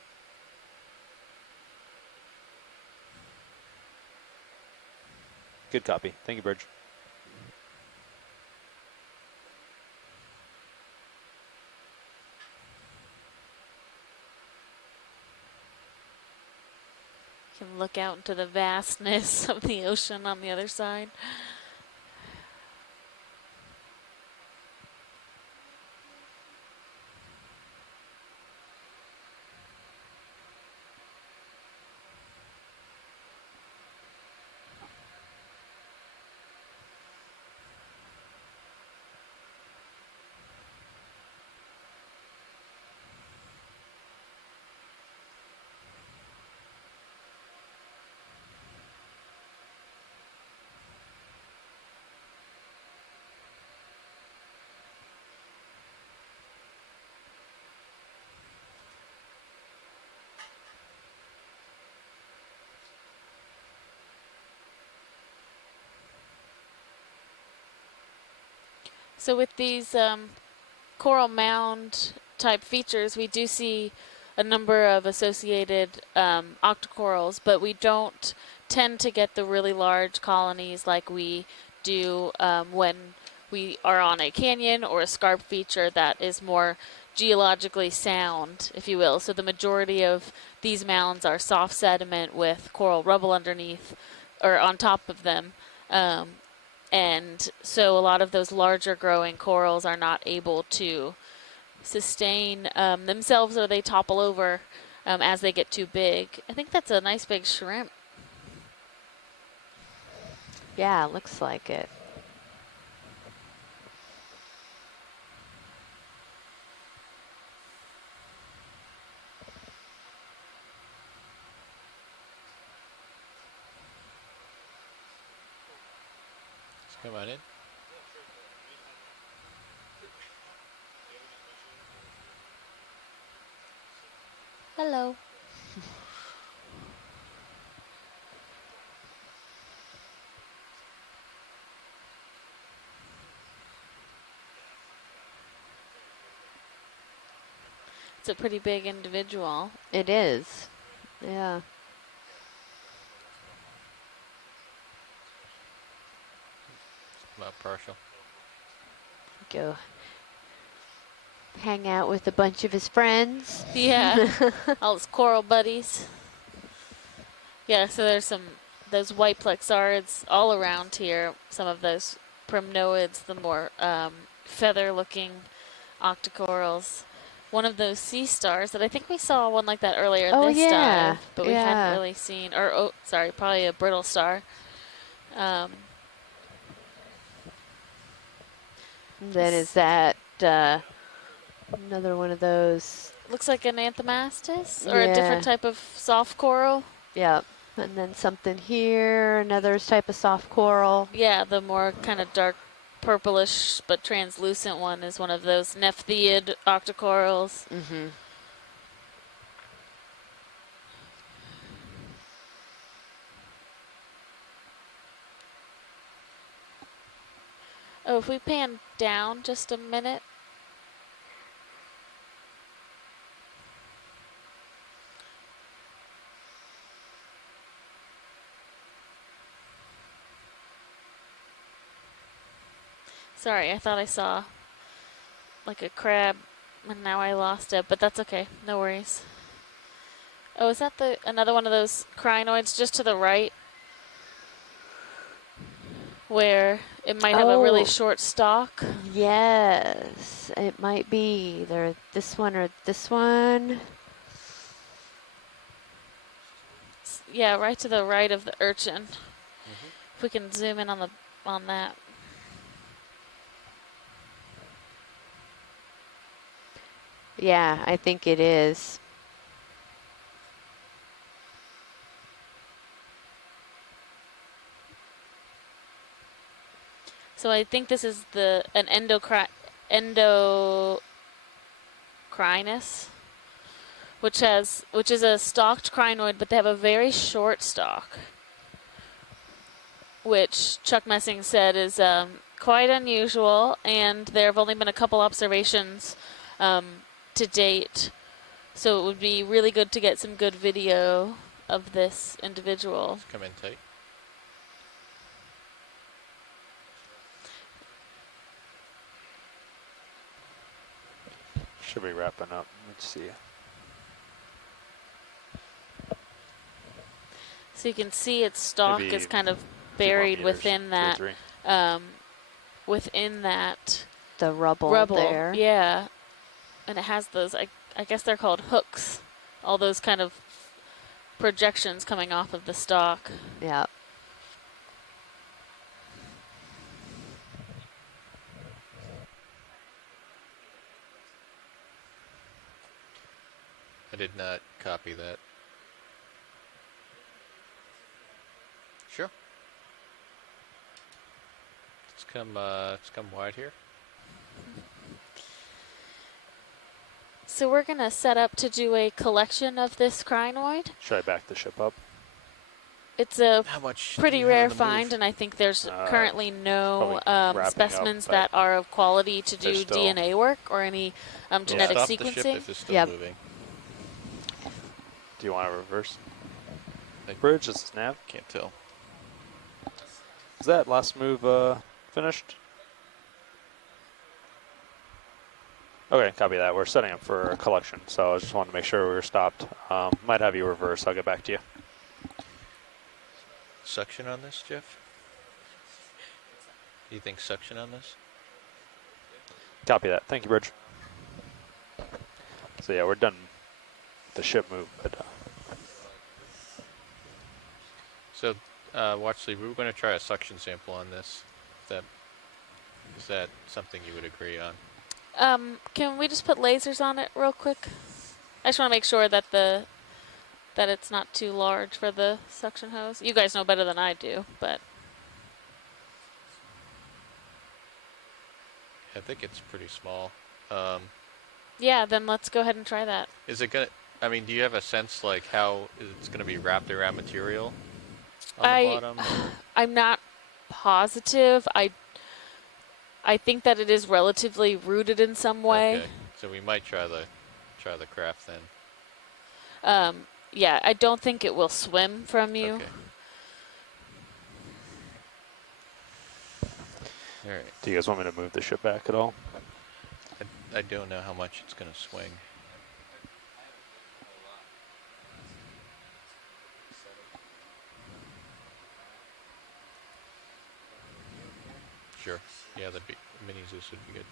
Good copy. Thank you, Bridge. You can look out into the vastness of the ocean on the other side. So with these coral mound type features, we do see a number of associated octocorals, but we don't tend to get the really large colonies like we do when we are on a canyon or a scarp feature that is more geologically sound, if you will. So the majority of these mounds are soft sediment with coral rubble underneath or on top of them. And so a lot of those larger growing corals are not able to sustain themselves, or they topple over as they get too big. I think that's a nice big shrimp. Yeah, looks like it. Let's come on in. Hello. It's a pretty big individual. It is. Yeah. About partial. Go hang out with a bunch of his friends. Yeah, all his coral buddies. Yeah, so there's those white plexarids all around here. Some of those primnoids, the more feather-looking octocorals. One of those sea stars that I think we saw one like that earlier this dive, but we hadn't really seen. Or oh, sorry, probably a brittle star. Then is that another one of those looks like an anthomastus or a Yeah. different type of soft coral. Yep. And then something here, another type of soft coral. Yeah, the more kind of dark purplish but translucent one is one of those nephtheid octocorals. Mm-hmm. Oh, if we pan down just a minute. Sorry, I thought I saw like a crab and now I lost it, but that's okay. No worries. Oh, is that another one of those crinoids just to the right? Where it might have a really short stalk. Yes, it might be either this one or this one. Yeah, right to the right of the urchin. If we can zoom in on that. Yeah, I think it is. So I think this is an endocrinus, which is a stalked crinoid, but they have a very short stalk, which Chuck Messing said is quite unusual, and there have only been a couple observations to date. So it would be really good to get some good video of this individual. Come in tight. Should be wrapping up. Let's see. So you can see its stalk Maybe is kind of buried within that. The rubble there. Yeah. And it has those, I guess they're called hooks. All those kind of projections coming off of the stalk. Yeah. I did not copy that. Sure. Let's come wide here. So we're going to set up to do a collection of this crinoid. Should I back the ship up? It's a How much pretty rare find, and I think there's currently no specimens that are of quality to do DNA work or any genetic stop sequencing. The ship if it's still moving. Do you want to reverse? Bridge, is this nav? Can't tell. Is that last move finished? Okay, copy that. We're setting up for a collection, so I just wanted to make sure we were stopped. Might have you reverse. I'll get back to you. Suction on this, Jeff? Do you think suction on this? Copy that. Thank you, Bridge. So yeah, we're done with the ship move, but so Watchley, we were going to try a suction sample on this. Is that something you would agree on? Can we just put lasers on it real quick? I just want to make sure that that it's not too large for the suction hose. You guys know better than I do, but I think it's pretty small. yeah, then let's go ahead and try that. Is it gonna? I mean, do you have a sense like how it's gonna be wrapped around material on the bottom? I'm not positive. I think that it is relatively rooted in some way. Okay, so we might try the craft then. Yeah, I don't think it will swim from you. Okay. All right. do you guys want me to move the ship back at all? I don't know how much it's gonna swing. Sure. Yeah, the mini Zeus would be good.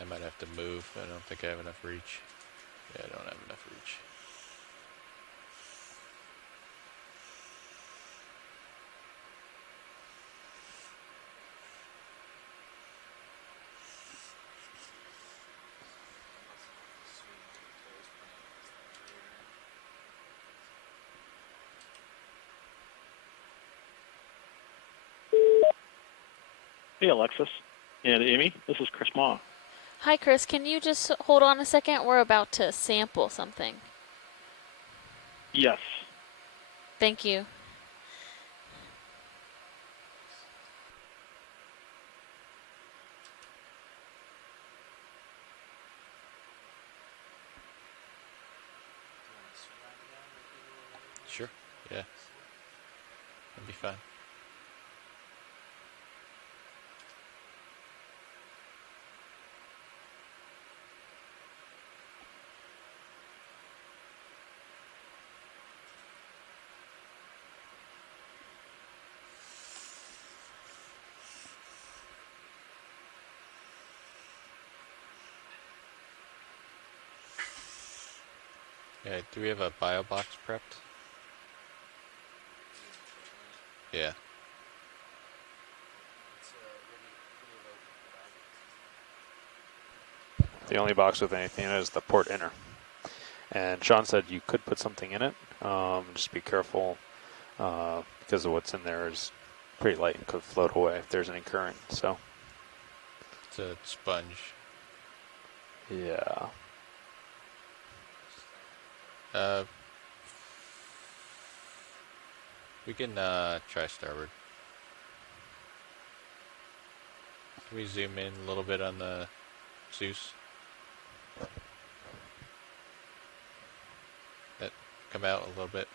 I might have to move. I don't think I have enough reach. Yeah, I don't have enough reach. Hey, Alexis and Amy, this is Chris Ma. Hi, Chris. Can you just hold on a second? We're about to sample something. Yes. Thank you. Sure. Yeah. That'd be fine. Yeah, do we have a bio box prepped? Yeah. The only box with anything in it is the port inner. And Sean said you could put something in it. Just be careful because of what's in there is pretty light and could float away if there's any current. So It's a sponge. yeah. We can try starboard. Can we zoom in a little bit on the Zeus? That come out a little bit.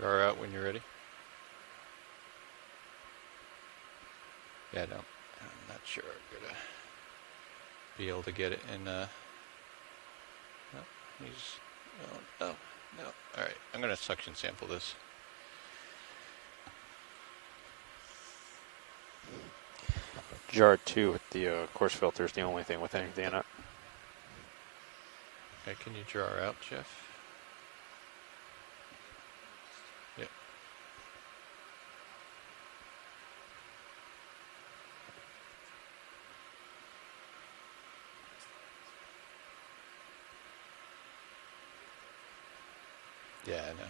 Jar out when you're ready. Yeah, no, I'm not sure I'm gonna be able to get it in. No, he's. Oh, no, no. All right, I'm gonna suction sample this. Jar 2 with the coarse filter is the only thing with anything in it. Okay, can you jar out, Jeff? Yep. Yeah, I know.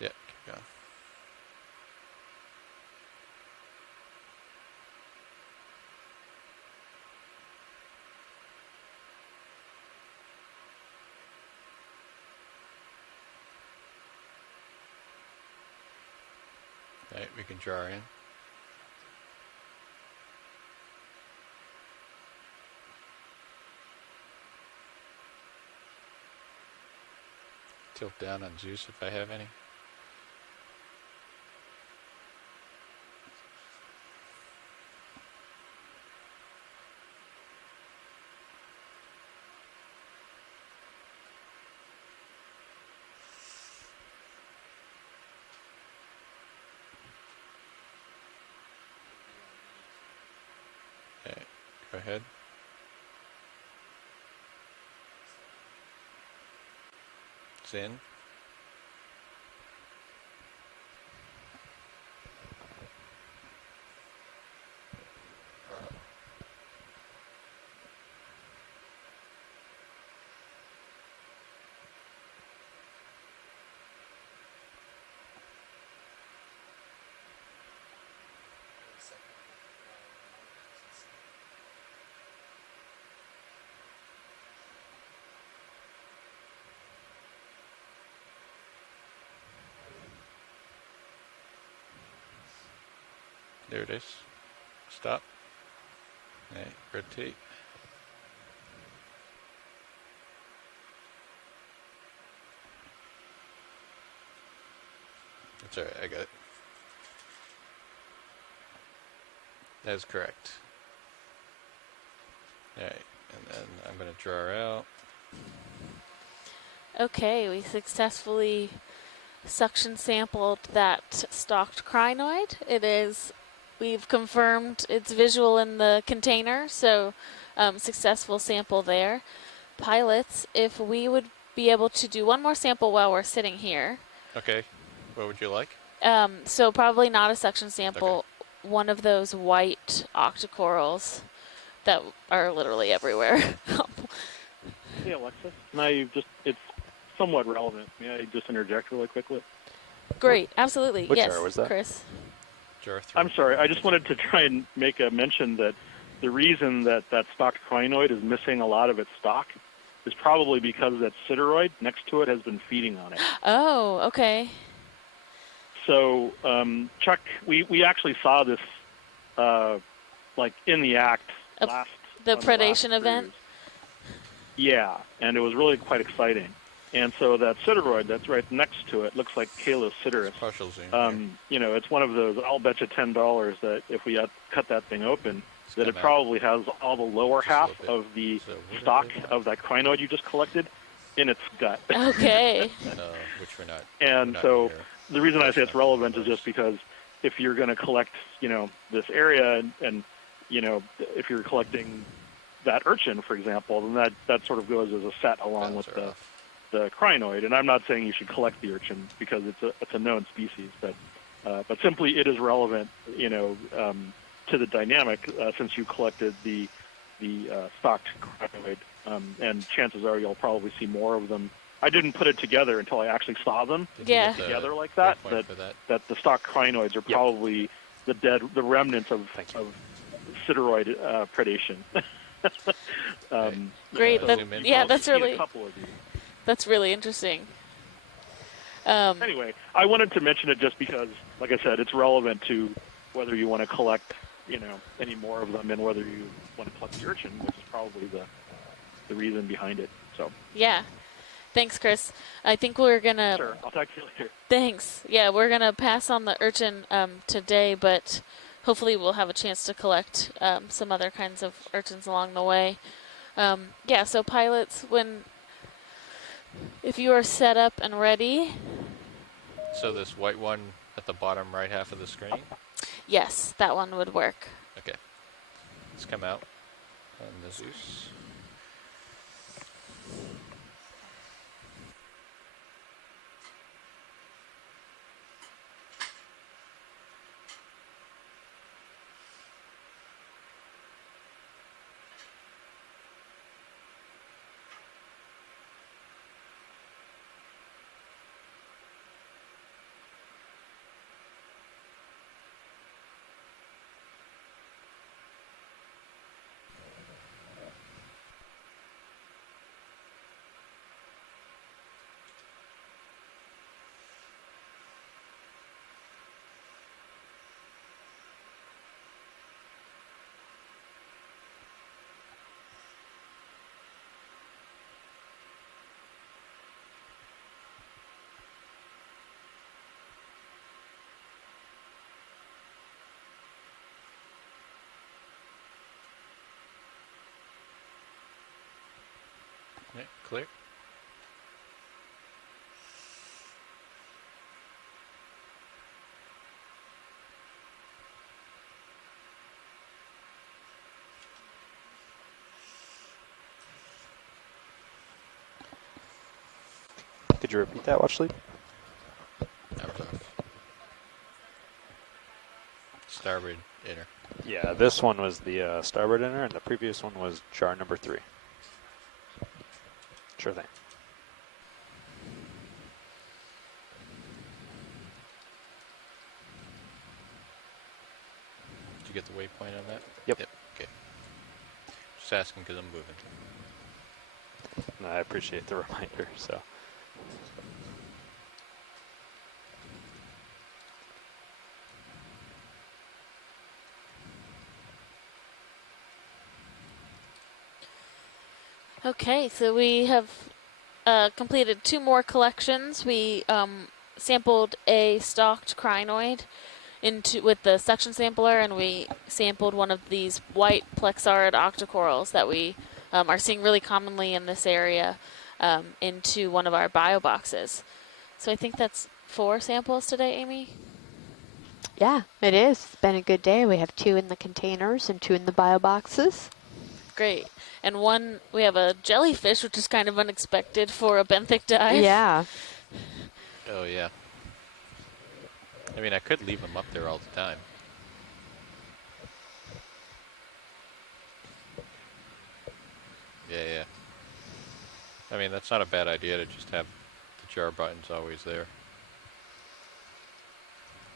Yeah, keep going. All right, we can jar in. Tilt down on Zeus if I have any. Okay, go ahead. It's in. There it is. Stop. Okay, rotate. That's alright, I got it. That is correct. Alright, and then I'm going to draw her out. Okay, we successfully suction sampled that stalked crinoid. We've confirmed it's visual in the container, so successful sample there. Pilots, if we would be able to do one more sample while we're sitting here. Okay, what would you like? So probably not a suction sample, one of those white octocorals that are literally everywhere. Hey Alexa, it's somewhat relevant. May I just interject really quickly? Great, absolutely. Which yes, jar was that? Chris. Jar 3. I'm sorry, I just wanted to try and make a mention that the reason that stalked crinoid is missing a lot of its stock is probably because that sideroid next to it has been feeding on it. Oh, okay. So, Chuck, we actually saw this, like in the act last. The predation event? Yeah, and it was really quite exciting. And so that sideroid that's right next to it looks like Calocideris. Partial zoom. You know, it's one of those, I'll bet you $10 that if we cut that thing open, that it probably has all the lower half of the stock of that crinoid you just collected in its gut. Okay. Which we're not. And so the reason I say it's relevant is just because if you're going to collect, you know, this area and, you know, if you're collecting that urchin, for example, then that sort of goes as a set along with the crinoid. And I'm not saying you should collect the urchin because it's a known species, but simply it is relevant, you know, to the dynamic since you collected the stocked crinoid, and chances are you'll probably see more of them. I didn't put it together until I actually saw them together like that. That the stocked crinoids are probably the remnants of sideroid predation. Great. That's really interesting. Anyway, I wanted to mention it just because, like I said, it's relevant to whether you want to collect, you know, any more of them and whether you want to collect the urchin, which is probably the reason behind it. So. Yeah. Thanks, Chris. I think we're gonna. Sure, I'll talk to you later. Thanks. Yeah, we're gonna pass on the urchin today, but hopefully we'll have a chance to collect some other kinds of urchins along the way. Yeah. So pilots, if you are set up and ready. So this white one at the bottom right half of the screen? Yes, that one would work. Okay. Let's come out on the Zeus. Yeah, clear. Could you repeat that, Watch Sleep? Starboard inner. Yeah, this one was the starboard inner, and the previous one was jar number 3. Sure thing. Did you get the waypoint on that? Yep. Okay. Just asking because I'm moving. No, I appreciate the reminder, so. Okay, so we have completed 2 more collections. We sampled a stalked crinoid with the suction sampler, and we sampled one of these white plexaurid octocorals that we are seeing really commonly in this area into one of our bio boxes. So I think that's 4 samples today, Amy? Yeah, it is. It's been a good day. We have 2 in the containers and 2 in the bio boxes. Great. And we have a jellyfish, which is kind of unexpected for a benthic dive. Yeah. Oh, yeah. I mean, I could leave them up there all the time. Yeah. I mean, that's not a bad idea to just have the jar buttons always there.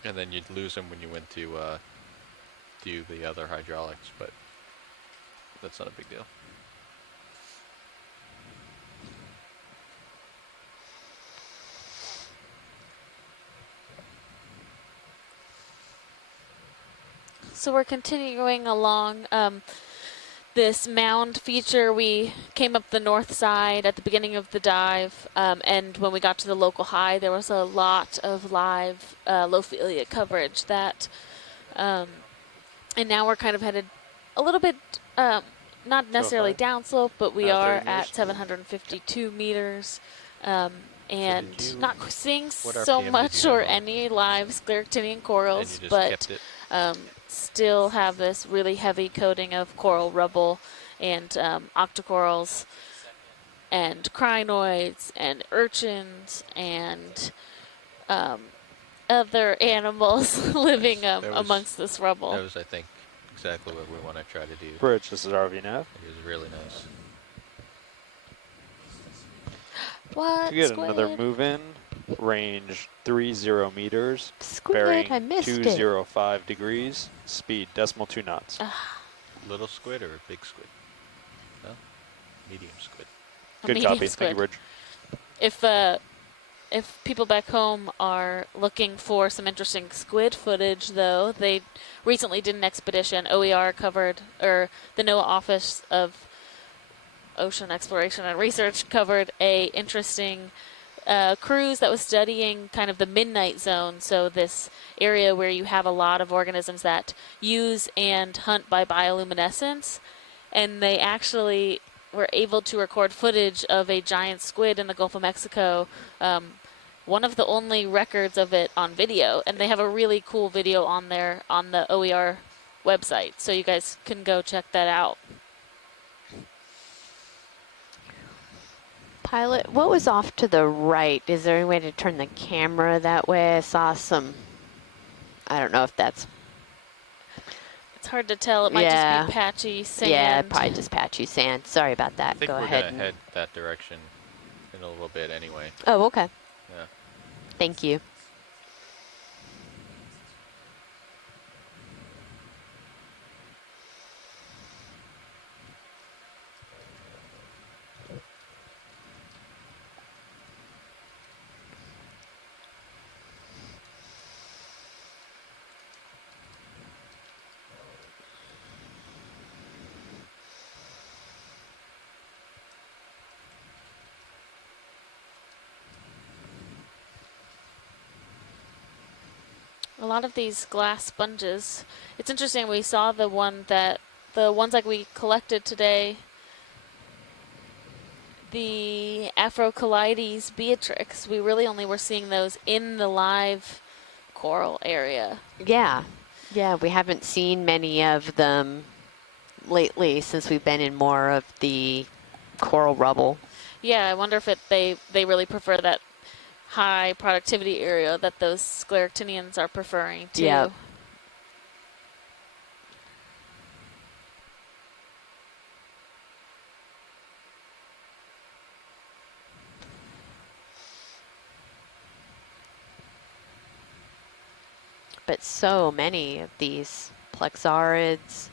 And then you'd lose them when you went to do the other hydraulics, but that's not a big deal. So we're continuing along this mound feature. We came up the north side at the beginning of the dive, and when we got to the local high, there was a lot of live Lophelia coverage that, and now we're kind of headed a little bit, not necessarily downslope, but we are at 752 meters. And not seeing so much or any live scleractinian corals, but still have this really heavy coating of coral rubble and octocorals and crinoids and urchins and other animals living amongst this rubble. That was, I think, exactly what we want to try to do. Bridge, this is RV Nav. It was really nice. What? To get Squid? another move in, range 30 meters, Squid, bearing I missed 205 degrees, speed decimal 2 knots. Little squid or a big squid? No? Medium squid. Good copy. Thank you, Bridge. If people back home are looking for some interesting squid footage, though, they recently did an expedition. OER covered, or the NOAA Office of Ocean Exploration and Research covered a interesting cruise that was studying kind of the midnight zone, so this area where you have a lot of organisms that use and hunt by bioluminescence, and they actually were able to record footage of a giant squid in the Gulf of Mexico, one of the only records of it on video, and they have a really cool video on there on the OER website, so you guys can go check that out. Pilot, what was off to the right? Is there any way to turn the camera that way? I saw some, I don't know if that's... It's hard to tell. It might just be patchy sand. Yeah, probably just patchy sand. Sorry about that. I think Go we're ahead. going to head that direction in a little bit anyway. Oh, okay. Yeah. Thank you. A lot of these glass sponges. It's interesting. We saw the ones like we collected today. The Afrocollides beatrix. We really only were seeing those in the live coral area. Yeah. Yeah, we haven't seen many of them lately since we've been in more of the coral rubble. Yeah, I wonder if they really prefer that high productivity area that those scleractinians are preferring too. Yep. But so many of these plexaurids.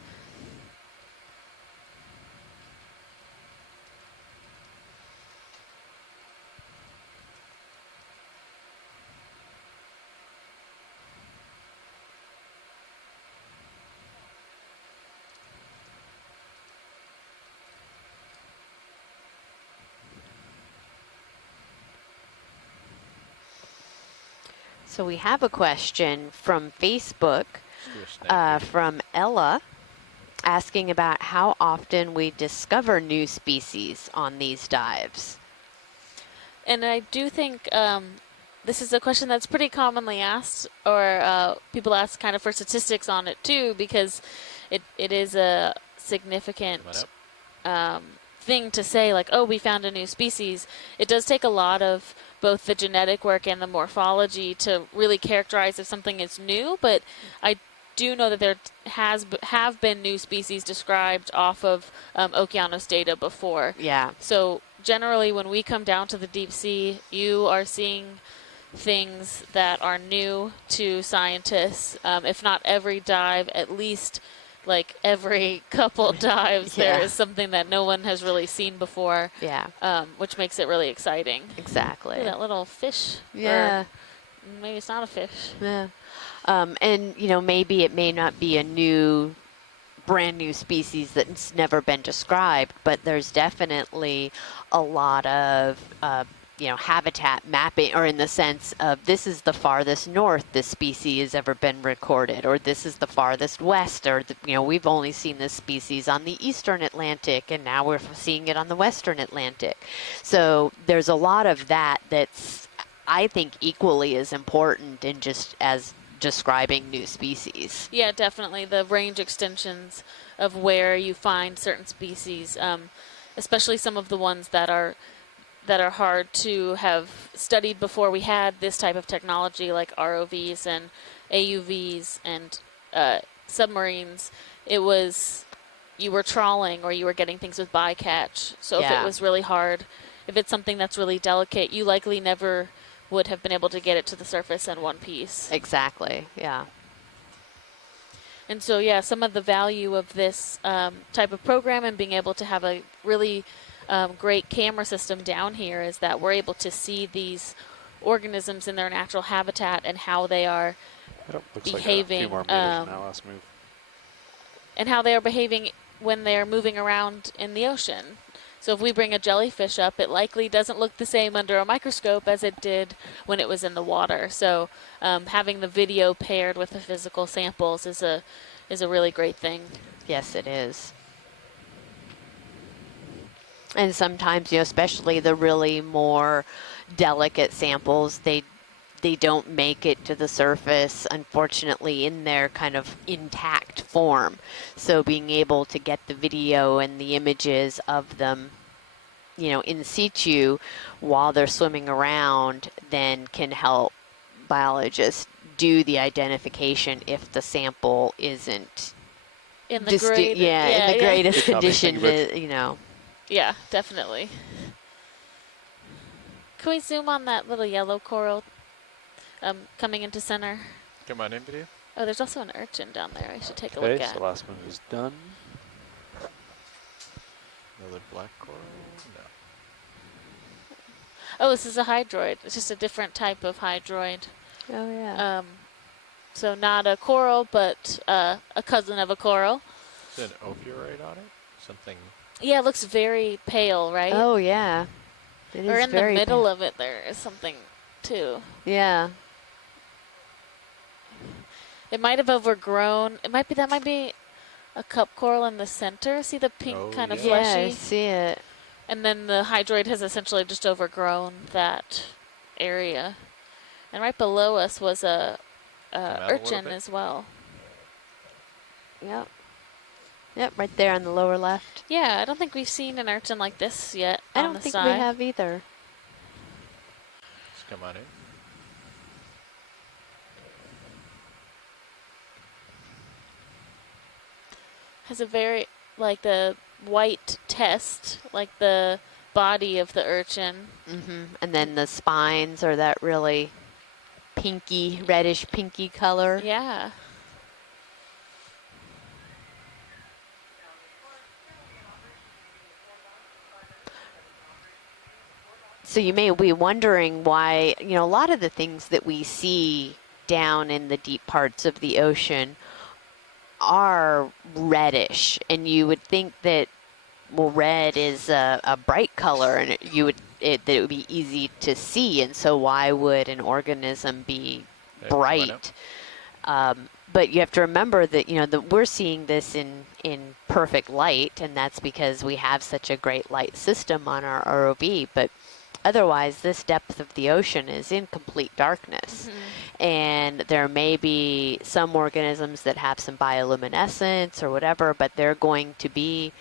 So we have a question from Facebook from Ella asking about how often we discover new species on these dives. And I do think this is a question that's pretty commonly asked, or people ask kind of for statistics on it too, because it is a significant thing to say, like, oh, we found a new species. It does take a lot of both the genetic work and the morphology to really characterize if something is new, but I do know that there have been new species described off of Okeanos data before. Yeah. So generally when we come down to the deep sea, you are seeing things that are new to scientists. If not every dive, at least like every couple dives, there is something that no one has really seen before. Yeah. Which makes it really exciting. Exactly. Look at that little fish. Yeah. Or maybe it's not a fish. Yeah. And, you know, maybe it may not be a brand new species that's never been described, but there's definitely a lot of, you know, habitat mapping, or in the sense of this is the farthest north this species has ever been recorded, or this is the farthest west, or, you know, we've only seen this species on the eastern Atlantic, and now we're seeing it on the western Atlantic. So there's a lot of that that's, I think, equally as important in just as describing new species. Yeah, definitely. The range extensions of where you find certain species, especially some of the ones that are hard to have studied before we had this type of technology, like ROVs and AUVs and submarines. It was, you were trawling or you were getting things with bycatch. So if it was really hard, if it's something that's really delicate, you likely never would have been able to get it to the surface in one piece. Exactly, yeah. And so, yeah, some of the value of this type of program and being able to have a really great camera system down here is that we're able to see these organisms in their natural habitat and how they are behaving. Like a few more meters now, let's move. And how they are behaving when they're moving around in the ocean. So if we bring a jellyfish up, it likely doesn't look the same under a microscope as it did when it was in the water. So having the video paired with the physical samples is a really great thing. Yes, it is. And sometimes, you know, especially the really more delicate samples, they don't make it to the surface, unfortunately, in their kind of intact form. So being able to get the video and the images of them, you know, in situ while they're swimming around, then can help biologists do the identification if the sample isn't in the greatest condition, you know. Yeah, definitely. Can we zoom on that little yellow coral coming into center? Come on in, video. Oh, there's also an urchin down there I should take a look at. Okay, so last one is done. Another black coral? No. Oh, this is a hydroid. It's just a different type of hydroid. Oh, yeah. So not a coral, but a cousin of a coral. Is there an ophiurite on it? Something... Yeah, it looks very pale, right? Oh, yeah. It or is in the middle of it, there is something, too. Yeah. It might have overgrown. That might be a cup coral in the center. See the pink kind of fleshy? Yeah, I see it. And then the hydroid has essentially just overgrown that area. And right below us was a urchin as well. Yep. Yep, right there on the lower left. Yeah, I don't think we've seen an urchin like this yet I on don't the think side. we have either. Just come on in. Has a very, like the white test, like the body of the urchin. Mm-hmm. And then the spines are that really pinky, reddish pinky color. Yeah. So you may be wondering why, you know, a lot of the things that we see down in the deep parts of the ocean are reddish, and you would think that, well, red is a bright color, and that it would be easy to see, and so why would an organism be bright. But you have to remember that, you know, we're seeing this in perfect light, and that's because we have such a great light system on our ROV. But otherwise, this depth of the ocean is in complete darkness. And there may be some organisms that have some bioluminescence or whatever, but they're going to be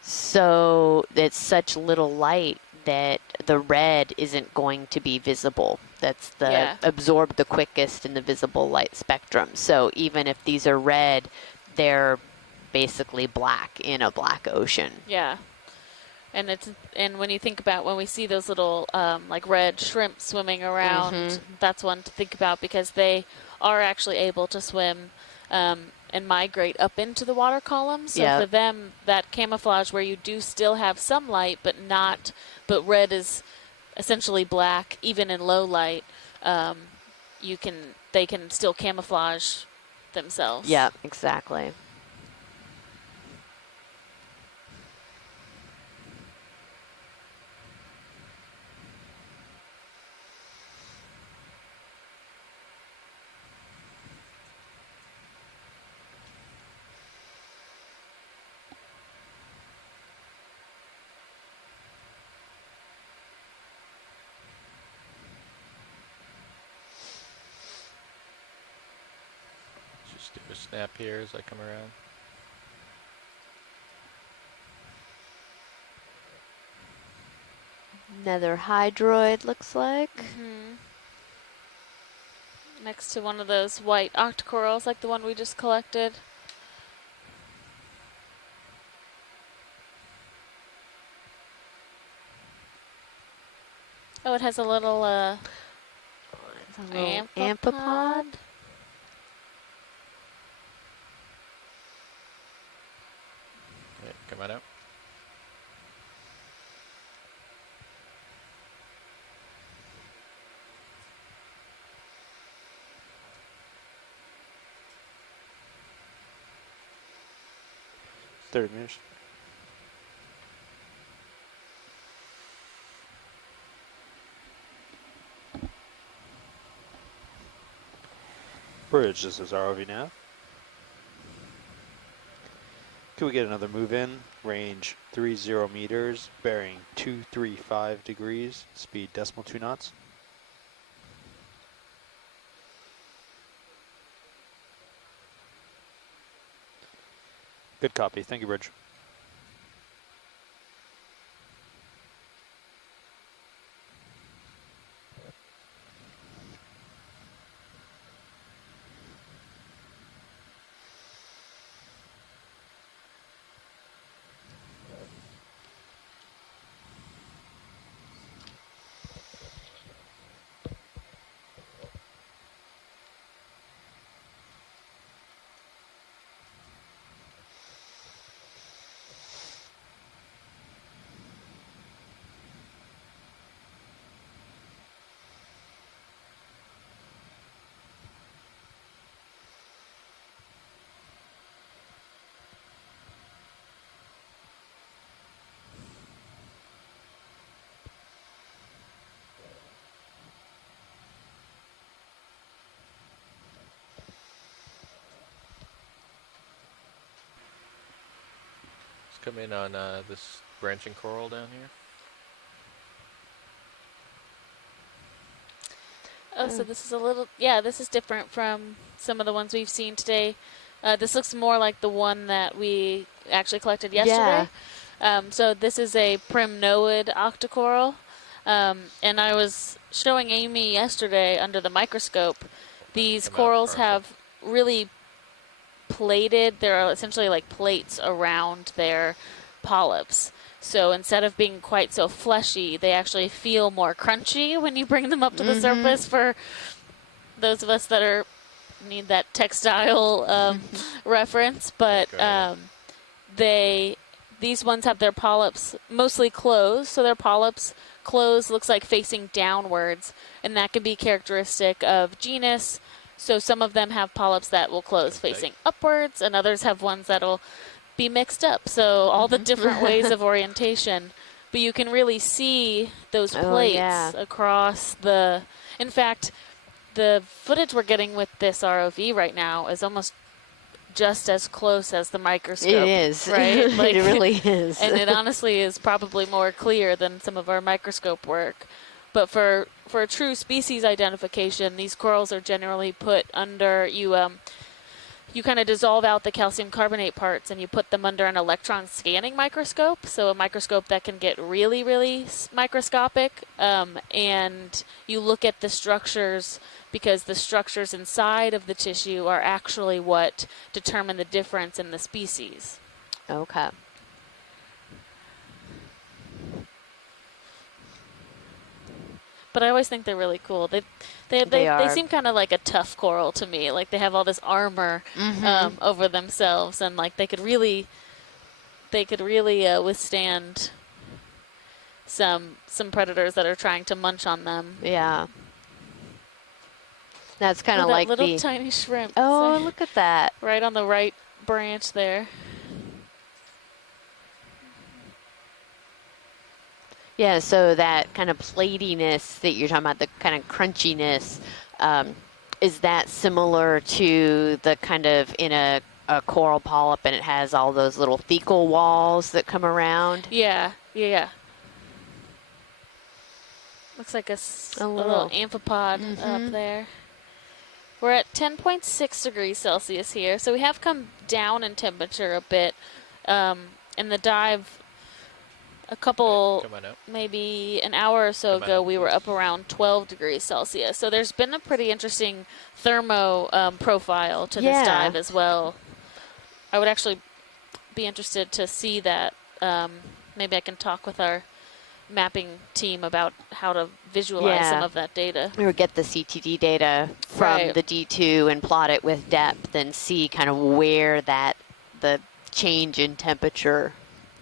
so it's such little light that the red isn't going to be visible. That's the absorb the quickest in the visible light spectrum. So even if these are red, they're basically black in a black ocean. Yeah. And when you think about when we see those little like red shrimp swimming around, that's one to think about because they are actually able to swim and migrate up into the water column. So for them, that camouflage where you do still have some light, but red is essentially black, even in low light. They can still camouflage themselves. Yeah, exactly. Just do a snap here as I come around. Another hydroid looks like. Next to one of those white octocorals like the one we just collected. Oh, it has a little amphipod. Okay, come on out. $30. Bridge, this is ROV now. Could we get another move in? Range 30 meters, bearing 235 degrees, speed decimal 2 knots. Good copy. Thank you, Bridge. Come in on this branching coral down here. Oh, so this is a little, this is different from some of the ones we've seen today. This looks more like the one that we actually collected yesterday. So this is a primnoid octocoral. And I was showing Amy yesterday under the microscope. These corals have really plated, they're essentially like plates around their polyps. So instead of being quite so fleshy, they actually feel more crunchy when you bring them up to the surface for those of us that need that textile reference. But these ones have their polyps mostly closed, so their polyps closed looks like facing downwards, and that can be characteristic of genus. So some of them have polyps that will close facing upwards, and others have ones that'll be mixed up. So all the different ways of orientation. But you can really see those plates across the... In fact, the footage we're getting with this ROV right now is almost just as close as the microscope. It is. Right? Like, it really is. And it honestly is probably more clear than some of our microscope work. But for a true species identification, these corals are generally put under, you kind of dissolve out the calcium carbonate parts and you put them under an electron scanning microscope. So a microscope that can get really, really microscopic. And you look at the structures, because the structures inside of the tissue are actually what determine the difference in the species. Okay. But I always think they're really cool. They seem kind of like a tough coral to me. Like they have all this armor over themselves, and like they could really withstand some predators that are trying to munch on them. Yeah. That's kind of like that little tiny shrimp. Oh, look at that! Right on the right branch there. Yeah, so that kind of platiness that you're talking about, the kind of crunchiness, is that similar to the kind of in a coral polyp, and it has all those little thecal walls that come around? Yeah. Looks like a little amphipod up there. We're at 10.6 degrees Celsius here, so we have come down in temperature a bit. In the dive a couple, maybe an hour or so ago, we were up around 12 degrees Celsius. So there's been a pretty interesting thermo profile to this dive as well. I would actually be interested to see that. Maybe I can talk with our mapping team about how to visualize some of that data. Or get the CTD data from the D2 and plot it with depth and see kind of where the change in temperature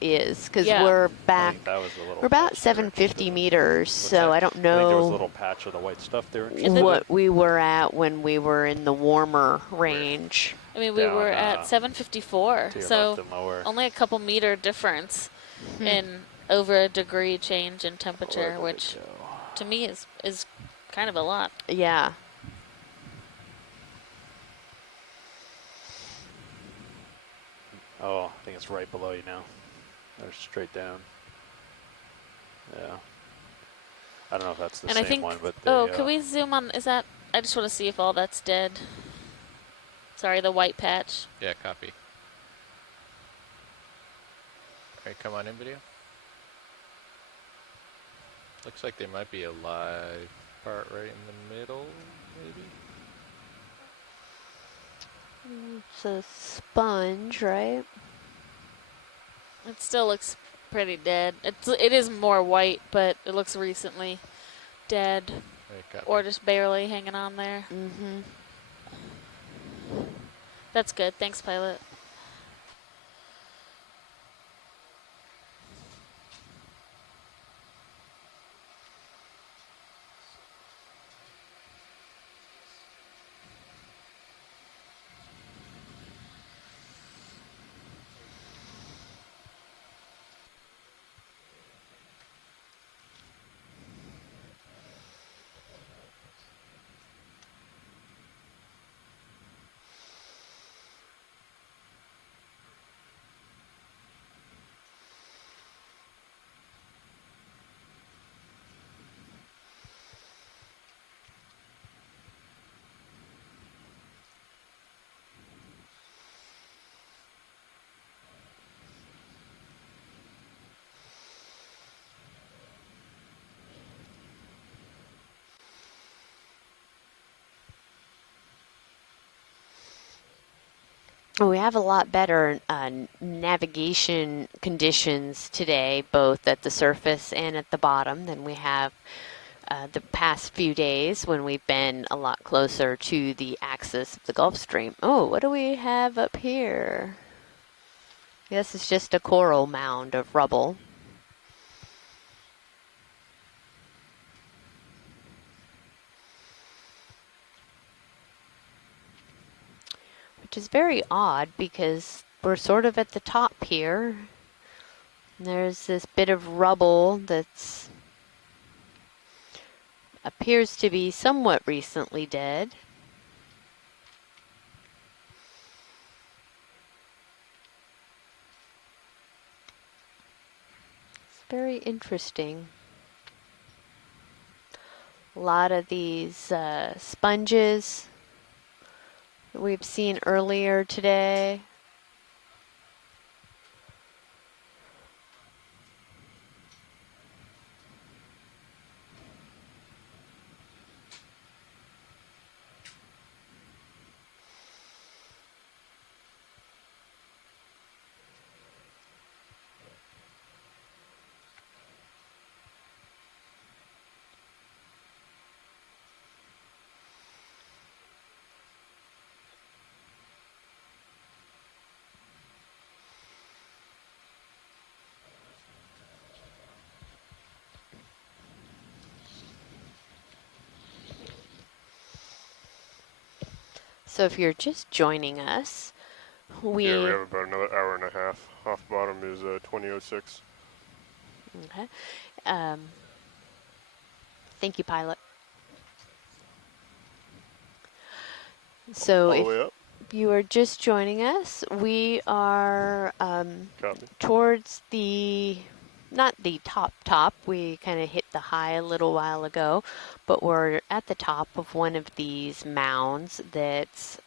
is, because we're back. We're about 750 meters, so I don't know. I think there was a little patch of the white stuff there. What we were at when we were in the warmer range. I mean, we were at 754, so only a couple meter difference in over a degree change in temperature, which to me is kind of a lot. Yeah. Oh, I think it's right below you now. They're straight down. Yeah. I don't know if that's the same one, but can we zoom on? Is that? I just want to see if all that's dead. Sorry, the white patch. Yeah, copy. All right, come on in, video. Looks like there might be a live part right in the middle, maybe. It's a sponge, right? It still looks pretty dead. It is more white, but it looks recently dead, or just barely hanging on there. That's good. Thanks, pilot. We have a lot better navigation conditions today, both at the surface and at the bottom, than we have the past few days when we've been a lot closer to the axis of the Gulf Stream. Oh, what do we have up here? I guess it's just a coral mound of rubble. Which is very odd because we're sort of at the top here. And there's this bit of rubble that's appears to be somewhat recently dead. It's very interesting. A lot of these sponges that we've seen earlier today. So if you're just joining us, Yeah, we have about another hour and a half. Off bottom is 2006. Okay. Thank you, pilot. So All the if way up. you are just joining us, we are towards the, not the top. We kind of hit the high a little while ago, but we're at the top of one of these mounds that's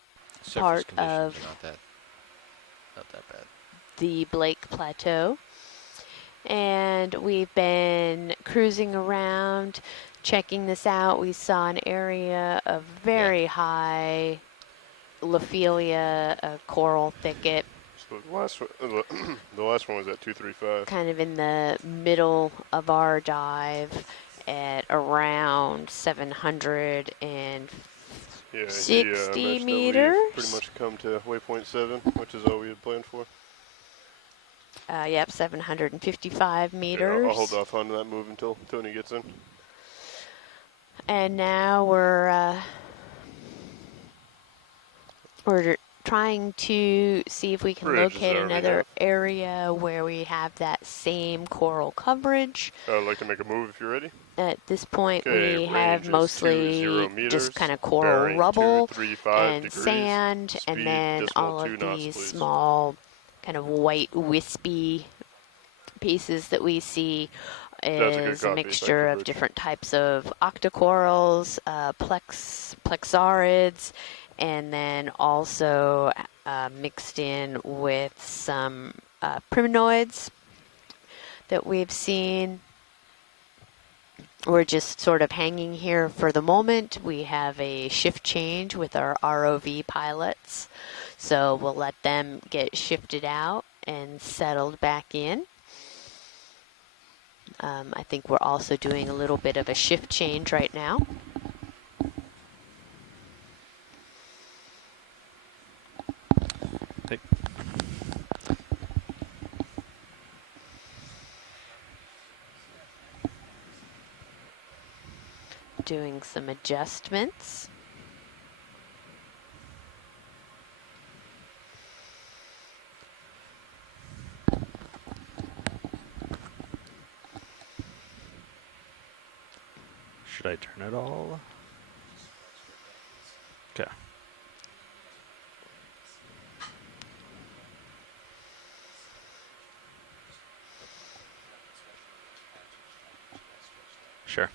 part of not that bad. The Blake Plateau. And we've been cruising around, checking this out. We saw an area of very high Lophelia coral thicket. So the last one was at 235. Kind of in the middle of our dive at around 760 meters. Pretty much come to waypoint 7, which is all we had planned for. Yep, 755 meters. Yeah, I'll hold off on that move until Tony gets in. And now we're trying to see if we can locate another area where we have that same coral coverage. I'd like to make a move if you're ready. At this point, we have mostly just kind of coral rubble and sand, and then all of these small kind of white wispy pieces that we see is a mixture of different types of octocorals, plexaurids, and then also mixed in with some priminoids that we've seen. We're just sort of hanging here for the moment. We have a shift change with our ROV pilots, so we'll let them get shifted out and settled back in. I think we're also doing a little bit of a shift change right now. Doing some adjustments. Should I turn it all? Okay. Sure.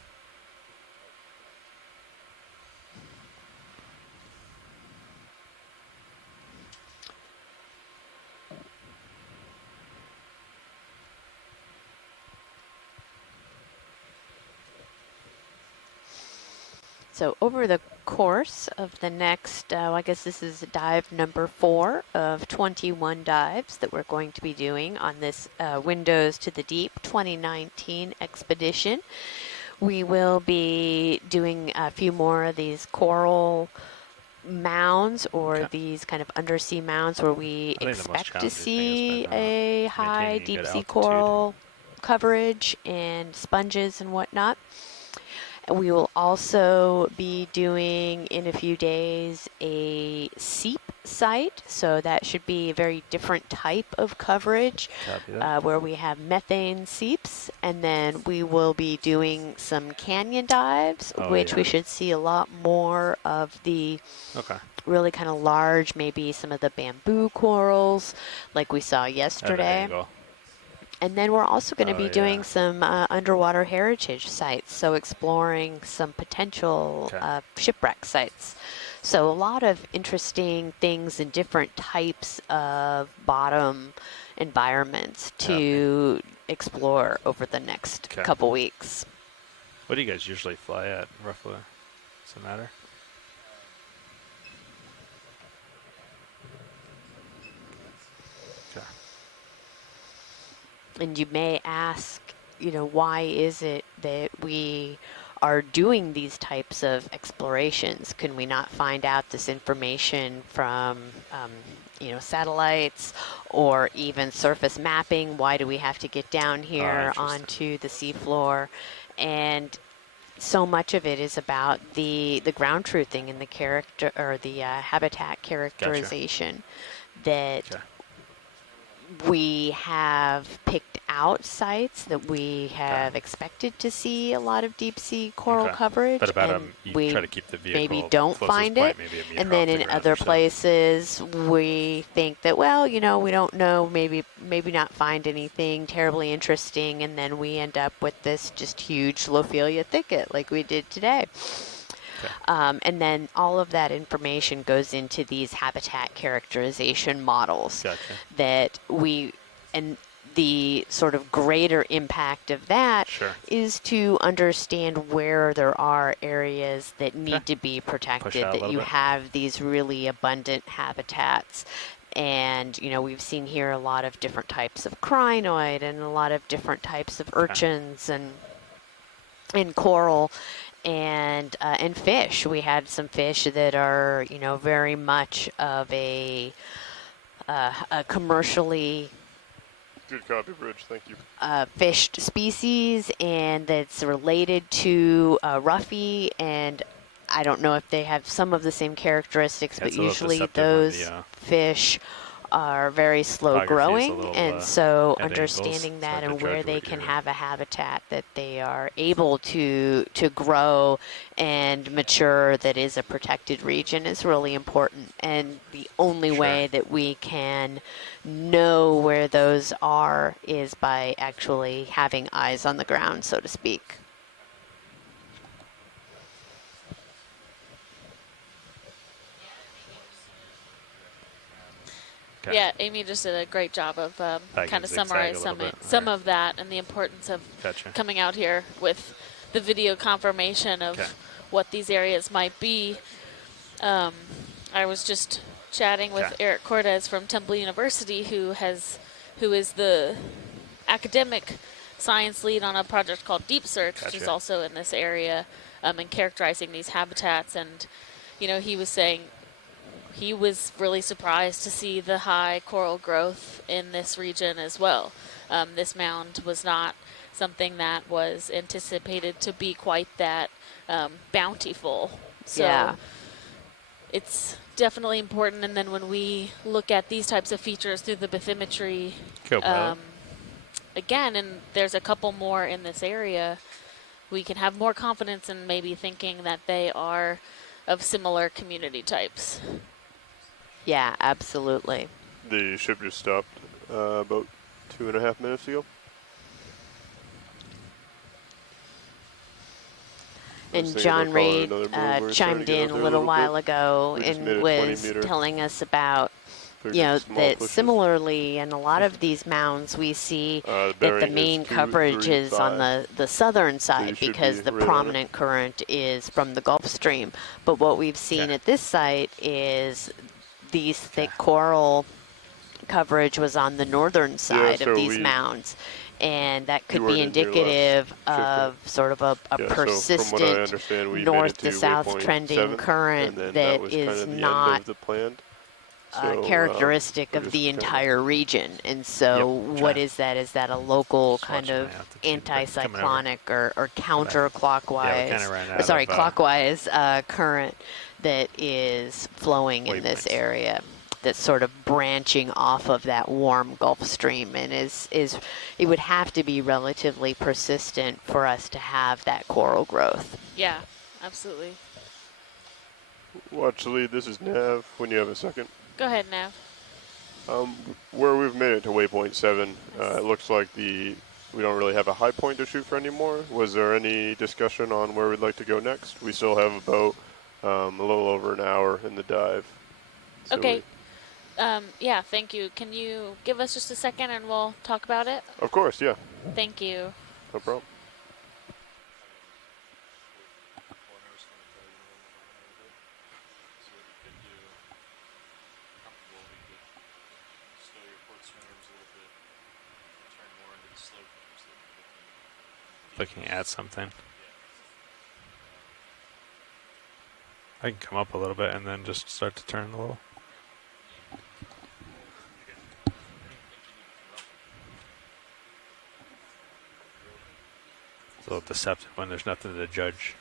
So over the course of the next, I guess this is dive number 4 of 21 dives that we're going to be doing on this Windows to the Deep 2019 expedition. We will be doing a few more of these coral mounds or these kind of undersea mounds where we expect to see a high deep sea coral coverage and sponges and whatnot. We will also be doing in a few days a seep site, so that should be a very different type of coverage where we have methane seeps, and then we will be doing some canyon dives, which we should see a lot more of the really kind of large, maybe some of the bamboo corals like we saw yesterday. And then we're also going to be doing some underwater heritage sites, so exploring some potential shipwreck sites. So a lot of interesting things in different types of bottom environments to explore over the next couple weeks. What do you guys usually fly at, roughly? Does it matter? And you may ask, you know, why is it that we are doing these types of explorations? Can we not find out this information from, you know, satellites or even surface mapping? Why do we have to get down here onto the seafloor? And so much of it is about the ground truthing and the character or the habitat characterization that we have picked out sites that we have expected to see a lot of deep sea coral coverage, but about and you we try to keep the vehicle maybe don't find point, it. And then in other places, we think that, well, you know, we don't know, maybe not find anything terribly interesting, and then we end up with this just huge Lophelia thicket like we did today. And then all of that information goes into these habitat characterization models that and the sort of greater impact of that is to understand where there are areas that need to be protected, that you have these really abundant habitats. And, you know, we've seen here a lot of different types of crinoid and a lot of different types of urchins and coral. And fish. We had some fish that are, you know, very much of a commercially good copy, Bridge. Thank you. Fished species, and that's related to roughy. And I don't know if they have some of the same characteristics, but usually those fish are very slow growing, and so understanding that and where they can have a habitat that they are able to grow and mature that is a protected region is really important. And the only way that we can know where those are is by actually having eyes on the ground, so to speak. Yeah, Amy just did a great job of kind of summarizing some of that and the importance of coming out here with the video confirmation of what these areas might be. I was just chatting with Eric Cortez from Temple University, who is the academic science lead on a project called Deep Search, which is also in this area, and characterizing these habitats. And, you know, he was saying he was really surprised to see the high coral growth in this region as well. This mound was not something that was anticipated to be quite that bountiful. So it's definitely important. And then when we look at these types of features through the bathymetry, again, and there's a couple more in this area, we can have more confidence in maybe thinking that they are of similar community types. Yeah, absolutely. The ship just stopped about 2.5 minutes ago. And John Reed chimed in a little while ago and was telling us about, you know, that similarly in a lot of these mounds we see that the main coverage is on the southern side because the prominent current is from the Gulf Stream. But what we've seen at this site is these thick coral coverage was on the northern side of these mounds. And that could be indicative of sort of a persistent north to south trending current that is not characteristic of the entire region. And so what is that? Is that a local kind of anticyclonic or counterclockwise, sorry, clockwise current that is flowing in this area? That's sort of branching off of that warm Gulf Stream, and is it would have to be relatively persistent for us to have that coral growth. Yeah, absolutely. Watch lead, this is Nav, when you have a second. Go ahead, Nav. Where we've made it to waypoint 7, it looks like we don't really have a high point to shoot for anymore. Was there any discussion on where we'd like to go next? We still have about a little over an hour in the dive. So okay. Yeah, thank you. Can you give us just a second and we'll talk about it? Of course, yeah. Thank you. No problem. Looking at something. I can come up a little bit and then just start to turn a little. It's a little deceptive when there's nothing to judge.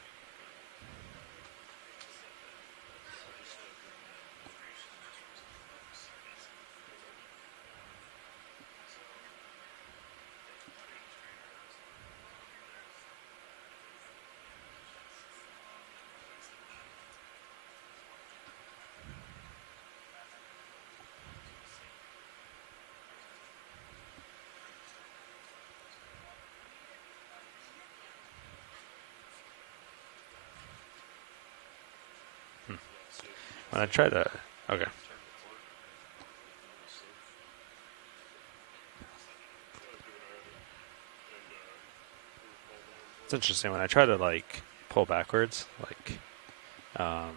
When I try to, okay. It's interesting when I try to like pull backwards, like, it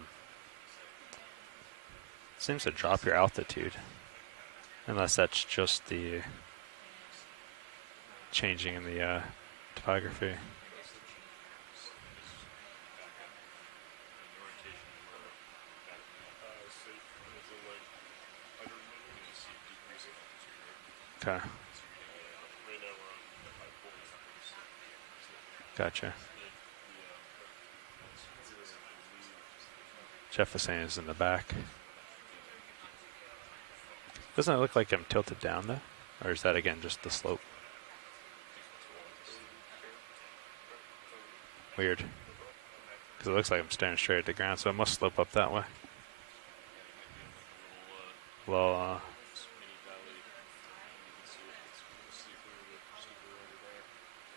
seems to drop your altitude, unless that's just the changing in the topography. Okay. Gotcha. Jeff was saying is in the back. Doesn't it look like I'm tilted down though? Or is that again just the slope? Weird. Because it looks like I'm staring straight at the ground, so it must slope up that way. Well,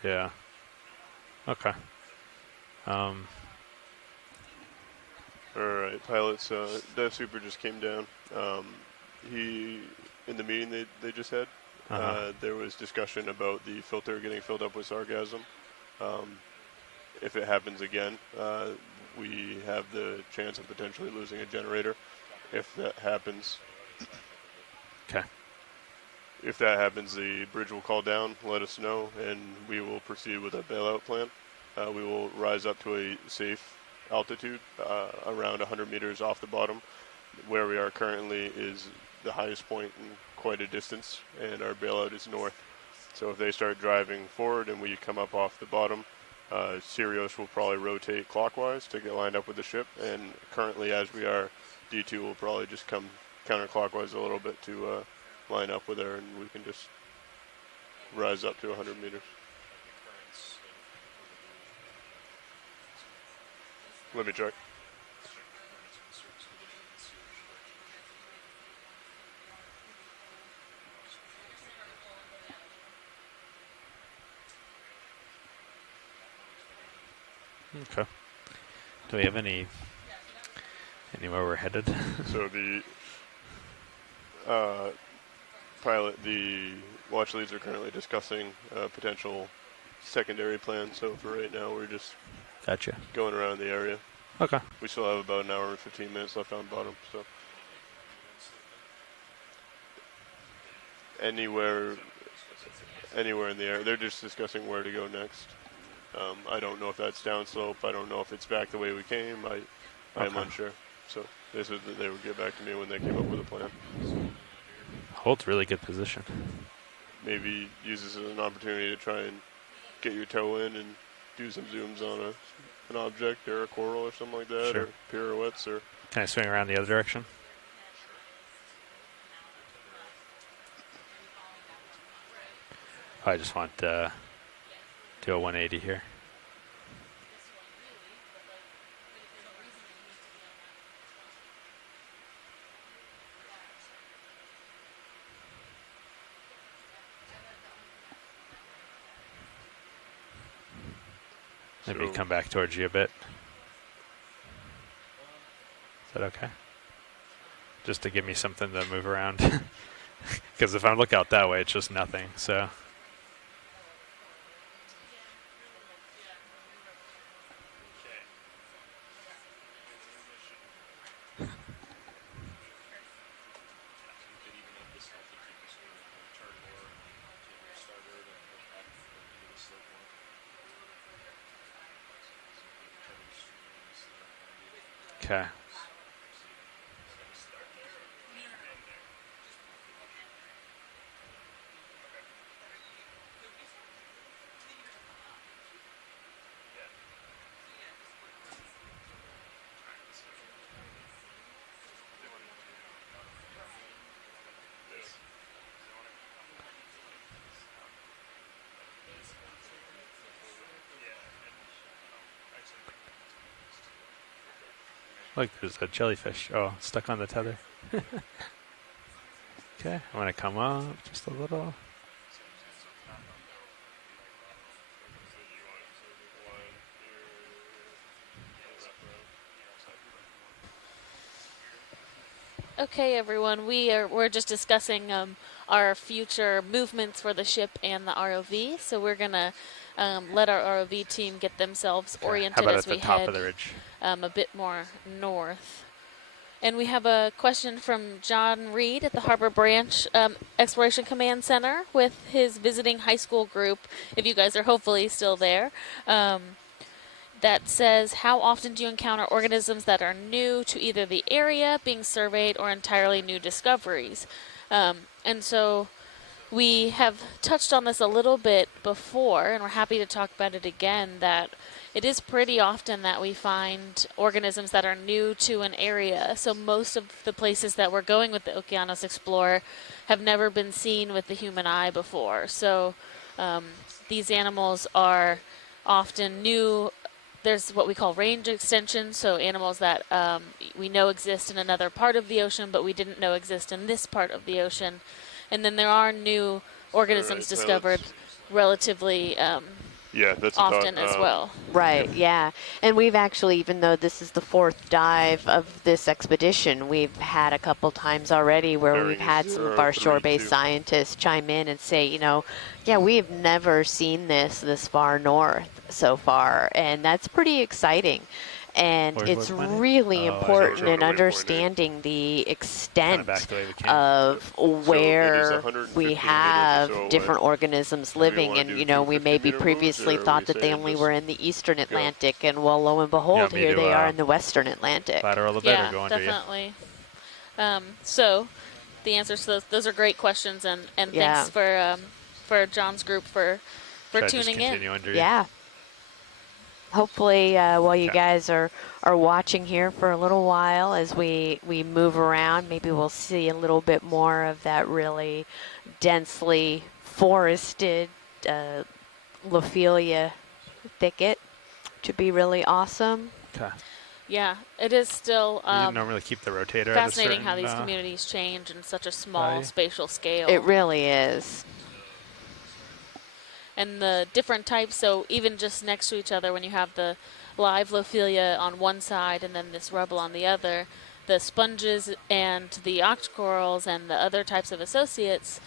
yeah. Okay. All right, pilots. Dev Super just came down. In the meeting they just had, there was discussion about the filter getting filled up with sargassum. If it happens again, we have the chance of potentially losing a generator. If that happens, okay. If that happens, the bridge will call down, let us know, and we will proceed with a bailout plan. We will rise up to a safe altitude, around 100 meters off the bottom. Where we are currently is the highest point in quite a distance, and our bailout is north. So if they start driving forward and we come up off the bottom, Sirius will probably rotate clockwise to get lined up with the ship, and currently as we are, D2 will probably just come counterclockwise a little bit to line up with her, and we can just rise up to 100 meters. Let me check. Okay. Do we have anywhere we're headed? So the pilot, the watch leads are currently discussing potential secondary plans. So for right now, we're just going around the area. Okay. We still have about an hour and 15 minutes left on bottom. So anywhere in the area, they're just discussing where to go next. I don't know if that's downslope. I don't know if it's back the way we came. I'm unsure. So They said that they would get back to me when they came up with a plan. Holds really good position. Maybe use this as an opportunity to try and get your toe in and do some zooms on an object or a coral or something like that, Sure. or pirouettes. Or Can I swing around the other direction? I just want to do a 180 here. Maybe come back towards you a bit. Is that okay? Just to give me something to move around. Because if I look out that way, it's just nothing. So. Okay. Look, there's a jellyfish. Oh, stuck on the tether. Okay, I'm going to come up just a little. Okay, everyone, we're just discussing our future movements for the ship and the ROV. So we're gonna let our ROV team get themselves oriented as we head a bit more north. And we have a question from John Reed at the Harbor Branch Exploration Command Center with his visiting high school group, if you guys are hopefully still there. That says, how often do you encounter organisms that are new to either the area being surveyed or entirely new discoveries? And so we have touched on this a little bit before, and we're happy to talk about it again, that it is pretty often that we find organisms that are new to an area. So most of the places that we're going with the Okeanos Explorer have never been seen with the human eye before. So these animals are often new. There's what we call range extension, so animals that we know exist in another part of the ocean, but we didn't know exist in this part of the ocean. And then there are new organisms discovered relatively often as well. Right, yeah. And we've actually, even though this is the fourth dive of this expedition, we've had a couple times already where we've had some of our shore-based scientists chime in and say, you know, yeah, we've never seen this far north so far, and that's pretty exciting. And it's really important in understanding the extent of where we have different organisms living. And, you know, we maybe previously thought that they only were in the eastern Atlantic, and well, lo and behold, here they are in the western Atlantic. Yeah, definitely. So the answers to those are great questions, and thanks for John's group for tuning in. Yeah. Hopefully, while you guys are watching here for a little while as we move around, maybe we'll see a little bit more of that really densely forested Lophelia thicket, to be really awesome. Okay. Yeah, it is still you normally keep the rotator fascinating how these communities change in such a small spatial scale. It really is. And the different types, so even just next to each other, when you have the live Lophelia on one side and then this rubble on the other, the sponges and the ox corals and the other types of associates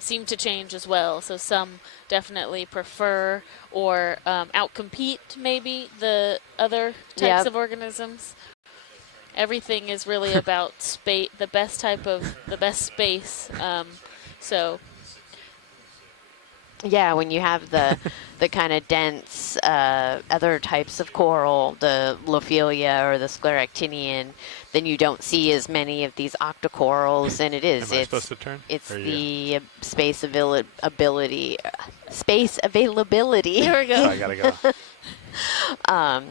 seem to change as well. So some definitely prefer or outcompete maybe the other types of organisms. Everything is really about space, the best space. So. Yeah, when you have the kind of dense other types of coral, the Lophelia or the scleractinian, then you don't see as many of these octocorals, and it is Am I supposed to turn? it's Or the space availability. There we go. So I gotta go.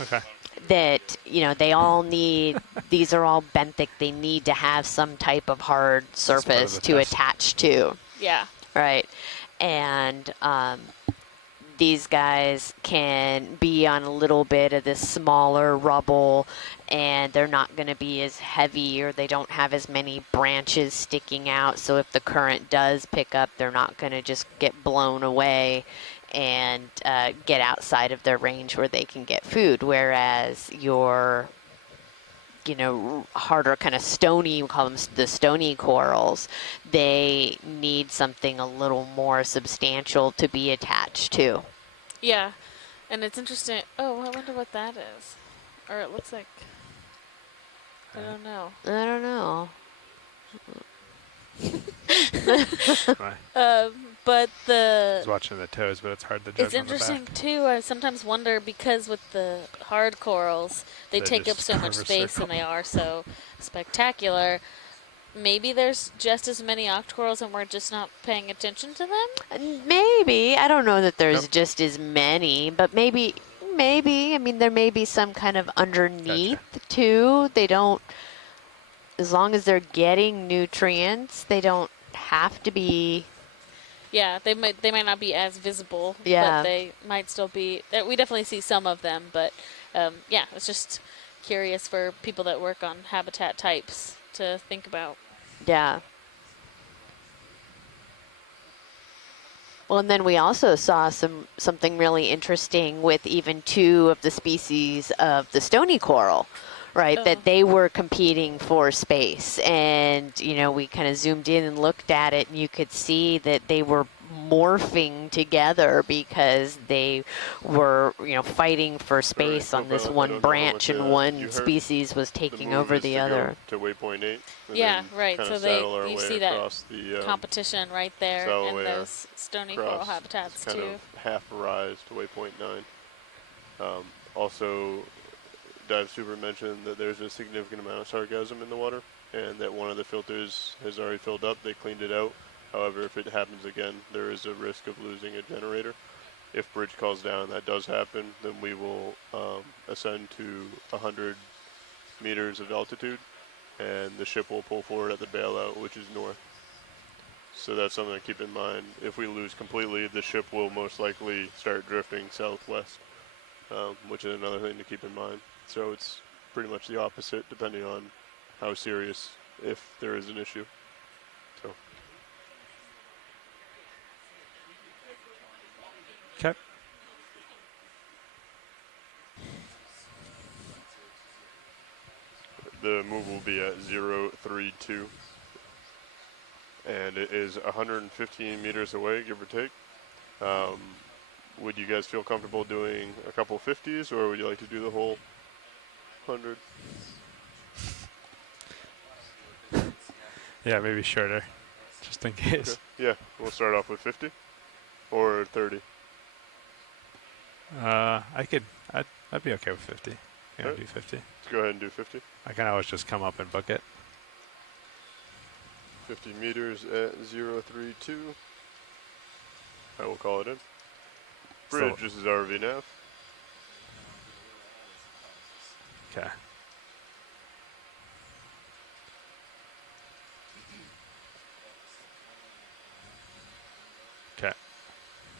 Okay. That they all need. These are all benthic. They need to have some type of hard That's part of surface the to test. attach to. Yeah. Right. And these guys can be on a little bit of this smaller rubble, and they're not going to be as heavy, or they don't have as many branches sticking out. So if the current does pick up, they're not going to just get blown away and get outside of their range where they can get food. Whereas your harder kind of stony, we call them the stony corals, they need something a little more substantial to be attached to. Yeah. And it's interesting. Oh, I wonder what that is. Or it looks like, I don't know. I don't know. But I was watching the toes, but it's hard to judge. it's interesting too. I sometimes wonder, because with the hard corals, they take up just so much cover space circle. and they are so spectacular. Maybe there's just as many octocorals and we're just not paying attention to them? Maybe. I don't know that there's Nope. just as many, but maybe. I mean, there may be some kind of underneath too. They don't, as long as they're getting nutrients, they don't have to be. Yeah, they might not be as visible, Yeah. but they might still be. We definitely see some of them, but yeah, it's just curious for people that work on habitat types to think about. Yeah. Well, and then we also saw something really interesting with even two of the species of the stony coral, right? Oh. That they were competing for space. And, we kind of zoomed in and looked at it, and you could see that they were morphing together because they were, fighting for space on this one branch, and one species was taking over the other. To waypoint 8. Yeah, right. So you see that the, competition right there in layer those stony coral habitats kind too. of half a rise to waypoint 9. Also, Dive Super mentioned that there's a significant amount of sargassum in the water, and that one of the filters has already filled up. They cleaned it out. However, if it happens again, there is a risk of losing a generator. If bridge calls down, that does happen, then we will ascend to 100 meters of altitude, and the ship will pull forward at the bailout, which is north. So that's something to keep in mind. If we lose completely, the ship will most likely start drifting southwest, which is another thing to keep in mind. So it's pretty much the opposite, depending on how serious, if there is an issue. So. Okay. The move will be at 032, and it is 115 meters away, give or take. Would you guys feel comfortable doing a couple 50s, or would you like to do the whole 100? Yeah, maybe shorter, just in case. Okay. Yeah, we'll start off with 50 or 30. I'd be okay with 50. Yeah, Right. do 50. Let's go ahead and do 50. I can always just come up and book it. 50 meters at 032. I will call it in. Bridge, this is RV nav. Okay. Okay.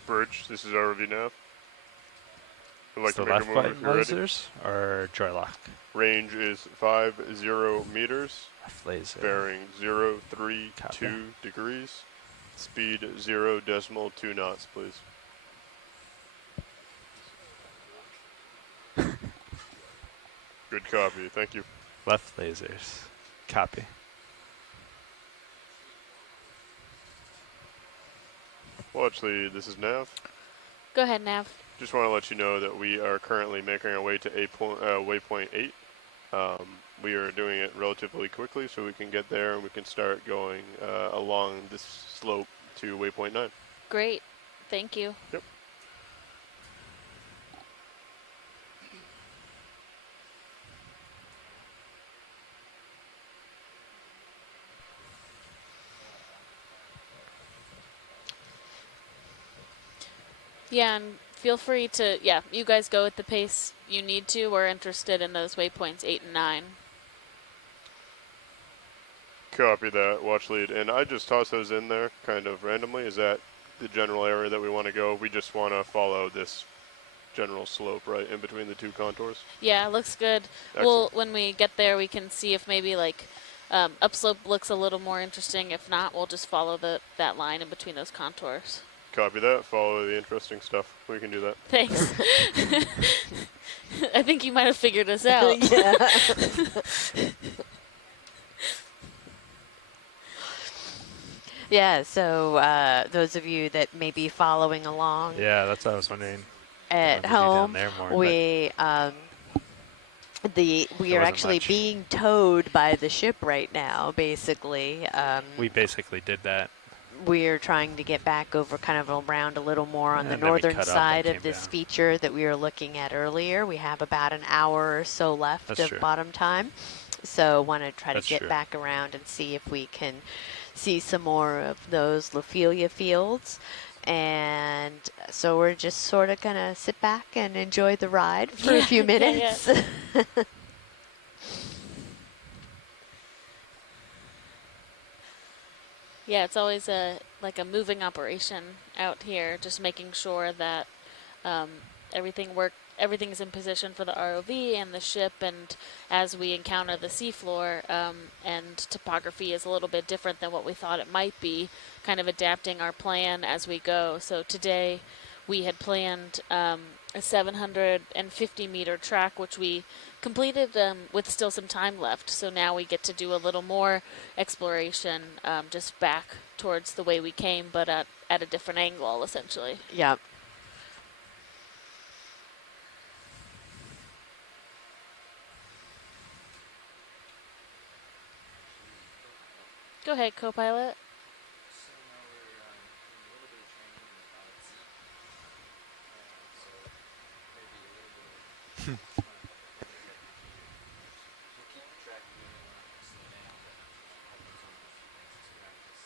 Bridge, this is RV nav. Would like So to make a left move button if you're ready. lasers or joy lock? Range is 50 meters. Left laser. Bearing 032 degrees. Speed 0.2 knots, please. Good copy, thank you. Left lasers. Copy. Well, actually, this is Nav. Go ahead, Nav. Just want to let you know that we are currently making our way to waypoint 8. We are doing it relatively quickly so we can get there and we can start going along this slope to waypoint 9. Great. Thank you. Yep. Yeah, and feel free to, you guys go at the pace you need to. We're interested in those waypoints 8 and 9. Copy that, watch lead. And I just toss those in there kind of randomly. Is that the general area that we want to go? We just want to follow this general slope, right, in between the two contours? Yeah, looks good. Excellent. When we get there, we can see if maybe like upslope looks a little more interesting. If not, we'll just follow that line in between those contours. Copy that, follow the interesting stuff. We can do that. Thanks. I think you might have figured us out. Yeah. Yeah, so those of you that may be following along Yeah, that's what I was wondering. at home, we are actually much. being towed by the ship right now, basically. We basically did that. We're trying to get back over kind of around a little more on the And then we northern cut up side and of came this down. feature that we were looking at earlier. We have about an hour or so left That's of true. bottom time. So want to try That's to get true. back around and see if we can see some more of those Lophelia fields. And so we're just sort of going to sit back and enjoy the ride for a few minutes. Yeah, it's always like a moving operation out here, just making sure that everything's in position for the ROV and the ship, and as we encounter the seafloor, and topography is a little bit different than what we thought it might be, kind of adapting our plan as we go. So today we had planned a 750 meter track, which we completed with still some time left. So now we get to do a little more exploration, just back towards the way we came, but at a different angle, essentially. Yep. Go ahead, co-pilot.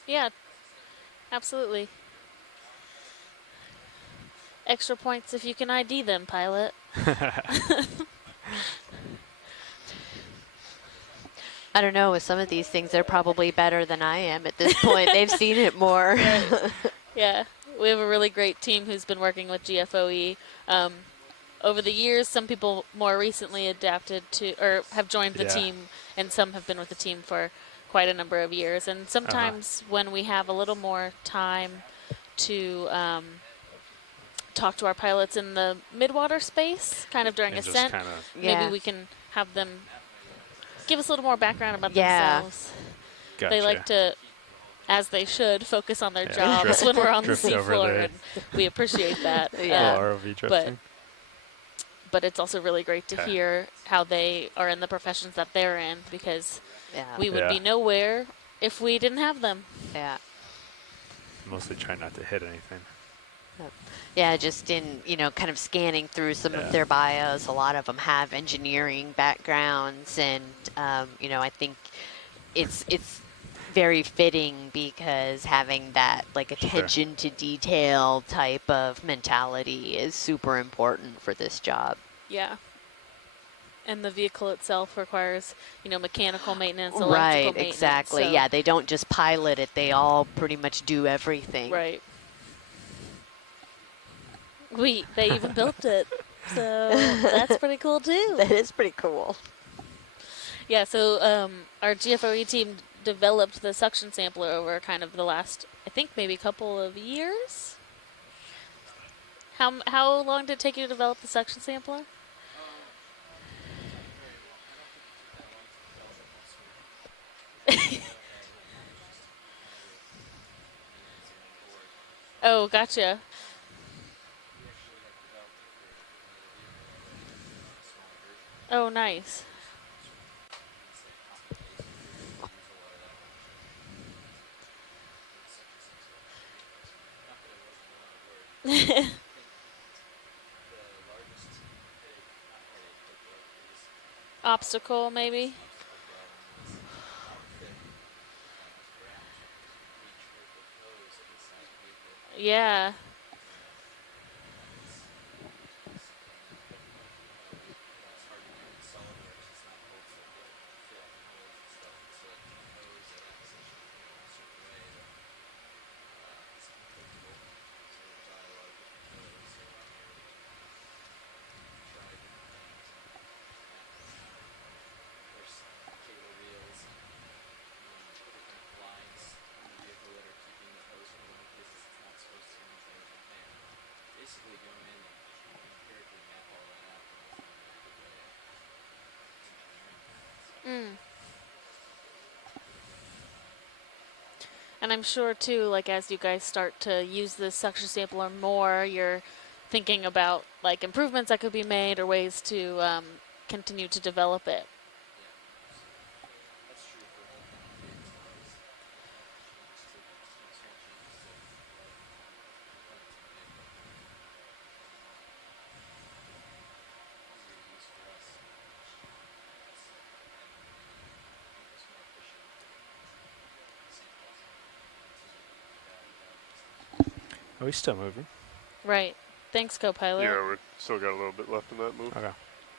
Yeah, absolutely. Extra points if you can ID them, pilot. I don't know, with some of these things, they're probably better than I am at this point. They've seen it more. Right. Yeah, we have a really great team who's been working with GFOE. Over the years, some people more recently adapted to, or have joined the team, and some have been with the team for quite a number of years. And sometimes when we have a little more time to talk to our pilots in the midwater space, kind of during And just ascent, Yeah. maybe we can have them give us a little more background about themselves. Gotcha. They like to, as they should, focus on their Yeah, jobs when we're on the drift over seafloor, there. and we appreciate that. Yeah. ROV drifting. But it's also really great to hear how they are in the professions that they're in, because we would be nowhere if we didn't have them. Yeah. Mostly try not to hit anything. Yeah, just in, kind of scanning through some of their bios, a lot of them have engineering backgrounds, and, I think it's very fitting, because having that, like, attention to detail type of mentality is super important for this job. Yeah. And the vehicle itself requires, mechanical maintenance, electrical Right, maintenance. exactly. So Yeah, they don't just pilot it. They all pretty much do everything. Right. They even built it. So that's pretty cool, too. That is pretty cool. Yeah, so our GFOE team developed the suction sampler over kind of the last, I think, maybe couple of years. How long did it take you to develop the suction sampler? Oh, gotcha. Oh, nice. obstacle, maybe. Yeah. Mm. And I'm sure too, like as you guys start to use the suction sampler more, you're thinking about like improvements that could be made or ways to continue to develop it. Are we still moving? Right. Thanks, co-pilot. Yeah, we still got a little bit left in that move. Okay.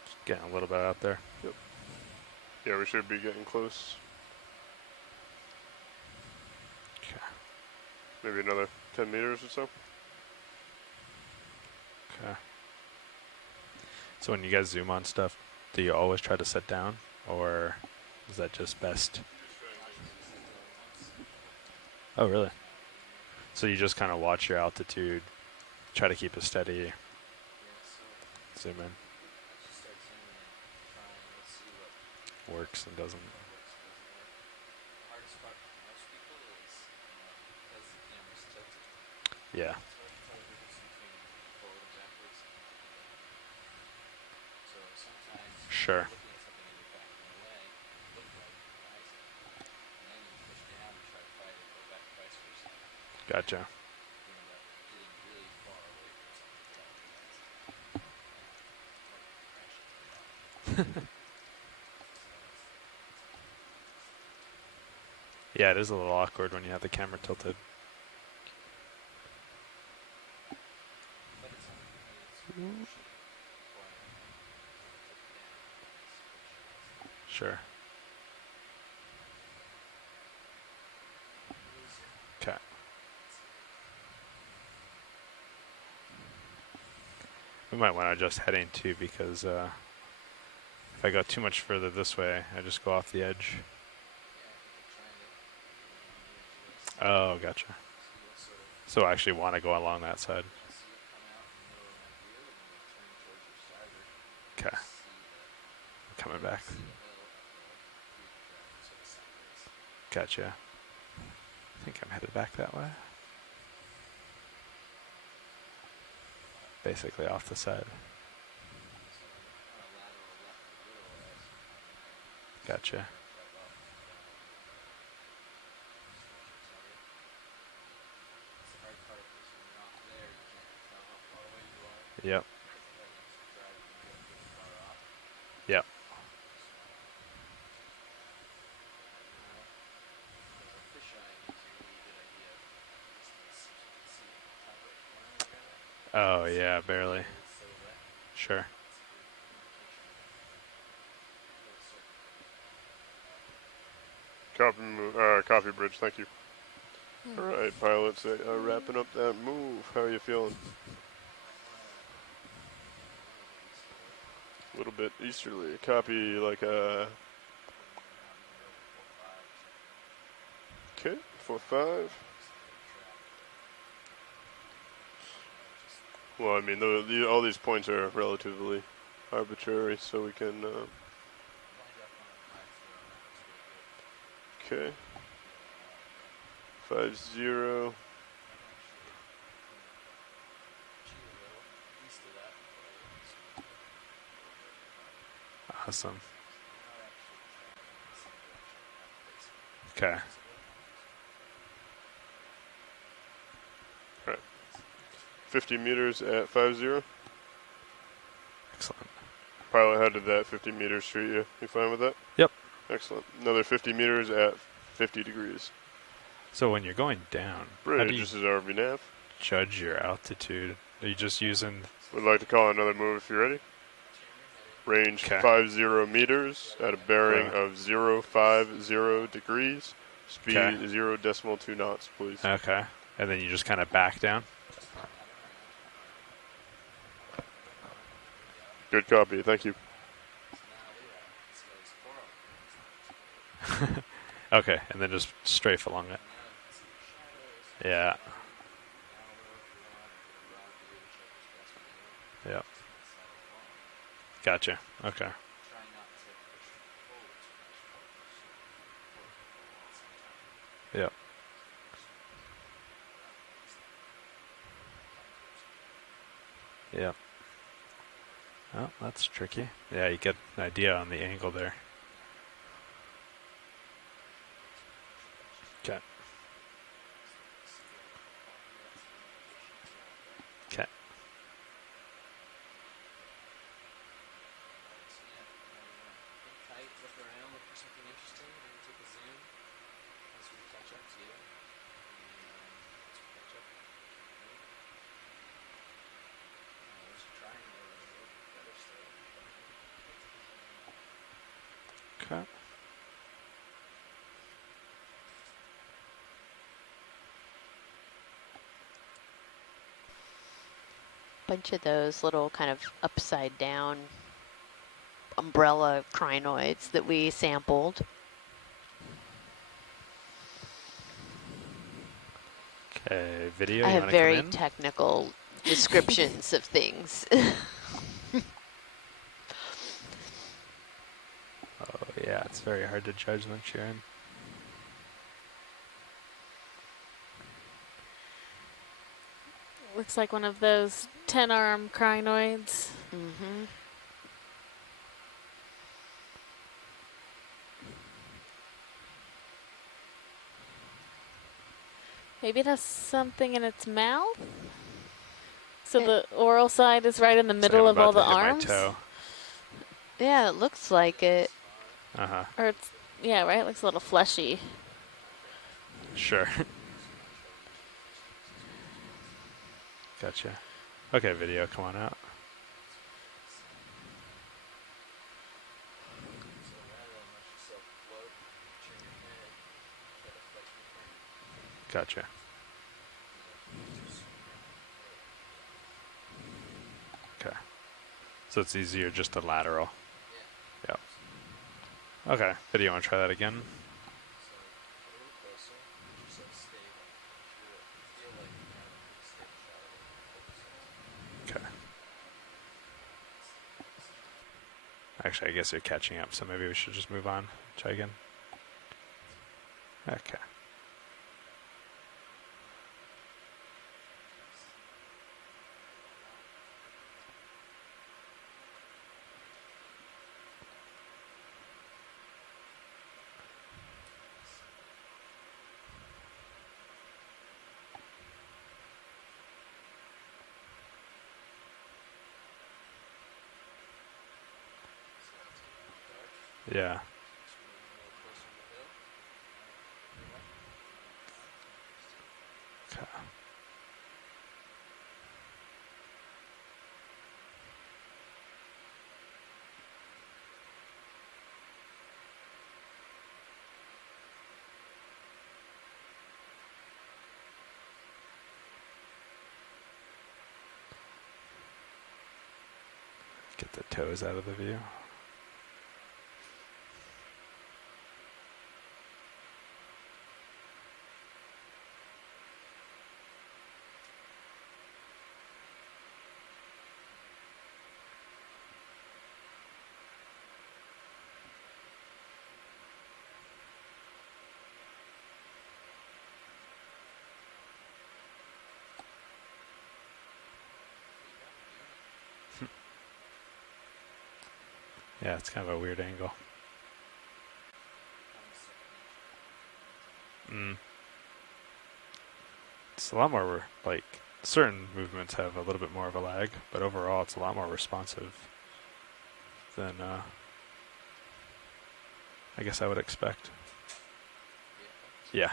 Just getting a little bit out there. Yep. Yeah, we should be getting close. Okay. Maybe another 10 meters or so. Okay. So when you guys zoom on stuff, do you always try to set down, or is that just best? Oh, really? So you just kind of watch your altitude, try to keep it steady, zoom in. Works and doesn't. Yeah. Sure. Gotcha. Yeah, it is a little awkward when you have the camera tilted. Sure. Okay. We might want to adjust heading too, because if I go too much further this way, I just go off the edge. Oh, gotcha. So I actually want to go along that side. Okay. Coming back. Gotcha. I think I'm headed back that way. Basically off the side. Gotcha. Yep. Yep. Oh, yeah, barely. Sure. Copy bridge, thank you. All right, pilots, wrapping up that move. How are you feeling? A little bit easterly. Copy like a... Okay, 4-5. Well, I mean, all these points are relatively arbitrary, so we can... Okay. 50. Awesome. Okay. All right. 50 meters at 50. Excellent. Pilot how did that 50 meters treat you? You fine with that? Yep. Excellent. Another 50 meters at 50 degrees. So when you're going down, how Brilliant, do you just as RV nav. judge your altitude? Are you just using... Would like to call another move if you're ready. Range 50 meters at a bearing of 050 degrees. Speed 0.2 knots, please. Okay. And then you just kind of back down? Good copy, thank you. Okay, and then just strafe along it. Yeah. Yep. Gotcha. Okay. Yep. Yep. Oh, that's tricky. Yeah, you get an idea on the angle there. Okay. Okay. Okay. Bunch of those little kind of upside down umbrella crinoids that we sampled. Okay, video. I You have want to come very in? technical descriptions of things. Oh yeah, it's very hard to judge once you're in. Looks like one of those 10-arm crinoids. Mm-hmm. Maybe it has something in its mouth? So the oral side is right in the middle of all the arms? Yeah, it looks like it. Uh-huh. Or it's, yeah, right? It looks a little fleshy. Sure. Gotcha. Okay, video, come on out. Gotcha. Okay. So it's easier just to lateral. Yep. Okay, video, want to try that again? Okay. Actually, I guess you're catching up, so maybe we should just move on. Try again. Okay. Yeah. Okay. Get the toes out of the view. Yeah, it's kind of a weird angle. It's a lot more, like, certain movements have a little bit more of a lag, but overall it's a lot more responsive. than I guess I would expect. Yeah.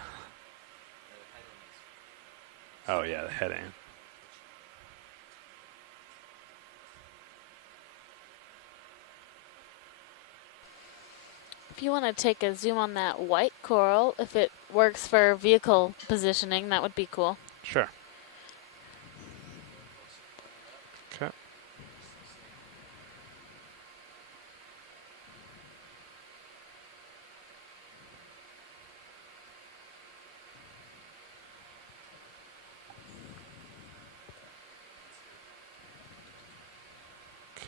Oh yeah, the heading. If you want to take a zoom on that white coral, if it works for vehicle positioning, that would be cool. Sure. Okay.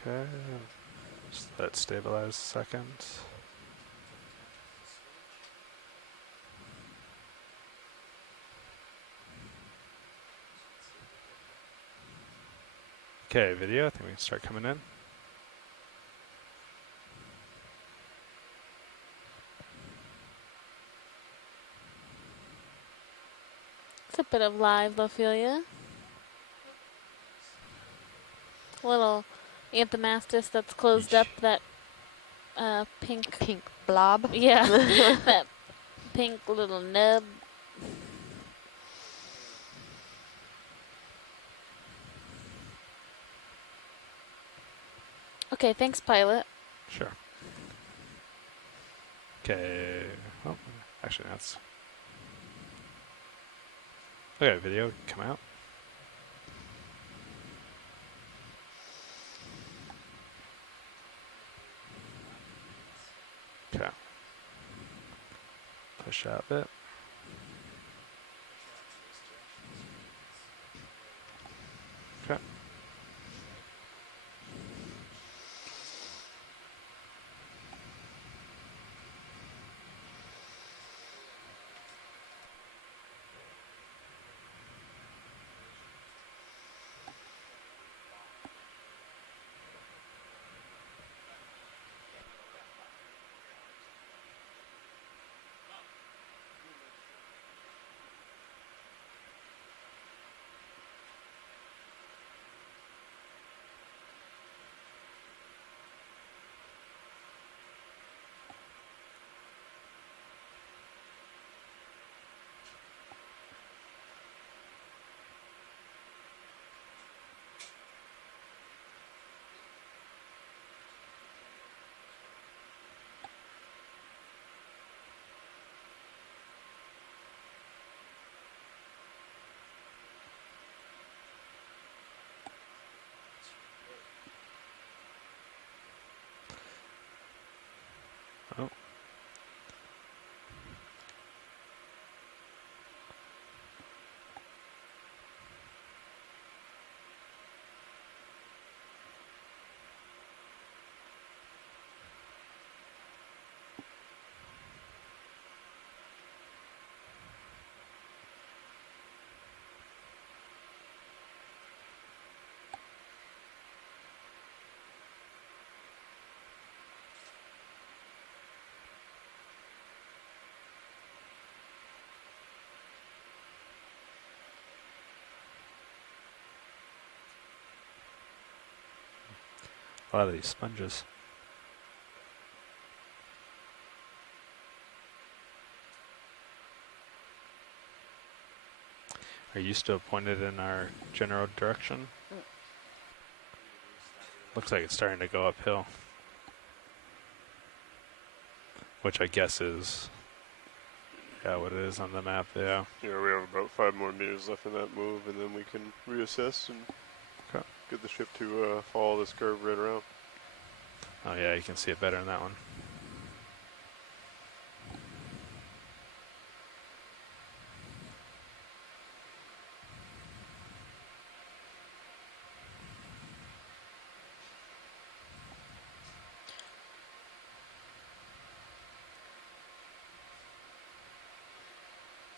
Okay. Just let it stabilize a second. Okay, video. I think we can start coming in. It's a bit of live Lophelia. Little Anthomastus that's closed up, that pink blob. Yeah, that pink little nub. Okay, thanks, pilot. Sure. Okay. Oh, actually, that's. Okay, video come out. Okay. Push out a bit. Okay. Oh. A lot of these sponges. Are you still pointed in our general direction? Looks like it's starting to go uphill. Which I guess is, yeah, what it is on the map, yeah. Yeah, we have about 5 more meters left in that move, and then we can reassess and get the ship to follow this curve right around. Oh yeah, you can see it better in that one.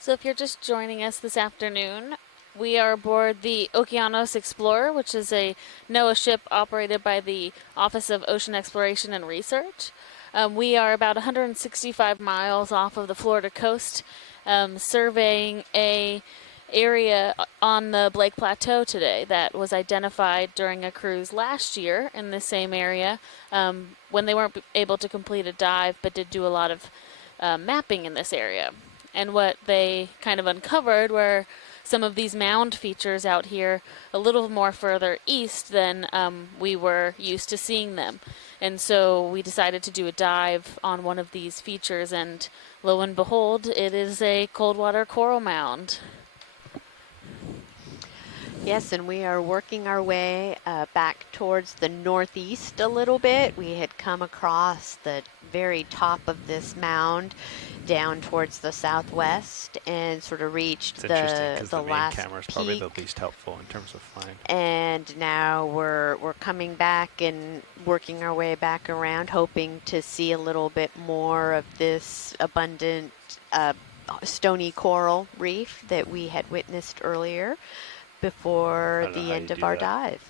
So if you're just joining us this afternoon, we are aboard the Okeanos Explorer, which is a NOAA ship operated by the Office of Ocean Exploration and Research. We are about 165 miles off of the Florida coast, surveying a area on the Blake Plateau today that was identified during a cruise last year in the same area when they weren't able to complete a dive but did do a lot of mapping in this area. And what they kind of uncovered were some of these mound features out here a little more further east than we were used to seeing them. And so we decided to do a dive on one of these features, and lo and behold, it is a cold water coral mound. Yes, and we are working our way back towards the northeast a little bit. We had come across the very top of this mound down towards the southwest and sort of reached It's interesting because the the main last camera is peak. probably the least helpful in terms of flying. And now we're coming back and working our way back around, hoping to see a little bit more of this abundant stony coral reef that we had witnessed earlier before the end of our dive.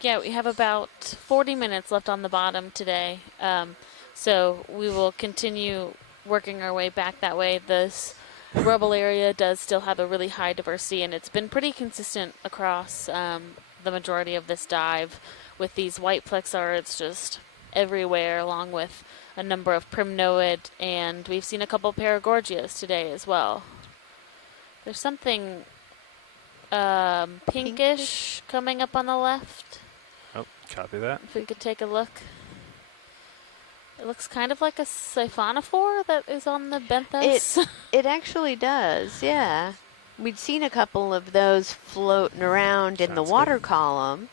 Yeah, we have about 40 minutes left on the bottom today. So we will continue working our way back that way. This rubble area does still have a really high diversity, and it's been pretty consistent across the majority of this dive with these white plexards just everywhere, along with a number of primnoid, and we've seen a couple paragorgias today as well. There's something pinkish coming up on the left. Oh, copy that. If we could take a look. It looks kind of like a siphonophore that is on the benthos. It actually does, yeah. We'd seen a couple of those floating around in the water column.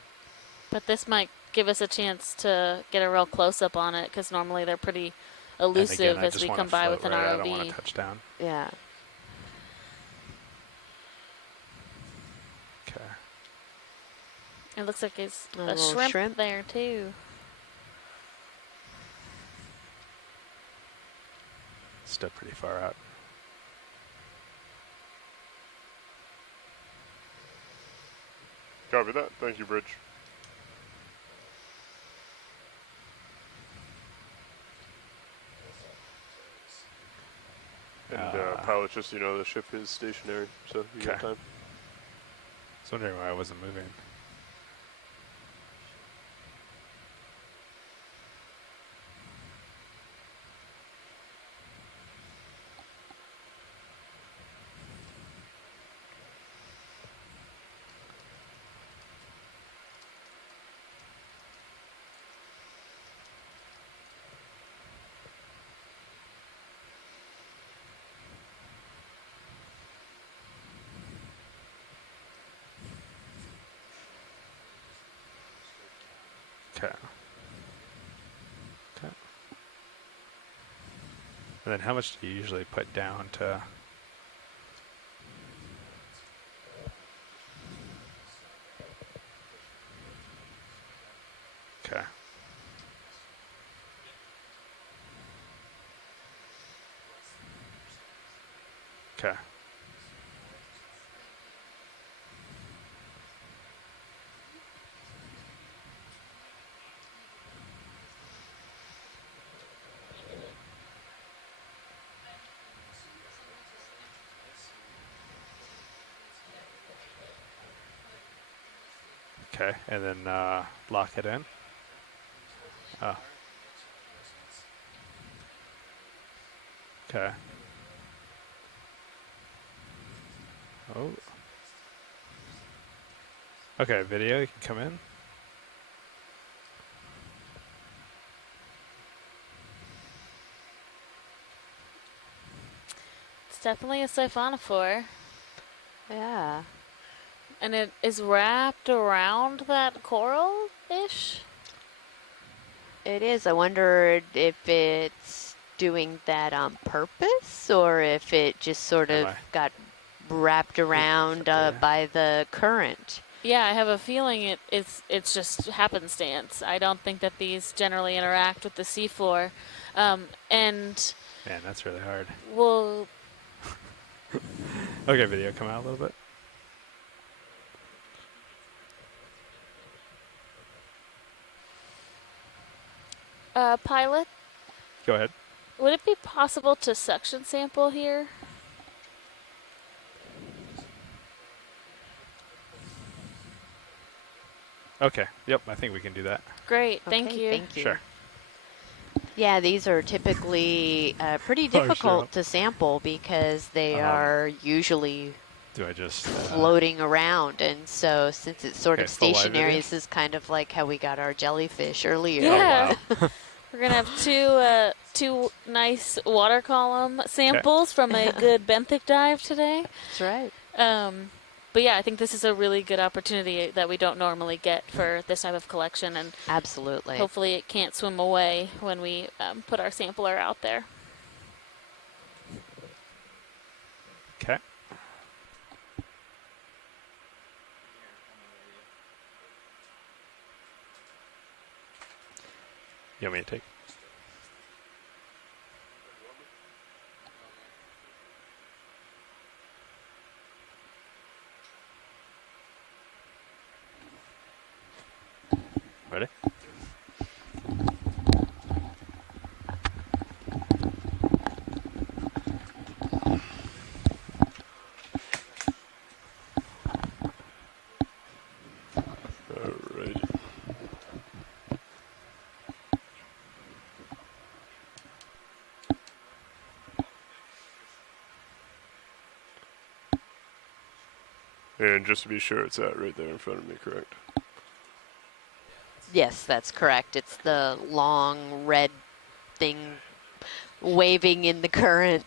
But this might give us a chance to get a real close-up on it, because normally they're pretty elusive as we come by with an ROV. I don't want to touch down. Yeah. Okay. It looks like it's a little shrimp there, too. Still pretty far out. Copy that. Thank you, Bridge. And pilot, just so you know, the ship is stationary, so you got time. I was wondering why I wasn't moving. Okay. Okay. And then how much do you usually put down to... Okay. Okay. Okay, and then lock it in. Oh. Okay. Oh. Okay, video, you can come in. It's definitely a siphonophore. Yeah. And it is wrapped around that coral-ish? It is. I wonder if it's doing that on purpose or if it just sort of got wrapped around by the current. Yeah, I have a feeling it's just happenstance. I don't think that these generally interact with the seafloor. And man, that's really hard. Well. Okay, video, come out a little bit. Pilot? Go ahead. Would it be possible to suction sample here? Okay. Yep. I think we can do that. Great. Thank Okay, you. thank you. Sure. Yeah, these are typically pretty difficult to sample because they are usually Do I just floating around, and so since it's sort of full live stationary, video? this is kind of like how we got our jellyfish earlier. Yeah. Oh, wow. We're gonna have two nice water column samples from a good benthic dive today. That's right. But yeah, I think this is a really good opportunity that we don't normally get for this type of collection, and Absolutely. hopefully it can't swim away when we put our sampler out there. Okay. You want me to take? Ready? Alrighty. And just to be sure, it's that right there in front of me, correct? Yes, that's correct. It's the long red thing waving in the current.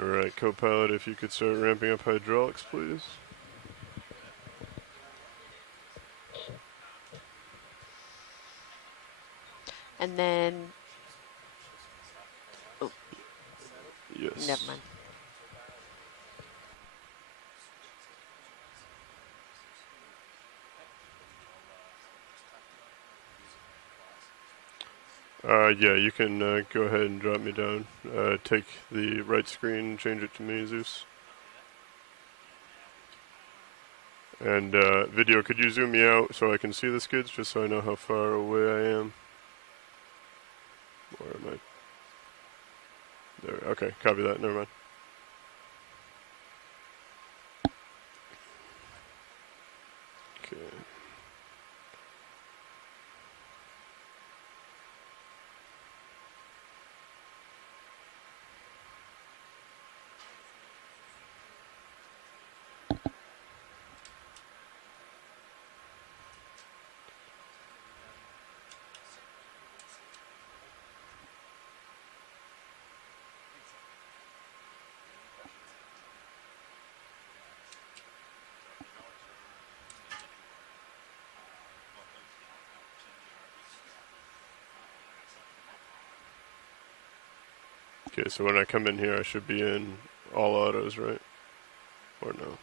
Alright, co-pilot, if you could start ramping up hydraulics, please. And then, oh, Yes. never mind. Yeah, you can go ahead and drop me down. Take the right screen, change it to me, Zeus. And video, could you zoom me out so I can see the skids, just so I know how far away I am? Where am I? There. Okay, copy that. Never mind. Okay. Okay, so when I come in here, I should be in all autos, right? Or no?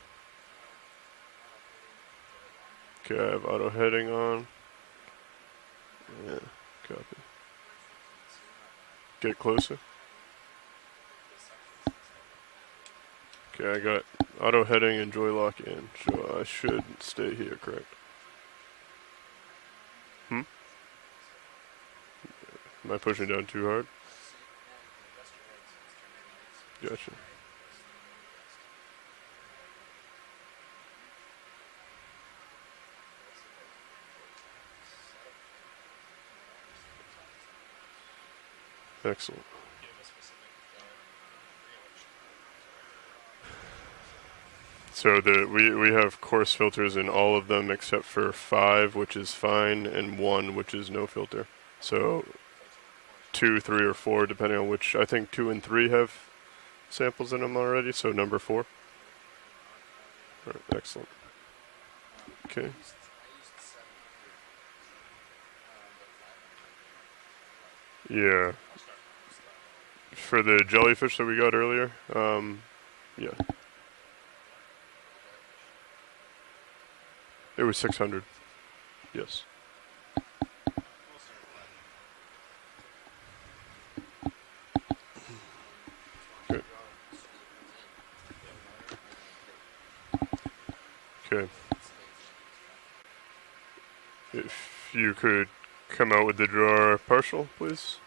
Okay, I have auto heading on. Yeah, copy. Get closer. Okay, I got auto heading and joy lock in, so I should stay here, correct? Hmm? Am I pushing down too hard? Gotcha. Excellent. So we have coarse filters in all of them except for 5, which is fine, and 1, which is no filter. So 2, 3, or 4, depending on which. I think 2 and 3 have samples in them already, so number 4. All right, excellent. Okay. Yeah. For the jellyfish that we got earlier, yeah. It was 600. Yes. Okay. Okay. If you could come out with the drawer partial, please.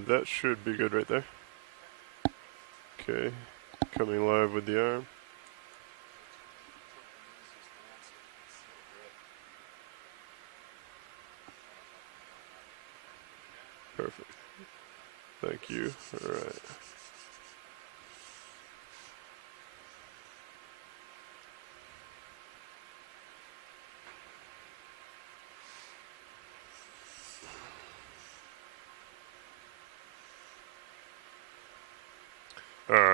That should be good right there. Okay, coming live with the arm. Perfect. Thank you. All right.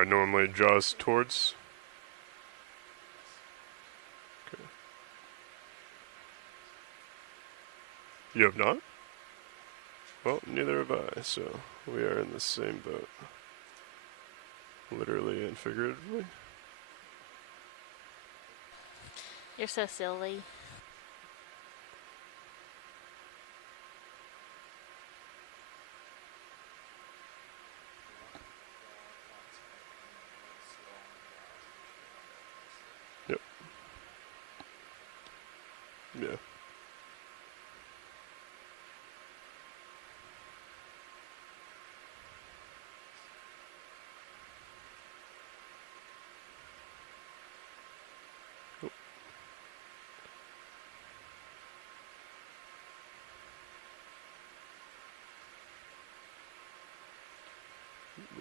Normally jaws towards. Okay. You have not? Well, neither have I, so we are in the same boat. Literally and figuratively. You're so silly. Yep. Yeah.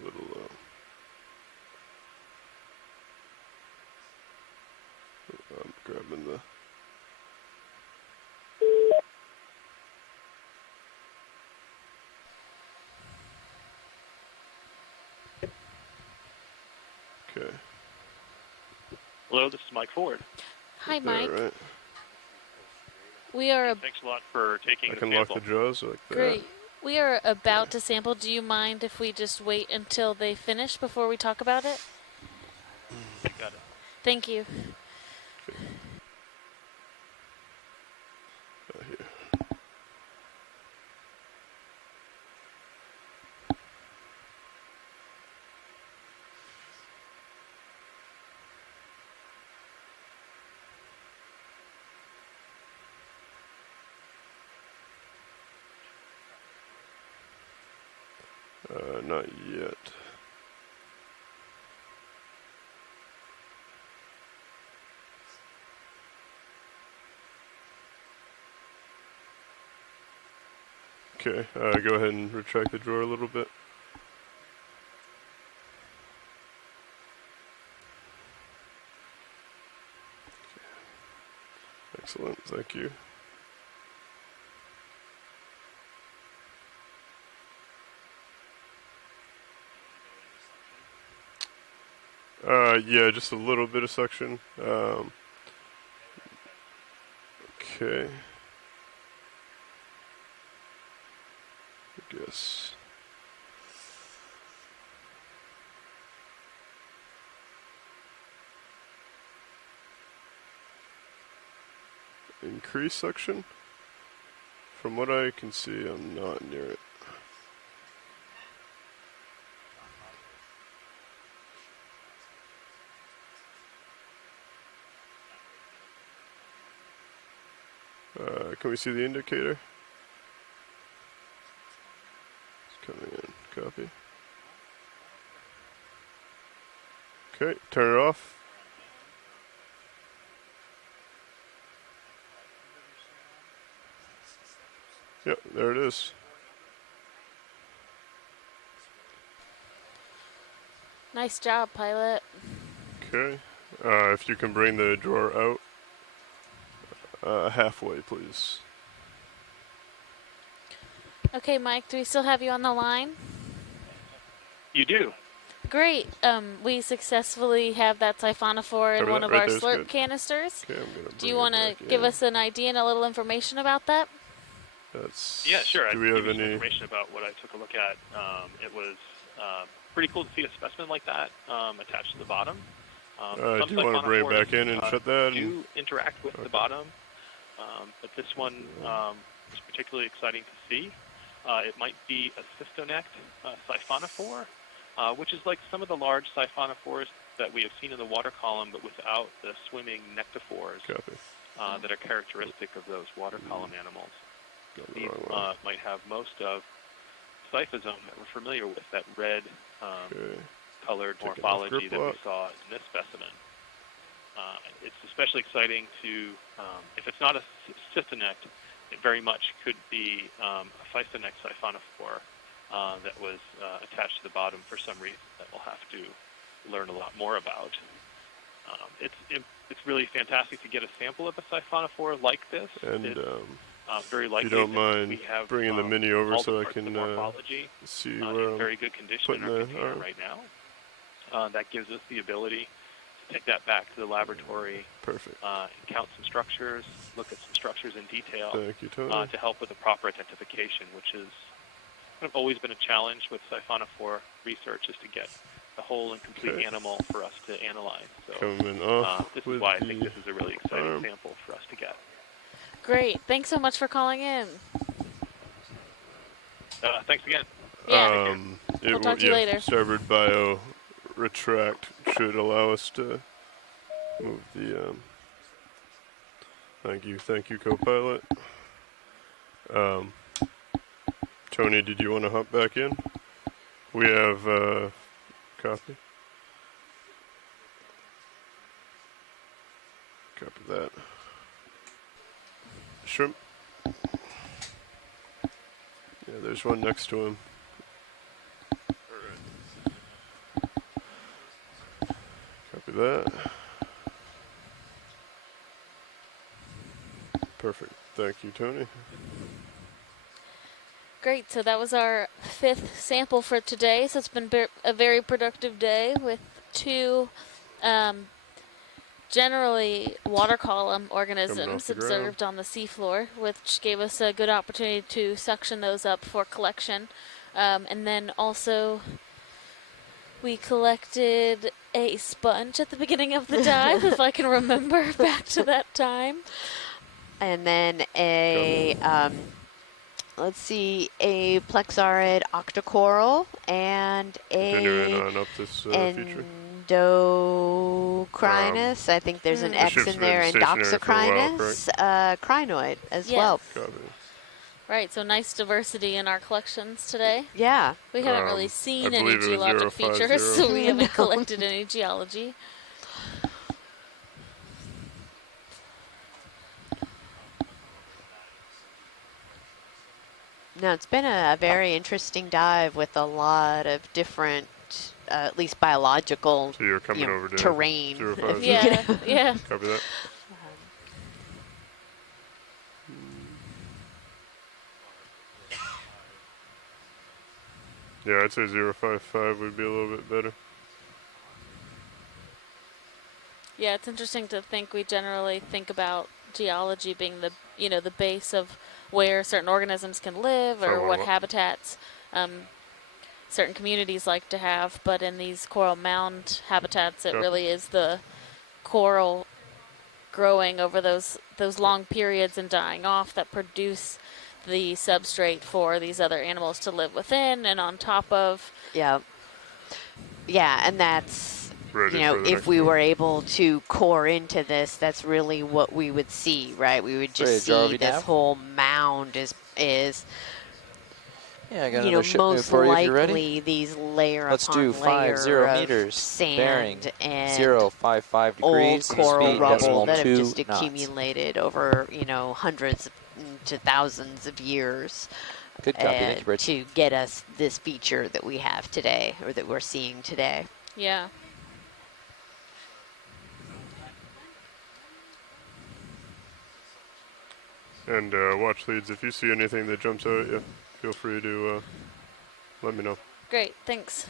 Little I'm grabbing the okay. Hello, this is Mike Ford. Hi, Mike. Right. We are Thanks a lot for taking I the can sample. lock the jaws like that. great. We are about to sample. Do you mind if we just wait until they finish before we talk about it? You got it. Thank you. Here. Not yet. Okay, go ahead and retract the drawer a little bit. Excellent, thank you. Yeah, just a little bit of suction. Okay. I guess. Increase suction? From what I can see, I'm not near it. Can we see the indicator? It's coming in. Copy. Okay, turn it off. Yep, there it is. Nice job, pilot. Okay. If you can bring the drawer out halfway, please. Okay, Mike, do we still have you on the line? You do. Great. We successfully have that siphonophore in Cover one that of right our there's slurp good. canisters. Okay, I'm gonna Do you bring want it to back give in. us an idea and a little information about that? That's. Yeah, sure. I Do can we give have you some any? information about what I took a look at. It was pretty cool to see a specimen like that attached to the bottom. Do you want to bring it back in and shut that? Do interact with the bottom, but this one is particularly exciting to see. It might be a cystonnect siphonophore, which is like some of the large siphonophores that we have seen in the water column, but without the swimming nectophores that are characteristic of those water column animals. These might have most of cyphosome that we're familiar with, that red colored Taking off morphology grip that we lock. saw in this specimen. It's especially exciting to, if it's not a cystonnect, it very much could be a phystoneck siphonophore that was attached to the bottom for some reason that we'll have to learn a lot more about. It's really fantastic to get a sample of a siphonophore like this. And It's very likely if you don't that mind we have bringing the mini over all the so I parts of can the morphology see in where I'm very good condition putting in our the container arm. right now. That gives us the ability to take that back to the laboratory, Perfect. count some structures, look at some structures in detail Thank you, Tony. to help with the proper identification, which has kind of always been a challenge with siphonophore research, is to get the whole and complete animal for us to analyze. So Coming off this with is why I think the this is a really exciting arm. sample for us to get. Great. Thanks so much for calling in. Thanks again. Yeah. It We'll talk to you later. Starboard bio retract should allow us to move the. Thank you, co-pilot. Tony, did you want to hop back in? We have copy. Copy that. Shrimp. Yeah, there's one next to him. Copy that. Perfect. Thank you, Tony. Great. So that was our 5th sample for today. So it's been a very productive day with 2 generally water column organisms observed on the seafloor, which gave us a good opportunity to suction those up for collection. And then also we collected a sponge at the beginning of the dive, if I can remember back to that time. And then a, let's see, a plexaurid octocoral and Continuing on up this feature. Endocrinus. I think there's an X in there, and doxocrinus, crinoid as well. Copy. Right, so nice diversity in our collections today. Yeah. We haven't really seen any geologic features, so we haven't collected any geology. No, it's been a very interesting dive with a lot of different, at least biological So you're coming over to terrain. 050. Yeah. Copy that. Yeah, I'd say 055 would be a little bit better. Yeah, it's interesting to think we generally think about geology being the the base of where certain organisms can live or what habitats certain communities like to have, but in these coral mound habitats it really is the coral growing over those long periods and dying off that produce the substrate for these other animals to live within and on top of. Yeah, and that's if we were able to core into this, that's really what we would see, right? We would just see this whole mound is yeah, I got another ship move most for you if likely you're ready. these layer Let's upon do layer 50 of meters, sand bearing and 055 degrees, old coral speed rubble that have .2 just knots. accumulated over hundreds to thousands of years. Good copy, thank you, Bridge. To get us this feature that we have today, or that we're seeing today. Yeah. And watch leads, if you see anything that jumps out at you, feel free to let me know. Great, thanks.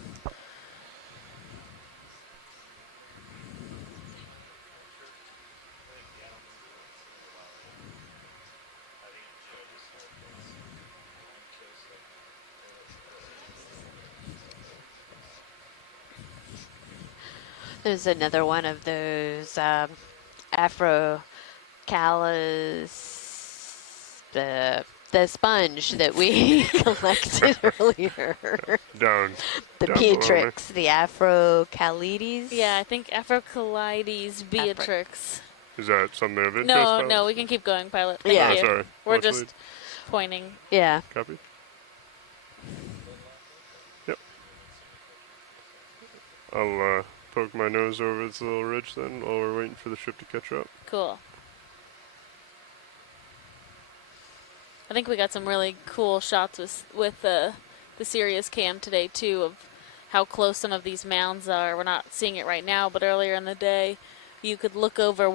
There's another one of those Afrocalus, the sponge that we collected earlier. The Beatrix, the Afrocalides. Yeah, I think Afrocalides Beatrix. Is that something of interest? No, we can keep going, pilot. Yeah. Thank you. Sorry. We're Watch just lead. pointing. Yeah. Copy. I'll poke my nose over this little ridge then while we're waiting for the ship to catch up. Cool. I think we got some really cool shots with the Sirius cam today too, of how close some of these mounds are. We're not seeing it right now, but earlier in the day, you could look over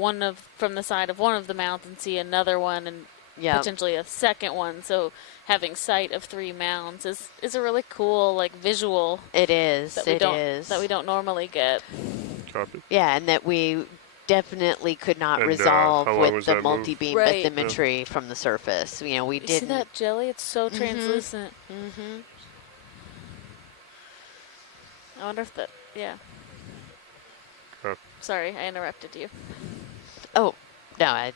from the side of one of the mounds and see another one, and potentially a second one. So having sight of 3 mounds is a really cool visual. It is. That we don't normally get. Copy. Yeah, and that we definitely could not resolve with the multi-beam bathymetry from the surface. You know, we didn't. See that jelly? It's so translucent. Mm-hmm. I wonder if that. Yeah. Sorry, I interrupted you. Oh no,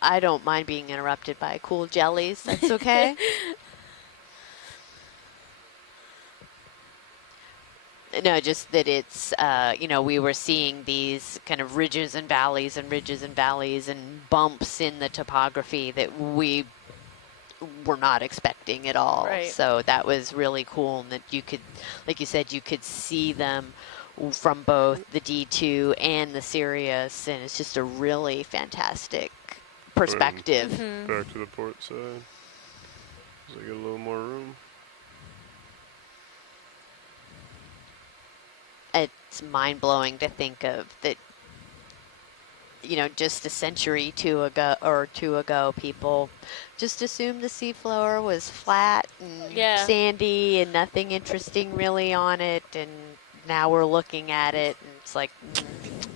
I don't mind being interrupted by cool jellies. That's okay. No, just that it's, you know, we were seeing these kind of ridges and valleys and bumps in the topography that we were not expecting at all. Right. So that was really cool, and that you could, like you said, you could see them from both the D2 and the Sirius, and it's just a really fantastic perspective. Back to the port side. As I get a little more room. It's mind-blowing to think of that, you know, just a century or two ago, people just assumed the seafloor was flat and sandy and nothing interesting really on it, and now we're looking at it and it's like,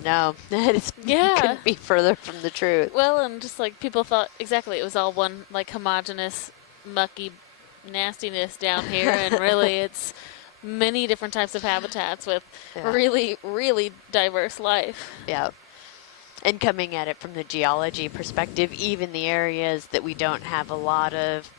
no, that couldn't be further from the truth. Well, and just people thought exactly it was all one homogeneous, mucky nastiness down here, and really it's many different types of habitats with really, really diverse life. Yeah. And coming at it from the geology perspective, even the areas that we don't have a lot of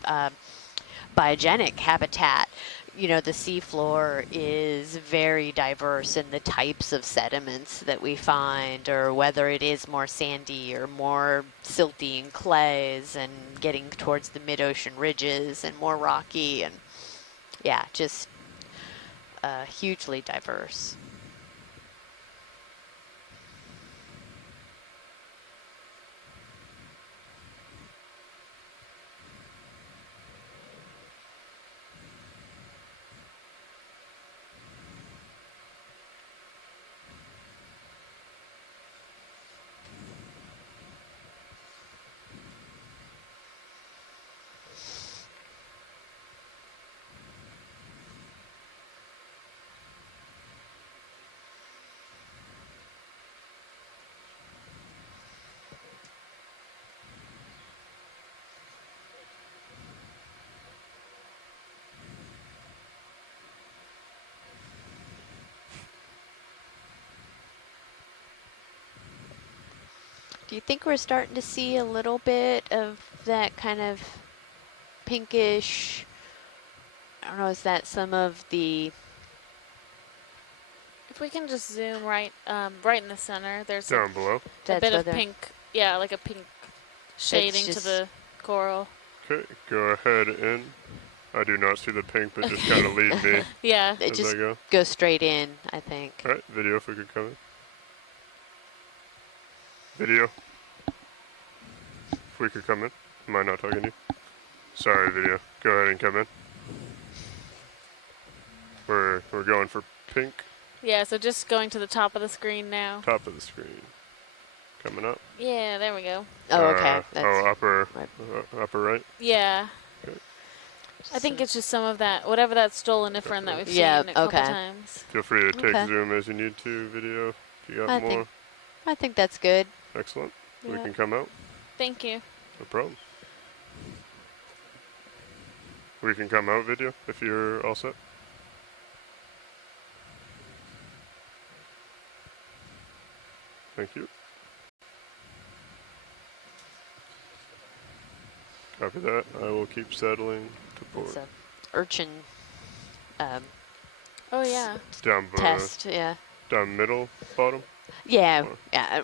biogenic habitat, you know, the seafloor is very diverse in the types of sediments that we find, or whether it is more sandy or more silty and clays, and getting towards the mid-ocean ridges and more rocky, and just hugely diverse. Do you think we're starting to see a little bit of that kind of pinkish, I don't know, is that some of the... If we can just zoom right in the center, there's down below. A bit of pink, like a pink shading to the coral. Okay, go ahead in. I do not see the pink, but just kind of lead me. It just go straight in, I think. All right, video if we could come in. Video. If we could come in. Am I not talking to you? Sorry, video. Go ahead and come in. We're going for pink. Yeah, so just going to the top of the screen now. Top of the screen. Coming up. Yeah, there we go. Oh, okay. Upper right? Yeah. Okay. I think it's just some of that, whatever that stoloniferin that we've seen a couple times. Feel free to take zoom as you need to, video, if you got more. I think that's good. Excellent. We can come out. Thank you. No problem. We can come out, video, if you're all set. Thank you. Copy that. I will keep settling to port. It's a urchin oh, yeah. Down test, Down middle, bottom? Yeah, yeah.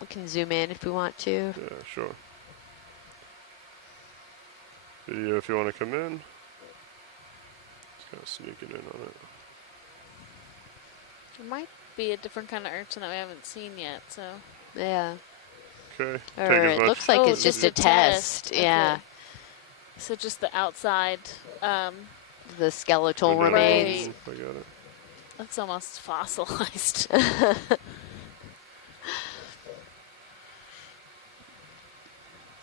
We can zoom in if we want to. Yeah, sure. Video if you want to come in. Just kind of sneaking in on it. It might be a different kind of urchin that we haven't seen yet, so. Yeah. Okay. Or it looks like it's just a test. Yeah. Okay. So just the outside. The skeletal remains. I got it. That's almost fossilized.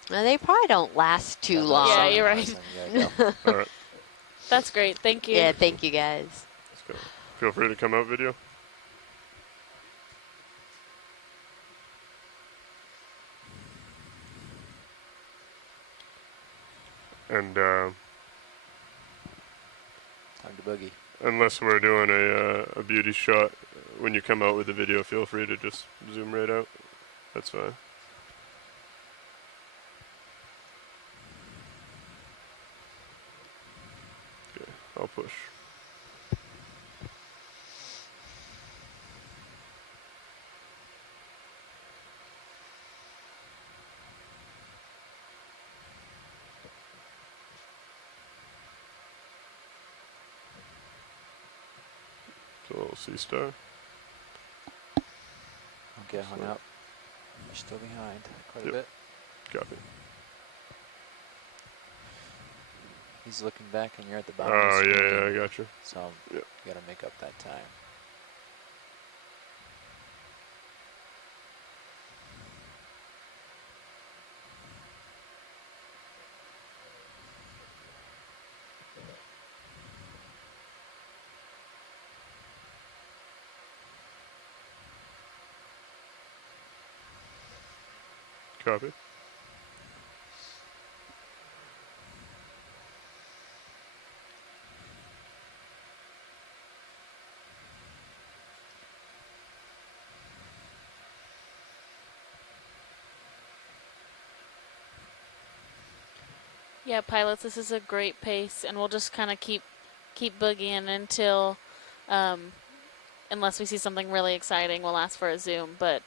Well, they probably don't last too long. Yeah, you're right. All right. That's great. Thank you. Yeah, thank you guys. Let's go. Feel free to come out video. And time to boogie. Unless we're doing a beauty shot, when you come out with the video, feel free to just zoom right out. That's fine. Okay, I'll push. It's a little sea star. Okay, hung up. You're still behind quite a bit. Copy. He's looking back and you're at the bottom. Oh, yeah, I got you. So you gotta make up that time. Copy. Yeah, pilots, this is a great pace, and we'll just kind of keep boogieing until, unless we see something really exciting, we'll ask for a zoom. But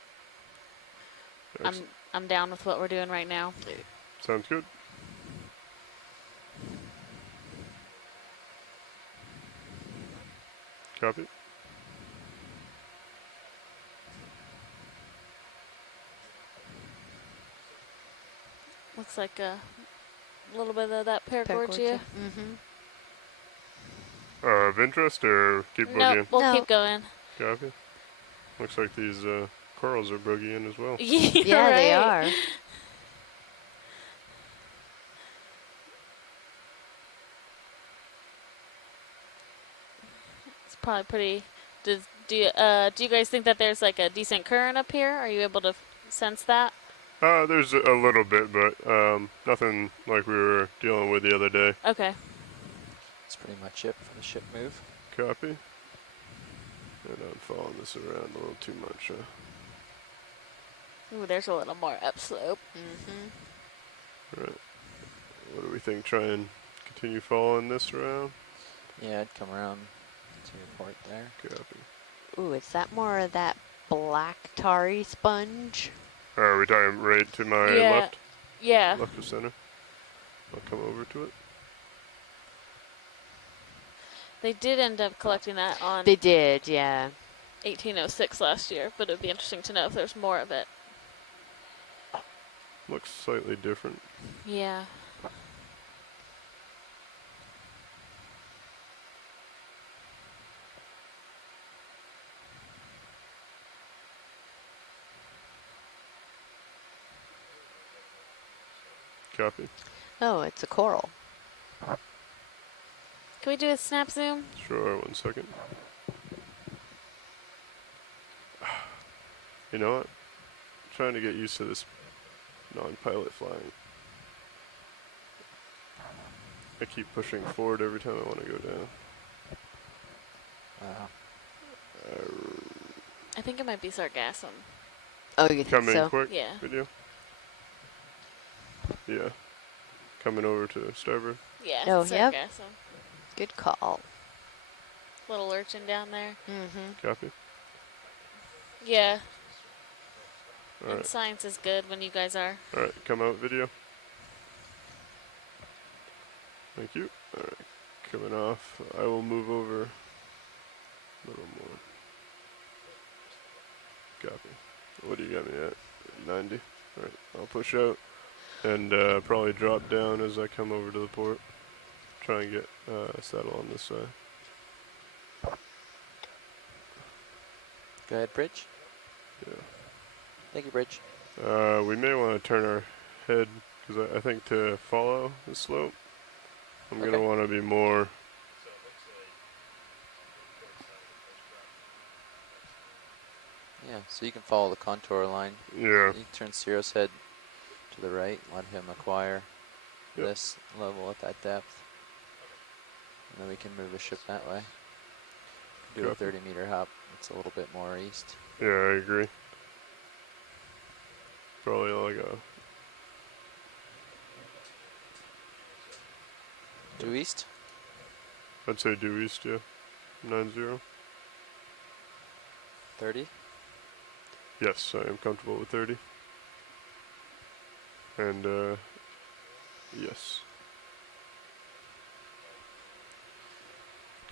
I'm down with what we're doing right now. Sounds good. Copy. Looks like a little bit of that paragorgia. Of interest, or keep boogieing? Nope, we'll keep going. Copy. Looks like these corals are boogieing as well. Yeah, they are. It's probably pretty. Do you guys think that there's like a decent current up here? Are you able to sense that? There's a little bit, but nothing like we were dealing with the other day. Okay. That's pretty much it for the ship move. Copy. And I'm following this around a little too much. Ooh, there's a little more upslope. All right. What do we think? Try and continue following this around? Yeah, I'd come around to your port there. Copy. Ooh, is that more of that black tarry sponge? Are we talking right to my left? Yeah. Left to center? I'll come over to it. They did end up collecting that on. They did, yeah. 1806 last year, but it would be interesting to know if there's more of it. Looks slightly different. Yeah. Copy. Oh, it's a coral. Can we do a snap zoom? Sure, 1 second. You know what? I'm trying to get used to this non-pilot flying. I keep pushing forward every time I want to go down. I think it might be sargassum. Oh, you think Coming so? quick Yeah. video? Yeah. Coming over to starboard. Yeah, Oh, yep. sargassum. Good call. Little urchin down there. Copy. Yeah. All And right. science is good when you guys are. All right, come out video. Thank you. All right, coming off. I will move over a little more. Copy. What do you got me at? 90? Alright, I'll push out and probably drop down as I come over to the port. Try and get saddle on this side. Go ahead, Bridge. Yeah. Thank you, Bridge. We may want to turn our head, because I think to follow the slope, I'm going to want to be more... Yeah, so you can follow the contour line. Yeah. You can turn Ciro's head to the right, let him acquire this level at that depth. And then we can move the ship that way. Do a 30-meter hop. It's a little bit more east. Yeah, I agree. Probably like a... Due east? I'd say due east, yeah. 90. 30? Yes, I am comfortable with 30. And, yes.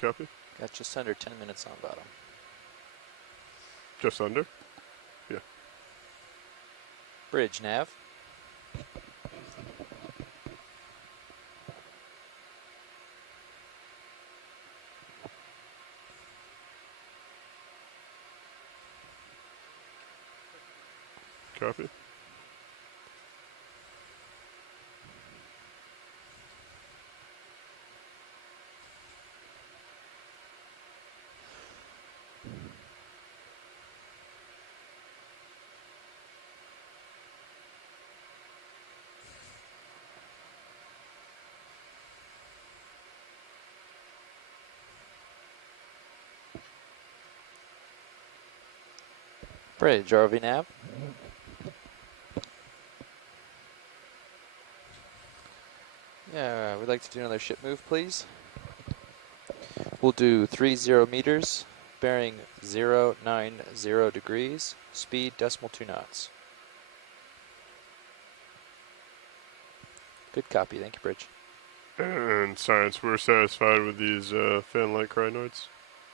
Copy? Got just under 10 minutes on bottom. Just under? Yeah. Bridge, nav. Copy. Bridge, ROV nav. Yeah, we'd like to do another ship move, please. We'll do 30 meters, bearing 090 degrees, speed decimal 2 knots. Good copy, thank you, Bridge. And science, we're satisfied with these fan-like crinoids?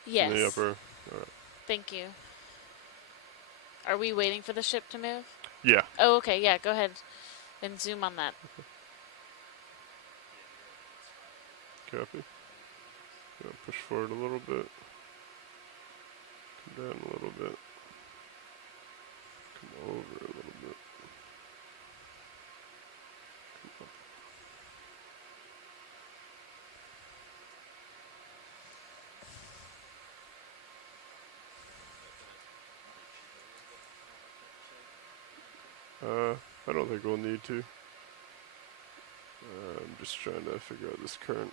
Yes. In the upper. All right. Thank you. Are we waiting for the ship to move? Yeah. Oh, okay. Yeah, go ahead and zoom on that. Copy. Push forward a little bit. Come down a little bit. Come over a little bit. Come up. I don't think we'll need to. I'm just trying to figure out this current.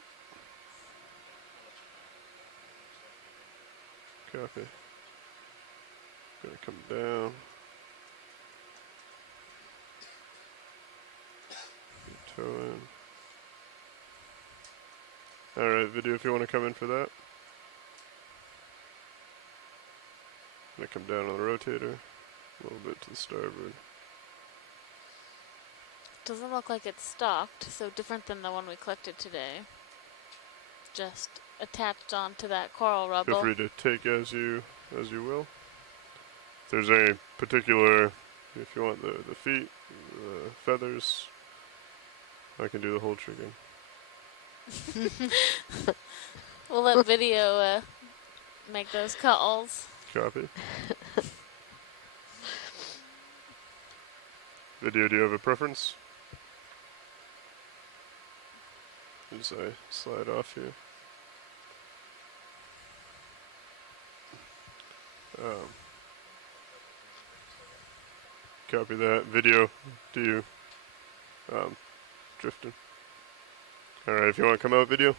Copy. Gonna come down. Toe in. Alright, video, if you want to come in for that. Gonna come down on the rotator. A little bit to the starboard. Doesn't look like it's stocked, so different than the one we collected today. Just attached onto that coral rubble. Feel free to take as you will. If there's any particular, if you want the feet, the feathers, I can do the whole chicken. We'll let video make those calls. Copy. Video, do you have a preference? As I slide off here. Copy that. Video, do you drifting? Alright, if you want to come out, video.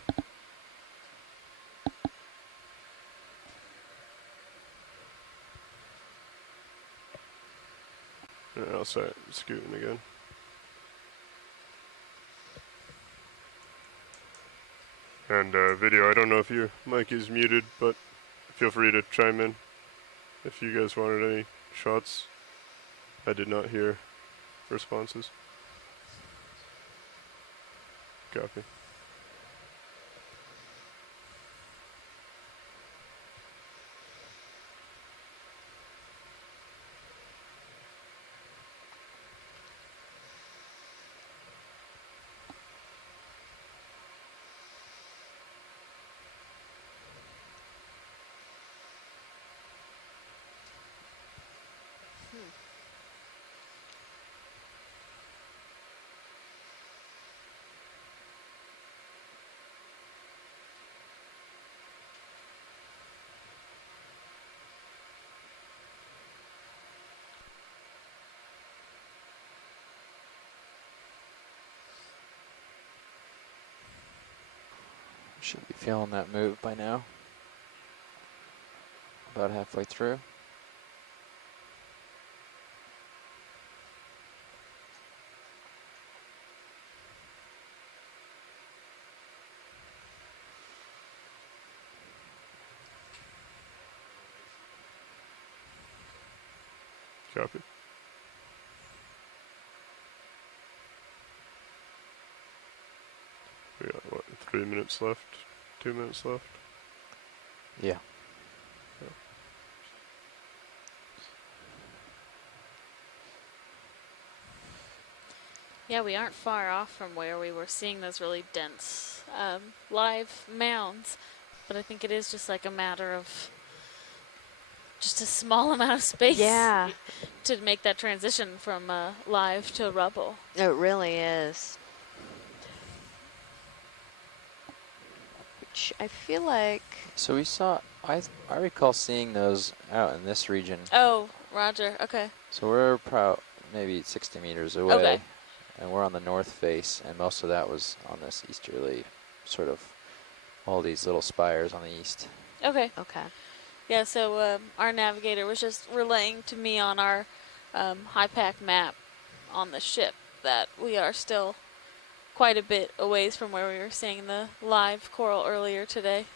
And I'll start scooting again. And video, I don't know if your mic is muted, but feel free to chime in if you guys wanted any shots. I did not hear responses. Copy. Should be feeling that move by now. About halfway through. Copy. We got, what, 3 minutes left? 2 minutes left? Yeah. Yeah, we aren't far off from where we were seeing those really dense live mounds, but I think it is just like a matter of just a small amount of space to make that transition from live to rubble. It really is. Which I feel like... So we saw, I recall seeing those out in this region. Oh, roger, okay. So we're maybe 60 meters away. Okay. And we're on the north face, and most of that was on this easterly, sort of, all these little spires on the east. Okay. Okay. Yeah, so our navigator was just relaying to me on our high-pack map on the ship that we are still quite a bit a ways from where we were seeing the live coral earlier today.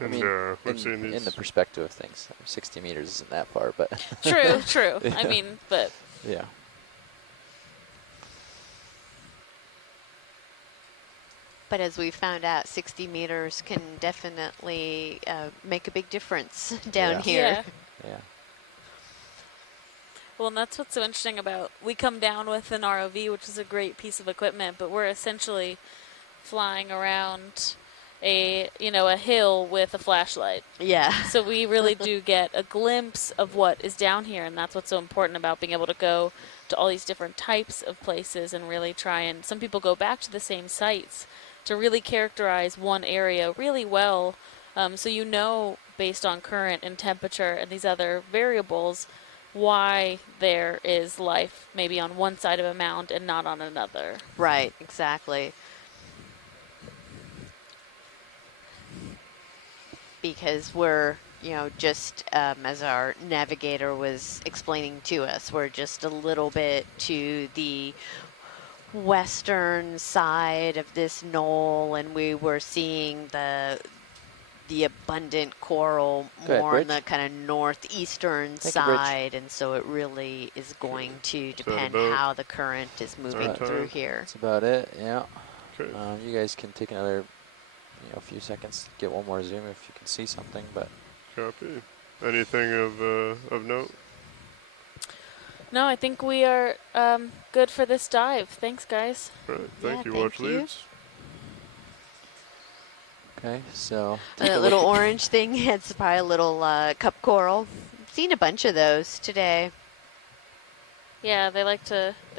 And I mean, we've seen these. In the perspective of things, 60 meters isn't that far, but... True, true. Yeah. I mean, but... Yeah. But as we found out, 60 meters can definitely make a big difference down here. Yeah. Well, and that's what's so interesting about, we come down with an ROV, which is a great piece of equipment, but we're essentially flying around a hill with a flashlight. Yeah. So we really do get a glimpse of what is down here, and that's what's so important about being able to go to all these different types of places and really try, and some people go back to the same sites to really characterize one area really well, so you know, based on current and temperature and these other variables, why there is life maybe on one side of a mound and not on another. Right, exactly. Because we're, just as our navigator was explaining to us, we're just a little bit to the western side of this knoll, and we were seeing the abundant coral more on the kind of northeastern side, and so it really is going to depend how the current is moving through here. That's about it, yeah. Okay. You guys can take another few seconds to get one more zoom if you can see something, but... Copy. Anything of note? No, I think we are good for this dive. Thanks, guys. All right, thank you, thank Watch you. Leads. Okay, so... That little orange thing, it's probably a little cup coral. I've seen a bunch of those today. Yeah, they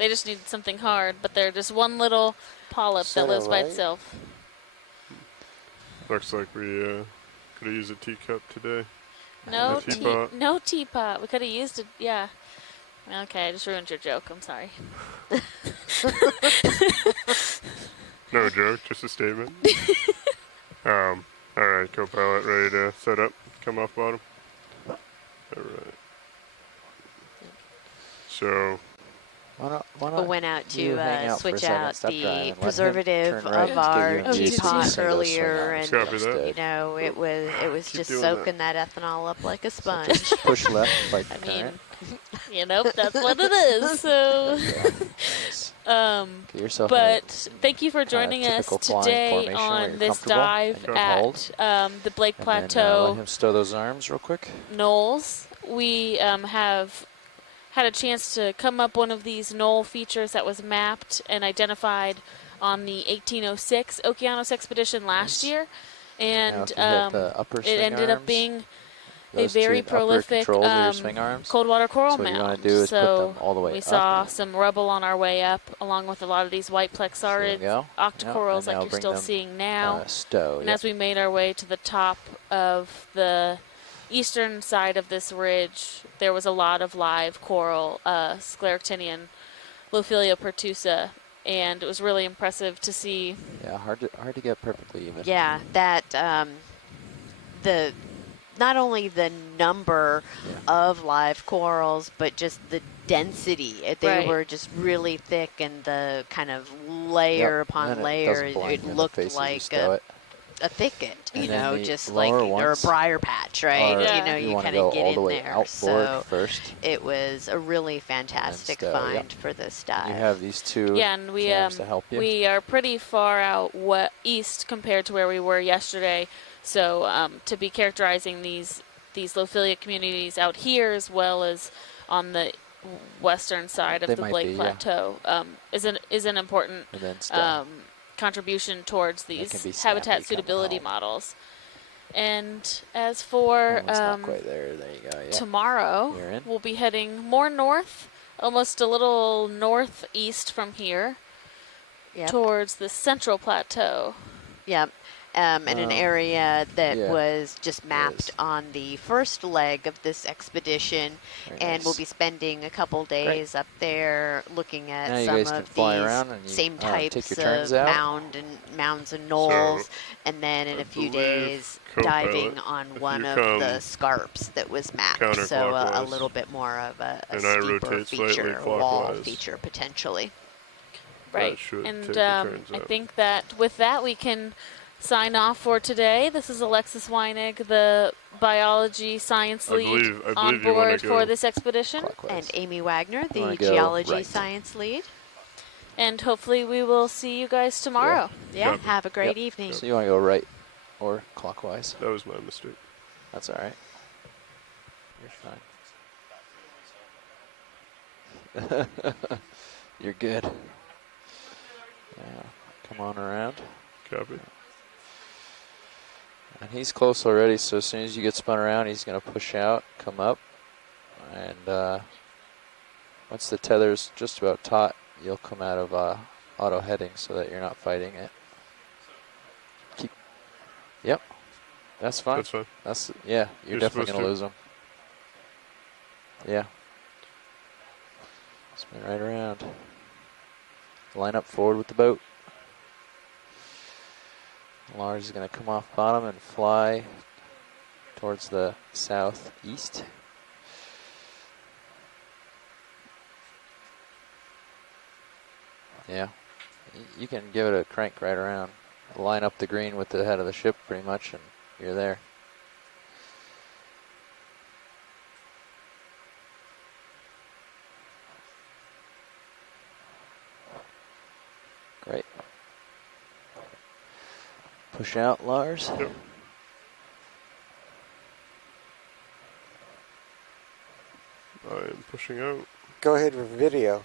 just need something hard, but they're just one little polyp that lives by itself. Looks like we could have used a teacup today. No teapot. No teapot. We could have used it. Yeah. Okay, I just ruined your joke. I'm sorry. No joke, just a statement. All right, co-pilot, ready to set up. Come off bottom. All right. So. We went out to out switch second, out the and preservative right of our GT teapot earlier, and that. it was just soaking that ethanol up like a sponge. So just push left by the current. mean, That's what it is. So, Get yourself but thank you for joining us today on this dive at the Blake Plateau. Let him stow those arms real quick. Knolls. We have had a chance to come up one of these knoll features that was mapped and identified on the 1806 Okeanos expedition last year, and it ended up being a very prolific cold water coral mound. So we saw some rubble on our way up, along with a lot of these white plexaurids, octocorals like you're still seeing now. And as we made our way to the top of the eastern side of this ridge, there was a lot of live coral, Scleractinian Lophilia pertusa, and it was really impressive to see. Yeah, hard to get perfectly even. Yeah, that the not only the number of live corals, but just the density. They Right. were just really thick, and the kind of layer upon layer, it looked like a thicket, you know, just like, or a briar patch, right? You know, you kind of get in there. So first. it was a really fantastic find for this dive. You have these two and we cams to help you. we are pretty far out east compared to where we were yesterday. So to be characterizing these Lophilia communities out here, as well as on the western side of the Blake Plateau, is an important contribution towards these habitat suitability models. And as for not quite there you go. Tomorrow, we'll be heading more north, almost a little northeast from here, towards the central plateau. Yep. In an area that was just mapped on the first leg of this expedition. And we'll be spending a couple days up there looking at some of these same types of mounds and knolls. And then in a few days, diving on one of the scarps that was mapped. So a little bit more of a steeper feature, wall feature potentially. Right. And I think that with that we can sign off for today. This is Alexis Weinig, the biology science lead on board for this expedition. And Amy Wagner, the geology science lead. And hopefully we will see you guys tomorrow. Yeah, have a great evening. So you want to go right or clockwise? That was my mistake. That's all right. You're fine. You're good. Yeah, come on around. Copy. And he's close already, so as soon as you get spun around, he's going to push out, come up. And once the tether's just about taut, you'll come out of auto heading so that you're not fighting it. Yep. That's fine. That's fine. You're definitely going to lose him. Yeah. Spin right around. Line up forward with the boat. Lars is going to come off bottom and fly towards the southeast. Yeah, you can give it a crank right around. Line up the green with the head of the ship pretty much, and you're there. Great. Push out, Lars. Yep. I am pushing out. Go ahead with video.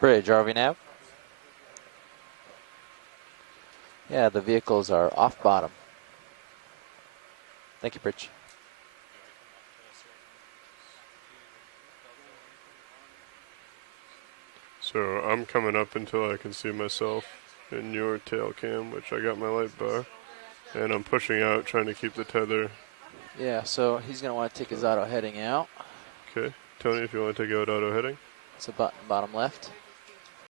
Bridge, RV nav. Yeah, the vehicles are off bottom. Thank you, Bridge. So I'm coming up until I can see myself in your tail cam, which I got my light bar. And I'm pushing out, trying to keep the tether. Yeah, so he's going to want to take his auto heading out. Okay. Tony, if you want to take out auto heading. So bottom left.